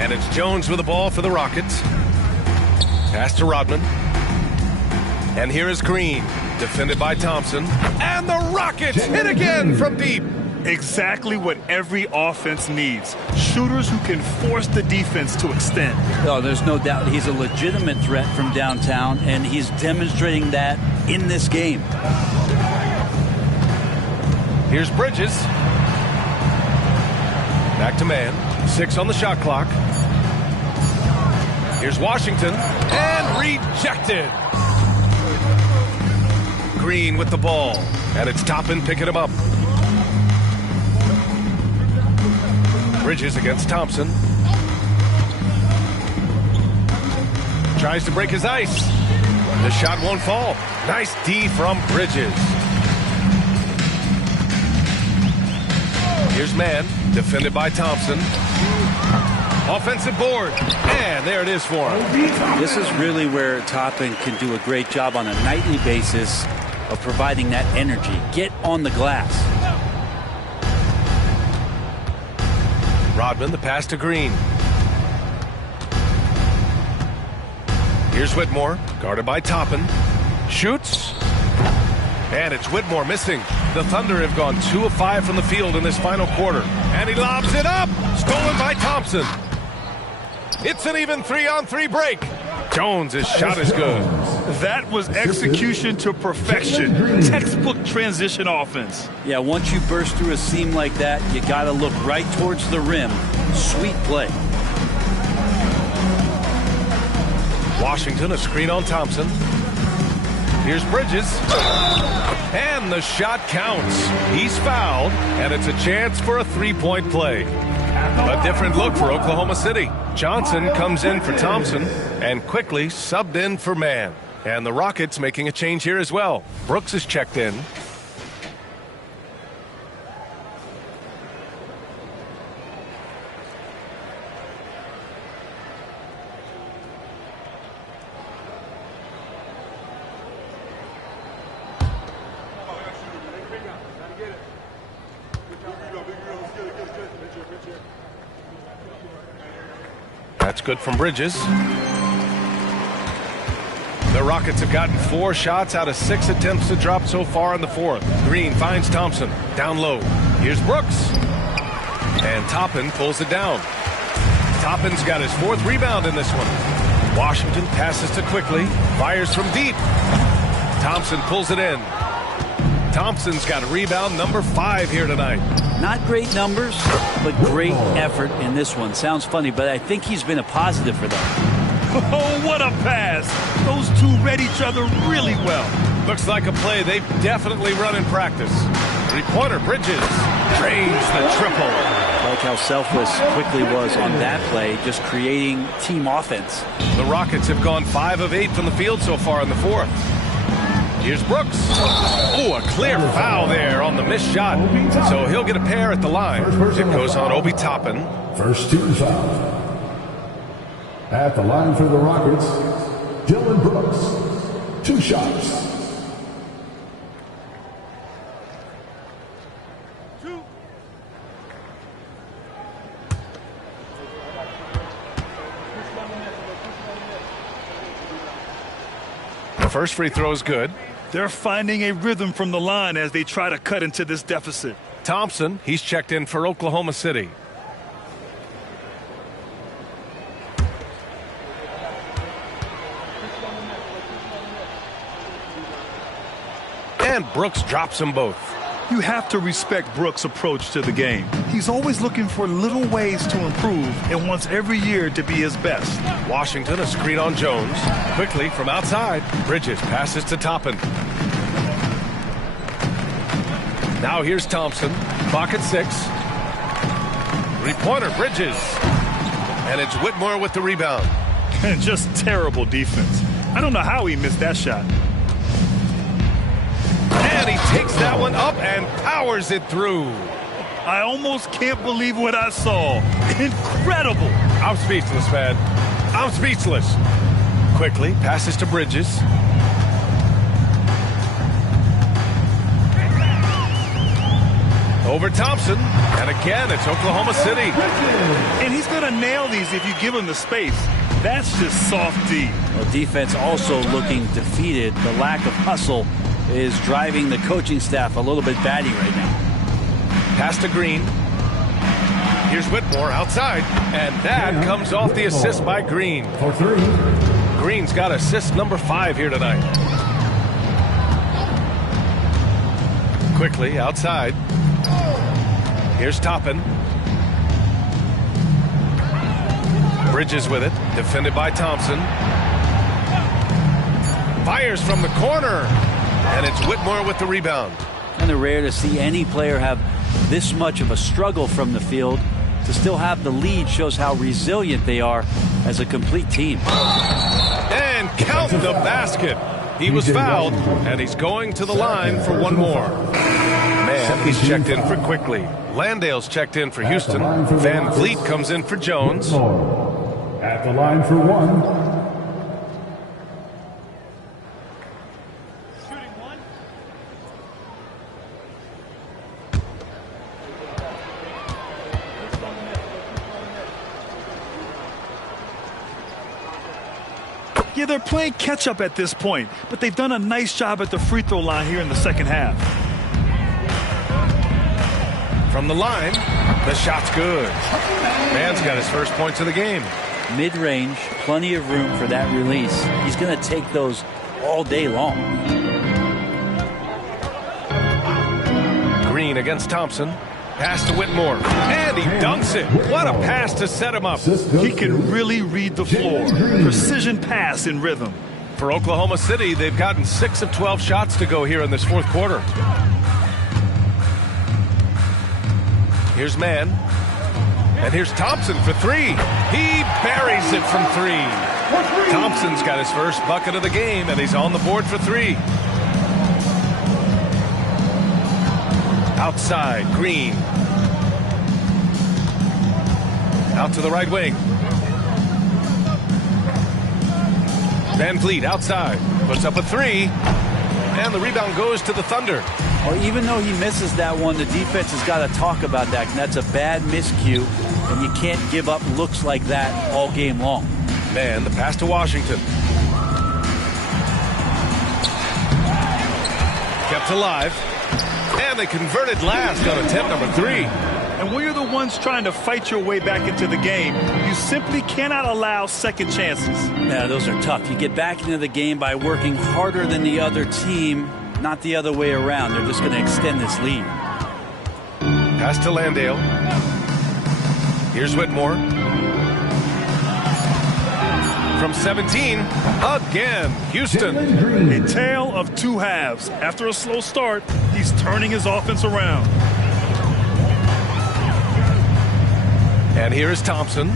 And it's Jones with the ball for the Rockets. Pass to Rodman. And here is Green, defended by Thompson. And the Rockets hit again from deep. Exactly what every offense needs. Shooters who can force the defense to extend. Oh, there's no doubt he's a legitimate threat from downtown, and he's demonstrating that in this game. Here's Bridges. Back to man. 6 on the shot clock. Here's Washington. And rejected. Green with the ball. And it's Toppin picking him up. Bridges against Thompson. Tries to break his ice. The shot won't fall. Nice D from Bridges. Here's man, defended by Thompson. Offensive board. And there it is for him. This is really where Toppin can do a great job on a nightly basis of providing that energy. Get on the glass. Rodman, the pass to Green. Here's Whitmore, guarded by Toppin. Shoots. And it's Whitmore missing. The Thunder have gone 2 of 5 from the field in this final quarter. And he lobs it up. Stolen by Thompson. It's an even 3-on-3 break. Jones' shot is good. That was execution to perfection. Textbook transition offense. Yeah, once you burst through a seam like that, you got to look right towards the rim. Sweet play. Washington, a screen on Thompson. Here's Bridges. And the shot counts. He's fouled, and it's a chance for a 3-point play. A different look for Oklahoma City. Johnson comes in for Thompson and quickly subbed in for man. And the Rockets making a change here as well. Brooks is checked in. That's good from Bridges. The Rockets have gotten 4 shots out of 6 attempts to drop so far in the 4th. Green finds Thompson. Down low. Here's Brooks. And Toppin pulls it down. Toppin's got his 4th rebound in this one. Washington passes to Quickly. Fires from deep. Thompson pulls it in. Thompson's got a rebound number 5 here tonight. Not great numbers, but great effort in this one. Sounds funny, but I think he's been a positive for them. Oh, what a pass. Those two read each other really well. Looks like a play they've definitely run in practice. 3-pointer, Bridges drains the triple. Like how selfless Quickly was on that play, just creating team offense. The Rockets have gone 5 of 8 from the field so far in the 4th. Here's Brooks. Oh, a clear foul there on the missed shot. So he'll get a pair at the line. It goes on Obi Toppin. First team foul. At the line for the Rockets, Dylan Brooks, 2 shots. The first free throw is good. They're finding a rhythm from the line as they try to cut into this deficit. Thompson, he's checked in for Oklahoma City. And Brooks drops them both. You have to respect Brooks' approach to the game. He's always looking for little ways to improve and wants every year to be his best. Washington, a screen on Jones. Quickly from outside, Bridges passes to Toppin. Now here's Thompson. Clock at 6. Three-pointer, Bridges. And it's Whitmore with the rebound. And just terrible defense. I don't know how he missed that shot. And he takes that one up and powers it through. I almost can't believe what I saw. Incredible. I'm speechless, man. I'm speechless. Quickly passes to Bridges. Over Thompson. And again, it's Oklahoma City. And he's going to nail these if you give him the space. That's just soft D. Well, defense also looking defeated. The lack of hustle is driving the coaching staff a little bit batty right now. Pass to Green. Here's Whitmore outside. And that comes off the assist by Green. For 3. Green's got assist number 5 here tonight. Quickly outside. Here's Toppin. Bridges with it. Defended by Thompson. Fires from the corner. And it's Whitmore with the rebound. And it's rare to see any player have this much of a struggle from the field. To still have the lead shows how resilient they are as a complete team. And count the basket. He was fouled, and he's going to the line for one more. Man, he's checked in for Quickly. Landale's checked in for Houston. Van Vliet comes in for Jones. At the line for 1. Yeah, they're playing catch-up at this point, but they've done a nice job at the free throw line here in the second half. From the line, the shot's good. Man's got his first points of the game. Mid-range, plenty of room for that release. He's going to take those all day long. Green against Thompson. Pass to Whitmore. And he dunks it. What a pass to set him up. He can really read the floor. Precision pass in rhythm. For Oklahoma City, they've gotten 6 of 12 shots to go here in this fourth quarter. Here's Mann. And here's Thompson for 3. He buries it from 3. Thompson's got his first bucket of the game, and he's on the board for 3. Outside, Green. Out to the right wing. Van Vliet outside. Puts up a 3. And the rebound goes to the Thunder. Well, even though he misses that one, the defense has got to talk about that. And that's a bad miscue. And you can't give up looks like that all game long. Man, the pass to Washington. Kept alive. And they converted last on attempt number 3. And when you're the ones trying to fight your way back into the game, you simply cannot allow second chances. Yeah, those are tough. You get back into the game by working harder than the other team, not the other way around. They're just going to extend this lead. Pass to Landale. Here's Whitmore. From 17, again, Houston. A tale of 2 halves. After a slow start, he's turning his offense around. And here is Thompson.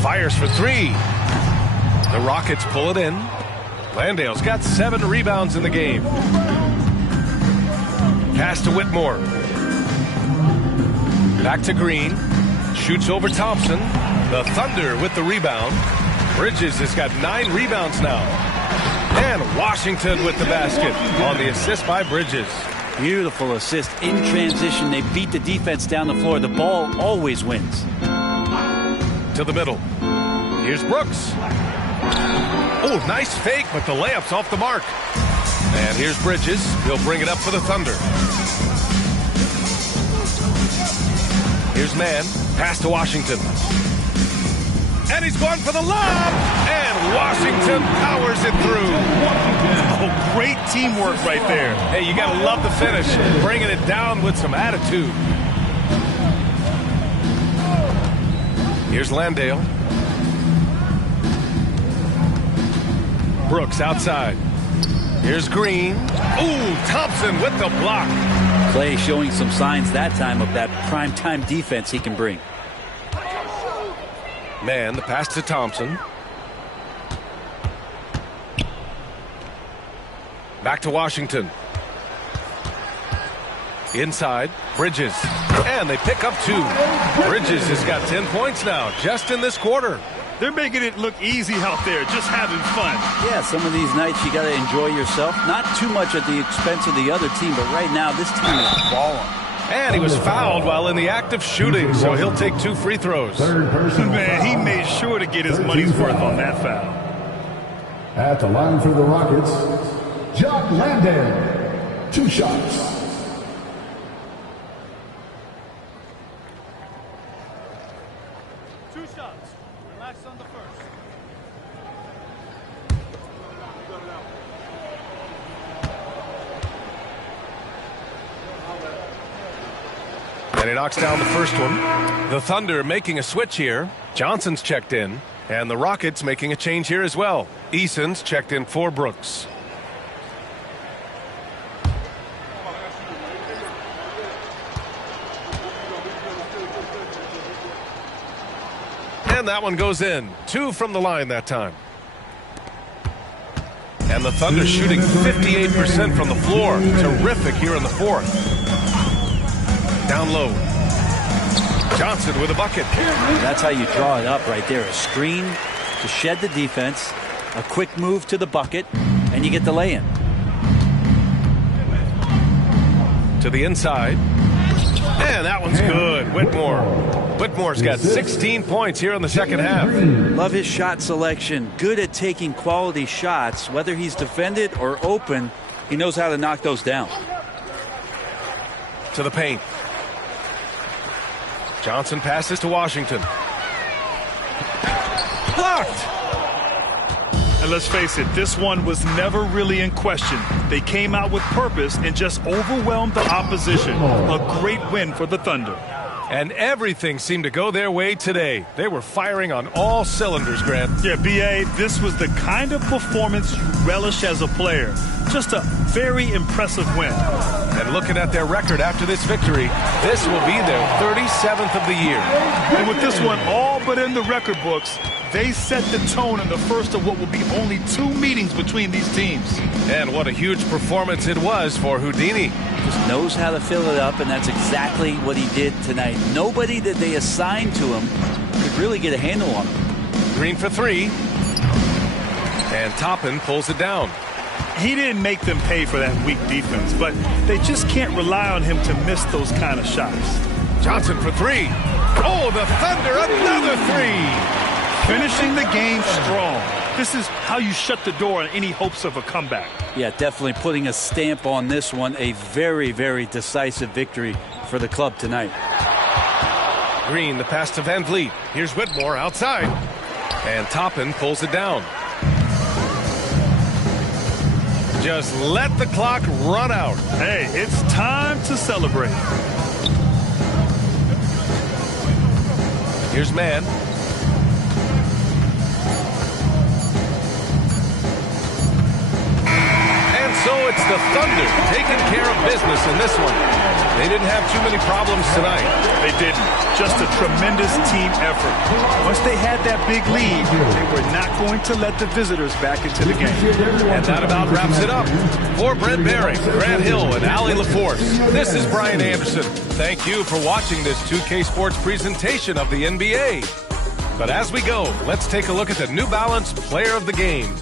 Fires for 3. The Rockets pull it in. Landale's got 7 rebounds in the game. Pass to Whitmore. Back to Green. Shoots over Thompson. The Thunder with the rebound. Bridges has got 9 rebounds now. And Washington with the basket on the assist by Bridges. Beautiful assist in transition. They beat the defense down the floor. The ball always wins. To the middle. Here's Brooks. Oh, nice fake, but the layup's off the mark. And here's Bridges. He'll bring it up for the Thunder. Here's Mann. Pass to Washington. And he's going for the lob. And Washington powers it through. Oh, great teamwork right there. Hey, you got to love the finish. Bringing it down with some attitude. Here's Landale. Brooks outside. Here's Green. Ooh, Thompson with the block. Clay showing some signs that time of that prime-time defense he can bring. Mann, the pass to Thompson. Back to Washington. Inside, Bridges. And they pick up 2. Bridges has got 10 points now, just in this quarter. They're making it look easy out there, just having fun. Yeah, some of these nights you got to enjoy yourself. Not too much at the expense of the other team, but right now this team is balling. And he was fouled while in the act of shooting, so he'll take 2 free throws. Man, he made sure to get his money's worth on that foul. At the line for the Rockets, John Landale. 2 shots. And he knocks down the first one. The Thunder making a switch here. Johnson's checked in. And the Rockets making a change here as well. Eason's checked in for Brooks. And that one goes in. 2 from the line that time. And the Thunder shooting 58% from the floor. Terrific here in the fourth. Down low. Johnson with a bucket. That's how you draw it up right there. A screen to shed the defense, a quick move to the bucket, and you get the lay-in. To the inside. And that one's good. Whitmore's got 16 points here in the second half. Love his shot selection. Good at taking quality shots. Whether he's defended or open, he knows how to knock those down. To the paint. Johnson passes to Washington. Blocked! And let's face it, this one was never really in question. They came out with purpose and just overwhelmed the opposition. A great win for the Thunder. And everything seemed to go their way today. They were firing on all cylinders, Grant. Yeah, B.A., this was the kind of performance you relish as a player. Just a very impressive win. And looking at their record after this victory, this will be their 37th of the year. And with this one all but in the record books, they set the tone in the first of what will be only 2 meetings between these teams. And what a huge performance it was for Houdini. Just knows how to fill it up, and that's exactly what he did tonight. Nobody that they assigned to him could really get a handle on him. Green for 3. And Toppin pulls it down. He didn't make them pay for that weak defense, but they just can't rely on him to miss those kind of shots. Johnson for 3. Oh, the Thunder, another 3. Finishing the game strong. This is how you shut the door on any hopes of a comeback. Yeah, definitely putting a stamp on this one. A very, very decisive victory for the club tonight. Green, the pass to Van Vliet. Here's Whitmore outside. And Toppin pulls it down. Just let the clock run out. Hey, it's time to celebrate. Here's Mann. And so it's the Thunder taking care of business in this one. They didn't have too many problems tonight. They didn't. Just a tremendous team effort. Once they had that big lead, they were not going to let the visitors back into the game. And that about wraps it up. For Brent Barry, Grant Hill, and Allie LaForce, this is Brian Anderson. Thank you for watching this 2K Sports presentation of the NBA. But as we go, let's take a look at the New Balance Player of the Game.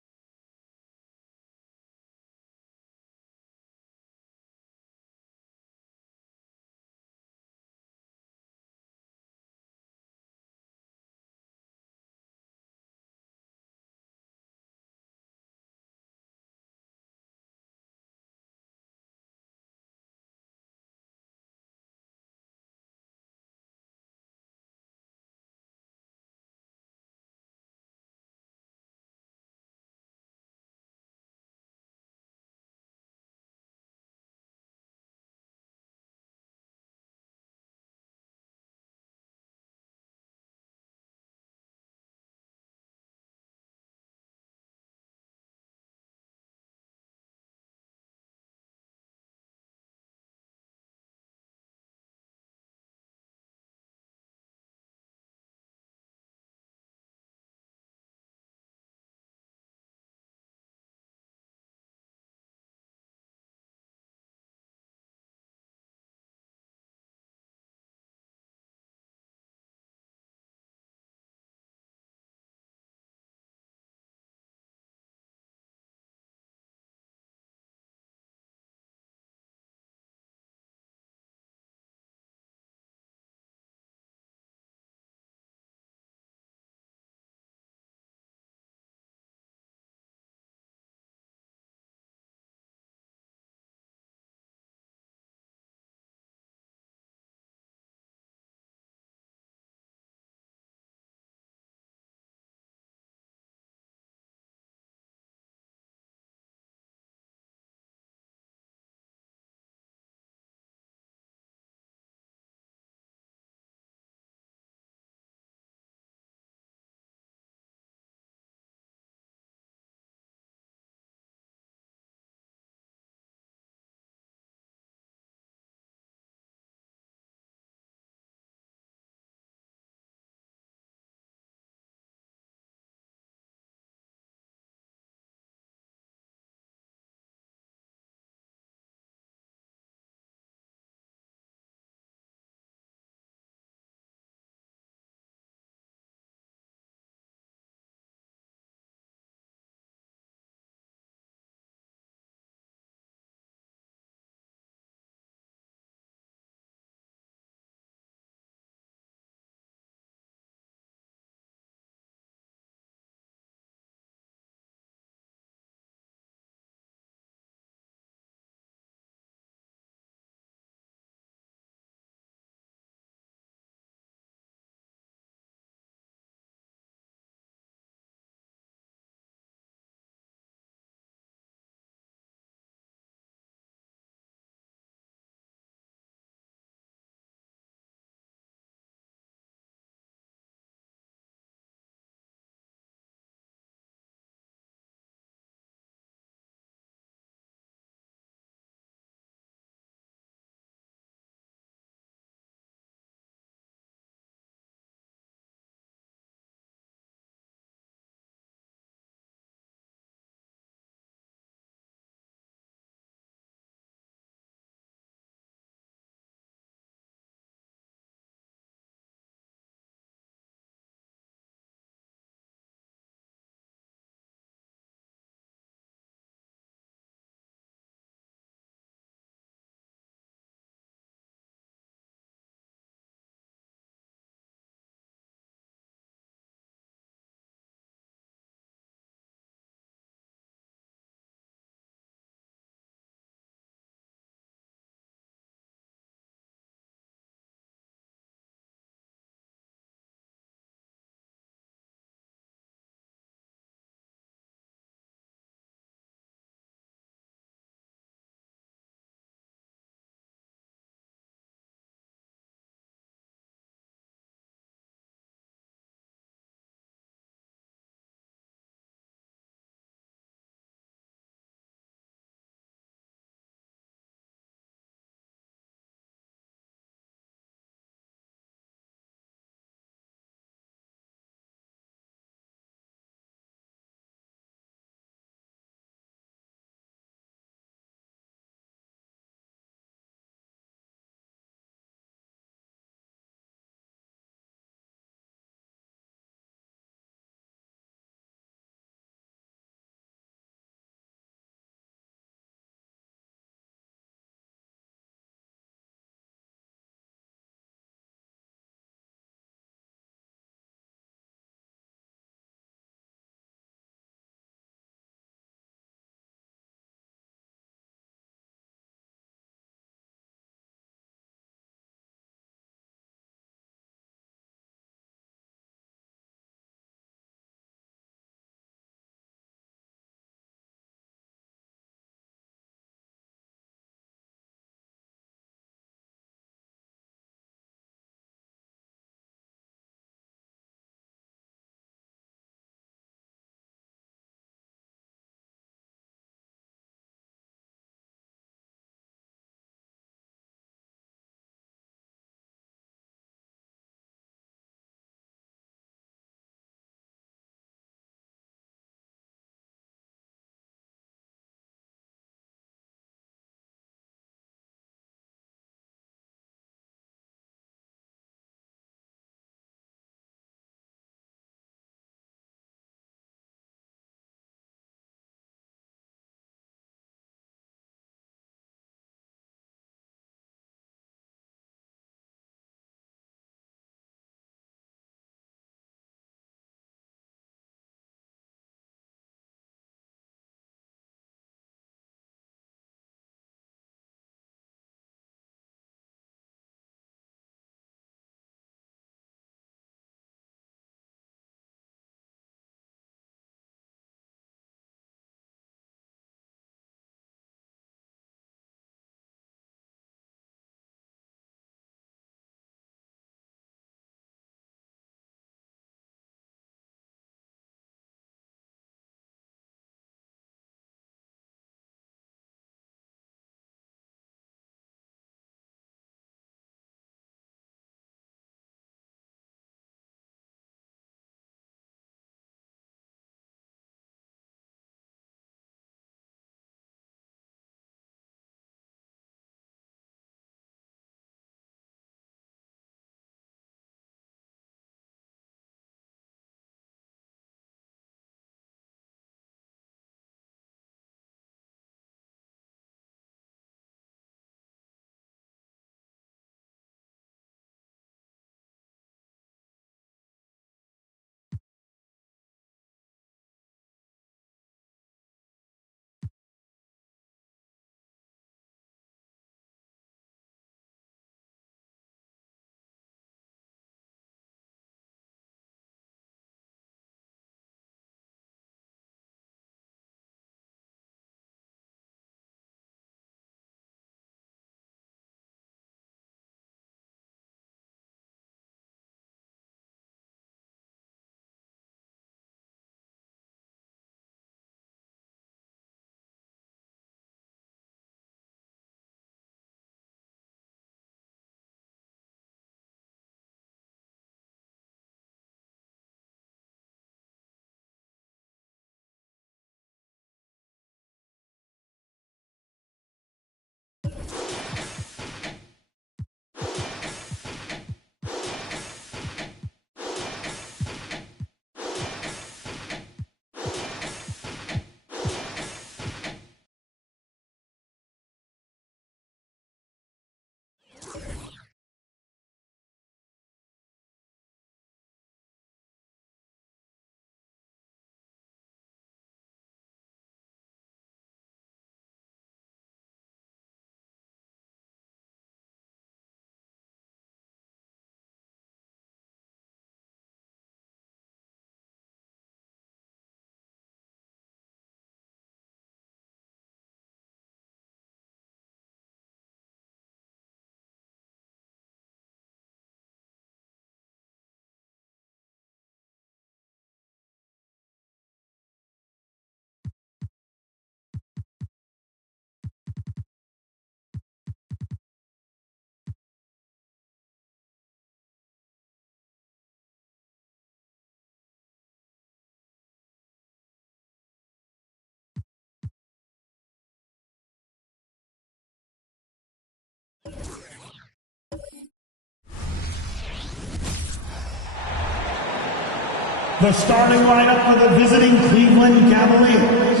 The starting lineup for the visiting Cleveland Cavaliers.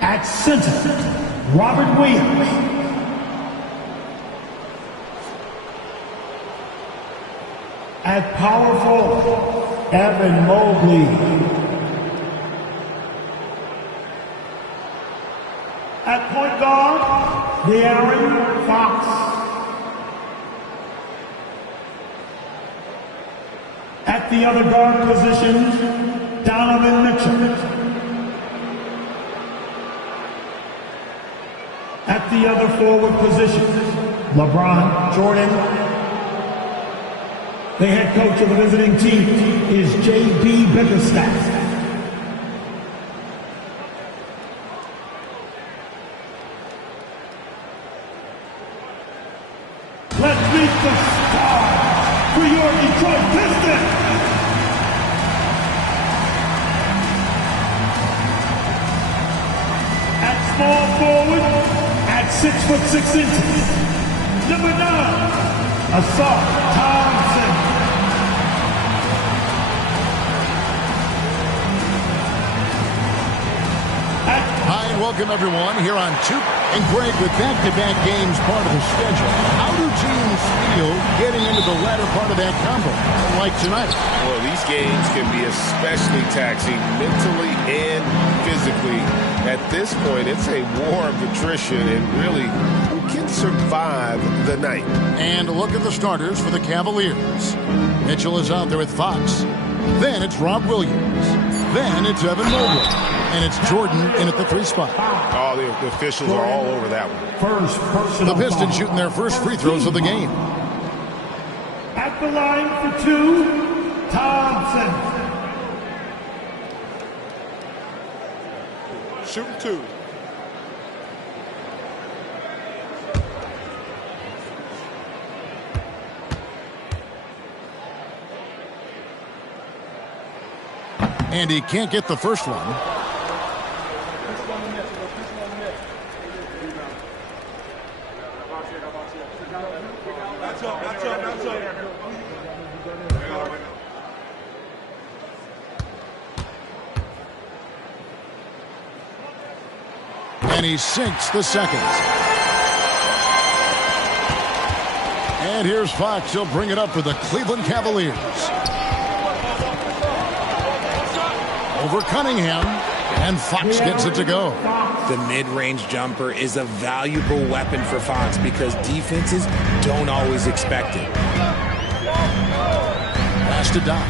At center, Robert Williams. At power forward, Evan Mobley. At point guard, De'Aaron Fox. At the other guard position, Donovan Mitchell. At the other forward position, LeBron Jordan. The head coach of the visiting team is J.B. Bickerstaff. Let's meet the star for your Detroit Pistons. At small forward, at 6'6" number 9, Asar Thompson. Hi and welcome everyone here on Two. And Greg, with back-to-back games part of the schedule, how do teams feel getting into the latter part of that combo, like tonight? Well, these games can be especially taxing mentally and physically. At this point, it's a war of attrition, and really, who can survive the night? And look at the starters for the Cavaliers. Mitchell is out there with Fox. Then it's Rob Williams. Then it's Evan Mobley. And it's Jordan in at the 3 spot. Oh, the officials are all over that one. The Pistons shooting their first free throws of the game. At the line for 2, Thompson. Shooting 2. And he can't get the first one. And he sinks the second. And here's Fox. He'll bring it up for the Cleveland Cavaliers. Over Cunningham. And Fox gets it to go. The mid-range jumper is a valuable weapon for Fox because defenses don't always expect it. Pass to Doc.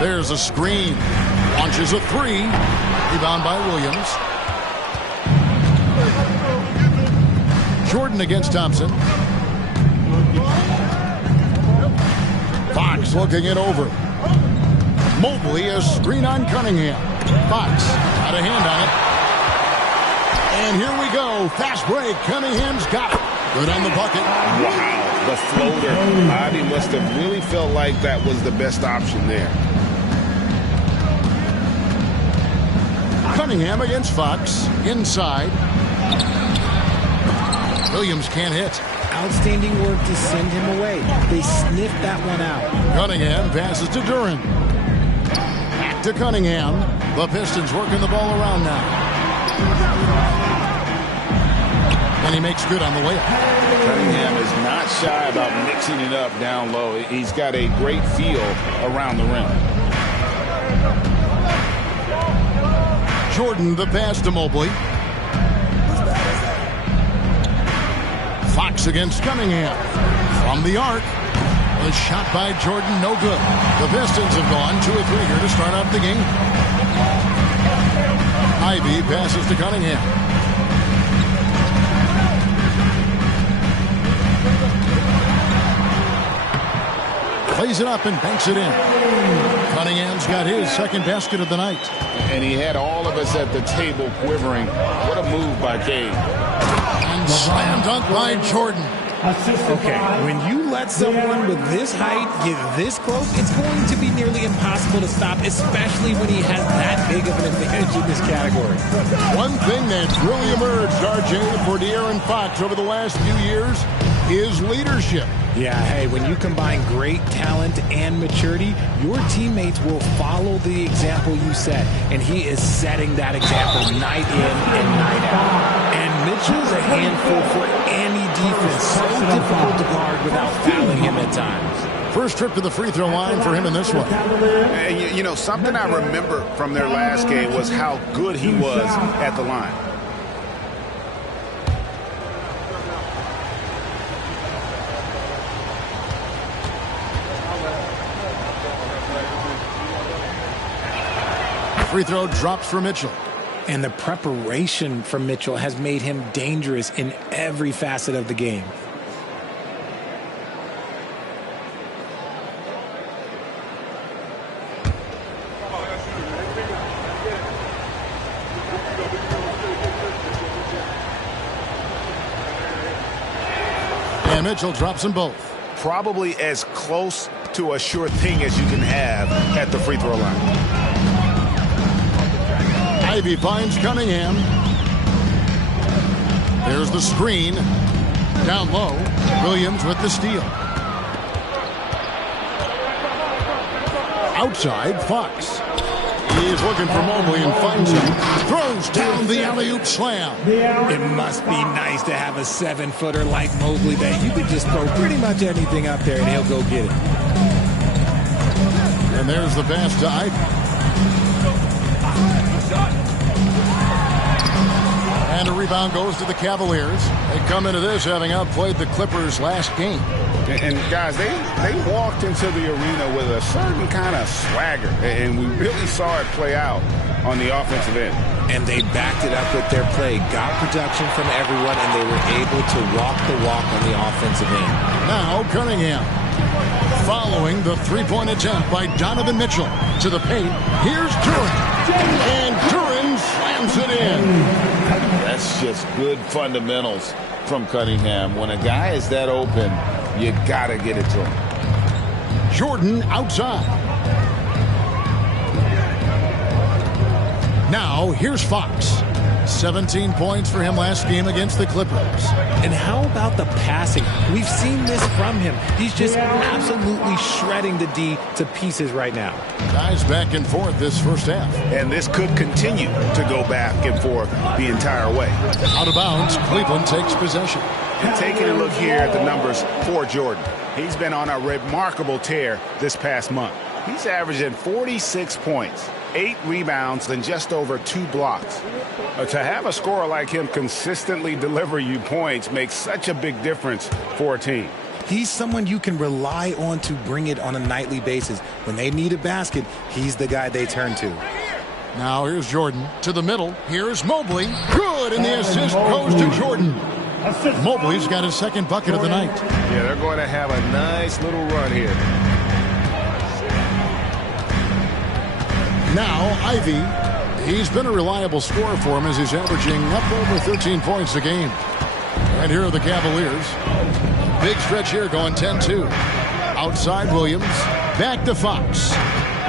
There's a screen. Launches a 3. Rebound by Williams. Jordan against Thompson. Fox looking it over. Mobley, a screen on Cunningham. Fox got a hand on it. And here we go. Fast break. Cunningham's got it. Good on the bucket. Wow, the floater. Bobby must have really felt like that was the best option there. Cunningham against Fox. Inside. Williams can't hit. Outstanding work to send him away. They sniffed that one out. Cunningham passes to Duran. Back to Cunningham. The Pistons working the ball around now. And he makes good on the way up. Cunningham is not shy about mixing it up down low. He's got a great feel around the rim. Jordan, the pass to Mobley. Fox against Cunningham. From the arc. A shot by Jordan, no good. The Pistons have gone 2 or 3 here to start out the game. Ivy passes to Cunningham. Plays it up and banks it in. Cunningham's got his second basket of the night. And he had all of us at the table quivering. What a move by Cade. And slam dunk by Jordan. Okay, when you let someone with this height get this close, it's going to be nearly impossible to stop, especially when he has that big of an advantage in this category. One thing that's really emerged, RJ, for De'Aaron Fox over the last few years is leadership. Yeah, hey, when you combine great talent and maturity, your teammates will follow the example you set. And he is setting that example night in and night out. And Mitchell's a handful for any defense. So difficult to guard without fouling him at times. First trip to the free throw line for him in this one. And you know, something I remember from their last game was how good he was at the line. Free throw drops for Mitchell. And the preparation from Mitchell has made him dangerous in every facet of the game. And Mitchell drops them both. Probably as close to a sure thing as you can have at the free throw line. Ivy finds Cunningham. There's the screen. Down low. Williams with the steal. Outside, Fox. He's looking for Mobley and finds him. Throws down the alley-oop slam. It must be nice to have a 7-footer like Mobley that you could just throw pretty much anything up there and he'll go get it. And there's the pass to Ivy. And a rebound goes to the Cavaliers. They come into this having outplayed the Clippers last game. And guys, they walked into the arena with a certain kind of swagger, and we really saw it play out on the offensive end. And they backed it up with their play, got production from everyone, and they were able to walk the walk on the offensive end. Now Cunningham following the three-point attempt by Donovan Mitchell to the paint. Here's Duren. And Duren slams it in. That's just good fundamentals from Cunningham. When a guy is that open, you got to get it to him. Jordan outside. Now, here's Fox. 17 points for him last game against the Clippers. And how about the passing? We've seen this from him. He's just absolutely shredding the D to pieces right now. Guys back and forth this first half. And this could continue to go back and forth the entire way. Out of bounds, Cleveland takes possession. And taking a look here at the numbers for Jordan. He's been on a remarkable tear this past month. He's averaging 46 points, 8 rebounds, and just over 2 blocks. To have a scorer like him consistently deliver you points makes such a big difference for a team. He's someone you can rely on to bring it on a nightly basis. When they need a basket, he's the guy they turn to. Now here's Jordan to the middle. Here's Mobley. Good, and the assist goes to Jordan. Mobley's got his second bucket of the night. Yeah, they're going to have a nice little run here. Now Ivy, he's been a reliable scorer for him as he's averaging up over 13 points a game. And here are the Cavaliers. Big stretch here going 10-2. Outside Williams, back to Fox.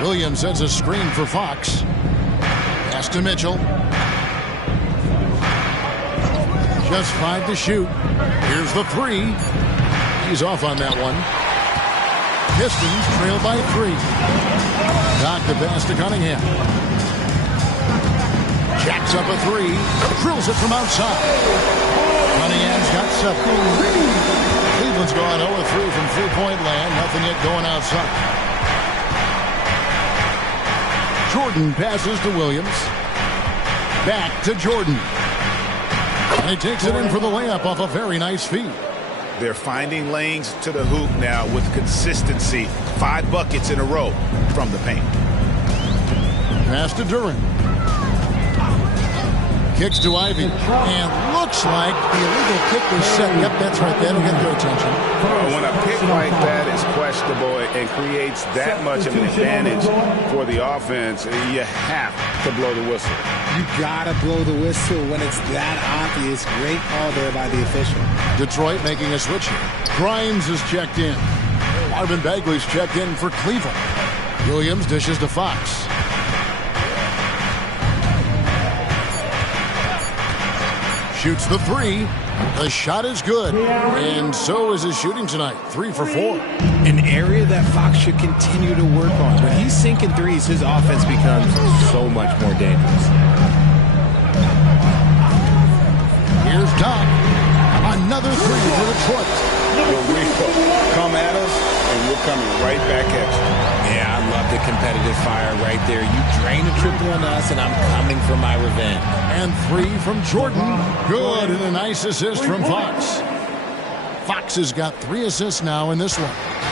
Williams sends a screen for Fox. Pass to Mitchell. Just 5 to shoot. Here's the 3. He's off on that one. Pistons trail by 3. Knock the pass to Cunningham. Jacks up a 3. Drills it from outside. Cunningham's got 7. Cleveland's gone 0-3 from three-point land. Nothing yet going outside. Jordan passes to Williams. Back to Jordan. And he takes it in for the layup off a very nice feed. They're finding lanes to the hoop now with consistency. 5 buckets in a row from the paint. Pass to Duren. Kicks to Ivy. And looks like the illegal kick was set. Yep, that's right. That'll get their attention. When a pick like that is questionable and creates that much of an advantage for the offense, you have to blow the whistle. You gotta blow the whistle when it's that obvious. Great call there by the official. Detroit making a switch here. Grimes is checked in. Marvin Bagley's checked in for Cleveland. Williams dishes to Fox. Shoots the 3. The shot is good, and so is his shooting tonight. 3 for 4. An area that Fox should continue to work on. When he's sinking threes, his offense becomes so much more dangerous. Here's Doc. Another 3 for Detroit. Come at us, and we're coming right back at you. Yeah, I love the competitive fire right there. You drain a triple on us, and I'm coming for my revenge. And 3 from Jordan. Good, and a nice assist from Fox. Fox has got 3 assists now in this one.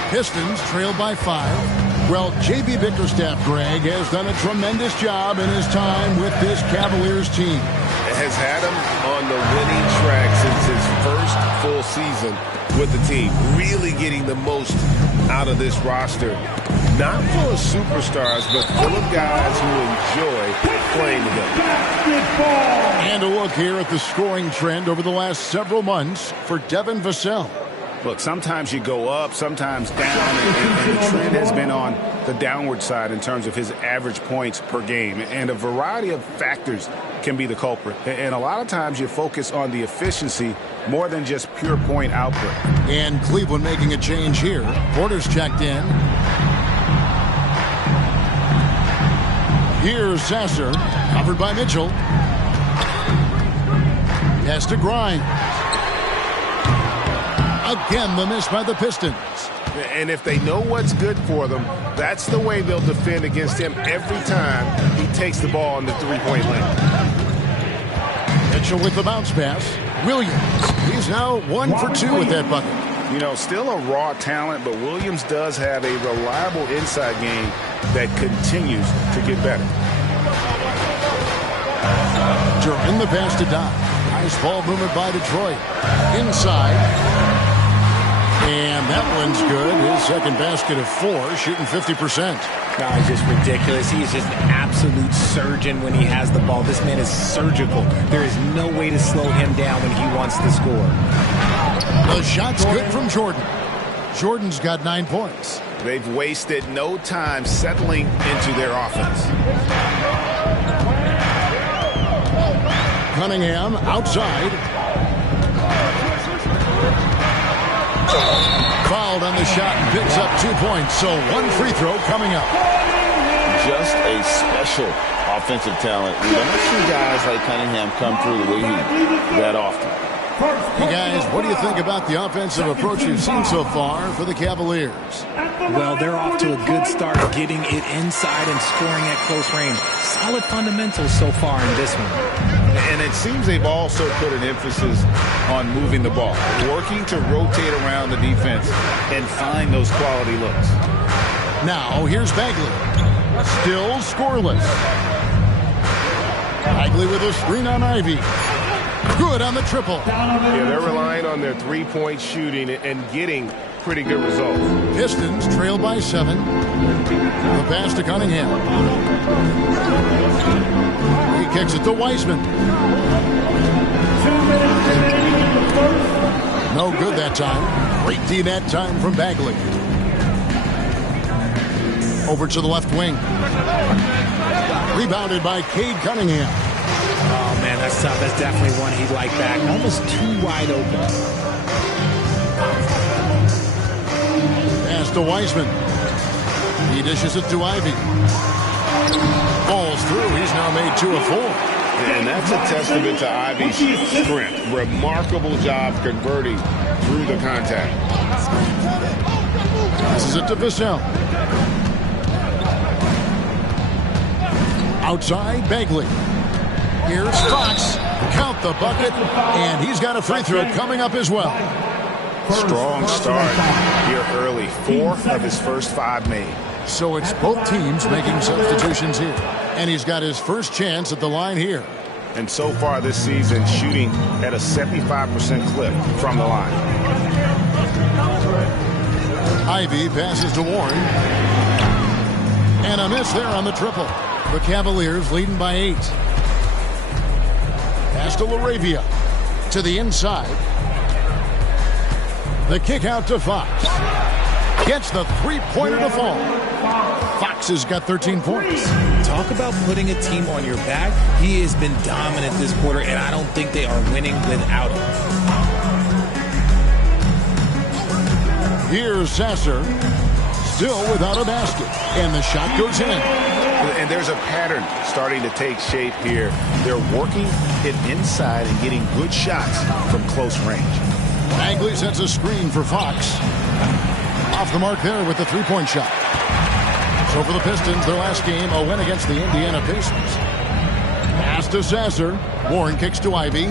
Pistons trailed by 5. Well, J.B. Bickerstaff, Greg, has done a tremendous job in his time with this Cavaliers team. Has had him on the winning track since his first full season with the team. Really getting the most out of this roster. Not full of superstars, but full of guys who enjoy playing together. And a look here at the scoring trend over the last several months for Devin Vassell. Look, sometimes you go up, sometimes down, and the trend has been on the downward side in terms of his average points per game. And a variety of factors can be the culprit. And a lot of times you focus on the efficiency more than just pure point output. And Cleveland making a change here. Porter's checked in. Here's Sasser, covered by Mitchell. Has to Grimes. Again, the miss by the Pistons. And if they know what's good for them, that's the way they'll defend against him every time he takes the ball in the three-point lane. Mitchell with the bounce pass. Williams. He's now 1 for 2 with that bucket. You know, still a raw talent, but Williams does have a reliable inside game that continues to get better. During the pass to Doc. Nice ball movement by Detroit. Inside. And that one's good. His second basket of 4, shooting 50%. No, he's just ridiculous. He is just an absolute surgeon when he has the ball. This man is surgical. There is no way to slow him down when he wants to score. The shot's good from Jordan. Jordan's got 9 points. They've wasted no time settling into their offense. Cunningham outside. Fouled on the shot and picks up 2 points. So 1 free throw coming up. Just a special offensive talent. We don't see guys like Cunningham come through the way he that often. Hey guys, what do you think about the offensive approach you've seen so far for the Cavaliers? Well, they're off to a good start getting it inside and scoring at close range. Solid fundamentals so far in this one. And it seems they've also put an emphasis on moving the ball, working to rotate around the defense and find those quality looks. Now, here's Bagley. Still scoreless. Bagley with a screen on Ivy. Good on the triple. Yeah, they're relying on their three-point shooting and getting pretty good results. Pistons trail by 7. The pass to Cunningham. He kicks it to Wiseman. No good that time. Great D that time from Bagley. Over to the left wing. Rebounded by Cade Cunningham. Oh, man, that's tough. That's definitely one he'd like back. Almost too wide open. Pass to Wiseman. He dishes it to Ivy. Falls through. He's now made 2 of 4. And that's a testament to Ivy's strength. Remarkable job converting through the contact. Passes it to Vassell. Outside, Bagley. Here's Fox. Count the bucket. And he's got a free throw coming up as well. Strong start here early. 4 of his first 5 made. So it's both teams making substitutions here. And he's got his first chance at the line here. And so far this season, shooting at a 75% clip from the line. Ivy passes to Warren. And a miss there on the triple. The Cavaliers leading by 8. Pass to LaRavia. To the inside. The kick out to Fox. gets the three-pointer to fall. Fox has got 13 points. Talk about putting a team on your back. He has been dominant this quarter, and I don't think they are winning without him. Here's Sasser, still without a basket, and the shot goes in. And there's a pattern starting to take shape here. They're working it inside and getting good shots from close range. Bagley sets a screen for Fox. Off the mark there with the three-point shot. So for the Pistons, their last game, a win against the Indiana Pacers. Pass to Sasser. Warren kicks to Ivy.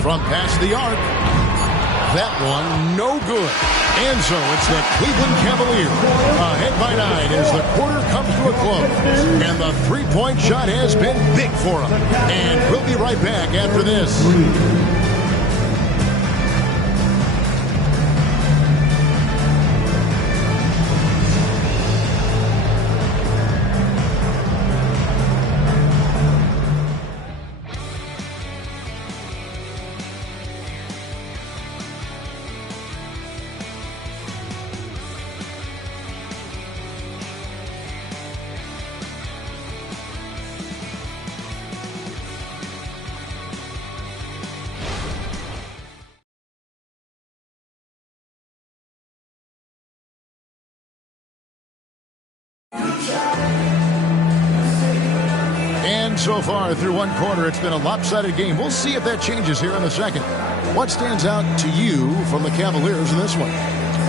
From past the arc. That one, no good. And so it's the Cleveland Cavaliers ahead by 9 as the quarter comes to a close. And the three-point shot has been big for them. And we'll be right back after this. And so far through one quarter, it's been a lopsided game. We'll see if that changes here in the second. What stands out to you from the Cavaliers in this one?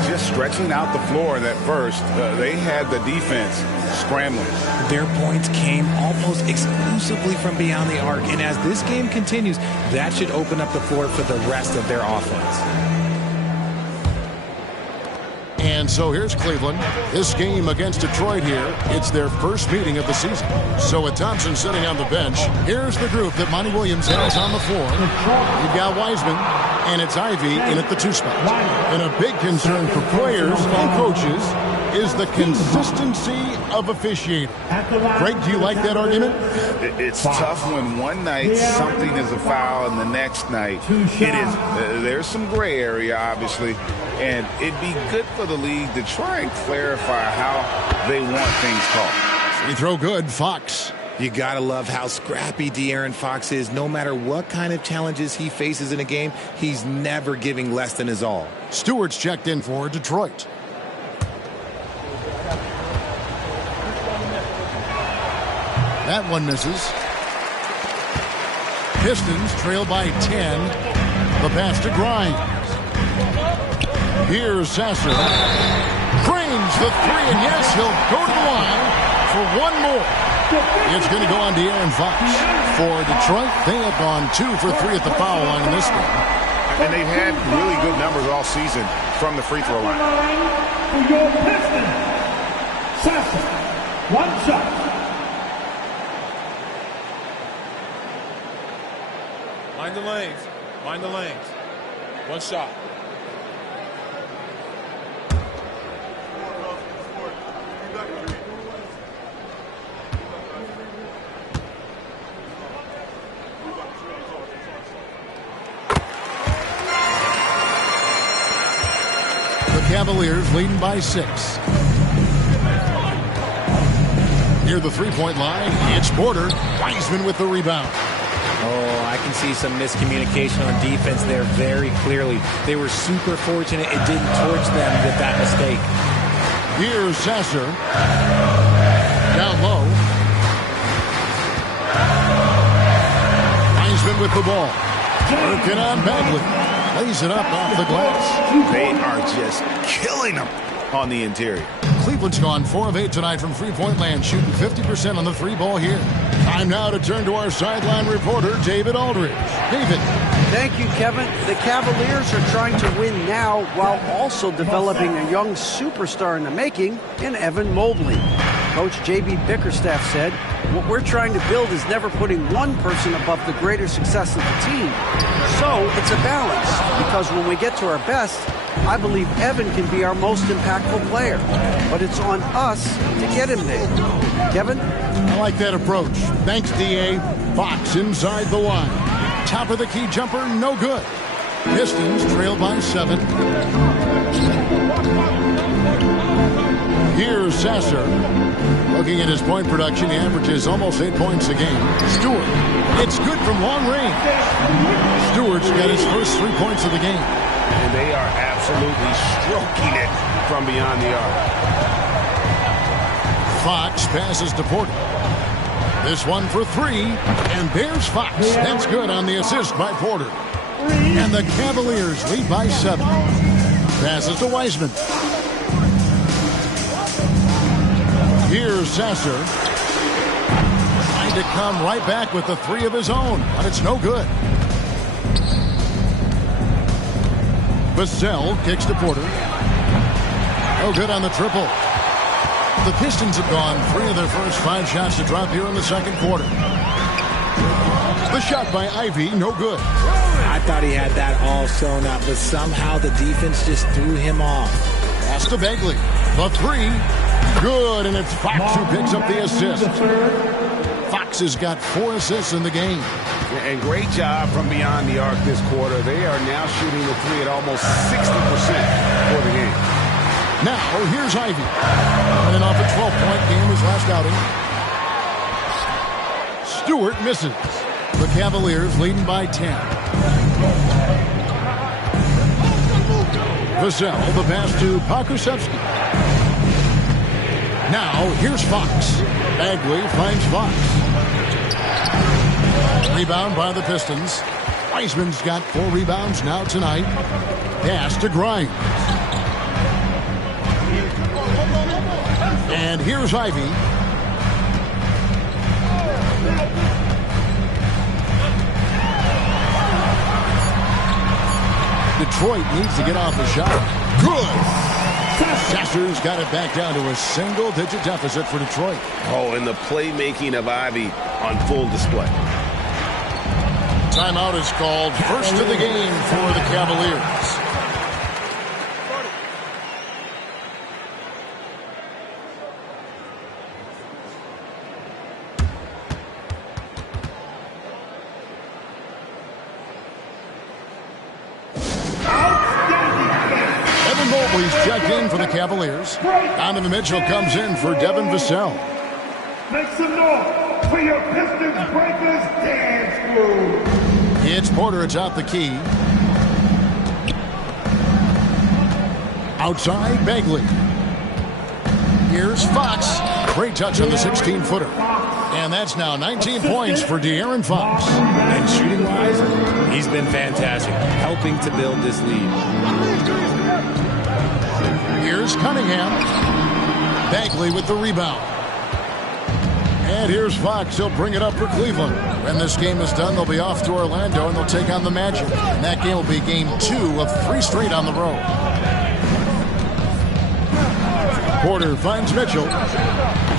Just stretching out the floor in that first. They had the defense scrambling. Their points came almost exclusively from beyond the arc. And as this game continues, that should open up the floor for the rest of their offense. And so here's Cleveland. This game against Detroit here, it's their first meeting of the season. So with Thompson sitting on the bench, here's the group that Monty Williams has on the floor. You've got Wiseman, and it's Ivy in at the 2 spot. And a big concern for players and coaches is the consistency of officiating. Greg, do you like that argument? It's tough when one night something is a foul and the next night it is. There's some gray area, obviously, and it'd be good for the league to try and clarify how they want things called. Free throw good, Fox. You gotta love how scrappy De'Aaron Fox is. No matter what kind of challenges he faces in a game, he's never giving less than his all. Stewart's checked in for Detroit. That one misses. Pistons trail by 10. The pass to Grimes. Here's Sasser. Cranes the three, and yes, he'll go to the line for one more. It's going to go on De'Aaron Fox. For Detroit, they have gone 2 for 3 at the foul line in this game. And they've had really good numbers all season from the free throw line. For your Pistons, Sasser, 1 shot. Mind the lanes. Mind the lanes. 1 shot. The Cavaliers leading by 6. Near the three-point line, it's Porter. Wiseman with the rebound. Oh, I can see some miscommunication on defense there very clearly. They were super fortunate it didn't torch them with that mistake. Here's Sasser. Down low. Wiseman with the ball. Working on Bagley. Lays it up off the glass. They are just killing them on the interior. Cleveland's gone 4 of 8 tonight from three-point land, shooting 50% on the 3-ball here. Time now to turn to our sideline reporter, David Aldridge. David. Thank you, Kevin. The Cavaliers are trying to win now while also developing a young superstar in the making in Evan Mobley. Coach J.B. Bickerstaff said, what we're trying to build is never putting one person above the greater success of the team. So it's a balance, because when we get to our best, I believe Evan can be our most impactful player. But it's on us to get him there. Kevin? I like that approach. Thanks, D.A. Fox inside the line. Top of the key jumper, no good. Pistons trail by 7. Here's Sasser. Looking at his point production, he averages almost 8 points a game. Stewart. It's good from long range. Stewart's got his first 3 points of the game. And they are absolutely stroking it from beyond the arc. Fox passes to Porter. This one for 3, and there's Fox. That's good on the assist by Porter. And the Cavaliers lead by 7. Passes to Wiseman. Here's Sasser. Trying to come right back with the 3 of his own, but it's no good. Vassell kicks to Porter. No good on the triple. The Pistons have gone 3 of their first 5 shots to drop here in the second quarter. The shot by Ivy, no good. I thought he had that all sewn up, but somehow the defense just threw him off. Pass to Bagley. The 3, good, and it's Fox who picks up the assist. Fox has got 4 assists in the game. And great job from beyond the arc this quarter. They are now shooting the 3 at almost 60% for the game. Now, here's Ivy. Running off a 12-point game his last outing. Stewart misses. The Cavaliers leading by 10. Vassell, the pass to Pokusevski. Now, here's Fox. Bagley finds Fox. Rebound by the Pistons. Wiseman's got 4 rebounds now tonight. Pass to Grimes. And here's Ivy. Detroit needs to get off the shot. Good. Sasser's got it back down to a single-digit deficit for Detroit. Oh, and the playmaking of Ivy on full display. Timeout is called. First of the game for the Cavaliers. Mobley's checked in for the Cavaliers. Donovan Mitchell comes in for Devin Vassell. Make some noise for your Pistons Breakers dance crew. It's Porter atop the key. Outside, Bagley. Here's Fox. Great touch on the 16-footer. And that's now 19 points for De'Aaron Fox. And shooting-wise, he's been fantastic, helping to build this lead. Here's Cunningham. Bagley with the rebound. And here's Fox. He'll bring it up for Cleveland. When this game is done, they'll be off to Orlando, and they'll take on the Magic. And that game will be game 2 of 3 straight on the road. Porter finds Mitchell.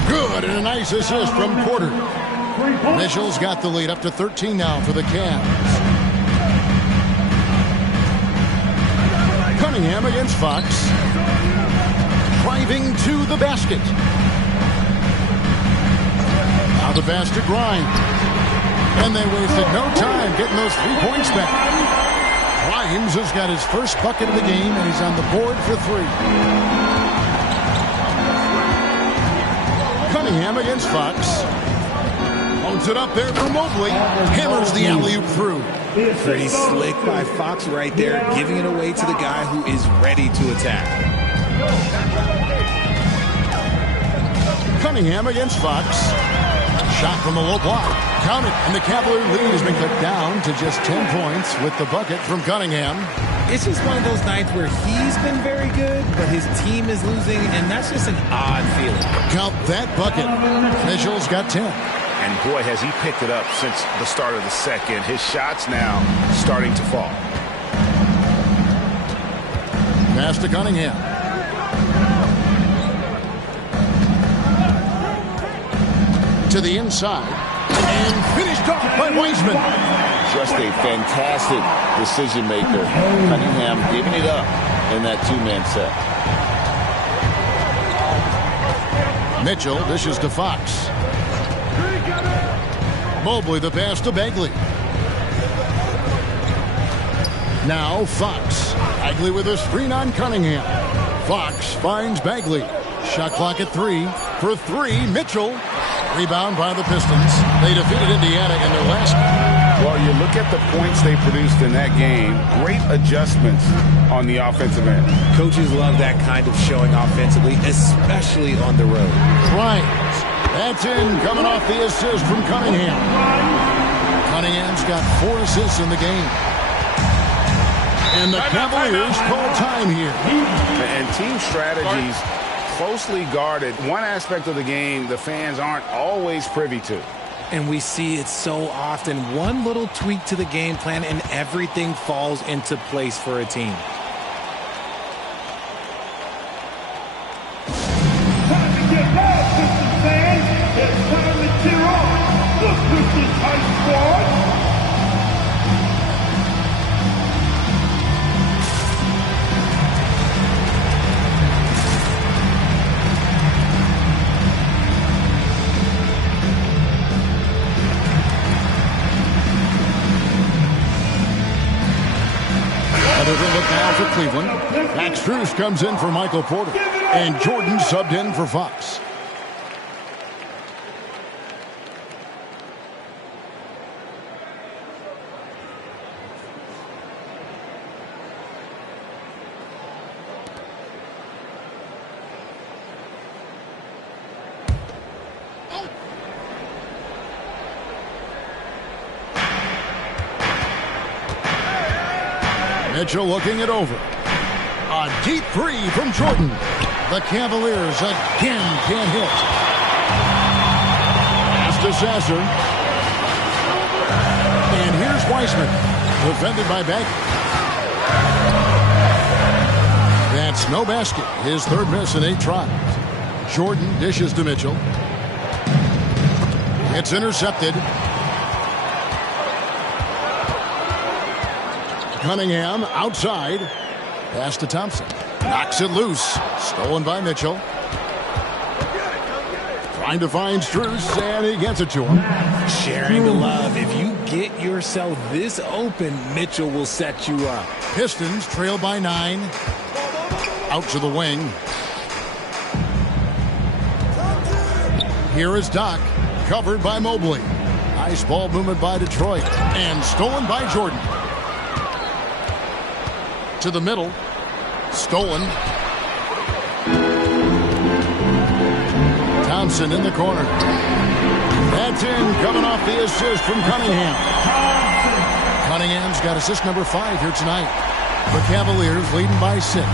Good, and a nice assist from Porter. Mitchell's got the lead up to 13 now for the Cavs. Cunningham against Fox. Driving to the basket. Now the pass to Grimes. And they wasted no time getting those 3 points back. Grimes has got his first bucket of the game, and he's on the board for 3. Cunningham against Fox. Holds it up there for Mobley. Hammers the alley-oop through. Pretty slick by Fox right there, giving it away to the guy who is ready to attack. Cunningham against Fox. Shot from the low block. Count it, and the Cavalier lead has been cut down to just 10 points with the bucket from Cunningham. It's just one of those nights where he's been very good, but his team is losing, and that's just an odd feeling. Count that bucket. Mitchell's got 10. And boy, has he picked it up since the start of the second. His shots now starting to fall. Pass to Cunningham. To the inside. And finished off by Wiseman. Just a fantastic decision maker. Cunningham giving it up in that 2-man set. Mitchell dishes to Fox. Mobley the pass to Bagley. Now Fox. Bagley with a screen on Cunningham. Fox finds Bagley. Shot clock at 3. For 3, Mitchell. Rebound by the Pistons. They defeated Indiana in their last game. Well, you look at the points they produced in that game. Great adjustments on the offensive end. Coaches love that kind of showing offensively, especially on the road. Bryant. That's in, coming off the assist from Cunningham. Cunningham's got 4 assists in the game. And the Cavaliers call time here. And team strategies closely guarded. One aspect of the game the fans aren't always privy to. And we see it so often. One little tweak to the game plan and everything falls into place for a team. Time to get back, Pistons fans. It's time to cheer on the Pistons High Squad. Another look now for Cleveland. Max Strus comes in for Michael Porter. And Jordan subbed in for Fox. Mitchell looking it over. A deep 3 from Jordan. The Cavaliers again can't hit. Pass to Sasser. And here's Weissman. Defended by Beck. That's no basket. His 3rd miss in 8 tries. Jordan dishes to Mitchell. It's intercepted. Cunningham outside. Pass to Thompson. Knocks it loose. Stolen by Mitchell. Trying to find Strus, and he gets it to him. Sharing the love. If you get yourself this open, Mitchell will set you up. Pistons trail by 9. Out to the wing. Here is Doc. Covered by Mobley. Nice ball movement by Detroit. And stolen by Jordan. To the middle. Stolen. Thompson in the corner. That's in, coming off the assist from Cunningham. Cunningham's got assist number 5 here tonight. The Cavaliers leading by 6.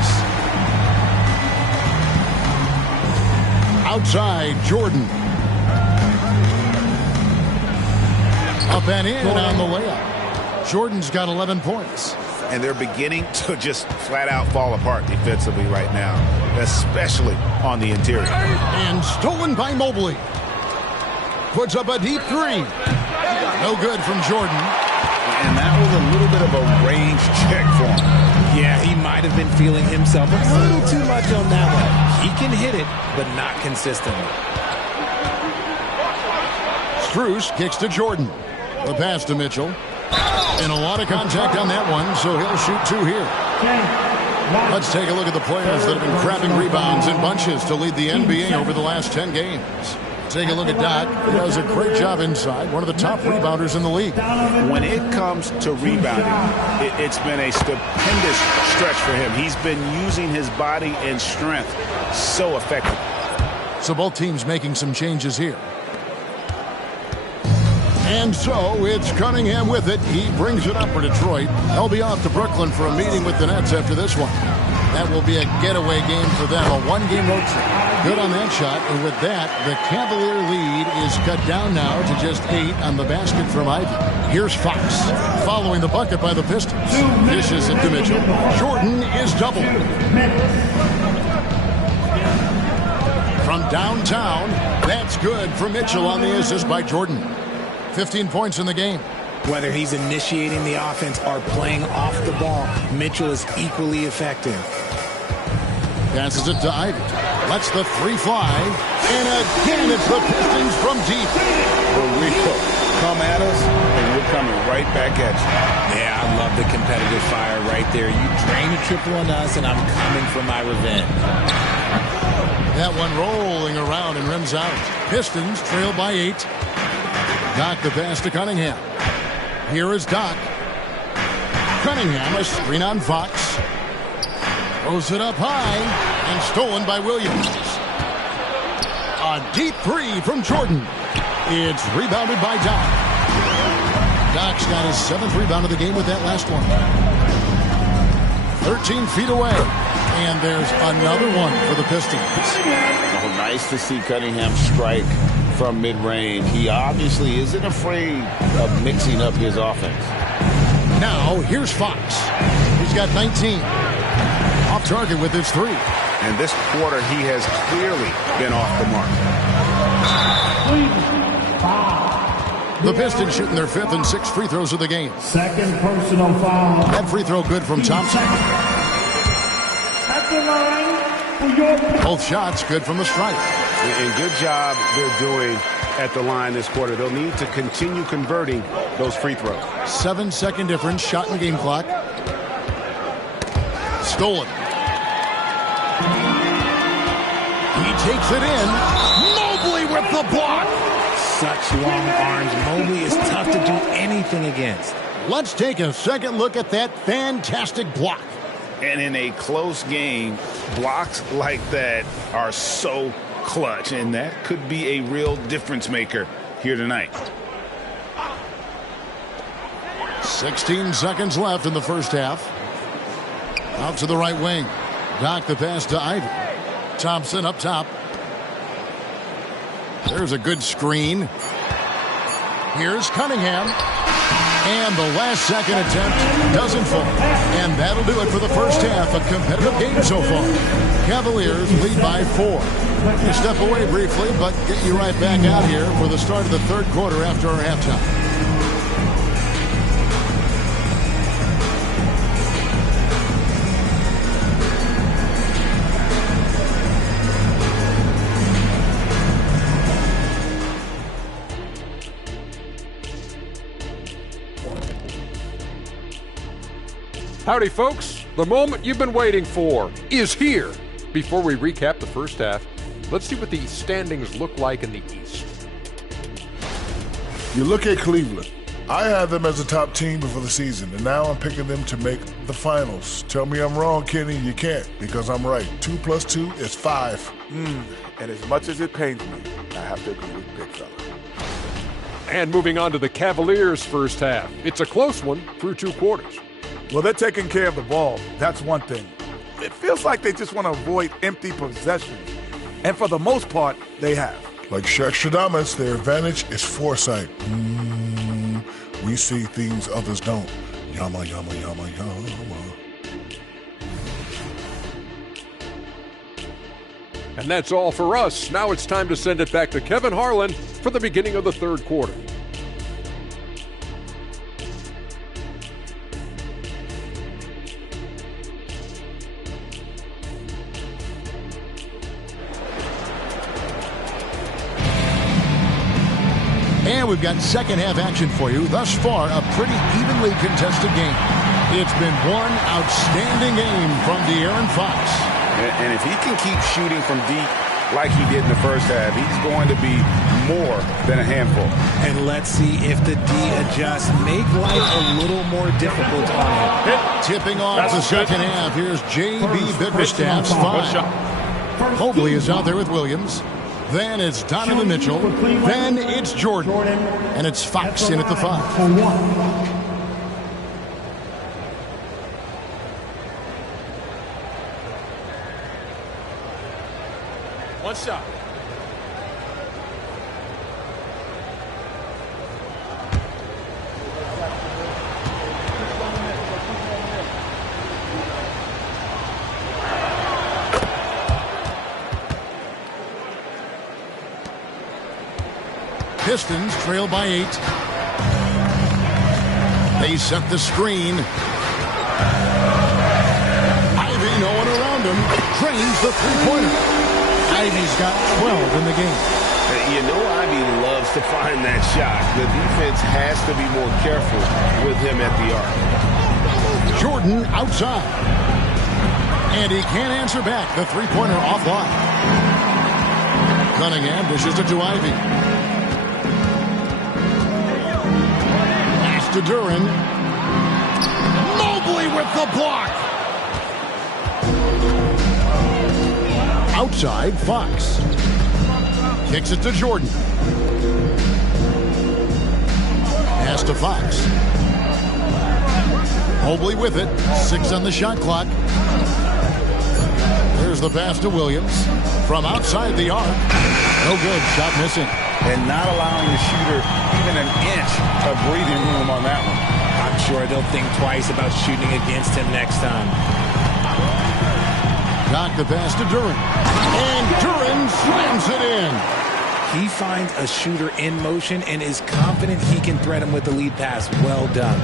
Outside, Jordan. Up and in on the layup. Jordan's got 11 points. And they're beginning to just flat out fall apart defensively right now, especially on the interior. And stolen by Mobley. Puts up a deep 3. No good from Jordan. And that was a little bit of a range check for him. Yeah, he might have been feeling himself a little too much on that one. He can hit it, but not consistently. Strus kicks to Jordan. The pass to Mitchell. And a lot of contact on that one, so he'll shoot 2 here. Let's take a look at the players that have been grabbing rebounds in bunches to lead the NBA over the last 10 games. Take a look at Doc. He does a great job inside. One of the top rebounders in the league. When it comes to rebounding, it's been a stupendous stretch for him. He's been using his body and strength so effectively. So both teams making some changes here. And so it's Cunningham with it. He brings it up for Detroit. They'll be off to Brooklyn for a meeting with the Nets after this one. That will be a getaway game for them, a 1-game road trip. Good on that shot. And with that, the Cavalier lead is cut down now to just 8 on the basket from Ivy. Here's Fox following the bucket by the Pistons. Dishes it to Mitchell. Jordan is doubled. From downtown, that's good for Mitchell on the assist by Jordan. 15 points in the game. Whether he's initiating the offense or playing off the ball, Mitchell is equally effective. Passes it to Ivy. Lets the three fly. And again, it's the Pistons from deep. For real. Come at us, and we're coming right back at you. Yeah, I love the competitive fire right there. You drain a triple on us, and I'm coming for my revenge. That one rolling around and rims out. Pistons trail by 8. Doc the pass to Cunningham. Here is Doc. Cunningham, a screen on Fox. Throws it up high and stolen by Williams. A deep three from Jordan. It's rebounded by Doc. Doc's got his 7th rebound of the game with that last one. 13 feet away. And there's another one for the Pistons. Oh, nice to see Cunningham strike from mid-range. He obviously isn't afraid of mixing up his offense. Now, here's Fox. He's got 19. Off target with his 3. And this quarter, he has clearly been off the mark. The Pistons shooting their 5th and 6th free throws of the game. Second personal foul. That free throw good from Thompson. At the line for your... Both shots good from the stripe. And good job they're doing at the line this quarter. They'll need to continue converting those free throws. 7-second difference, shot in game clock. Stolen. He takes it in. Mobley with the block. Such long arms. Mobley is tough to do anything against. Let's take a second look at that fantastic block. And in a close game, blocks like that are so clutch, and that could be a real difference maker here tonight. 16 seconds left in the first half. Out to the right wing. Doc the pass to Ivy. Thompson up top. There's a good screen. Here's Cunningham. And the last second attempt doesn't fall. And that'll do it for the first half. A competitive game so far. Cavaliers lead by 4. We'll step away briefly, but get you right back out here for the start of the third quarter after our halftime. Howdy, folks. The moment you've been waiting for is here. Before we recap the first half, let's see what the standings look like in the East. You look at Cleveland. I had them as a top team before the season, and now I'm picking them to make the finals. Tell me I'm wrong, Kenny. You can't, because I'm right. 2 + 2 is 5. And as much as it pains me, I have to agree with Big Fella. And moving on to the Cavaliers' first half. It's a close one through 2 quarters. Well, they're taking care of the ball. That's one thing. It feels like they just want to avoid empty possessions. And for the most part, they have. Like Shaqstradamus, their advantage is foresight. We see things others don't. Yama, yama, yama, yama. And that's all for us. Now it's time to send it back to Kevin Harlan for the beginning of the third quarter. And we've got second half action for you. Thus far, a pretty evenly contested game. It's been one outstanding game from De'Aaron Fox. And if he can keep shooting from deep like he did in the first half, he's going to be more than a handful. And let's see if the D adjusts, make life a little more difficult on him. Tipping off the second half, here's J.B. Bickerstaff's 5. Mobley is out there with Williams. Then it's Donovan Mitchell. Then it's Jordan. And it's Fox in at the 5. One shot. Pistons trail by 8. They set the screen. Ivy, no one around Tatum drains the three-pointer. Ivy's got 12 in the game. You know Ivy loves to find that shot. The defense has to be more careful with him at the arc. Jordan outside. And he can't answer back. The three-pointer offline. Cunningham dishes it to Ivy. Pass to Duran. Mobley with the block. Outside, Fox. Kicks it to Jordan. Pass to Fox. Mobley with it. 6 on the shot clock. There's the pass to Williams. From outside the arc. No good. Shot missing. And not allowing the shooter even an inch of breathing room on that one. I'm sure they'll think twice about shooting against him next time. Knock the pass to Duran. And Duran slams it in. He finds a shooter in motion and is confident he can thread him with the lead pass. Well done.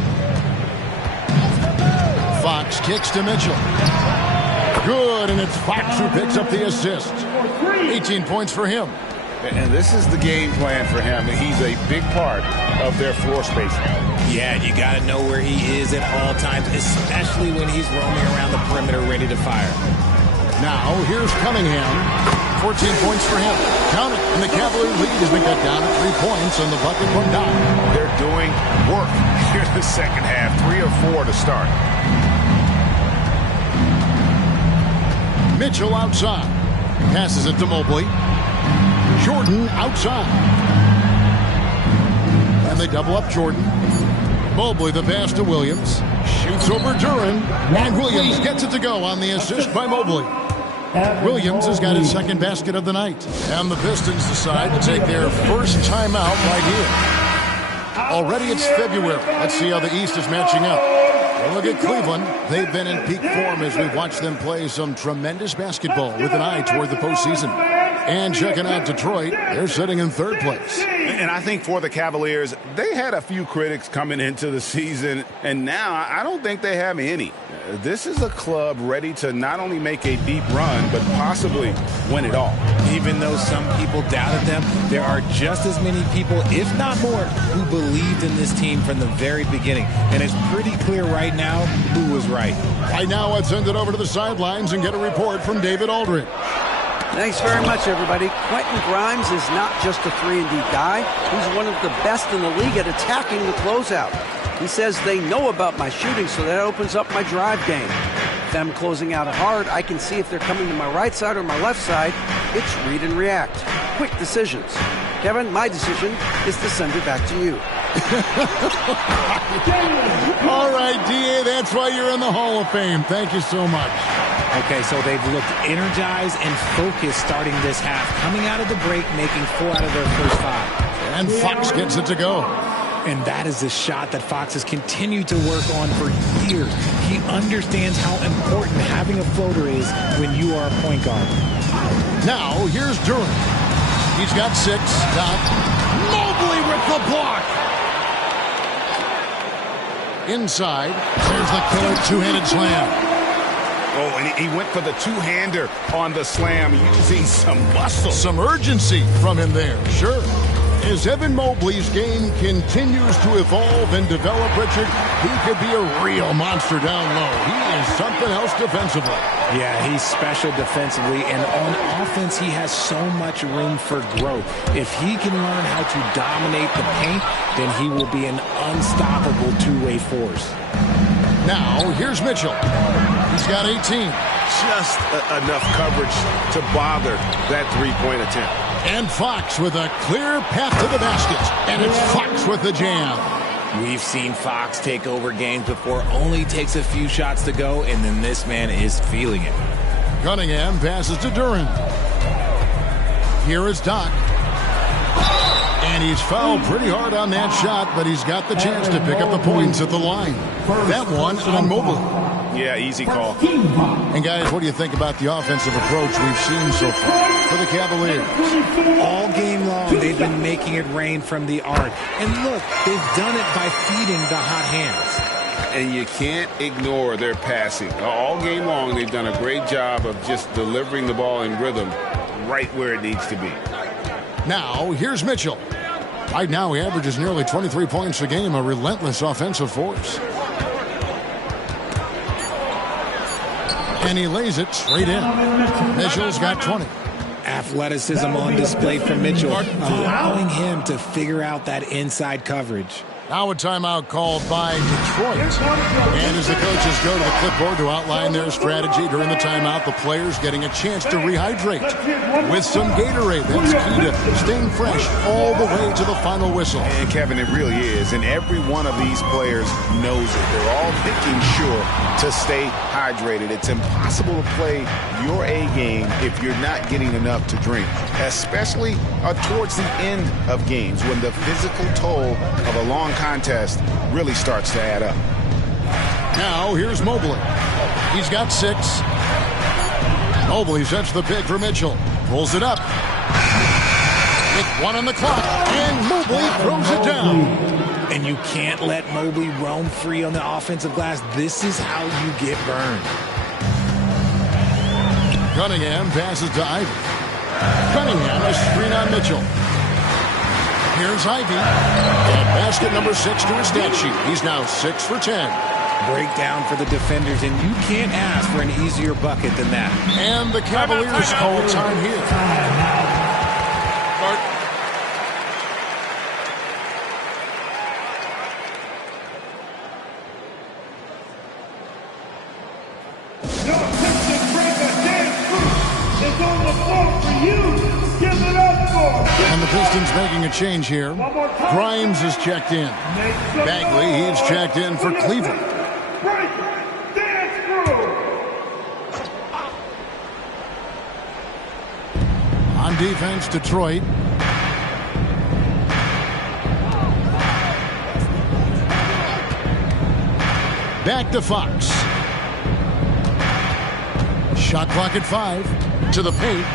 Fox kicks to Mitchell. Good, and it's Fox who picks up the assist. 18 points for him. And this is the game plan for him. He's a big part of their floor spacing. Yeah, you got to know where he is at all times, especially when he's roaming around the perimeter ready to fire. Now, here's Cunningham. 14 points for him. Count it. And the Cavalier lead has been cut down to 3 points on the bucket from Doc. They're doing work here in the second half. 3 or 4 to start. Mitchell outside. Passes it to Mobley. Jordan outside. And they double up Jordan. Mobley the pass to Williams. Shoots over Duran. And Williams gets it to go on the assist by Mobley. Williams has got his second basket of the night. And the Pistons decide to take their first timeout right here. Already it's February. Let's see how the East is matching up. Well, look at Cleveland. They've been in peak form as we've watched them play some tremendous basketball with an eye toward the postseason. And checking out Detroit, they're sitting in third place. And I think for the Cavaliers, they had a few critics coming into the season, and now I don't think they have any. This is a club ready to not only make a deep run, but possibly win it all. Even though some people doubted them, there are just as many people, if not more, who believed in this team from the very beginning. And it's pretty clear right now who was right. Right now, let's send it over to the sidelines and get a report from David Aldridge. Thanks very much, everybody. Quentin Grimes is not just a 3-and-D guy. He's one of the best in the league at attacking the closeout. He says they know about my shooting, so that opens up my drive game. If I'm closing out hard, I can see if they're coming to my right side or my left side. It's read and react. Quick decisions. Kevin, my decision is to send it back to you. All right, D.A., that's why you're in the Hall of Fame. Thank you so much. Okay, so they've looked energized and focused starting this half, coming out of the break, making 4 out of their first 5. And Fox gets it to go. And that is a shot that Fox has continued to work on for years. He understands how important having a floater is when you are a point guard. Now, here's Duran. He's got 6. Doc. Mobley with the block. Inside, there's the killer two-handed slam. Oh, and he went for the two-hander on the slam, using some muscle. Some urgency from him there, sure. As Evan Mobley's game continues to evolve and develop, Richard, he could be a real monster down low. He is something else defensively. Yeah, he's special defensively, and on offense, he has so much room for growth. If he can learn how to dominate the paint, then he will be an unstoppable two-way force. Now, here's Mitchell. He's got 18. Just enough coverage to bother that three-point attempt. And Fox with a clear path to the basket. And it's Fox with the jam. We've seen Fox take over games before. Only takes a few shots to go, and then this man is feeling it. Cunningham passes to Duran. Here is Doc. And he's fouled pretty hard on that shot, but he's got the chance to pick up the points at the line. That one on Mobley. Yeah, easy call. And guys, what do you think about the offensive approach we've seen so far for the Cavaliers? All game long, they've been making it rain from the arc. And look, they've done it by feeding the hot hands. And you can't ignore their passing. All game long, they've done a great job of just delivering the ball in rhythm right where it needs to be. Now, here's Mitchell. Right now, he averages nearly 23 points a game, a relentless offensive force. And he lays it straight in. Mitchell's got 20. Athleticism on display from Mitchell, allowing him to figure out that inside coverage. Now a timeout called by Detroit. And as the coaches go to the clipboard to outline their strategy during the timeout, the players getting a chance to rehydrate with some Gatorade. That's key to staying fresh all the way to the final whistle. And Kevin, it really is. And every one of these players knows it. They're all making sure to stay hydrated. It's impossible to play your A game if you're not getting enough to drink, especially towards the end of games when the physical toll of a long contest really starts to add up. Now here's Mobley. He's got 6. Mobley sets the pick for Mitchell. Pulls it up. With 1 on the clock. And Mobley throws it down. And you can't let Mobley roam free on the offensive glass. This is how you get burned. Cunningham passes to Ivy. Cunningham a screen on Mitchell. Here's Ivy. And basket number 6 to his stat sheet. He's now 6 for 10. Breakdown for the defenders, and you can't ask for an easier bucket than that. And the Cavaliers call time here. And the Pistons making a change here. Grimes is checked in. Bagley, he's checked in for Cleveland. On defense, Detroit. Back to Fox. Shot clock at 5. To the paint.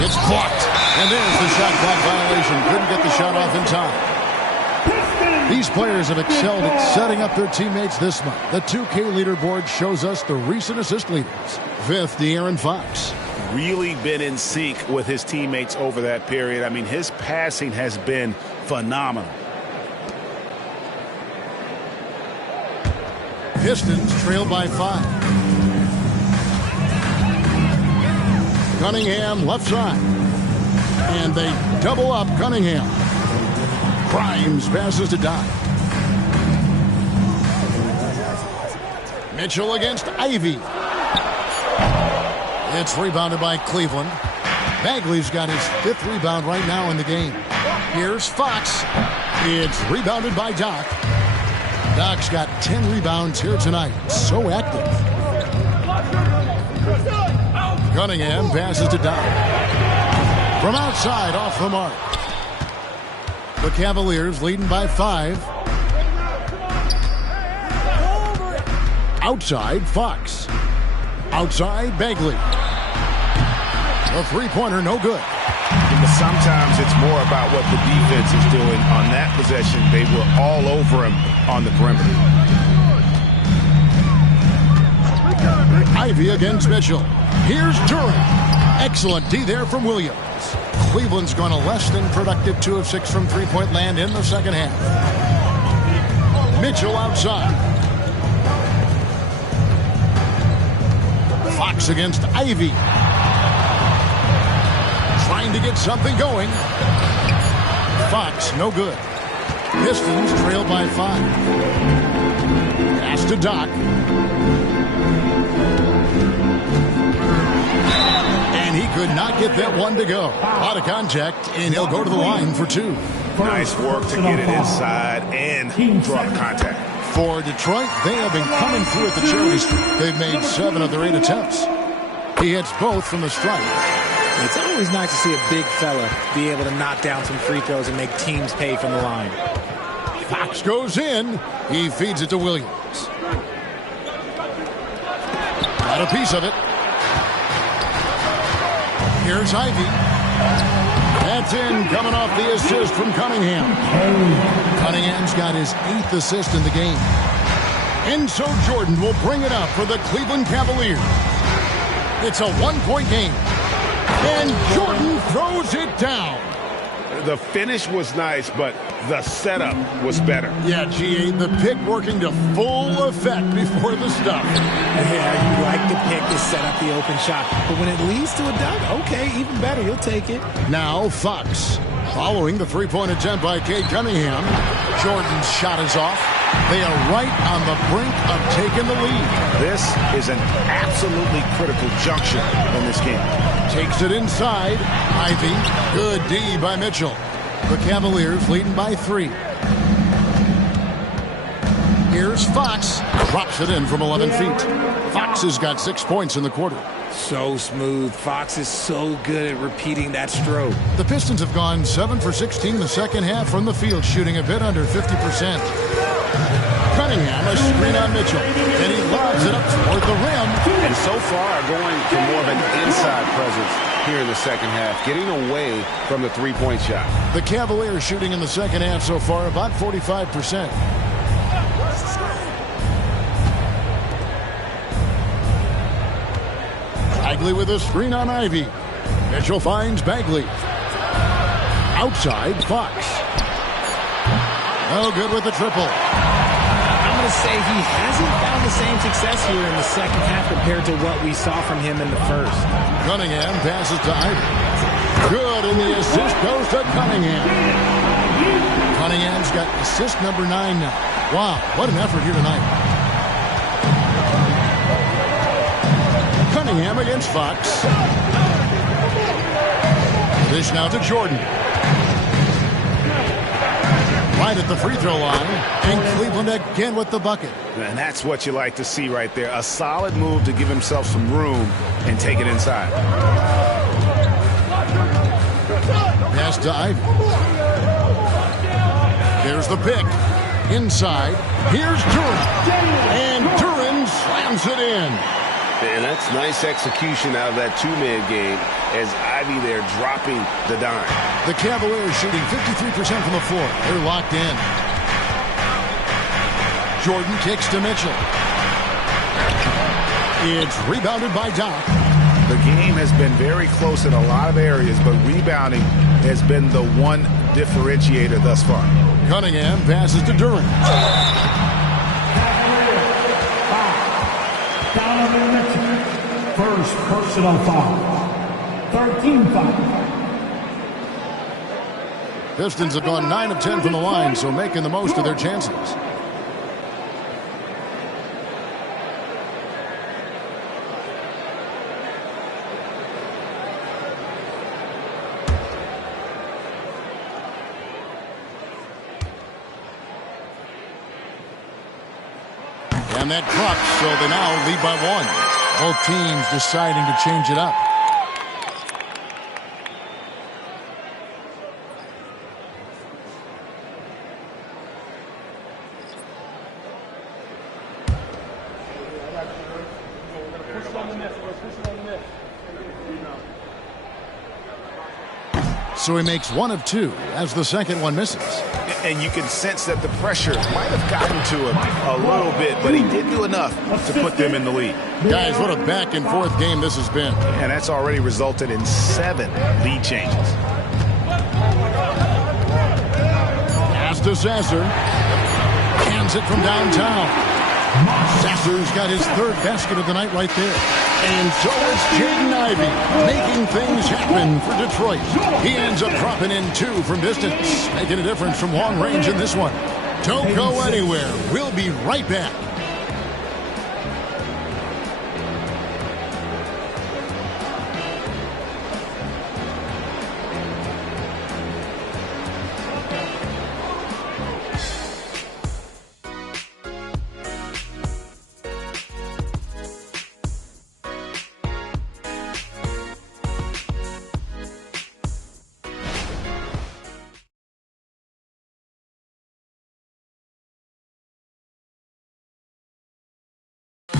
It's blocked. And there's the shot clock violation. Couldn't get the shot off in time. These players have excelled at setting up their teammates this month. The 2K leaderboard shows us the recent assist leaders. 5th, De'Aaron Fox. Really been in sync with his teammates over that period. I mean, his passing has been phenomenal. Pistons trail by 5. Cunningham left side. And they double up Cunningham. Grimes passes to Doc. Mitchell against Ivy. It's rebounded by Cleveland. Bagley's got his 5th rebound right now in the game. Here's Fox. It's rebounded by Doc. Doc's got 10 rebounds here tonight. So active. Cunningham passes to Doc. From outside, off the mark. The Cavaliers leading by 5. Outside, Fox. Outside, Bagley. A three-pointer, no good. But sometimes it's more about what the defense is doing. On that possession, they were all over him on the perimeter. Ivy against Mitchell. Here's Durant. Excellent D there from Williams. Cleveland's gone a less than productive 2 of 6 from three-point land in the second half. Mitchell outside. Fox against Ivy. Trying to get something going. Fox, no good. Pistons trail by 5. Pass to Doc. And he could not get that one to go. Out of contact, and he'll go to the line for 2. Nice work to get it inside and draw the contact. For Detroit, they have been coming through at the charity stripe. They've made 7 of their 8 attempts. He hits both from the stripe. It's always nice to see a big fella be able to knock down some free throws and make teams pay from the line. Fox goes in. He feeds it to Williams. Got a piece of it. Here's Ivy. That It's in, coming off the assist from Cunningham. Cunningham's got his 8th assist in the game. And so Jordan will bring it up for the Cleveland Cavaliers. It's a 1-point game. And Jordan throws it down. The finish was nice, but the setup was better. Yeah, G.A., the pick working to full effect before the stuff. Yeah, you like the pick to set up the open shot. But when it leads to a dunk, okay, even better. You'll take it. Now Fox. Following the three-point attempt by Cade Cunningham. Jordan's shot is off. They are right on the brink of taking the lead. This is an absolutely critical junction in this game. Takes it inside. Ivy. Good D by Mitchell. The Cavaliers leading by 3. Here's Fox. Drops it in from 11 feet. Fox has got 6 points in the quarter. So smooth. Fox is so good at repeating that stroke. The Pistons have gone 7 for 16 the second half from the field, shooting a bit under 50%. Cunningham, a screen on Mitchell, and he lobs it up toward the rim. And so far, going for more of an inside presence here in the second half, getting away from the three-point shot. The Cavaliers shooting in the second half so far about 45%. Bagley with a screen on Ivy. Mitchell finds Bagley. Outside, Fox. No good with the triple. I'm going to say he hasn't found the same success here in the second half compared to what we saw from him in the first. Cunningham passes to Ivy. Good, and the assist goes to Cunningham. Cunningham's got assist number 9 now. Wow, what an effort here tonight. Cunningham against Fox. Dish now to Jordan. Right at the free throw line, and Cleveland again with the bucket. And that's what you like to see right there. A solid move to give himself some room and take it inside. Pass to Ivy. There's the pick. Inside. Here's Duren. And Duren slams it in. And that's nice execution out of that two-man game as Ivy there dropping the dime. The Cavaliers shooting 53% from the floor. They're locked in. Jordan kicks to Mitchell. It's rebounded by Doc. The game has been very close in a lot of areas, but rebounding has been the one differentiator thus far. Cunningham passes to Duren. First personal foul. 13 foul. Pistons have gone 9 of 10 from the line, so making the most of their chances. And that drops, so they now lead by 1. Both teams deciding to change it up. So he makes 1 of 2 as the second one misses. And you can sense that the pressure might have gotten to him a little bit, but he did do enough to put them in the lead. Guys, what a back-and-forth game this has been. And that's already resulted in 7 lead changes. Pass to Sasser. Hands it from downtown. Sasser's got his 3rd basket of the night right there. And so it's Jaden Ivey making things happen for Detroit. He ends up dropping in 2 from distance, making a difference from long range in this one. Don't go anywhere. We'll be right back.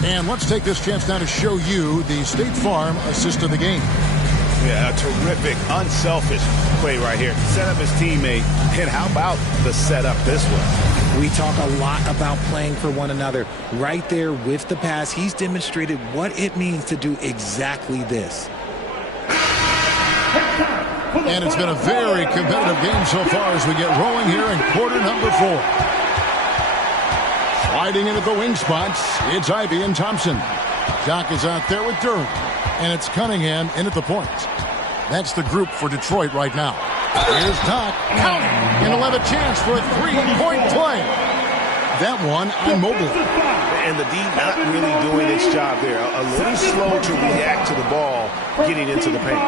And let's take this chance now to show you the State Farm assist of the game. Yeah, a terrific, unselfish play right here. Set up his teammate, and how about the setup this one? We talk a lot about playing for one another. Right there with the pass, he's demonstrated what it means to do exactly this. And it's been a very competitive game so far as we get rolling here in quarter number 4. Sliding in at the wing spots, it's Ivy and Thompson. Doc is out there with Durham, and it's Cunningham in at the point. That's the group for Detroit right now. Here's Doc, counting, and he'll have a chance for a 3-point play. That one on Mobley. And the D not really doing its job there. A little slow to react to the ball getting into the paint.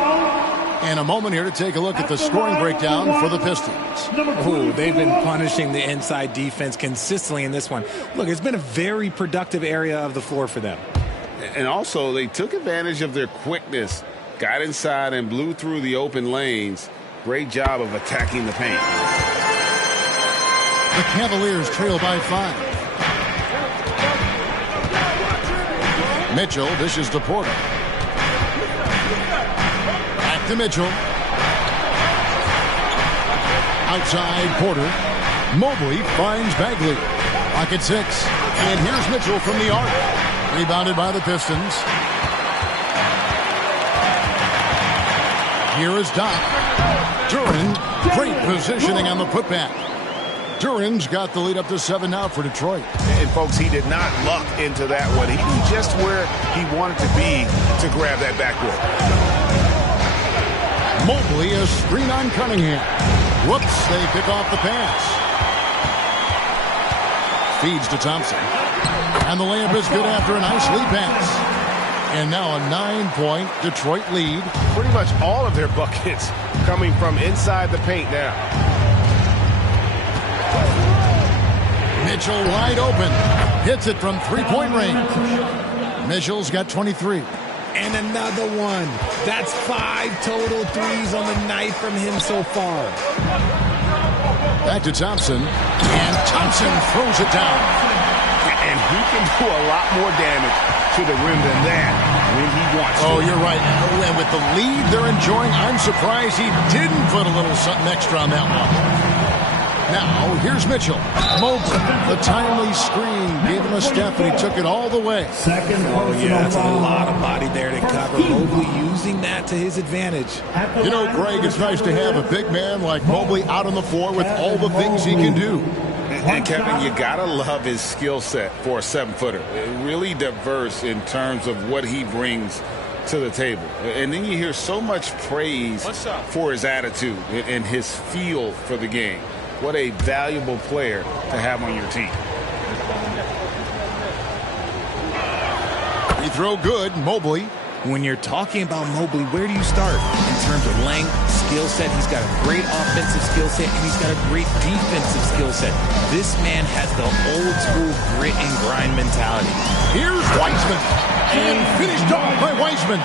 And a moment here to take a look at the scoring breakdown for the Pistons. Ooh, they've been punishing the inside defense consistently in this one. Look, it's been a very productive area of the floor for them. And also, they took advantage of their quickness, got inside and blew through the open lanes. Great job of attacking the paint. The Cavaliers trail by 5. Mitchell dishes to Porter. To Mitchell. Outside Porter. Mobley finds Bagley. Pocket 6. And here's Mitchell from the arc. Rebounded by the Pistons. Here is Doc. Duran. Great positioning on the putback. Duran's got the lead up to 7 now for Detroit. And folks, he did not luck into that one. He knew just where he wanted to be to grab that backboard. Mobley, a screen on Cunningham. Whoops, they pick off the pass. Feeds to Thompson. And the layup is good after a nice lead pass. And now a 9-point Detroit lead. Pretty much all of their buckets coming from inside the paint now. Mitchell wide open. Hits it from 3-point range. Mitchell's got 23. And another one. That's 5 total threes on the night from him so far. Back to Thompson. And Thompson throws it down. And he can do a lot more damage to the rim than that when he wants to. Oh, you're right. And with the lead they're enjoying, I'm surprised he didn't put a little something extra on that one. Now, here's Mitchell. Mobley, the timely screen, gave him a step, and he took it all the way. Oh, yeah, that's a lot of body there to cover. Mobley using that to his advantage. You know, Greg, it's nice to have a big man like Mobley out on the floor with all the things he can do. And Kevin, you got to love his skill set for a 7-footer. Really diverse in terms of what he brings to the table. And then you hear so much praise for his attitude and his feel for the game. What a valuable player to have on your team. Free throw good, Mobley. When you're talking about Mobley, where do you start? In terms of length, skill set, he's got a great offensive skill set, and he's got a great defensive skill set. This man has the old school grit and grind mentality. Here's Wiseman. And finished off by Wiseman.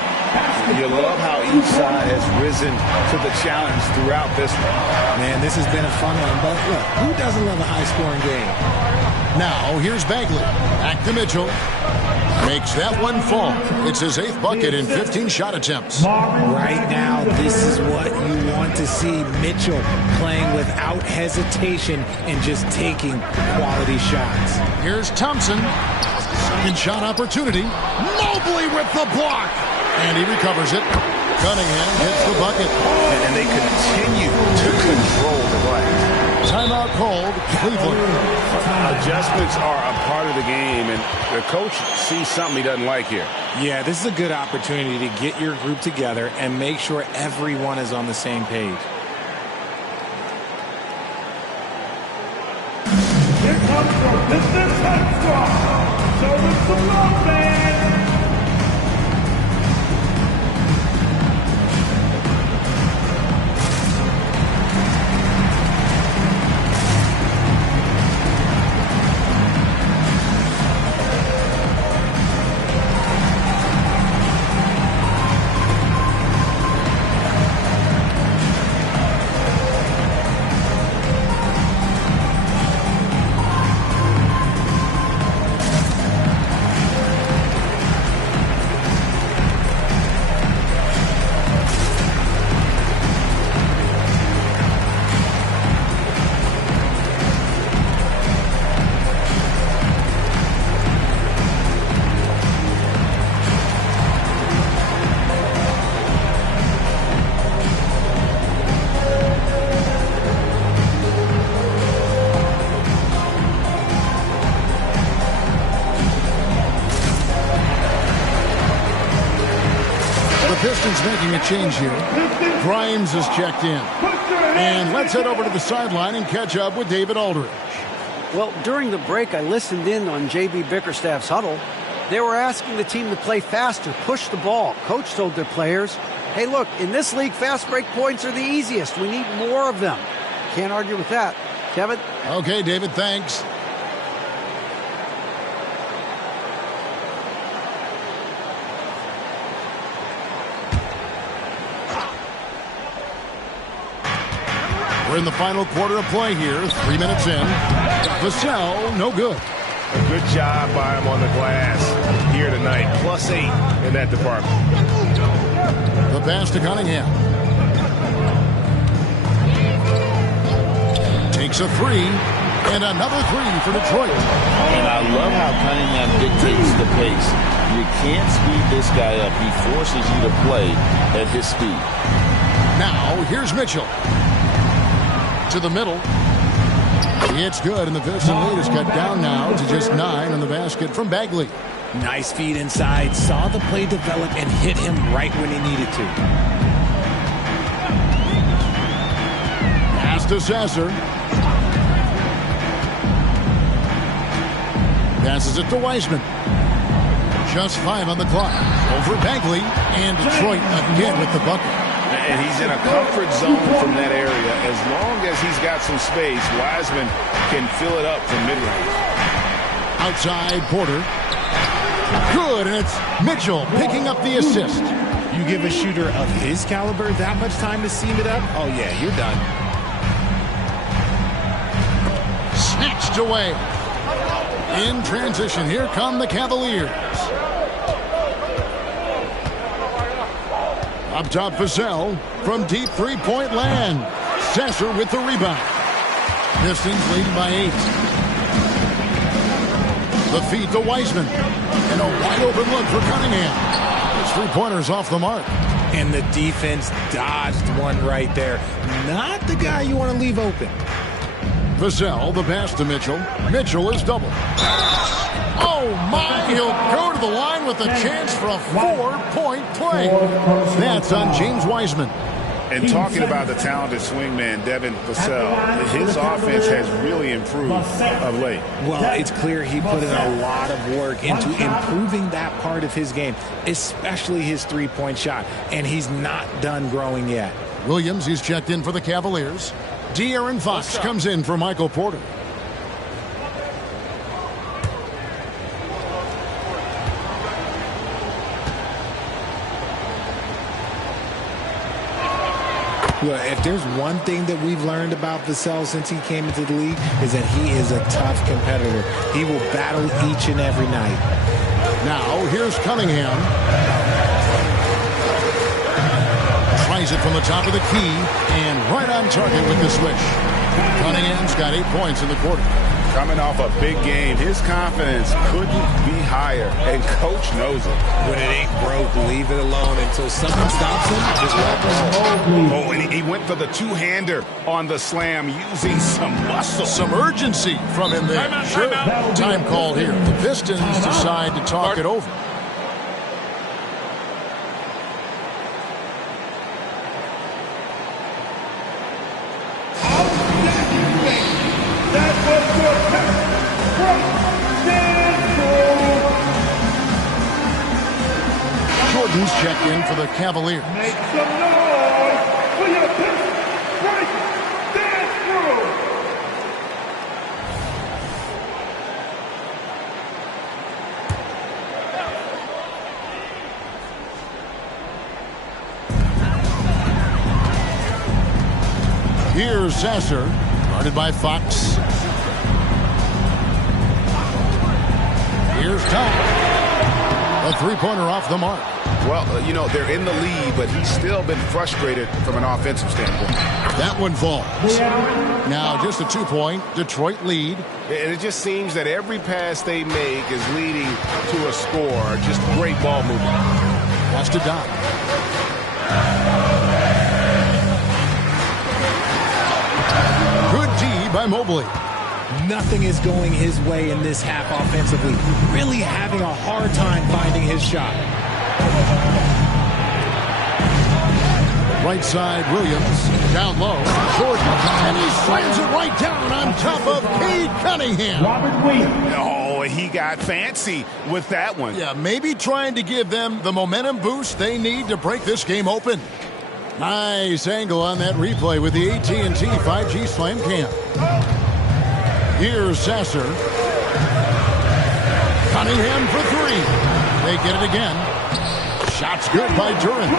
You love how each side has risen to the challenge throughout this one. Man, this has been a fun one, but look, who doesn't love a high-scoring game? Now, here's Bagley. Back to Mitchell. Makes that one fall. It's his 8th bucket in 15 shot attempts. Right now, this is what you want to see. Mitchell playing without hesitation and just taking quality shots. Here's Thompson. Second shot opportunity. Mobley with the block. And he recovers it. Cunningham hits the bucket. And they continue to control the glass. Timeout called, Cleveland. Adjustments are a part of the game, and the coach sees something he doesn't like here. Yeah, this is a good opportunity to get your group together and make sure everyone is on the same page. Here comes your business head squad. Show them some love, man. The Pistons making a change here. Grimes is checked in. And let's head over to the sideline and catch up with David Aldridge. Well, during the break, I listened in on J.B. Bickerstaff's huddle. They were asking the team to play faster, push the ball. Coach told their players, hey, look, in this league, fast break points are the easiest. We need more of them. Can't argue with that. Kevin? Okay, David, thanks. We're in the final quarter of play here. 3 minutes in. Vassell, no good. A good job by him on the glass here tonight. +8 in that department. The pass to Cunningham. Takes a three. And another three for Detroit. And I love how Cunningham dictates the pace. You can't speed this guy up. He forces you to play at his speed. Now, here's Mitchell. To the middle. It's good, and the Piston lead is cut down now to just 9 on the basket from Bagley. Nice feed inside. Saw the play develop and hit him right when he needed to. Pass to Sasser. Passes it to Wiseman. Just 5 on the clock. Over Bagley, and Detroit again with the bucket. And he's in a comfort zone from that area. As long as he's got some space, Wiseman can fill it up from mid-range. Outside, Porter. Good, and it's Mitchell picking up the assist. You give a shooter of his caliber that much time to seam it up? Oh, yeah, you're done. Snatched away. In transition, here come the Cavaliers. Up top, Vassell from deep three-point land. Sasser with the rebound. Pistons leading by 8. The feed to Wiseman. And a wide-open look for Cunningham. His three-pointer's off the mark. And the defense dodged one right there. Not the guy you want to leave open. Vassell, the pass to Mitchell. Mitchell is double. Oh, my. He'll go to the line with a chance for a 4-point play. That's on James Wiseman. And talking about the talented swingman, Devin Vassell, his offense has really improved of late. Well, it's clear he put in a lot of work into improving that part of his game, especially his three-point shot. And he's not done growing yet. Williams, he's checked in for the Cavaliers. De'Aaron Fox comes in for Michael Porter. Well, if there's one thing that we've learned about Vassell since he came into the league is that he is a tough competitor. He will battle each and every night. Now, here's Cunningham. Tries it from the top of the key and right on target with the switch. Cunningham's got 8 points in the quarter. Coming off a big game, his confidence couldn't be higher, and Coach knows it. When it ain't broke, leave it alone until someone stops him. Just let him. Oh, and he went for the two-hander on the slam, using some muscle. Some urgency from him there. Sure. Time call here. The Pistons decide to talk it over. Jordan's checked in for the Cavaliers. Make some noise for your Pistons dance crew. Here's Sasser, guarded by Fox. Here's Tom. A three-pointer off the mark. Well, you know, they're in the lead, but he's still been frustrated from an offensive standpoint. That one falls. Now just a 2-point Detroit lead. And it just seems that every pass they make is leading to a score. Just great ball movement. Pass to Doc. Good D by Mobley. Nothing is going his way in this half offensively. Really having a hard time finding his shot. Right side, Williams. Down low, Jordan. And he slams it right down on top of Cade Cunningham. Robert Williams. Oh, he got fancy with that one. Yeah, maybe trying to give them the momentum boost they need to break this game open. Nice angle on that replay with the AT&T 5G Slam Cam. Here's Sasser. Cunningham for three. They get it again. Shot's good by Duran.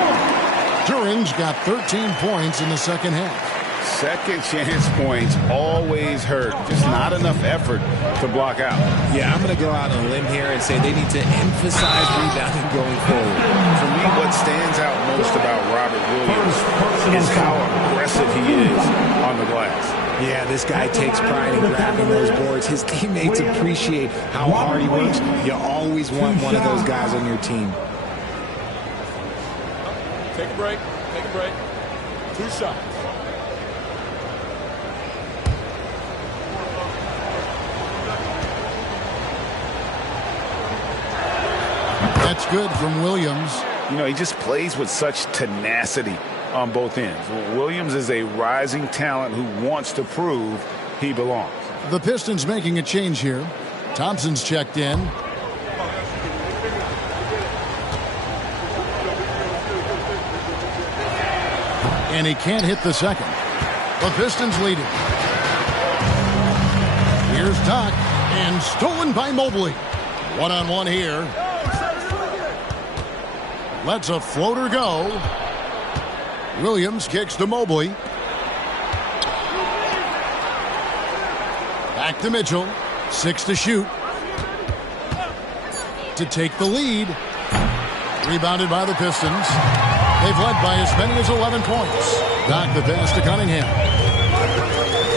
Duran's got 13 points in the second half. Second chance points always hurt. Just not enough effort to block out. Yeah, I'm going to go out on a limb here and say they need to emphasize rebounding going forward. For me, what stands out most about Robert Williams is how aggressive he is on the glass. Yeah, this guy takes pride in grabbing those boards. His teammates appreciate how hard he works. You always want one of those guys on your team. Take a break. Take a break. 2 shots. That's good from Williams. You know, he just plays with such tenacity on both ends. Williams is a rising talent who wants to prove he belongs. The Pistons making a change here. Thompson's checked in. And he can't hit the second. The Pistons leading. Here's Doc, and stolen by Mobley. One-on-one here. Lets a floater go. Williams kicks to Mobley. Back to Mitchell. 6 to shoot. To take the lead. Rebounded by the Pistons. They've led by as many as 11 points. Doc the pass to Cunningham.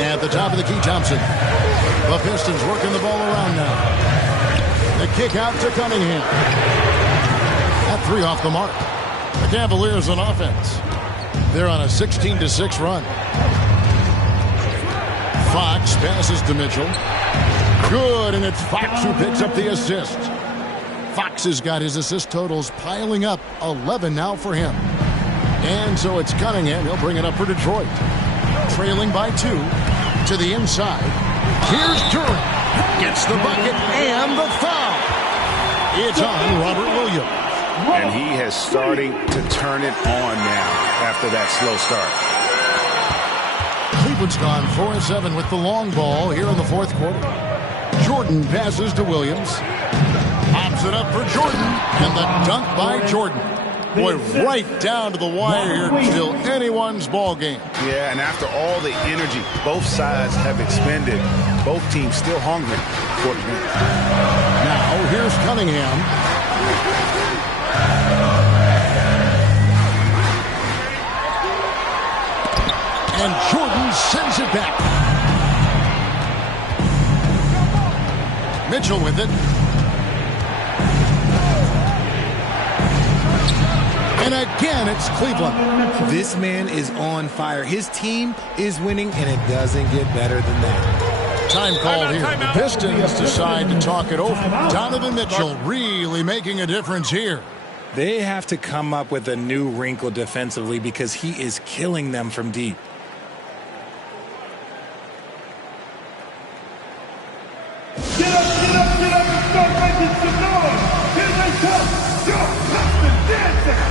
At the top of the key, Thompson. The Pistons working the ball around now. The kick out to Cunningham. That 3 off the mark. The Cavaliers on offense. They're on a 16-6 run. Fox passes to Mitchell. Good, and it's Fox who picks up the assist. Fox has got his assist totals piling up. 11 now for him. And so it's Cunningham. He'll bring it up for Detroit. Trailing by 2 to the inside. Here's Duran. Gets the bucket and the foul. It's on Robert Williams. And he has starting to turn it on now after that slow start. Cleveland's gone 4-7 with the long ball here in the fourth quarter. Jordan passes to Williams. Pops it up for Jordan. And the dunk by Jordan. Boy, right down to the wire here. Still anyone's ball game. Yeah, and after all the energy both sides have expended, both teams still hungry for the win. Now, here's Cunningham. And Jordan sends it back. Mitchell with it. And again, it's Cleveland. This man is on fire. His team is winning, and it doesn't get better than that. Time called here. The Pistons decide to talk it over. Donovan Mitchell really making a difference here. They have to come up with a new wrinkle defensively because he is killing them from deep. Get up, and start making some noise. Here they come. Yo, Compton dancing.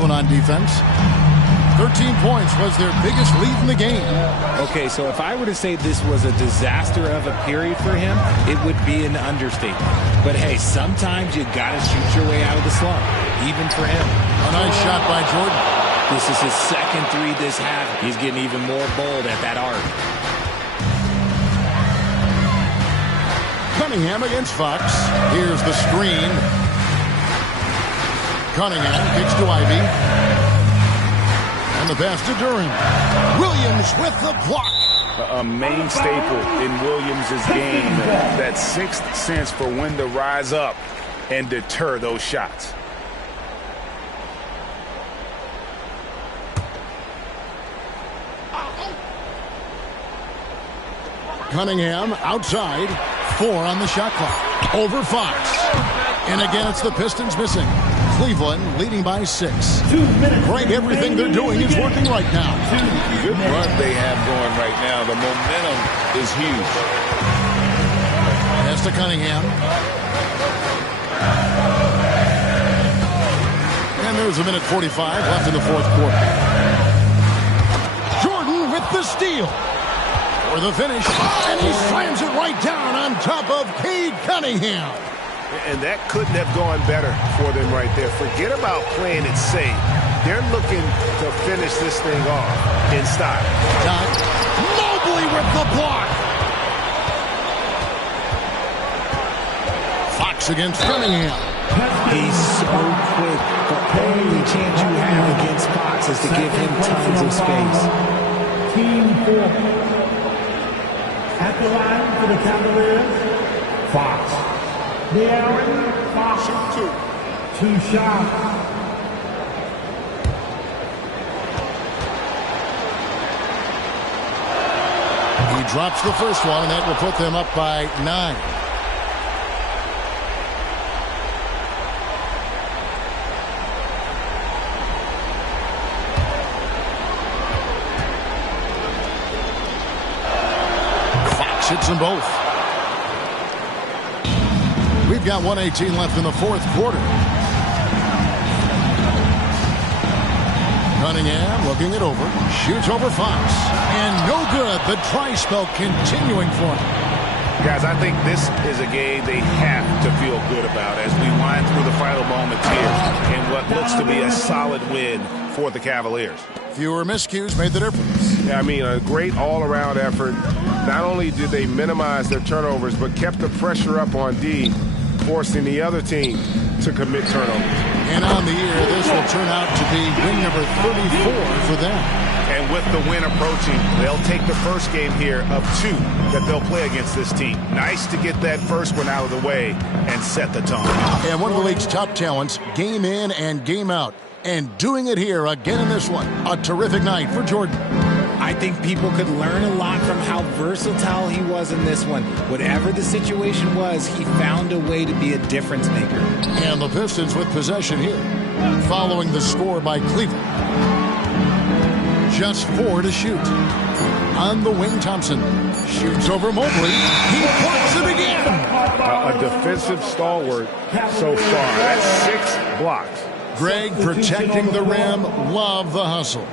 Cleveland on defense. 13 points was their biggest lead in the game. Okay, so if I were to say this was a disaster of a period for him, it would be an understatement. But hey, sometimes you got to shoot your way out of the slump, even for him. A nice shot by Jordan. This is his second three this half. He's getting even more bold at that arc. Cunningham against Fox. Here's the screen. Cunningham kicks to Ivy. And the pass to Durham. Williams with the block. A main staple in Williams' game. That sixth sense for when to rise up and deter those shots. Cunningham outside. 4 on the shot clock. Over Fox. And again, it's the Pistons missing. Cleveland leading by 6. Greg, everything they're doing is working right now. Good run they have going right now. The momentum is huge. Pass to Cunningham. And there's a minute 45 left in the fourth quarter. Jordan with the steal. For the finish. And he slams it right down on top of Cade Cunningham. And that couldn't have gone better for them right there. Forget about playing it safe. They're looking to finish this thing off in style. Mobley with the block. Fox against Cunningham. He's so quick. The only chance you have against Fox is to give him tons of space. Team 4. At the line for the Cavaliers, Fox. De'Aaron Fox. 2 shots. He drops the first one, and that will put them up by 9. Fox hits them both. We've got 1:18 left in the fourth quarter. Cunningham looking it over. Shoots over Fox. And no good. The try spell continuing for him. Guys, I think this is a game they have to feel good about as we wind through the final moments here in what looks to be a solid win for the Cavaliers. Fewer miscues made the difference. Yeah, I mean, a great all-around effort. Not only did they minimize their turnovers, but kept the pressure up on D, forcing the other team to commit turnovers. And on the year, this will turn out to be win number 34 for them. And with the win approaching, they'll take the first game here of 2 that they'll play against this team. Nice to get that first one out of the way and set the tone. And one of the league's top talents, game in and game out. And doing it here again in this one. A terrific night for Jordan. I think people could learn a lot from how versatile he was in this one. Whatever the situation was, he found a way to be a difference maker. And the Pistons with possession here, following the score by Cleveland. Just 4 to shoot. On the wing, Thompson shoots over Mobley. He blocks it again. A defensive stalwart so far. That's 6 blocks. Greg protecting the rim. Love the hustle.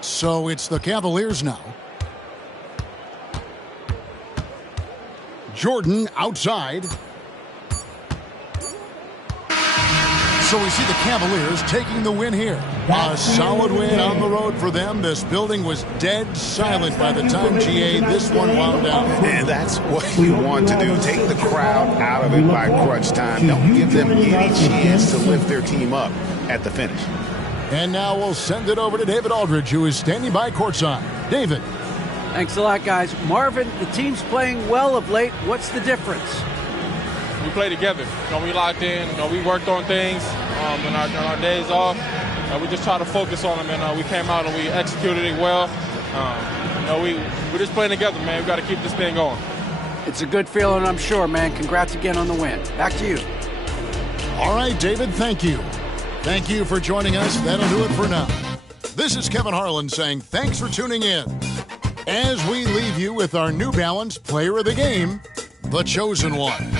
So it's the Cavaliers now. Jordan outside. So we see the Cavaliers taking the win here. A solid win on the road for them. This building was dead silent by the time, GA, this one wound down. And that's what you want to do. Take the crowd out of it by crunch time. Don't give them any chance to lift their team up at the finish. And now we'll send it over to David Aldridge, who is standing by courtside. David. Thanks a lot, guys. Marvin, the team's playing well of late. What's the difference? We play together. We locked in. We worked on things on our days off. We just try to focus on them, and we came out and we executed it well. We're just playing together, man. We got to keep this thing going. It's a good feeling, I'm sure, man. Congrats again on the win. Back to you. All right, David, thank you. Thank you for joining us. That'll do it for now. This is Kevin Harlan saying thanks for tuning in. As we leave you with our New Balance Player of the Game, the chosen one.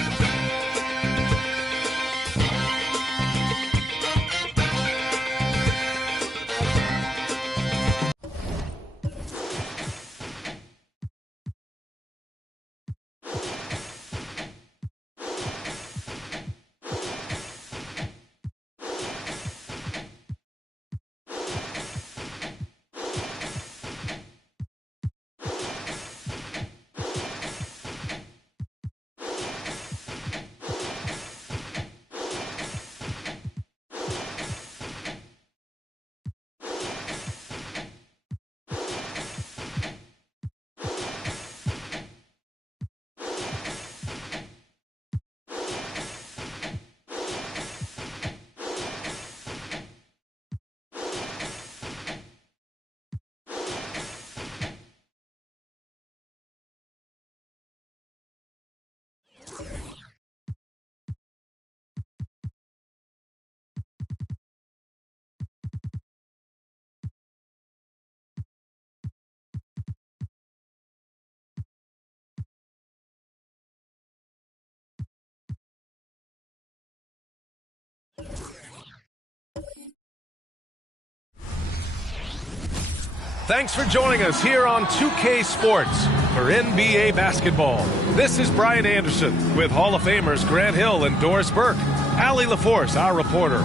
Thanks for joining us here on 2K Sports for NBA basketball. This is Brian Anderson with Hall of Famers Grant Hill and Doris Burke. Allie LaForce, our reporter.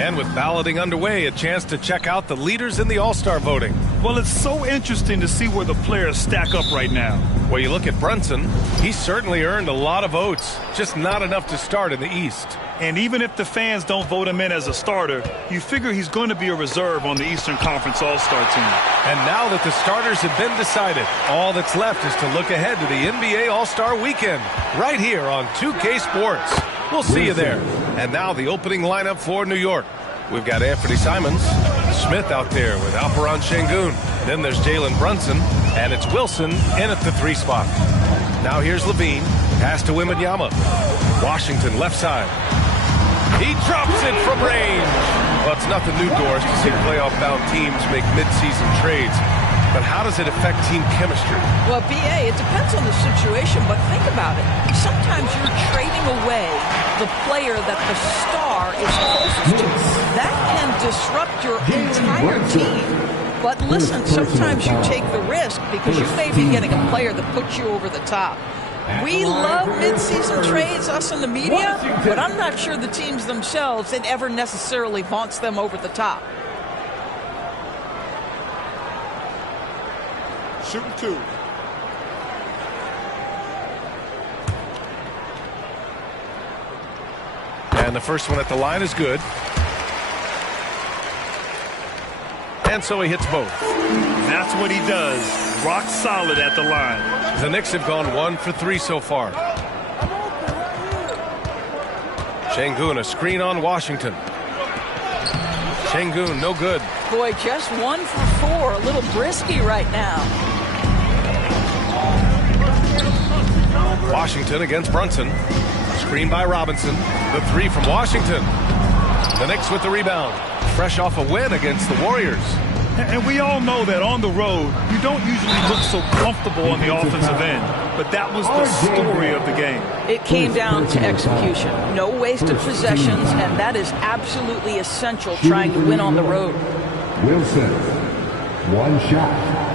And with balloting underway, a chance to check out the leaders in the All-Star voting. Well, it's so interesting to see where the players stack up right now. Well, you look at Brunson, he's certainly earned a lot of votes, just not enough to start in the East. And even if the fans don't vote him in as a starter, you figure he's going to be a reserve on the Eastern Conference All-Star team. And now that the starters have been decided, all that's left is to look ahead to the NBA All-Star Weekend, right here on 2K Sports. We'll see you there. And now the opening lineup for New York. We've got Anthony Simons, Smith out there with Alperen Şengün. Then there's Jalen Brunson, and it's Wilson in at the 3 spot. Now here's Levine, pass to Wembanyama. Washington left side. He drops it from range. Well, it's nothing new, Doris, to see playoff-bound teams make mid-season trades. But how does it affect team chemistry? Well, B.A., it depends on the situation, but think about it. Sometimes you're trading away the player that the star is closest to. That can disrupt your entire team. But listen, sometimes you take the risk because you may be getting a player that puts you over the top. We love mid-season trades, us in the media, but I'm not sure the teams themselves, it ever necessarily vaunts them over the top. Shooting 2. And the first one at the line is good. And so he hits both. That's what he does. Rock solid at the line. The Knicks have gone 1 for 3 so far. Şengün, a screen on Washington. Şengün, no good. Boy, just 1 for 4. A little brisky right now. Washington against Brunson. Screen by Robinson. The 3 from Washington. The Knicks with the rebound. Fresh off a win against the Warriors. And we all know that on the road, you don't usually look so comfortable on the offensive end. But that was the story of the game. It came down to execution. No wasted possessions, and that is absolutely essential trying to win on the road. Wilson, 1 shot.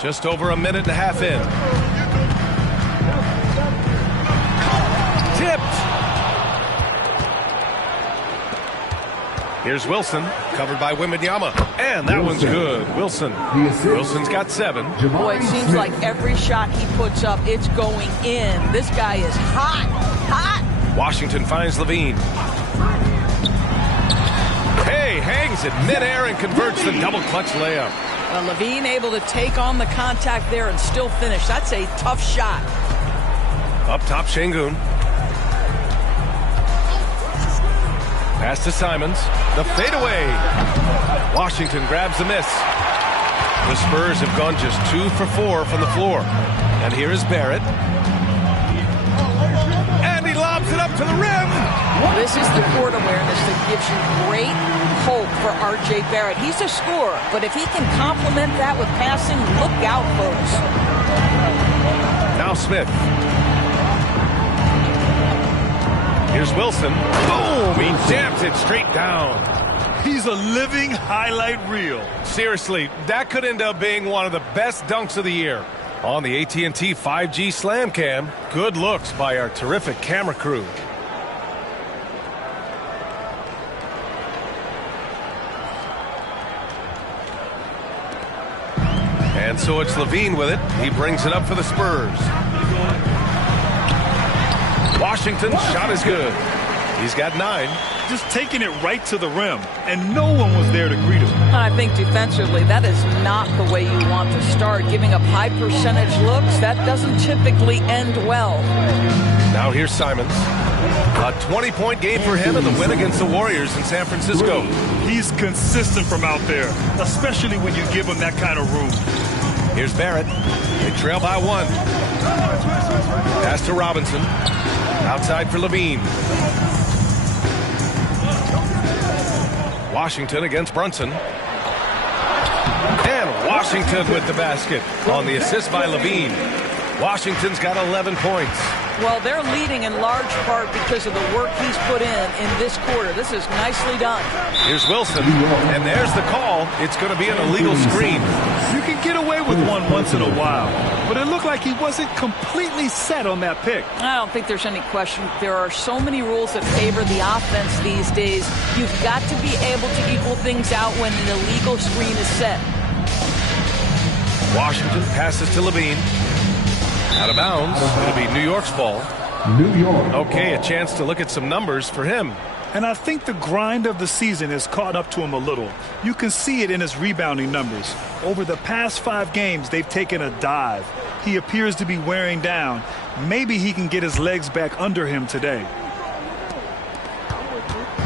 Just over a minute and a half in. Tipped. Here's Wilson, covered by Wembanyama. And that one's good. Wilson's got 7. Boy, it seems like every shot he puts up, it's going in. This guy is hot, hot. Washington finds Levine. Hey, hangs it midair and converts the double clutch layup. Well, Levine able to take on the contact there and still finish. That's a tough shot. Up top, Şengün. Pass to Simons. The fadeaway. Washington grabs the miss. The Spurs have gone just 2 for 4 from the floor. And here is Barrett. to the rim. This is the court awareness that gives you great hope for R.J. Barrett. He's a scorer, but if he can complement that with passing, look out, folks. Now Smith. Here's Wilson. Boom! He jams it straight down. He's a living highlight reel. Seriously, that could end up being one of the best dunks of the year. On the AT&T 5G Slam Cam, good looks by our terrific camera crew. And so it's Levine with it. He brings it up for the Spurs. Washington's shot is good. He's got 9. Just taking it right to the rim, and no one was there to greet him. I think defensively, that is not the way you want to start. Giving up high percentage looks, that doesn't typically end well. Now here's Simons. A 20-point game for him in the win against the Warriors in San Francisco. He's consistent from out there, especially when you give him that kind of room. Here's Barrett. They trail by 1. Pass to Robinson. Outside for Levine. Washington against Brunson. And Washington with the basket on the assist by Levine. Washington's got 11 points. Well, they're leading in large part because of the work he's put in this quarter. This is nicely done. Here's Wilson, and there's the call. It's going to be an illegal screen. You can get away with one once in a while, but it looked like he wasn't completely set on that pick. I don't think there's any question. There are so many rules that favor the offense these days. You've got to be able to equal things out when an illegal screen is set. Washington passes to Levine. Out of bounds. It'll be New York's ball. New York. Okay, a chance to look at some numbers for him. And I think the grind of the season has caught up to him a little. You can see it in his rebounding numbers. Over the past 5 games, they've taken a dive. He appears to be wearing down. Maybe he can get his legs back under him today.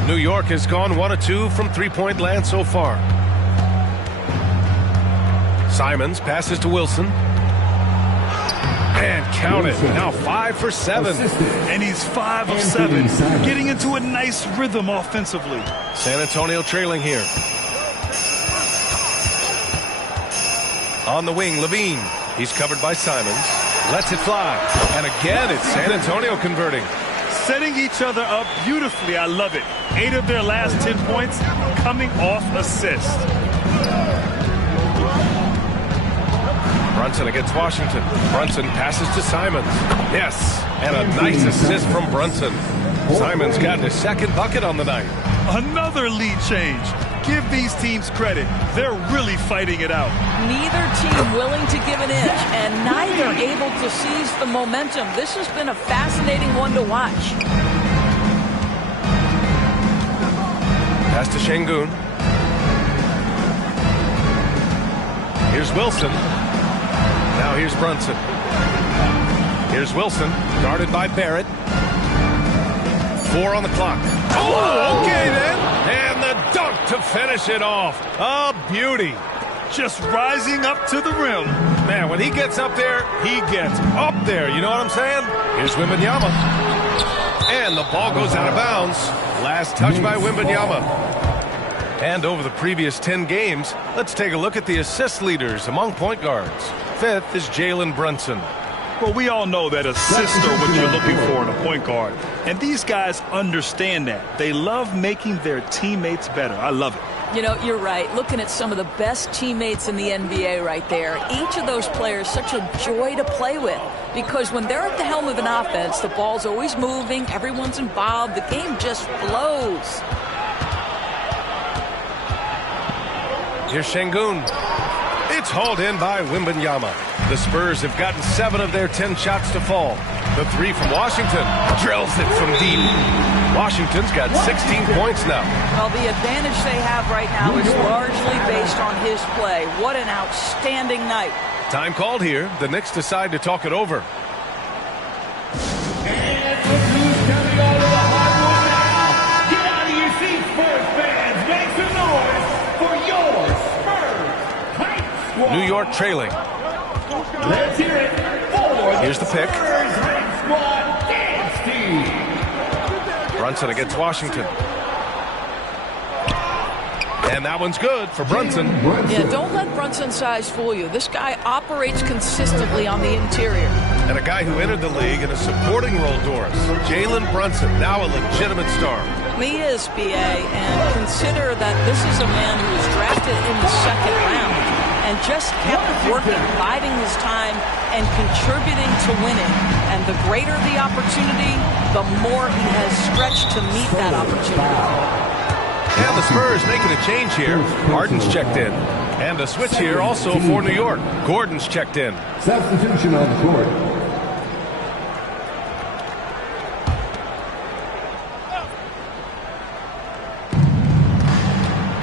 New York has gone 1 of 2 from three-point land so far. Simons passes to Wilson. And count it. Now 5 for 7. And he's 5 of 7. Getting into a nice rhythm offensively. San Antonio trailing here. On the wing, Levine. He's covered by Simons. Lets it fly. And again, it's San Antonio converting. Setting each other up beautifully. I love it. 8 of their last 10 points coming off assist. Brunson against Washington. Brunson passes to Simons. Yes, and a nice assist from Brunson. Simons got his 2nd bucket on the night. Another lead change. Give these teams credit. They're really fighting it out. Neither team willing to give an inch, and neither able to seize the momentum. This has been a fascinating one to watch. Pass to Şengün. Here's Wilson. Now here's Brunson. Here's Wilson, guarded by Barrett. 4 on the clock. Oh, okay then. And the dunk to finish it off. A beauty. Just rising up to the rim. Man, when he gets up there, he gets up there. You know what I'm saying? Here's Wembanyama. And the ball goes out of bounds. Last touch by Wembanyama. And over the previous 10 games, let's take a look at the assist leaders among point guards. 5th is Jalen Brunson. Well, we all know that assists are what you're looking for in a point guard. And these guys understand that. They love making their teammates better. I love it. You know, you're right. Looking at some of the best teammates in the NBA right there. Each of those players such a joy to play with. Because when they're at the helm of an offense, the ball's always moving. Everyone's involved. The game just flows. Here's Şengün. It's hauled in by Wembanyama. The Spurs have gotten 7 of their 10 shots to fall. The 3 from Washington drills it from deep. Washington's got 16 points now. Well, the advantage they have right now is largely based on his play. What an outstanding night. Time called here. The Knicks decide to talk it over. And look who's coming out of the hardwood now. Get out of your seats, Spurs fans. Make some noise for your Spurs Hype Squad. New York trailing. Let's hear it for Here's the pick. Spurs Hype Squad dance team. Brunson against Washington. And that one's good for Brunson. Yeah, don't let Brunson's size fool you. This guy operates consistently on the interior. And a guy who entered the league in a supporting role, Doris. Jalen Brunson, now a legitimate star. He is, B.A., and consider that this is a man who was drafted in the second round and just kept working, biding his time, and contributing to winning. And the greater the opportunity, the more he has stretched to meet that opportunity. And the Spurs making a change here. Harden's checked in. And a switch here also for New York. Gordon's checked in. Substitution on the court.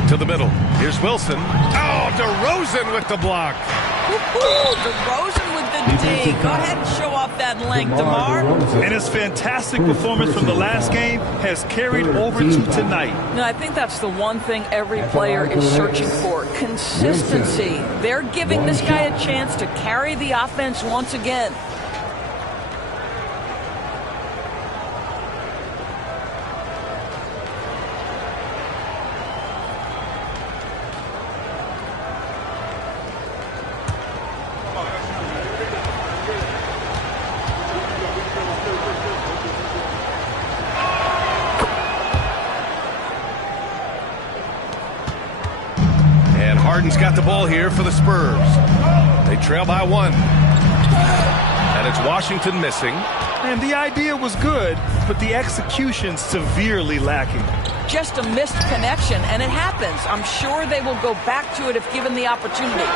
To the middle. Here's Wilson. Oh, DeRozan with the block. DeRozan with the D. Go ahead and show off that length, DeMar. And his fantastic performance from the last game has carried over to tonight. No, I think that's the one thing every player is searching for. Consistency. They're giving this guy a chance to carry the offense once again. Harden's got the ball here for the Spurs. They trail by 1. And it's Washington missing. And the idea was good, but the execution severely lacking. Just a missed connection, and it happens. I'm sure they will go back to it if given the opportunity.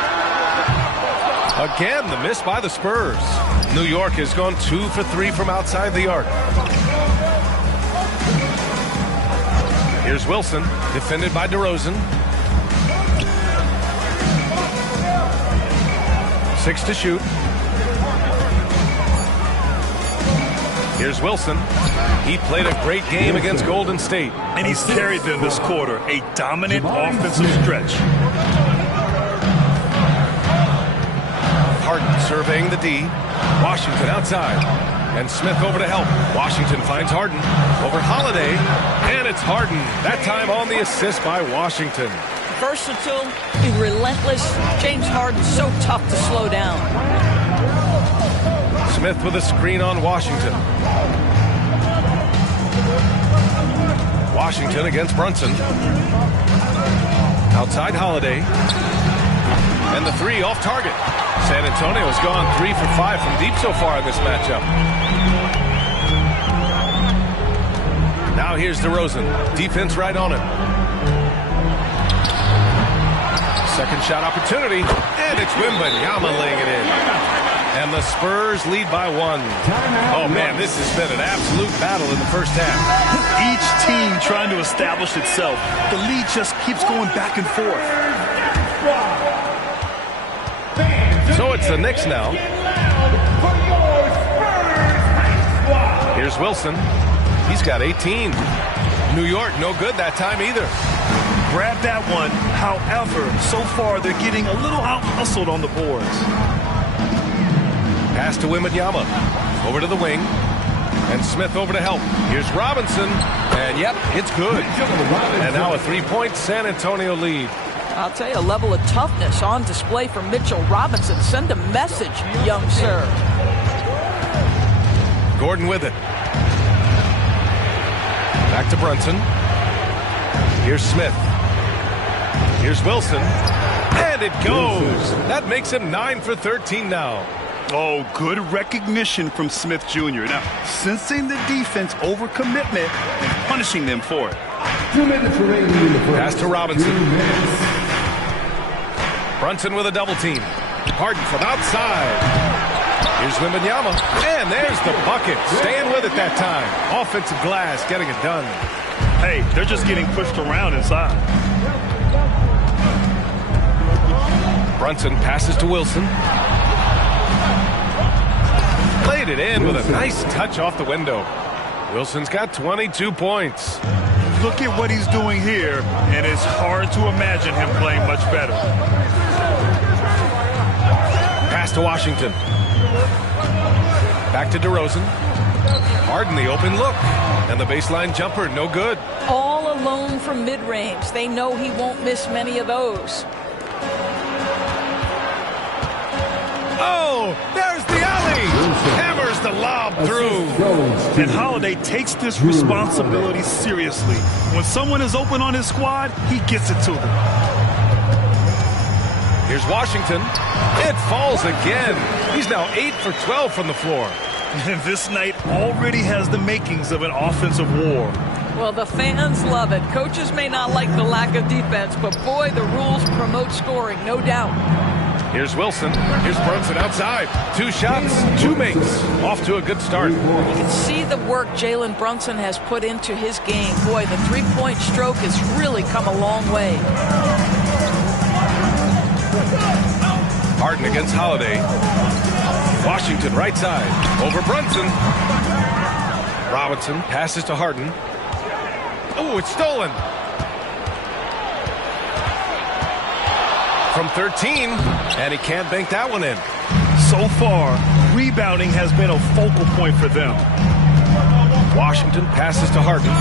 Again, the miss by the Spurs. New York has gone 2 for 3 from outside the arc. Here's Wilson, defended by DeRozan. 6 to shoot. Here's Wilson. He played a great game against Golden State. And he's carried them this quarter. A dominant offensive stretch. Harden surveying the D. Washington outside. And Smith over to help. Washington finds Harden. Over Holiday. And it's Harden. That time on the assist by Washington. Versatile, relentless. James Harden so tough to slow down. Smith with a screen on Washington. Washington against Brunson. Outside Holiday. And the 3 off target. San Antonio's gone 3 for 5 from deep so far in this matchup. Now here's DeRozan. Defense right on it. Second shot opportunity, and it's Wembanyama laying it in. And the Spurs lead by 1. Oh, man, this has been an absolute battle in the first half. Each team trying to establish itself. The lead just keeps going back and forth. So it's the Knicks now. Here's Wilson. He's got 18. New York, no good that time either. Grab that one. However, so far they're getting a little out-hustled on the boards. Pass to Wembanyama. Over to the wing. And Smith over to help. Here's Robinson. And, yep, it's good. And now a 3-point San Antonio lead. I'll tell you, a level of toughness on display from Mitchell Robinson. Send a message, young sir. Gordon with it. Back to Brunson. Here's Smith. Here's Wilson. And it goes. That makes him 9 for 13 now. Oh, good recognition from Smith Jr. Now, sensing the defense overcommitment and punishing them for it. 2 minutes remaining in the first. Pass to Robinson. Brunson with a double team. Harden from outside. Here's Wembanyama. And there's the bucket. Staying with it that time. Offensive glass getting it done. Hey, they're just getting pushed around inside. Brunson passes to Wilson. Played it in with a nice touch off the window. Wilson's got 22 points. Look at what he's doing here, and it's hard to imagine him playing much better. Pass to Washington. Back to DeRozan. Harden, the open look. And the baseline jumper, no good. All alone from mid-range. They know he won't miss many of those. Oh, there's the alley. Hammers the lob through. And Holiday takes this responsibility seriously. When someone is open on his squad, he gets it to them. Here's Washington. It falls again. He's now 8 for 12 from the floor. And this night already has the makings of an offensive war. Well, the fans love it. Coaches may not like the lack of defense, but boy, the rules promote scoring, no doubt. Here's Wilson. Here's Brunson outside. 2 shots, 2 makes. Off to a good start. You can see the work Jalen Brunson has put into his game. Boy, the three-point stroke has really come a long way. Harden against Holiday. Washington right side. Over Brunson. Robinson passes to Harden. Oh, it's stolen. From 13, and he can't bank that one in. So far, rebounding has been a focal point for them. Washington passes to Harden.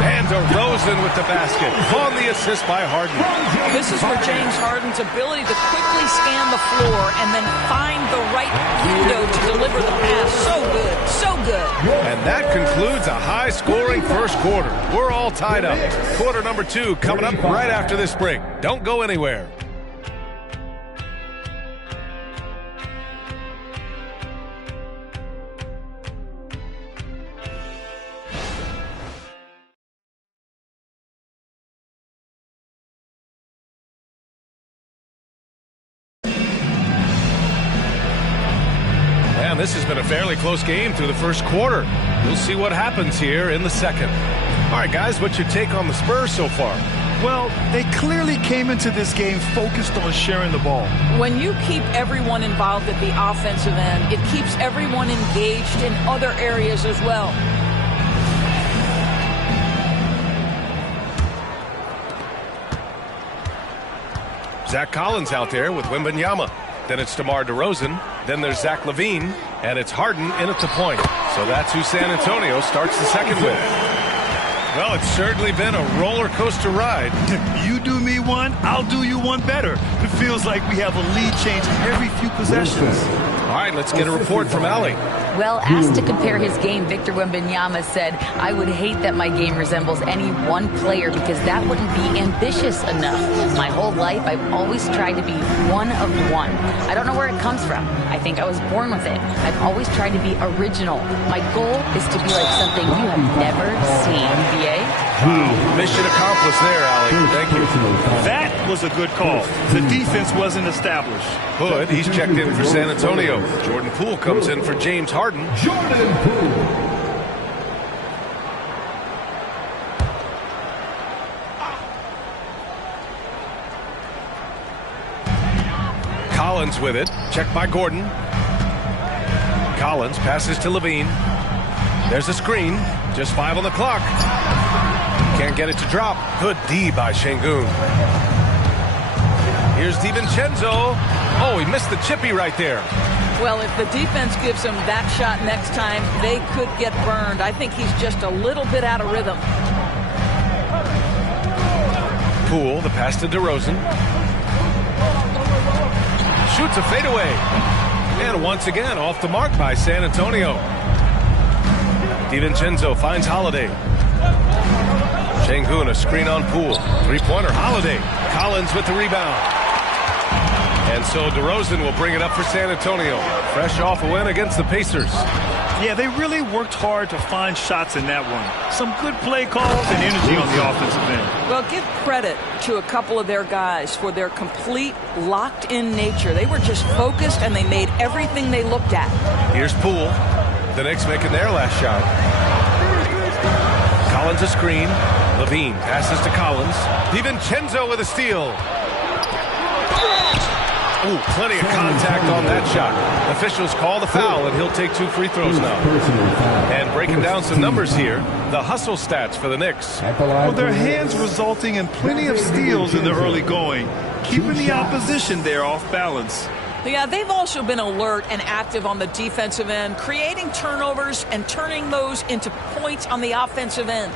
And DeRozan with the basket. On the assist by Harden. This is where James Harden's ability to quickly scan the floor and then find the right window to deliver the pass. So good, so good. And that concludes a high-scoring first quarter. We're all tied up. Quarter number 2 coming up right after this break. Don't go anywhere. This has been a fairly close game through the first quarter. We'll see what happens here in the second. All right, guys, what's your take on the Spurs so far? Well, they clearly came into this game focused on sharing the ball. When you keep everyone involved at the offensive end, it keeps everyone engaged in other areas as well. Zach Collins out there with Wembanyama. Then it's DeMar DeRozan. Then there's Zach LaVine. And it's Harden in at the point. So that's who San Antonio starts the second with. Well, it's certainly been a roller coaster ride. You do me one, I'll do you one better. It feels like we have a lead change every few possessions. All right, let's get a report from Allie. Well, asked to compare his game, Victor Wembanyama said, "I would hate that my game resembles any one player because that wouldn't be ambitious enough. My whole life, I've always tried to be one of one. I don't know where it comes from. I think I was born with it. I've always tried to be original. My goal is to be like something you have never seen." NBA? Wow, mission accomplished there, Allie. Thank you. That was a good call. The defense wasn't established. Hood, he's checked in for San Antonio. Jordan Poole comes in for James Harden. Jordan Poole. Collins with it. Checked by Gordon. Collins passes to LaVine. There's a screen. Just 5 on the clock. Can't get it to drop. Good D by Şengün. Here's DiVincenzo. Oh, he missed the chippy right there. Well, if the defense gives him that shot next time, they could get burned. I think he's just a little bit out of rhythm. Poole, the pass to DeRozan. Shoots a fadeaway. And once again, off the mark by San Antonio. DiVincenzo finds Holiday. Şengün, a screen on Poole. Three-pointer, Holiday. Collins with the rebound. And so DeRozan will bring it up for San Antonio. Fresh off a win against the Pacers. Yeah, they really worked hard to find shots in that one. Some good play calls and energy on the offensive end. Well, give credit to a couple of their guys for their complete locked-in nature. They were just focused, and they made everything they looked at. Here's Poole. The Knicks making their last shot. Collins a screen. LaVine passes to Collins. DiVincenzo with a steal. Ooh, plenty of contact on that shot. Officials call the foul, and he'll take 2 free throws now. And breaking down some numbers here, the hustle stats for the Knicks. Well, their hands resulting in plenty of steals in the early going, keeping the opposition there off balance. Yeah, they've also been alert and active on the defensive end, creating turnovers and turning those into points on the offensive end.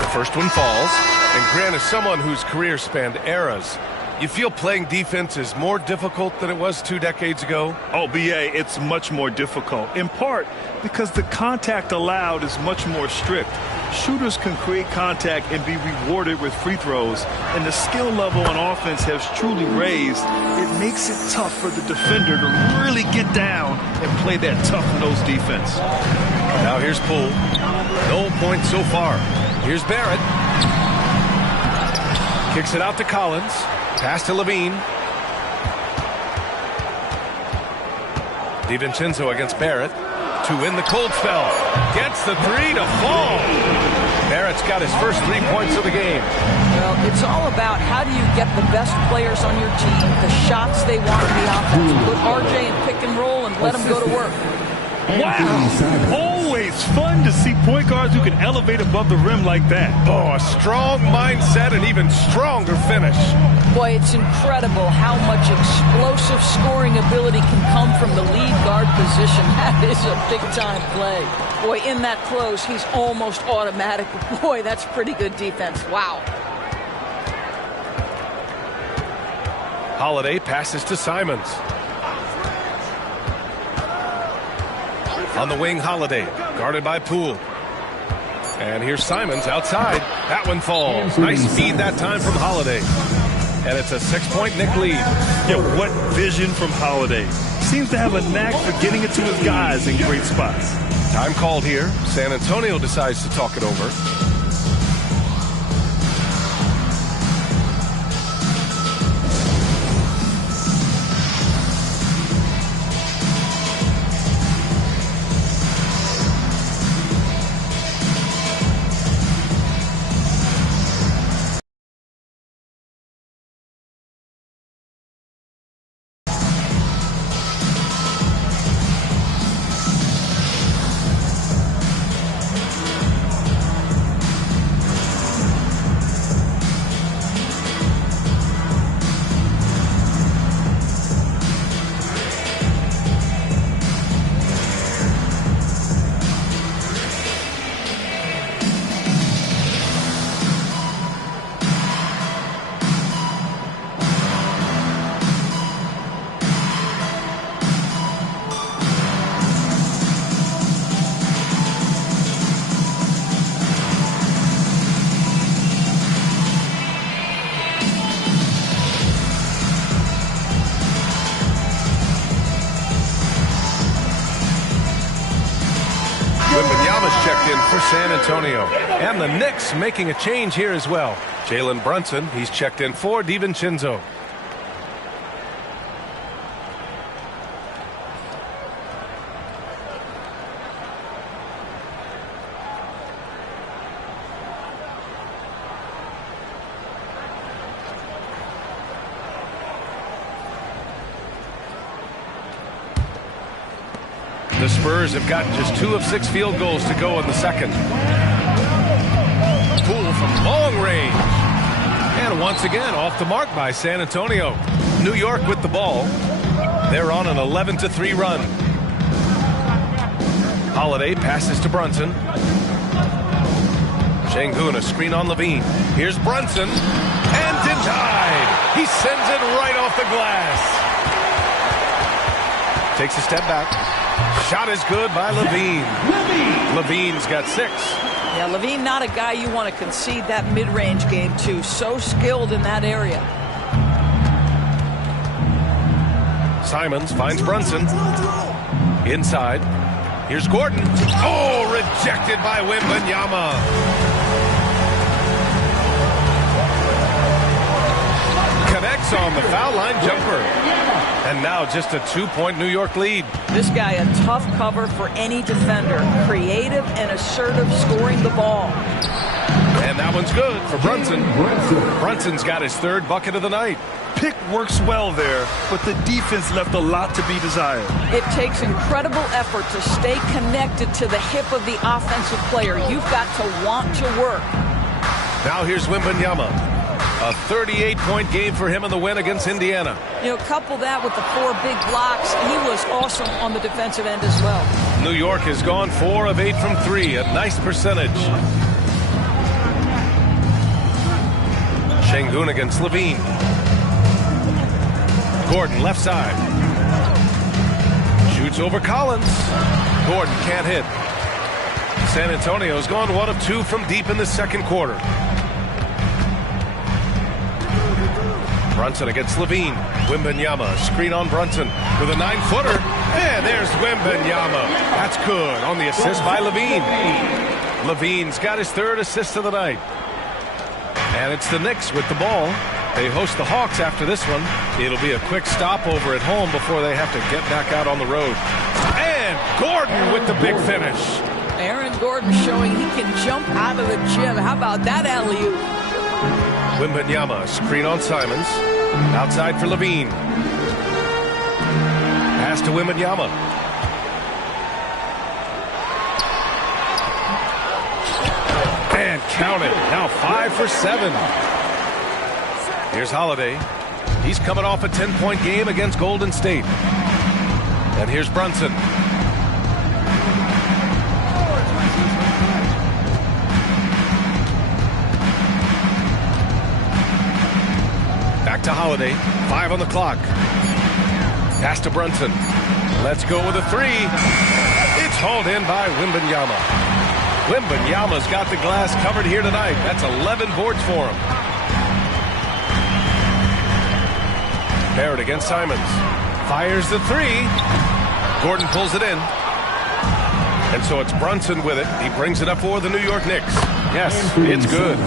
The first one falls, and Grant is someone whose career spanned eras. You feel playing defense is more difficult than it was 2 decades ago? Oh, B.A., it's much more difficult, in part because the contact allowed is much more strict. Shooters can create contact and be rewarded with free throws, and the skill level on offense has truly raised. It makes it tough for the defender to really get down and play that tough-nosed defense. Now here's Poole. No points so far. Here's Barrett. Kicks it out to Collins. Pass to Levine. DiVincenzo against Barrett to win the cold spell. Gets the three to fall. Barrett's got his first 3 points of the game. Well, it's all about how do you get the best players on your team, the shots they want in the offense. Put RJ in pick and roll and let him go to work. Wow! Always fun to see point guards who can elevate above the rim like that. Oh, a strong mindset and even stronger finish. Boy, it's incredible how much explosive scoring ability can come from the lead guard position. That is a big-time play. Boy, in that close, he's almost automatic. Boy, that's pretty good defense. Wow. Holiday passes to Simons. On the wing, Holiday, guarded by Poole. And here's Simons outside. That one falls. Nice speed that time from Holiday. And it's a 6-point Knick lead. Yeah, what vision from Holiday. Seems to have a knack for getting it to his guys in great spots. Time called here. San Antonio decides to talk it over. For San Antonio. And the Knicks making a change here as well. Jalen Brunson, he's checked in for DiVincenzo. The Spurs have got just 2 of 6 field goals to go in the second. Poole from long range. And once again, off the mark by San Antonio. New York with the ball. They're on an 11-3 run. Holiday passes to Brunson. Şengün, a screen on Levine. Here's Brunson. And denied. He sends it right off the glass. Takes a step back. Shot is good by Levine. Levine's got 6. Yeah, Levine not a guy you want to concede that mid-range game to. So skilled in that area. Simons finds Brunson. Inside. Here's Gordon. Oh, rejected by Wembanyama. Connects on the foul line jumper. And now just a 2-point New York lead. This guy a tough cover for any defender. Creative and assertive scoring the ball. And that one's good for Brunson. Brunson's got his 3rd bucket of the night. Pick works well there, but the defense left a lot to be desired. It takes incredible effort to stay connected to the hip of the offensive player. You've got to want to work. Now here's Wembanyama. A 38-point game for him in the win against Indiana. Couple that with the 4 big blocks. He was awesome on the defensive end as well. New York has gone 4 of 8 from 3. A nice percentage. Şengün against Levine. Gordon left side. Shoots over Collins. Gordon can't hit. San Antonio's gone 1 of 2 from deep in the second quarter. Brunson against Levine. Wembanyama, screen on Brunson with a 9-footer. And there's Wembanyama. That's good on the assist by Levine. Levine's got his 3rd assist of the night. And it's the Knicks with the ball. They host the Hawks after this one. It'll be a quick stopover at home before they have to get back out on the road. And Gordon with the big finish. Aaron Gordon showing he can jump out of the gym. How about that alley-oop? Wembanyama, screen on Simons. Outside for Levine. Pass to Wembanyama. And count it. Now 5 for 7. Here's Holiday. He's coming off a 10-point game against Golden State. And here's Brunson. Back to Holiday. 5 on the clock. Pass to Brunson. Let's go with a 3. It's hauled in by Wembanyama. Wembanyama's got the glass covered here tonight. That's 11 boards for him. Barrett against Simons. Fires the 3. Gordon pulls it in. And so it's Brunson with it. He brings it up for the New York Knicks. Yes, it's good.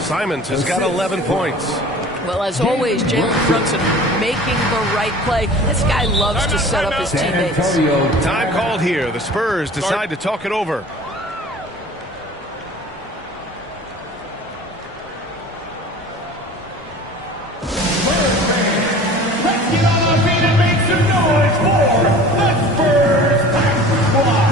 Simons has got 11 points. Well, as always, Jalen Brunson making the right play. This guy loves to set up his teammates. Time called here. The Spurs decide to talk it over. Let's get on our feet and make some noise for the Spurs practice squad.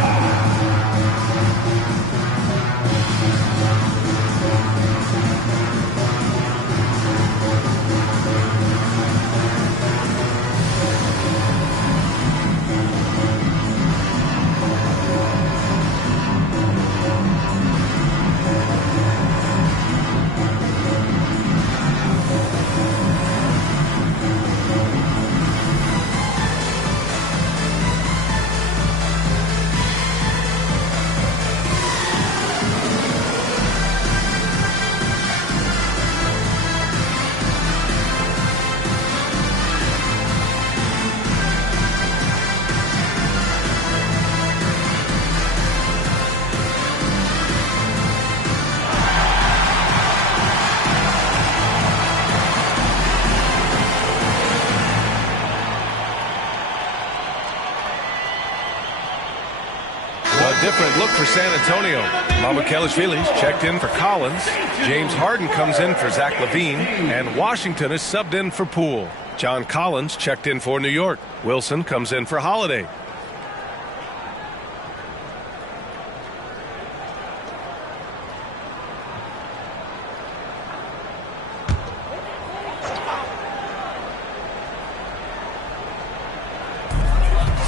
Different look for San Antonio. Mamukelashvili's checked in for Collins. James Harden comes in for Zach LaVine. And Washington is subbed in for Poole. John Collins checked in for New York. Wilson comes in for Holiday.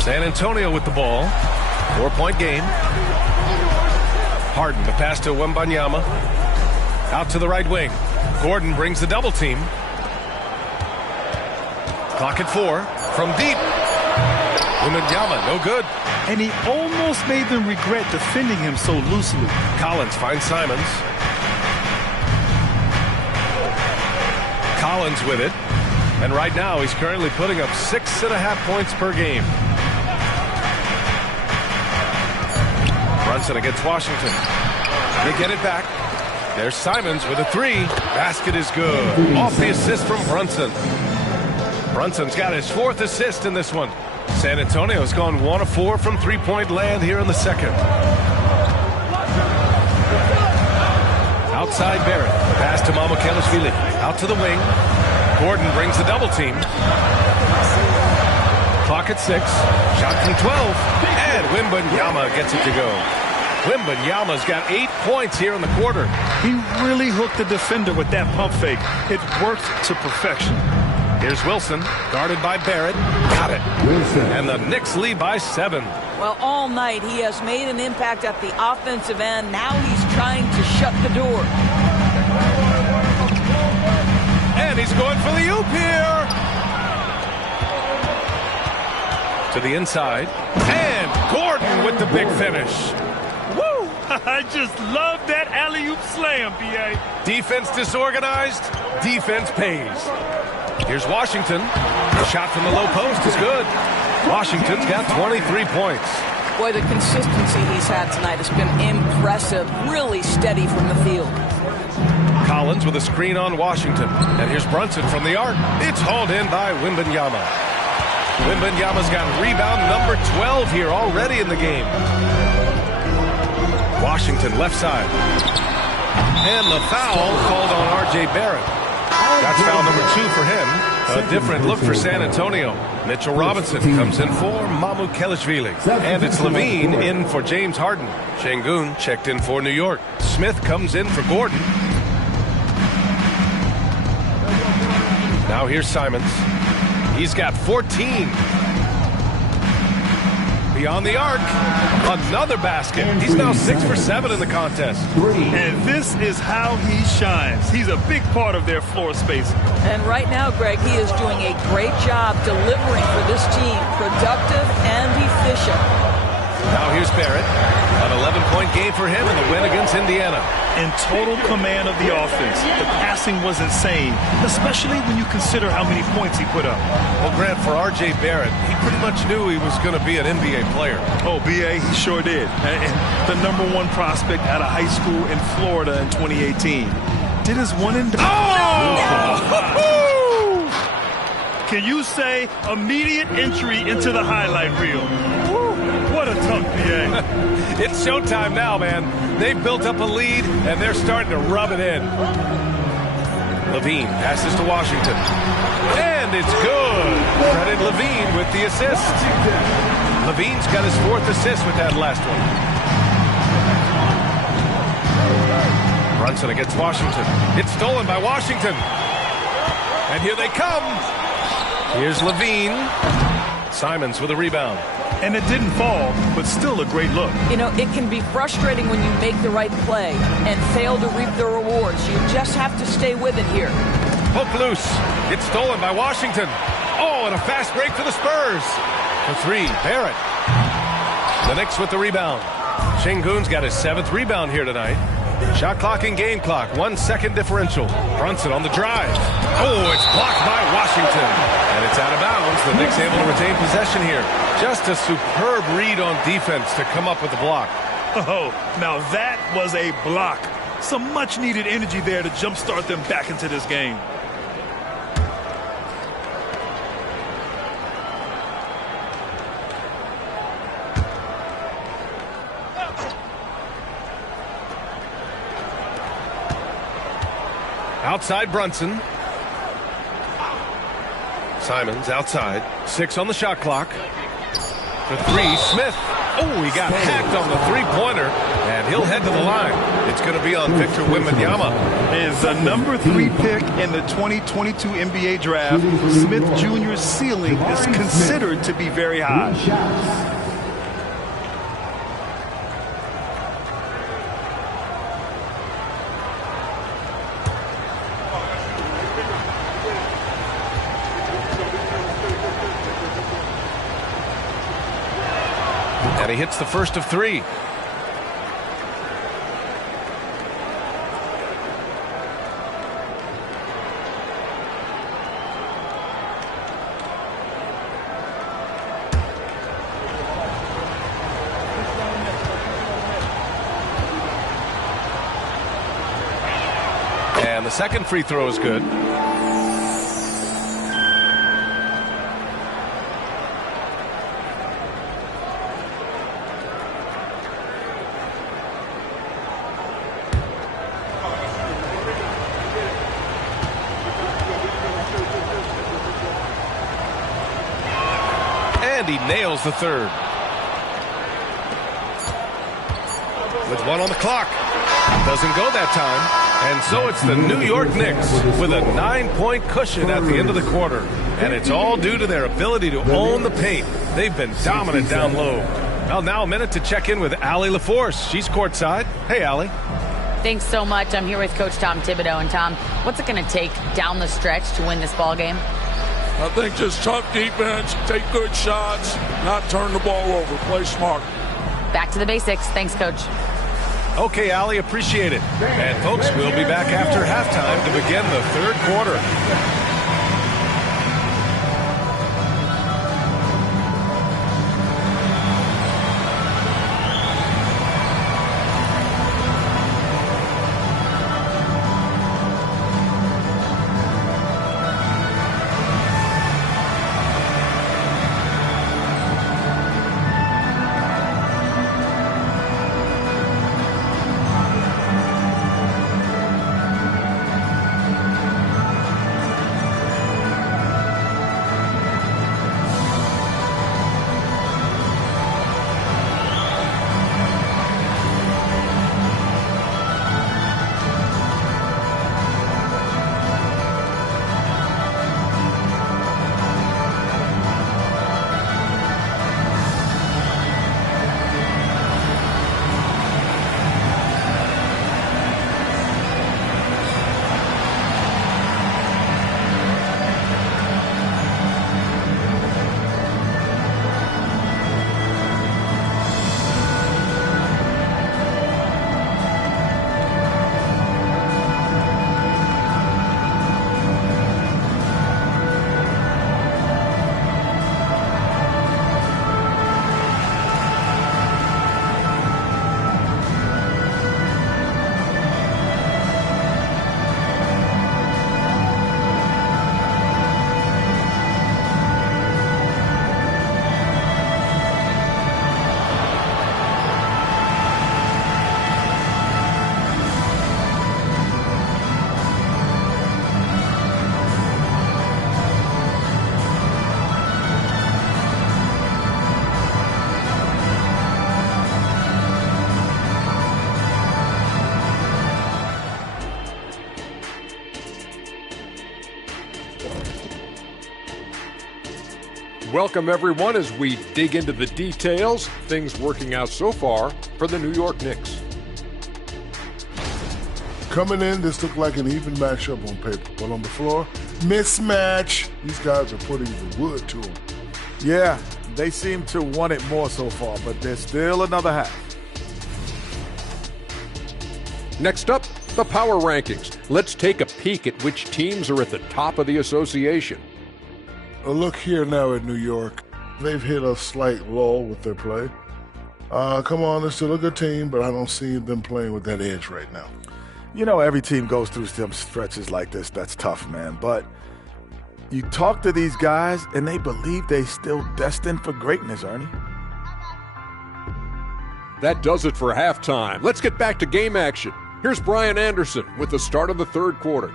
San Antonio with the ball. 4-point game. Harden, the pass to Wembanyama. Out to the right wing. Gordon brings the double team. Clock at 4. From deep. Wembanyama, no good. And he almost made them regret defending him so loosely. Collins finds Simons. Collins with it. And right now he's currently putting up 6.5 points per game. Brunson against Washington. They get it back. There's Simons with a 3. Basket is good. Off the assist from Brunson. Brunson's got his 4th assist in this one. San Antonio's gone 1 of 4 from 3-point land here in the second. Outside Barrett. Pass to Mamukelashvili. Out to the wing. Gordon brings the double team. Clock at 6. Shot from 12. And Wembanyama gets it to go. Wembanyama's got 8 points here in the quarter. He really hooked the defender with that pump fake. It worked to perfection. Here's Wilson, guarded by Barrett. Got it. Wilson. And the Knicks lead by 7. Well, all night he has made an impact at the offensive end. Now he's trying to shut the door. And he's going for the oop here. To the inside. And Gordon with the big finish. Woo! I just love that alley-oop slam, B.A. Defense disorganized. Defense pays. Here's Washington. The shot from the low post is good. Washington's got 23 points. Boy, the consistency he's had tonight has been impressive. Really steady from the field. Collins with a screen on Washington. And here's Brunson from the arc. It's hauled in by Wembanyama. Wembanyama's got rebound number 12 here already in the game. Washington left side. And the foul called on R.J. Barrett. That's foul number 2 for him. A different look for San Antonio. Mitchell Robinson comes in for Mamu Kelishvili. And it's Levine in for James Harden. Şengün checked in for New York. Smith comes in for Gordon. Now here's Simons. He's got 14. Beyond the arc. Another basket. He's now 6 for 7 in the contest. And this is how he shines. He's a big part of their floor space. And right now, Greg, he is doing a great job delivering for this team. Productive and efficient. Now here's Barrett. An 11-point game for him in the win against Indiana. In total command of the offense. The passing was insane, especially when you consider how many points he put up. Well, Grant, for R.J. Barrett, he pretty much knew he was going to be an NBA player. Oh, B.A., he sure did. And the #1 prospect out of high school in Florida in 2018. Did his one and done. Oh! Can you say immediate entry into the highlight reel? Woo! What a tough B.A. It's showtime now, man. They've built up a lead, and they're starting to rub it in. Levine passes to Washington. And it's good. Credit Levine with the assist. Levine's got his 4th assist with that last one. Brunson against Washington. It's stolen by Washington. And here they come. Here's Levine. Simons with a rebound. And it didn't fall, but still a great look. You know, it can be frustrating when you make the right play and fail to reap the rewards. You just have to stay with it here. Poke loose. It's stolen by Washington. Oh, and a fast break for the Spurs. For 3, Barrett. The Knicks with the rebound. Şengün's got his 7th rebound here tonight. Shot clock and game clock. 1 second differential. Brunson on the drive. Oh, it's blocked by Washington. And it's out of bounds. The Knicks able to retain possession here. Just a superb read on defense to come up with the block. Oh, now that was a block. Some much-needed energy there to jumpstart them back into this game. Outside Brunson. Simons outside. 6 on the shot clock. For 3, Smith. Oh, he got hacked on the 3-pointer, and he'll head to the line. It's going to be on Victor Wembanyama. Is the #3 pick in the 2022 NBA draft. Smith Jr.'s ceiling is considered to be very high. And he hits the first of 3. And the second free throw is good. And he nails the third. with 1 on the clock. Doesn't go that time. And so it's the New York Knicks with a 9-point cushion at the end of the quarter. And it's all due to their ability to own the paint. They've been dominant down low. Well, now a minute to check in with Allie LaForce. She's courtside. Hey, Allie. Thanks so much. I'm here with Coach Tom Thibodeau. And Tom, what's it going to take down the stretch to win this ball game? I think just tough defense, take good shots, not turn the ball over, play smart. Back to the basics. Thanks, Coach. Okay, Allie, appreciate it. And folks, we'll be back after halftime to begin the third quarter. Welcome, everyone, as we dig into the details. Things working out so far for the New York Knicks. Coming in, this looked like an even matchup on paper, but on the floor, mismatch. These guys are putting the wood to them. Yeah, they seem to want it more so far, but there's still another half. Next up, the power rankings. Let's take a peek at which teams are at the top of the association. A look here now at New York. They've hit a slight lull with their play. Come on, they're still a good team, but I don't see them playing with that edge right now. You know, every team goes through some stretches like this. That's tough, man. But you talk to these guys, and they believe they're still destined for greatness, Ernie. That does it for halftime. Let's get back to game action. Here's Brian Anderson with the start of the third quarter.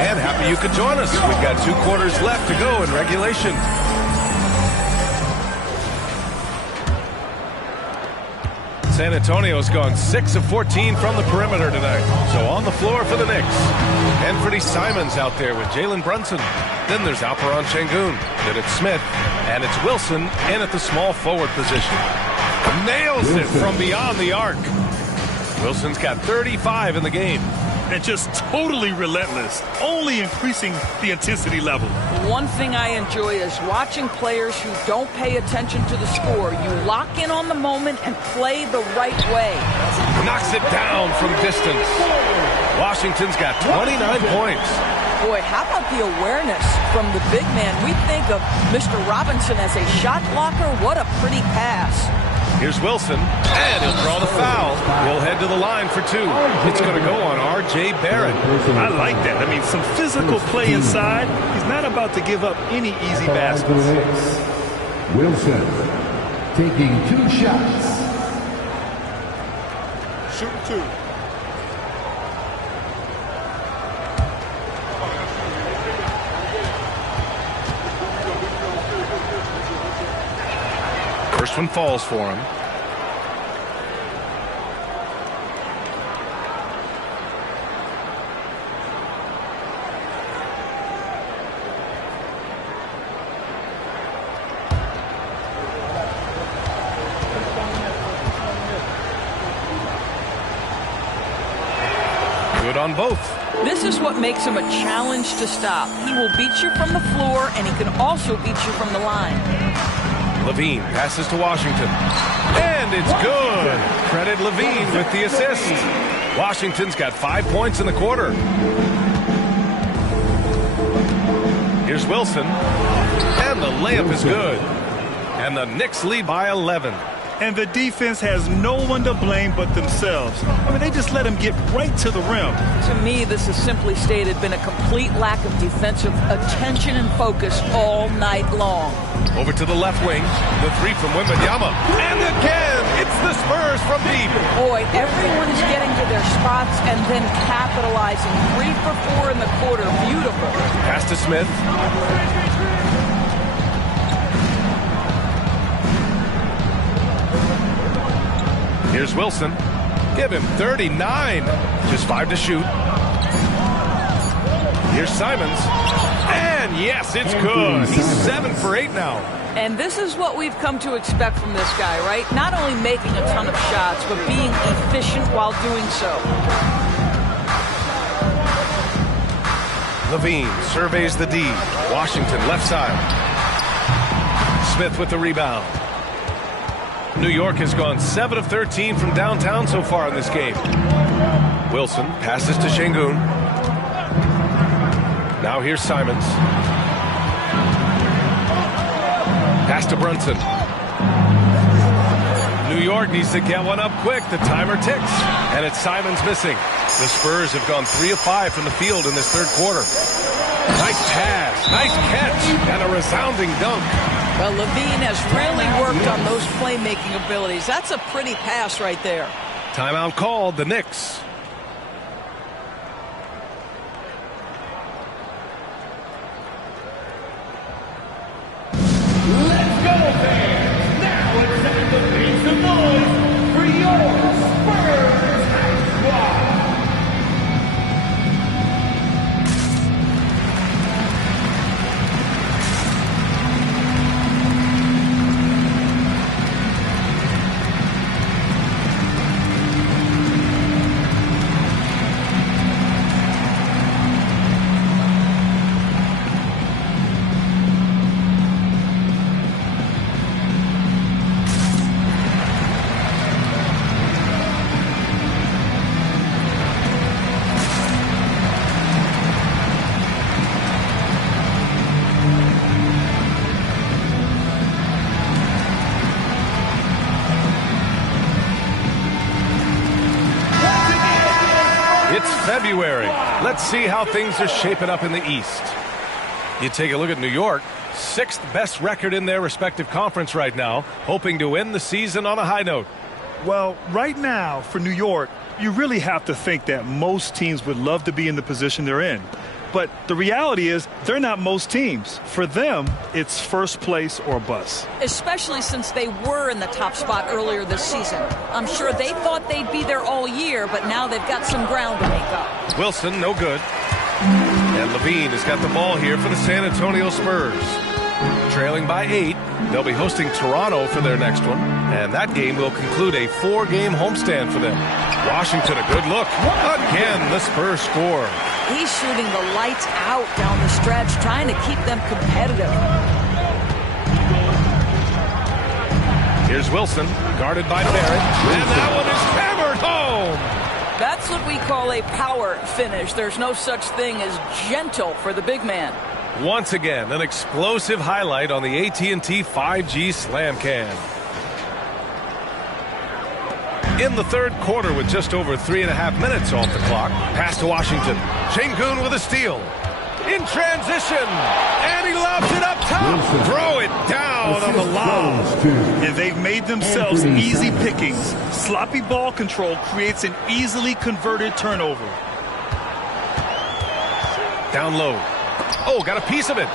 And happy you could join us. We've got 2 quarters left to go in regulation. San Antonio's gone 6 of 14 from the perimeter tonight. So on the floor for the Knicks. Anthony Simons out there with Jalen Brunson. Then there's Alperon Şengün. Then it's Smith. And it's Wilson in at the small forward position. Nails it from beyond the arc. Wilson's got 35 in the game. And just totally relentless, only increasing the intensity level. One thing I enjoy is watching players who don't pay attention to the score. You lock in on the moment and play the right way. Knocks it down from distance. Washington's got 29 points. Boy, how about the awareness from the big man? We think of Mr. Robinson as a shot blocker. What a pretty pass. Here's Wilson, and he'll draw the foul. He'll head to the line for 2. It's going to go on R.J. Barrett. I like that. I mean, some physical play inside. He's not about to give up any easy baskets. Wilson taking 2 shots. Shooting 2. First one falls for him. Good on both. This is what makes him a challenge to stop. He will beat you from the floor, and he can also beat you from the line. Levine passes to Washington. And it's good. Credit Levine with the assist. Washington's got 5 points in the quarter. Here's Wilson. And the layup is good. And the Knicks lead by 11. And the defense has no one to blame but themselves. I mean, they just let him get right to the rim. To me, this is simply stated been a complete lack of defensive attention and focus all night long. Over to the left wing. The three from Wembanyama. And again, it's the Spurs from deep. Boy, everyone is getting to their spots and then capitalizing. 3 for 4 in the quarter. Beautiful. Pass to Smith. Here's Wilson. Give him 39. Just 5 to shoot. Here's Simons. And yes, it's good. He's 7 for 8 now. And this is what we've come to expect from this guy, right? Not only making a ton of shots, but being efficient while doing so. Levine surveys the D. Washington left side. Smith with the rebound. New York has gone 7 of 13 from downtown so far in this game. Wilson passes to Şengün. Now here's Simons. Pass to Brunson. New York needs to get one up quick. The timer ticks. And it's Simons missing. The Spurs have gone 3 of 5 from the field in this third quarter. Nice pass, nice catch, and a resounding dunk. Well, Levine has really worked on those playmaking abilities. That's a pretty pass right there. Timeout called, the Knicks. Let's go, fans! Now it's time to make some noise for your Spurs High Squad! February. Let's see how things are shaping up in the East. You take a look at New York, 6th best record in their respective conference right now, hoping to end the season on a high note. Well, right now, for New York, you really have to think that most teams would love to be in the position they're in. But the reality is, they're not most teams. For them, it's first place or bust. Especially since they were in the top spot earlier this season. I'm sure they thought they'd be there all year, but now they've got some ground to make up. Wilson, no good. And Levine has got the ball here for the San Antonio Spurs. Trailing by 8, they'll be hosting Toronto for their next one. And that game will conclude a 4-game homestand for them. Washington, a good look. Again, the Spurs score. He's shooting the lights out down the stretch, trying to keep them competitive. Here's Wilson, guarded by Barrett. And that one is hammered home. That's what we call a power finish. There's no such thing as gentle for the big man. Once again, an explosive highlight on the AT&T 5G Slam Can. In the third quarter with just over 3.5 minutes off the clock. Pass to Washington. Şengün with a steal. In transition. And he lobs it up top. Throw it down on the lob. And they've made themselves easy pickings. Sloppy ball control creates an easily converted turnover. Down low. Oh, got a piece of it.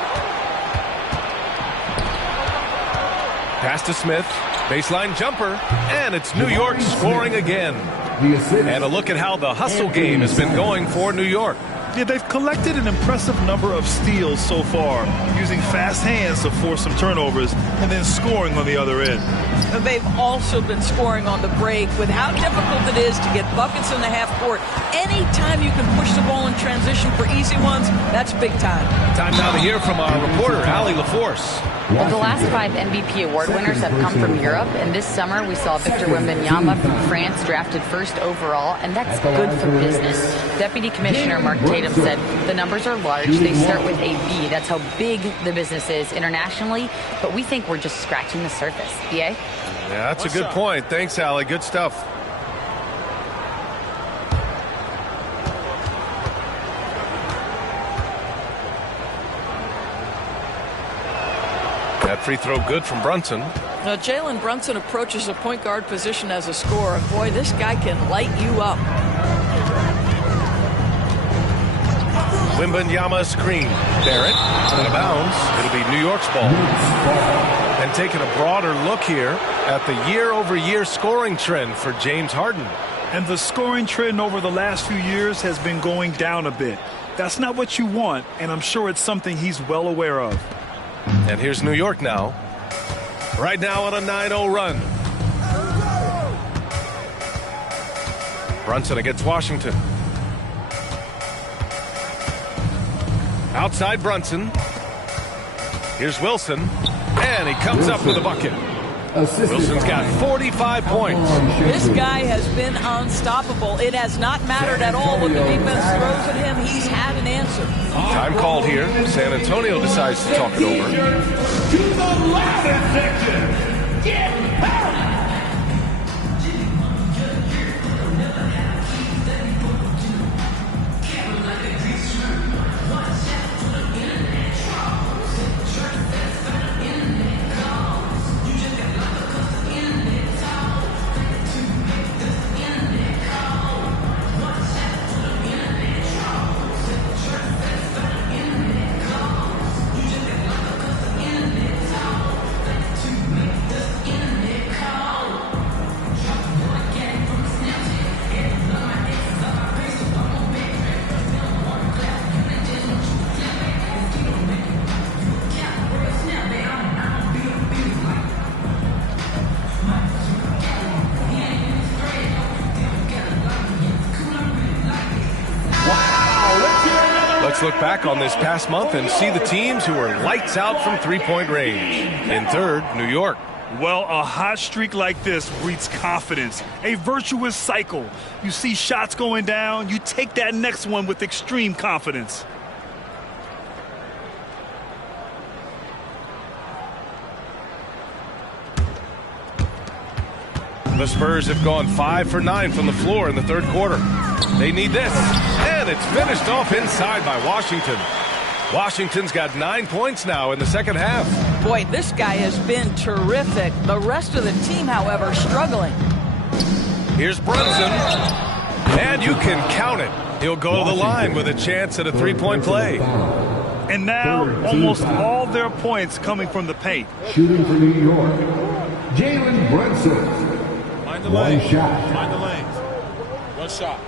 Pass to Smith. Baseline jumper, and it's New York scoring again. And a look at how the hustle game has been going for New York. Yeah, they've collected an impressive number of steals so far, using fast hands to force some turnovers and then scoring on the other end. They've also been scoring on the break. With how difficult it is to get buckets in the half court, anytime you can push the ball in transition for easy ones, that's big time. Time now to hear from our reporter, Allie LaForce. Well, the last 5 MVP award winners have come from Europe, and this summer we saw Victor Wembanyama from France drafted first overall, and that's good for business. Deputy Commissioner Mark Tatum said the numbers are large. They start with a B. That's how big the business is internationally, but we think we're just scratching the surface. BA? Yeah, that's a good point. Thanks, Allie. Good stuff. That free throw good from Brunson. Now, Jalen Brunson approaches a point guard position as a scorer. Boy, this guy can light you up. Wembanyama screen. Barrett out of bounds. It'll be New York's ball. And taking a broader look here at the year-over-year scoring trend for James Harden. And the scoring trend over the last few years has been going down a bit. That's not what you want, and I'm sure it's something he's well aware of. And here's New York now. Right now on a 9-0 run. Brunson against Washington. Outside Brunson. Here's Wilson. And he comes up with a bucket. Wilson's got 45 points. This guy has been unstoppable. It has not mattered at all what the defense throws at him. He's had an answer. Time called here. San Antonio decides to talk it over. To the ladder section. Get back. Look back on this past month and see the teams who are lights out from three-point range. In third, New York. Well, a hot streak like this breeds confidence, a virtuous cycle. You see shots going down, you take that next one with extreme confidence. The Spurs have gone 5 for 9 from the floor in the third quarter. They need this, and it's finished off inside by Washington. Washington's got 9 points now in the second half. Boy, this guy has been terrific. The rest of the team, however, struggling. Here's Brunson, and you can count it. He'll go to the line with a chance at a three-point play. And now, almost all their points coming from the paint. Shooting for New York, Jalen Brunson. Mind the One lane. shot. Mind the lane. One shot.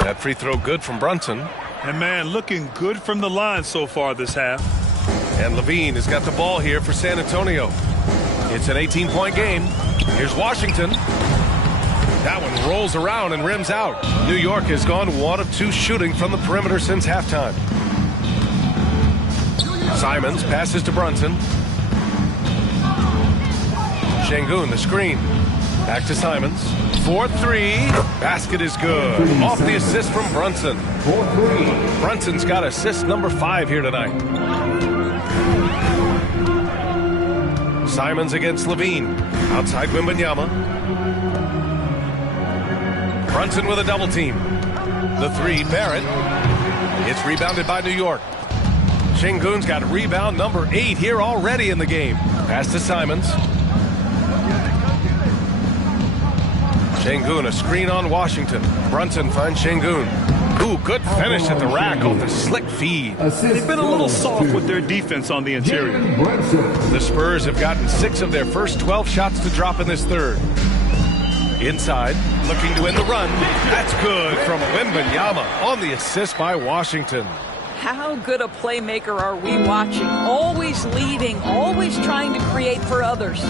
That free throw good from Brunson. And man, looking good from the line so far this half. And Levine has got the ball here for San Antonio. It's an 18-point game. Here's Washington. That one rolls around and rims out. New York has gone 1 of 2 shooting from the perimeter since halftime. Simons passes to Brunson. Şengün, the screen. Back to Simons. 4-3. Basket is good. Off the assist from Brunson. 4-3. Brunson's got assist number 5 here tonight. Simons against Levine. Outside Wembanyama. Brunson with a double team. The 3, Barrett. It's rebounded by New York. Şengün's got rebound number 8 here already in the game. Pass to Simons. Şengün, a screen on Washington. Brunson finds Şengün. Ooh, good finish at the rack off the slick feed. They've been a little soft with their defense on the interior. The Spurs have gotten 6 of their first 12 shots to drop in this third. Inside, looking to win the run. That's good from Wembanyama on the assist by Washington. How good a playmaker are we watching? Always leading, always trying to create for others.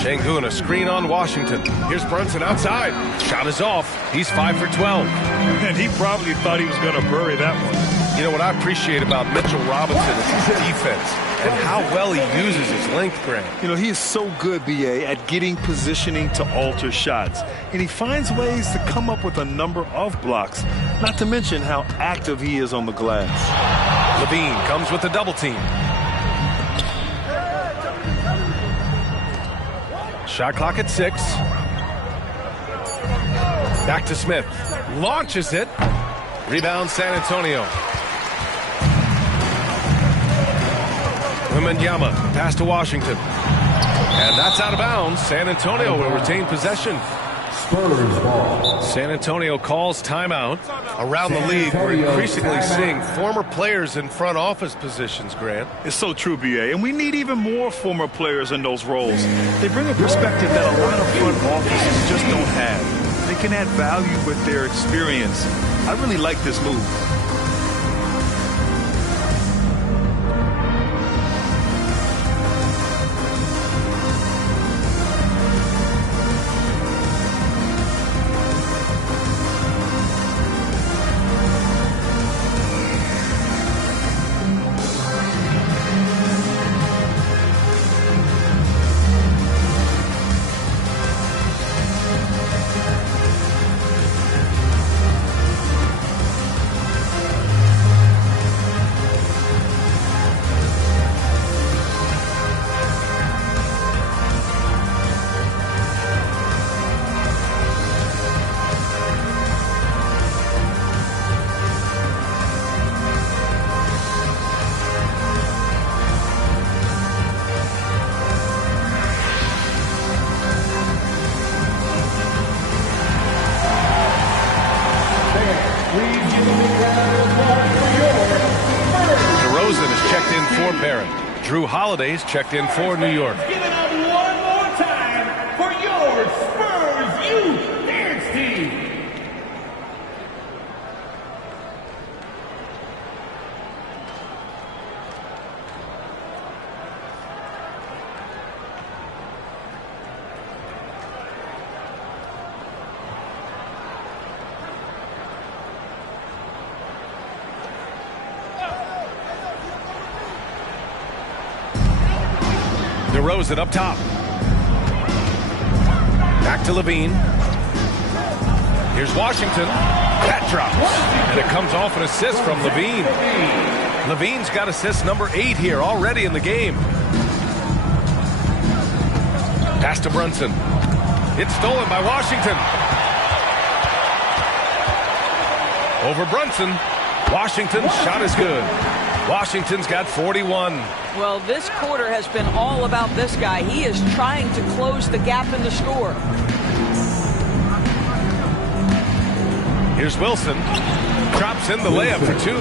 Şengün, a screen on Washington. Here's Brunson outside. Shot is off. He's 5 for 12. And he probably thought he was going to bury that one. You know what I appreciate about Mitchell Robinson is his defense and how well he uses his length, Grant. You know, he is so good, B.A., at getting positioning to alter shots. And he finds ways to come up with a number of blocks, not to mention how active he is on the glass. Levine comes with the double team. Shot clock at 6. Back to Smith. Launches it. Rebound San Antonio. Wembanyama, pass to Washington. And that's out of bounds. San Antonio will retain possession. Spurs ball. San Antonio calls timeout. Around the league, we're increasingly seeing former players in front office positions, Grant. It's so true, B.A., and we need even more former players in those roles. They bring a perspective that a lot of front offices just don't have. They can add value with their experience. I really like this move. Drew Holiday's checked in for New York. Give it up one more time for your Spurs Youth Dance Team. DeRozan up top. Back to Levine. Here's Washington. That drops. And it comes off an assist from Levine. Levine's got assist number 8 here already in the game. Pass to Brunson. It's stolen by Washington. Over Brunson. Washington's shot is good. Washington's got 41. Well, this quarter has been all about this guy. He is trying to close the gap in the score. Here's Wilson. Drops in the layup for 2.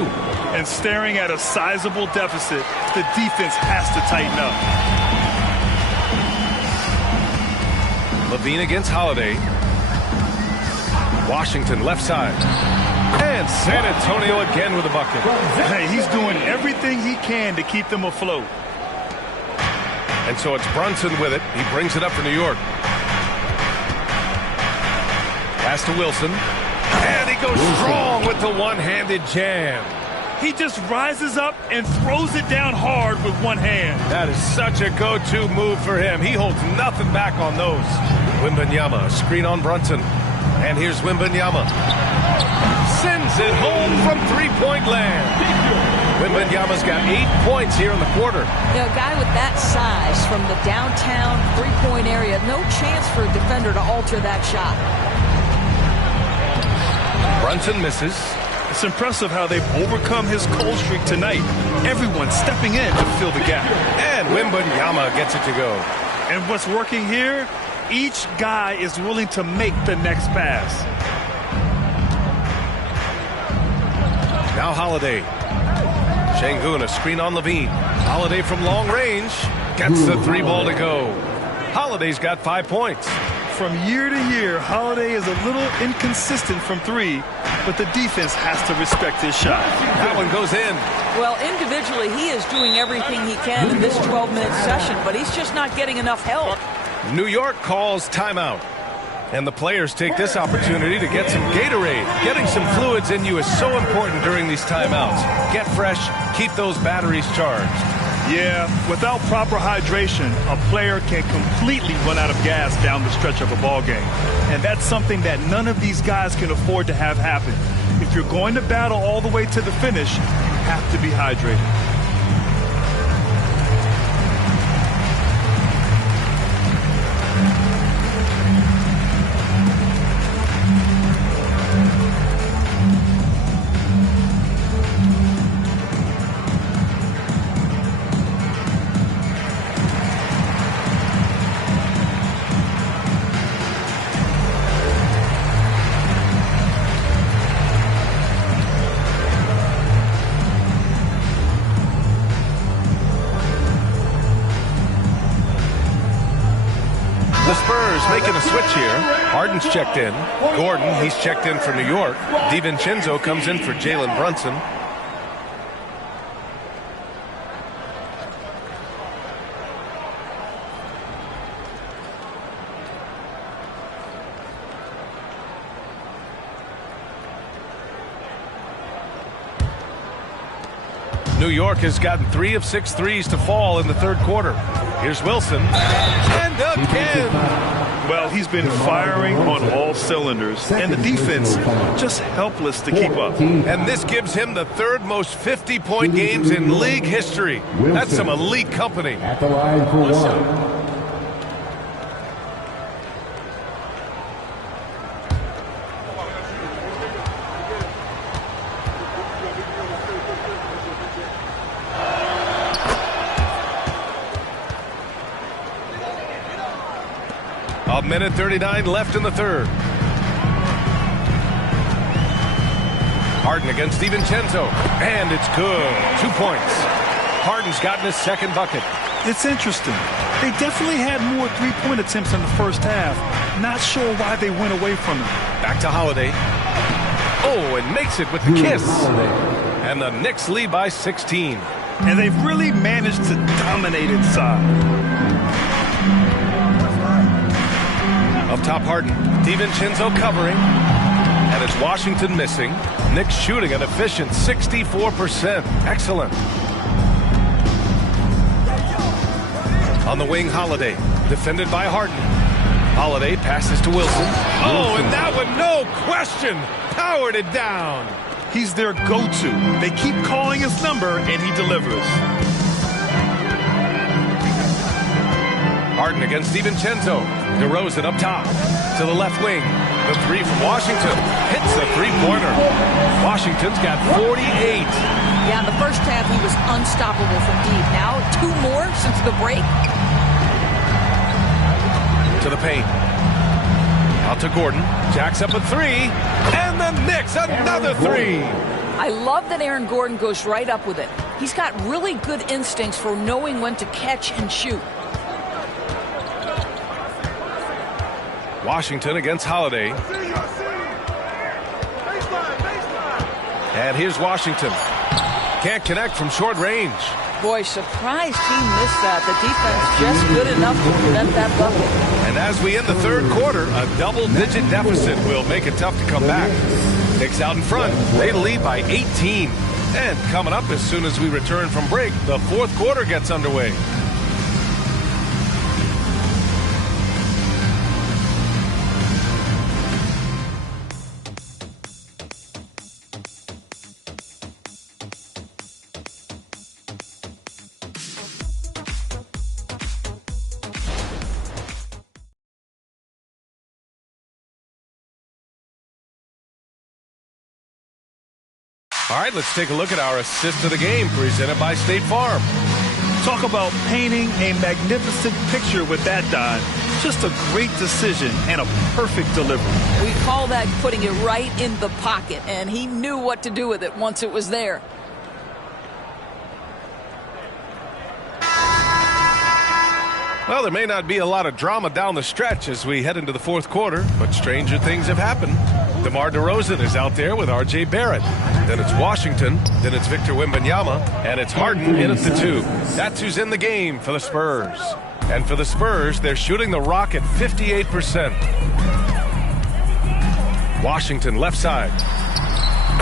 And staring at a sizable deficit, the defense has to tighten up. Levine against Holiday. Washington left side. And San Antonio again with a bucket. Hey, he's doing everything he can to keep them afloat. And so it's Brunson with it. He brings it up for New York. Pass to Wilson. And he goes strong with the one-handed jam. He just rises up and throws it down hard with one hand. That is such a go-to move for him. He holds nothing back on those. Wembanyama, screen on Brunson. And here's Wembanyama. Sends it home from three-point land. Wembanyama's got 8 points here in the quarter. You know, a guy with that size from the downtown three-point area, no chance for a defender to alter that shot. Brunson misses. It's impressive how they've overcome his cold streak tonight. Everyone stepping in to fill the gap. And Wembanyama gets it to go. And what's working here? Each guy is willing to make the next pass. Now Holiday. Şengün, a screen on Levine. Holiday from long range. Gets the 3 ball to go. Holiday's got 5 points. From year to year, Holiday is a little inconsistent from 3, but the defense has to respect his shot. That one goes in. Well, individually, he is doing everything he can in this 12-minute session, but he's just not getting enough help. New York calls timeout. And the players take this opportunity to get some Gatorade. Getting some fluids in you is so important during these timeouts. Get fresh, keep those batteries charged. Yeah, without proper hydration, a player can completely run out of gas down the stretch of a ball game. And that's something that none of these guys can afford to have happen. If you're going to battle all the way to the finish, you have to be hydrated. Making a switch here. Harden's checked in. Gordon, he's checked in for New York. DiVincenzo comes in for Jalen Brunson. New York has gotten 3 of 6 threes to fall in the third quarter. Here's Wilson. And again. Well, he's been firing on all cylinders, and the defense just helpless to keep up. And this gives him the 3rd most 50-point games in league history. That's some elite company. At the line for one. A minute 39 left in the third. Harden against DiVincenzo. And it's good. 2 points. Harden's gotten his 2nd bucket. It's interesting. They definitely had more three-point attempts in the first half. Not sure why they went away from it. Back to Holiday. Oh, and makes it with the kiss. And the Knicks lead by 16. And they've really managed to dominate inside. Up top, Harden. DiVincenzo covering. And it's Washington missing. Knicks shooting an efficient 64%. Excellent. On the wing, Holiday. Defended by Harden. Holiday passes to Wilson. Oh, and that one, no question, powered it down. He's their go-to. They keep calling his number, and he delivers. Harden against DiVincenzo. DeRozan up top to the left wing. The 3 from Washington hits a 3-pointer. Washington's got 48. Yeah, in the first half he was unstoppable from deep. Now 2 more since the break. To the paint. Out to Gordon. Jacks up a 3. And the Knicks another 3. I love that Aaron Gordon goes right up with it. He's got really good instincts for knowing when to catch and shoot. Washington against Holiday. And here's Washington. Can't connect from short range. Boy, surprised he missed that. The defense just good enough to prevent that bucket. And as we end the third quarter, a double-digit deficit will make it tough to come back. Knicks out in front. They lead by 18. And coming up as soon as we return from break, the fourth quarter gets underway. All right, let's take a look at our assist of the game presented by State Farm. Talk about painting a magnificent picture with that, Don. Just a great decision and a perfect delivery. We call that putting it right in the pocket, and he knew what to do with it once it was there. Well, there may not be a lot of drama down the stretch as we head into the fourth quarter, but stranger things have happened. DeMar DeRozan is out there with R.J. Barrett. Then it's Washington. Then it's Victor Wembanyama. And it's Harden in at the 2. That's who's in the game for the Spurs. And for the Spurs, they're shooting the rock at 58%. Washington left side.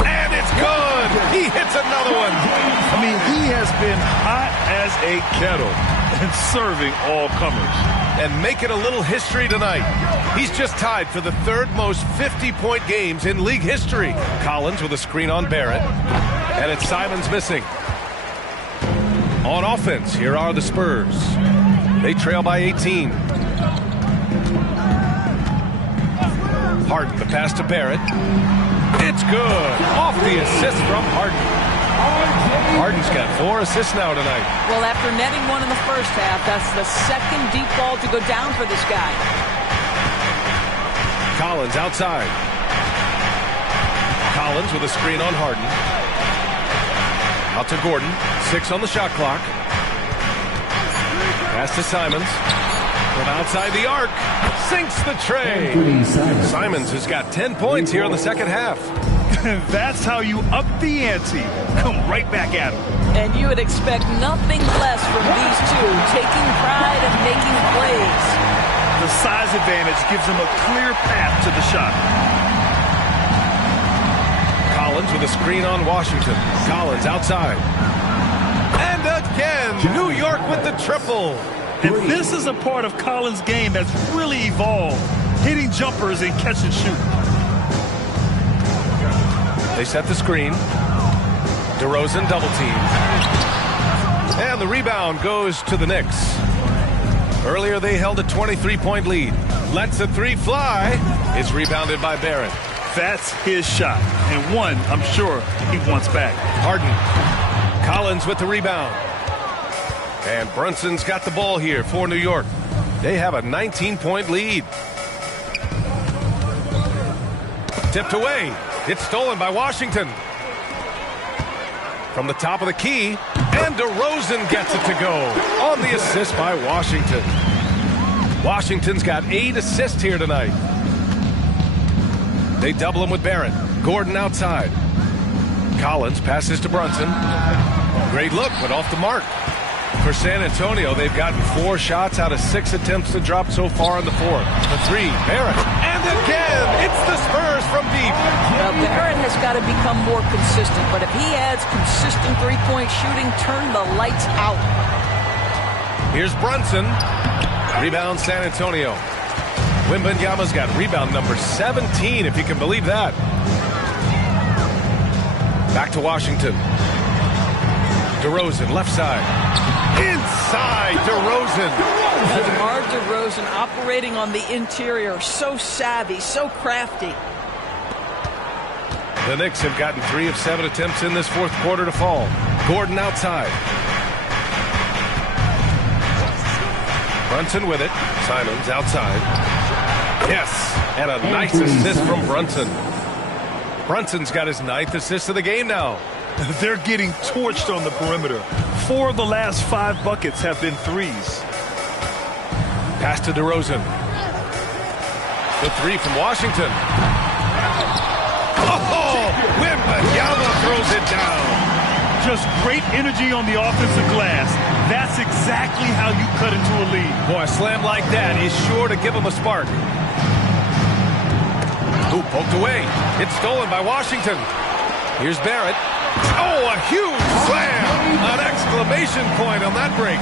And it's good! He hits another one! I mean, he has been hot as a kettle and serving all comers. And making a little history tonight. He's just tied for the third most 50-point games in league history. Collins with a screen on Barrett. And it's Simons missing. On offense, here are the Spurs. They trail by 18. Harden, the pass to Barrett. It's good. Off the assist from Harden. Harden's got 4 assists now tonight. Well, after netting one in the first half, that's the second deep ball to go down for this guy. Collins outside. Collins with a screen on Harden. Out to Gordon. 6 on the shot clock. Pass to Simons. From outside the arc. Sinks the tray. Simons has got 10 points here in the second half. That's how you up the ante. Come right back at him. And you would expect nothing less from these two, taking pride and making plays. The size advantage gives them a clear path to the shot. Collins with a screen on Washington. Collins outside. And again, New York with the triple. And this is a part of Collins' game that's really evolved. Hitting jumpers and catch and shoot. They set the screen. DeRozan double team. And the rebound goes to the Knicks. Earlier they held a 23-point lead. Lets the 3 fly. It's rebounded by Barrett. That's his shot. And one, I'm sure, he wants back. Harden. Collins with the rebound. And Brunson's got the ball here for New York. They have a 19-point lead. Tipped away. It's stolen by Washington. From the top of the key, and DeRozan gets it to go on the assist by Washington. Washington's got 8 assists here tonight. They double him with Barrett. Gordon outside. Collins passes to Brunson. Great look, but off the mark. For San Antonio, they've gotten 4 shots out of 6 attempts to drop so far in the fourth. The 3, Barrett. And again, it's the Spurs from deep. Now, Barrett has got to become more consistent, but if he adds consistent three-point shooting, turn the lights out. Here's Brunson. Rebound San Antonio. Wembanyama's got rebound number 17, if you can believe that. Back to Washington. DeRozan, left side. Inside, DeRozan. DeMar DeRozan operating on the interior. So savvy, so crafty. The Knicks have gotten 3 of 7 attempts in this fourth quarter to fall. Gordon outside. Brunson with it. Simons outside. Yes, and a nice assist from Brunson. Brunson's got his 9th assist of the game now. They're getting torched on the perimeter. 4 of the last 5 buckets have been threes. Pass to DeRozan. The 3 from Washington. Oh, Wembanyama throws it down. Just great energy on the offensive glass. That's exactly how you cut into a lead. Boy, a slam like that is sure to give him a spark. Ooh, poked away. It's stolen by Washington. Here's Barrett. Oh, a huge slam! An exclamation point on that break.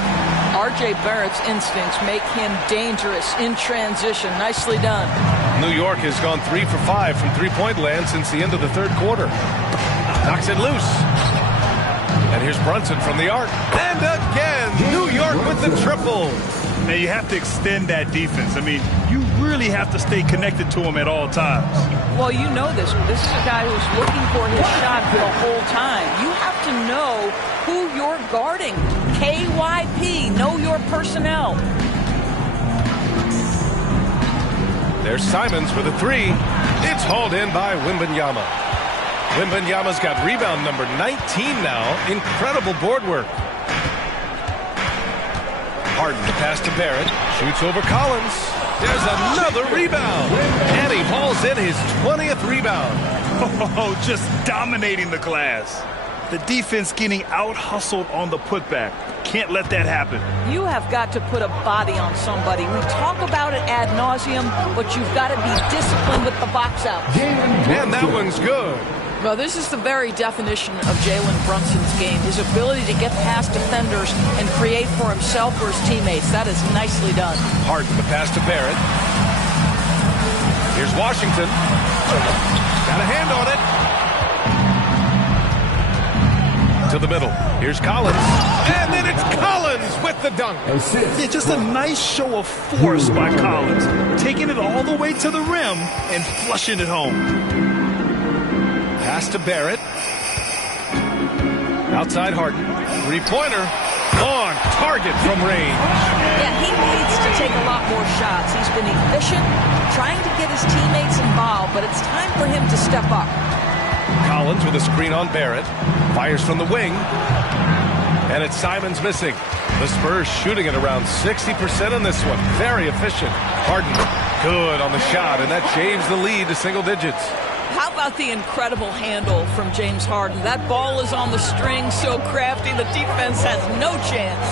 R.J. Barrett's instincts make him dangerous in transition. Nicely done. New York has gone 3 for 5 from three-point land since the end of the third quarter. Knocks it loose. And here's Brunson from the arc. And again, New York with the triple. Now you have to extend that defense. I mean, you really have to stay connected to him at all times. Well, you know this. This is a guy who's looking for his shot the whole time. You have to know who you're guarding. KYP, know your personnel. There's Simons with a three. It's hauled in by Wembanyama. Wembanyama's got rebound number 19 now. Incredible board work. Harden to pass to Barrett. Shoots over Collins. There's another rebound. And he hauls in his 20th rebound. Oh, just dominating the glass. The defense getting out-hustled on the putback. Can't let that happen. You have got to put a body on somebody. We talk about it ad nauseum, but you've got to be disciplined with the box out. And that one's good. Well, this is the very definition of Jalen Brunson's game. His ability to get past defenders and create for himself or his teammates. That is nicely done. Harden the pass to Barrett. Here's Washington. Got a hand on it. To the middle. Here's Collins. And then it's Collins with the dunk. Yeah, just a nice show of force by Collins. Taking it all the way to the rim and flushing it home. Pass to Barrett. Outside Harden. Three-pointer. On target from range. Yeah, he needs to take a lot more shots. He's been efficient, trying to get his teammates involved, but it's time for him to step up. Collins with a screen on Barrett. Fires from the wing. And it's Simons missing. The Spurs shooting at around 60% on this one. Very efficient. Harden good on the shot, and that changed the lead to single digits. How about the incredible handle from James Harden? That ball is on the string, so crafty, the defense has no chance.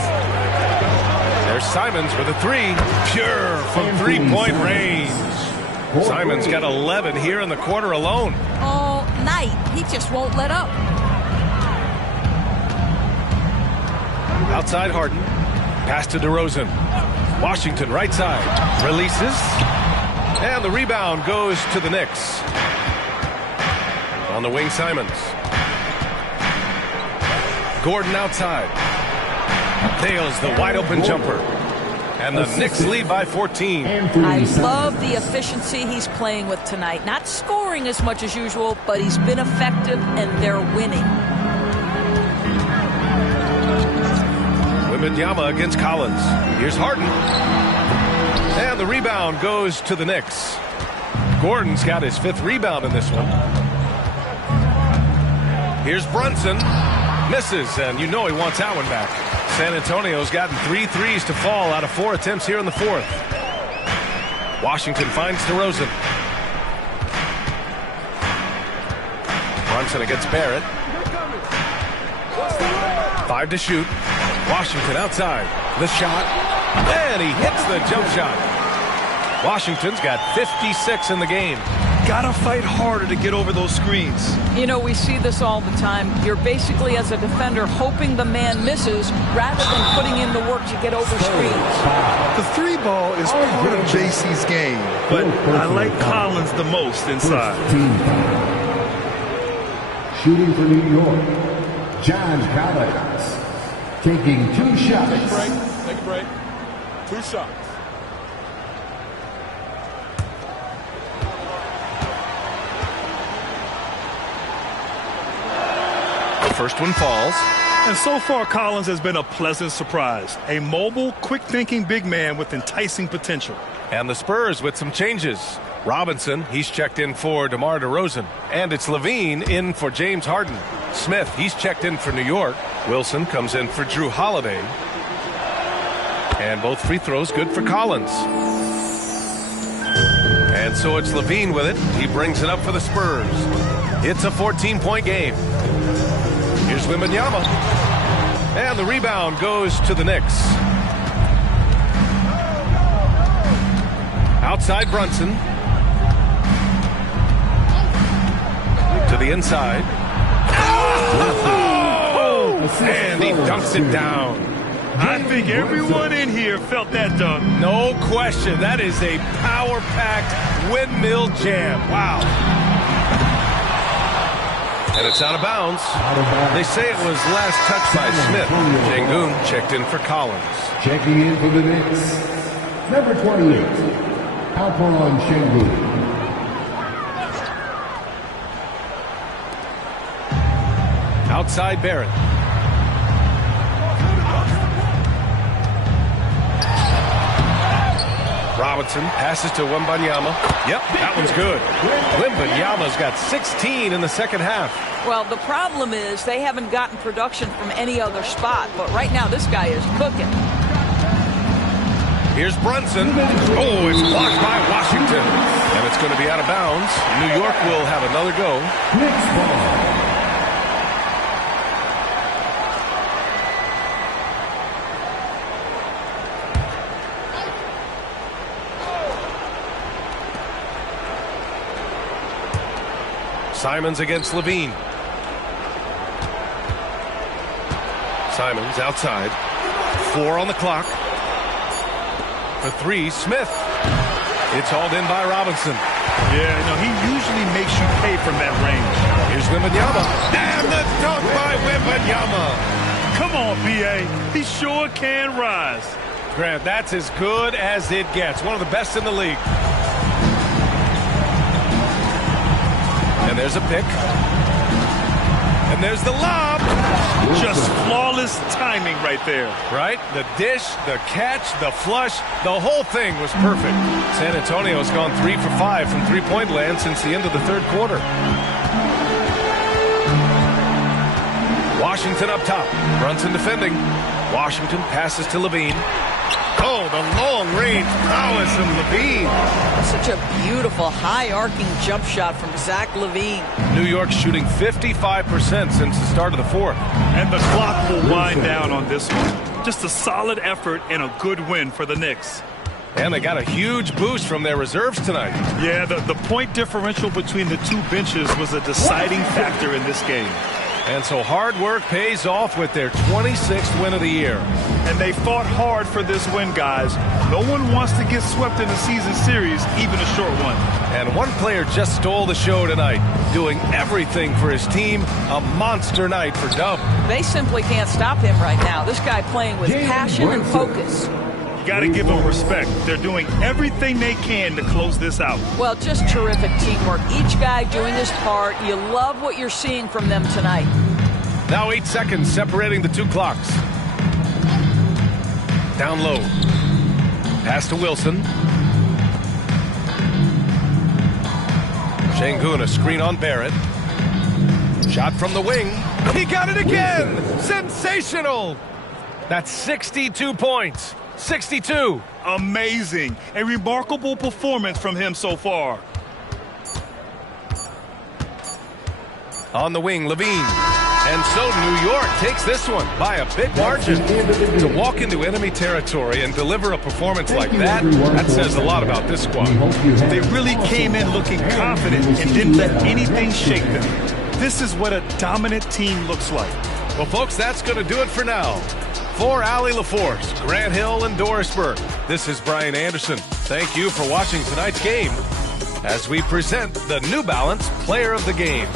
There's Simons with a three. Pure from three-point range. Simons got 11 here in the quarter alone. All night. He just won't let up. Outside Harden. Pass to DeRozan. Washington right side. Releases. And the rebound goes to the Knicks. On the wing, Simons. Gordon outside. Nails the wide-open jumper. And the Knicks lead by 14. I love the efficiency he's playing with tonight. Not scoring as much as usual, but he's been effective, and they're winning. Wembanyama against Collins. Here's Harden. And the rebound goes to the Knicks. Gordon's got his 5th rebound in this one. Here's Brunson. Misses, and you know he wants that one back. San Antonio's gotten 3 threes to fall out of 4 attempts here in the 4th. Washington finds DeRozan. Brunson against Barrett. 5 to shoot. Washington outside. The shot. And he hits the jump shot. Washington's got 56 in the game. Gotta fight harder to get over those screens. You know, we see this all the time. You're basically, as a defender, hoping the man misses rather than putting in the work to get over screens. The 3-ball is part of JC's game, but I like Collins the most inside. Shooting for New York, John Collins. Taking 2 shots. Take a break. Take a break. 2 shots. First one falls. And so far, Collins has been a pleasant surprise. A mobile, quick-thinking big man with enticing potential. And the Spurs with some changes. Robinson, he's checked in for DeMar DeRozan. And it's Levine in for James Harden. Smith, he's checked in for New York. Wilson comes in for Drew Holiday. And both free throws good for Collins. And so it's Levine with it. He brings it up for the Spurs. It's a 14-point game. Here's Wembanyama. And the rebound goes to the Knicks. Outside Brunson. To the inside. Oh! And he dunks it down. I think everyone in here felt that dunk. No question. That is a power-packed windmill jam. Wow. And it's out of bounds. They say it was last touched by Smith. Şengün checked in for Collins. Checking in for the Knicks, number 28, Alperen Şengün. Outside Barrett. Robinson passes to Wembanyama. Yep, that one's good. Wembanyama's got 16 in the second half. Well, the problem is they haven't gotten production from any other spot, but right now this guy is cooking. Here's Brunson. Oh, it's blocked by Washington. And it's going to be out of bounds. New York will have another go. Next ball. Simons against Levine. Simons outside. 4 on the clock. For 3, Smith. It's hauled in by Robinson. Yeah, he usually makes you pay from that range. Here's Wembanyama. And the dunk by Wembanyama. Come on, B.A. He sure can rise. Grant, that's as good as it gets. One of the best in the league. And there's a pick. And there's the lob. Just flawless timing right there. Right? The dish, the catch, the flush, the whole thing was perfect. San Antonio's gone 3 for 5 from three-point land since the end of the third quarter. Washington up top. Brunson defending. Washington passes to Levine. Oh, the long-range prowess of Levine. Such a beautiful, high-arcing jump shot from Zach Levine. New York shooting 55% since the start of the fourth. And the clock will wind down on this one. Just a solid effort and a good win for the Knicks. And they got a huge boost from their reserves tonight. Yeah, the point differential between the two benches was a deciding factor in this game. And so hard work pays off with their 26th win of the year. And they fought hard for this win, guys. No one wants to get swept in a season series, even a short one. And one player just stole the show tonight, doing everything for his team. A monster night for Dub. They simply can't stop him right now. This guy playing with passion and focus. You got to give them respect. They're doing everything they can to close this out. Well, just terrific teamwork. Each guy doing his part. You love what you're seeing from them tonight. Now 8 seconds separating the two clocks. Down low. Pass to Wilson. Şengün, a screen on Barrett. Shot from the wing. He got it again! Sensational! That's 62 points. 62. Amazing. A remarkable performance from him so far. On the wing, Levine. And so New York takes this one by a big margin. To walk into enemy territory and deliver a performance like that, that says a lot about this squad. They really came in looking confident and didn't let anything shake them. This is what a dominant team looks like. Well, folks, that's going to do it for now. For Allie LaForce, Grant Hill, and Doris Burke, this is Brian Anderson. Thank you for watching tonight's game as we present the New Balance Player of the Game.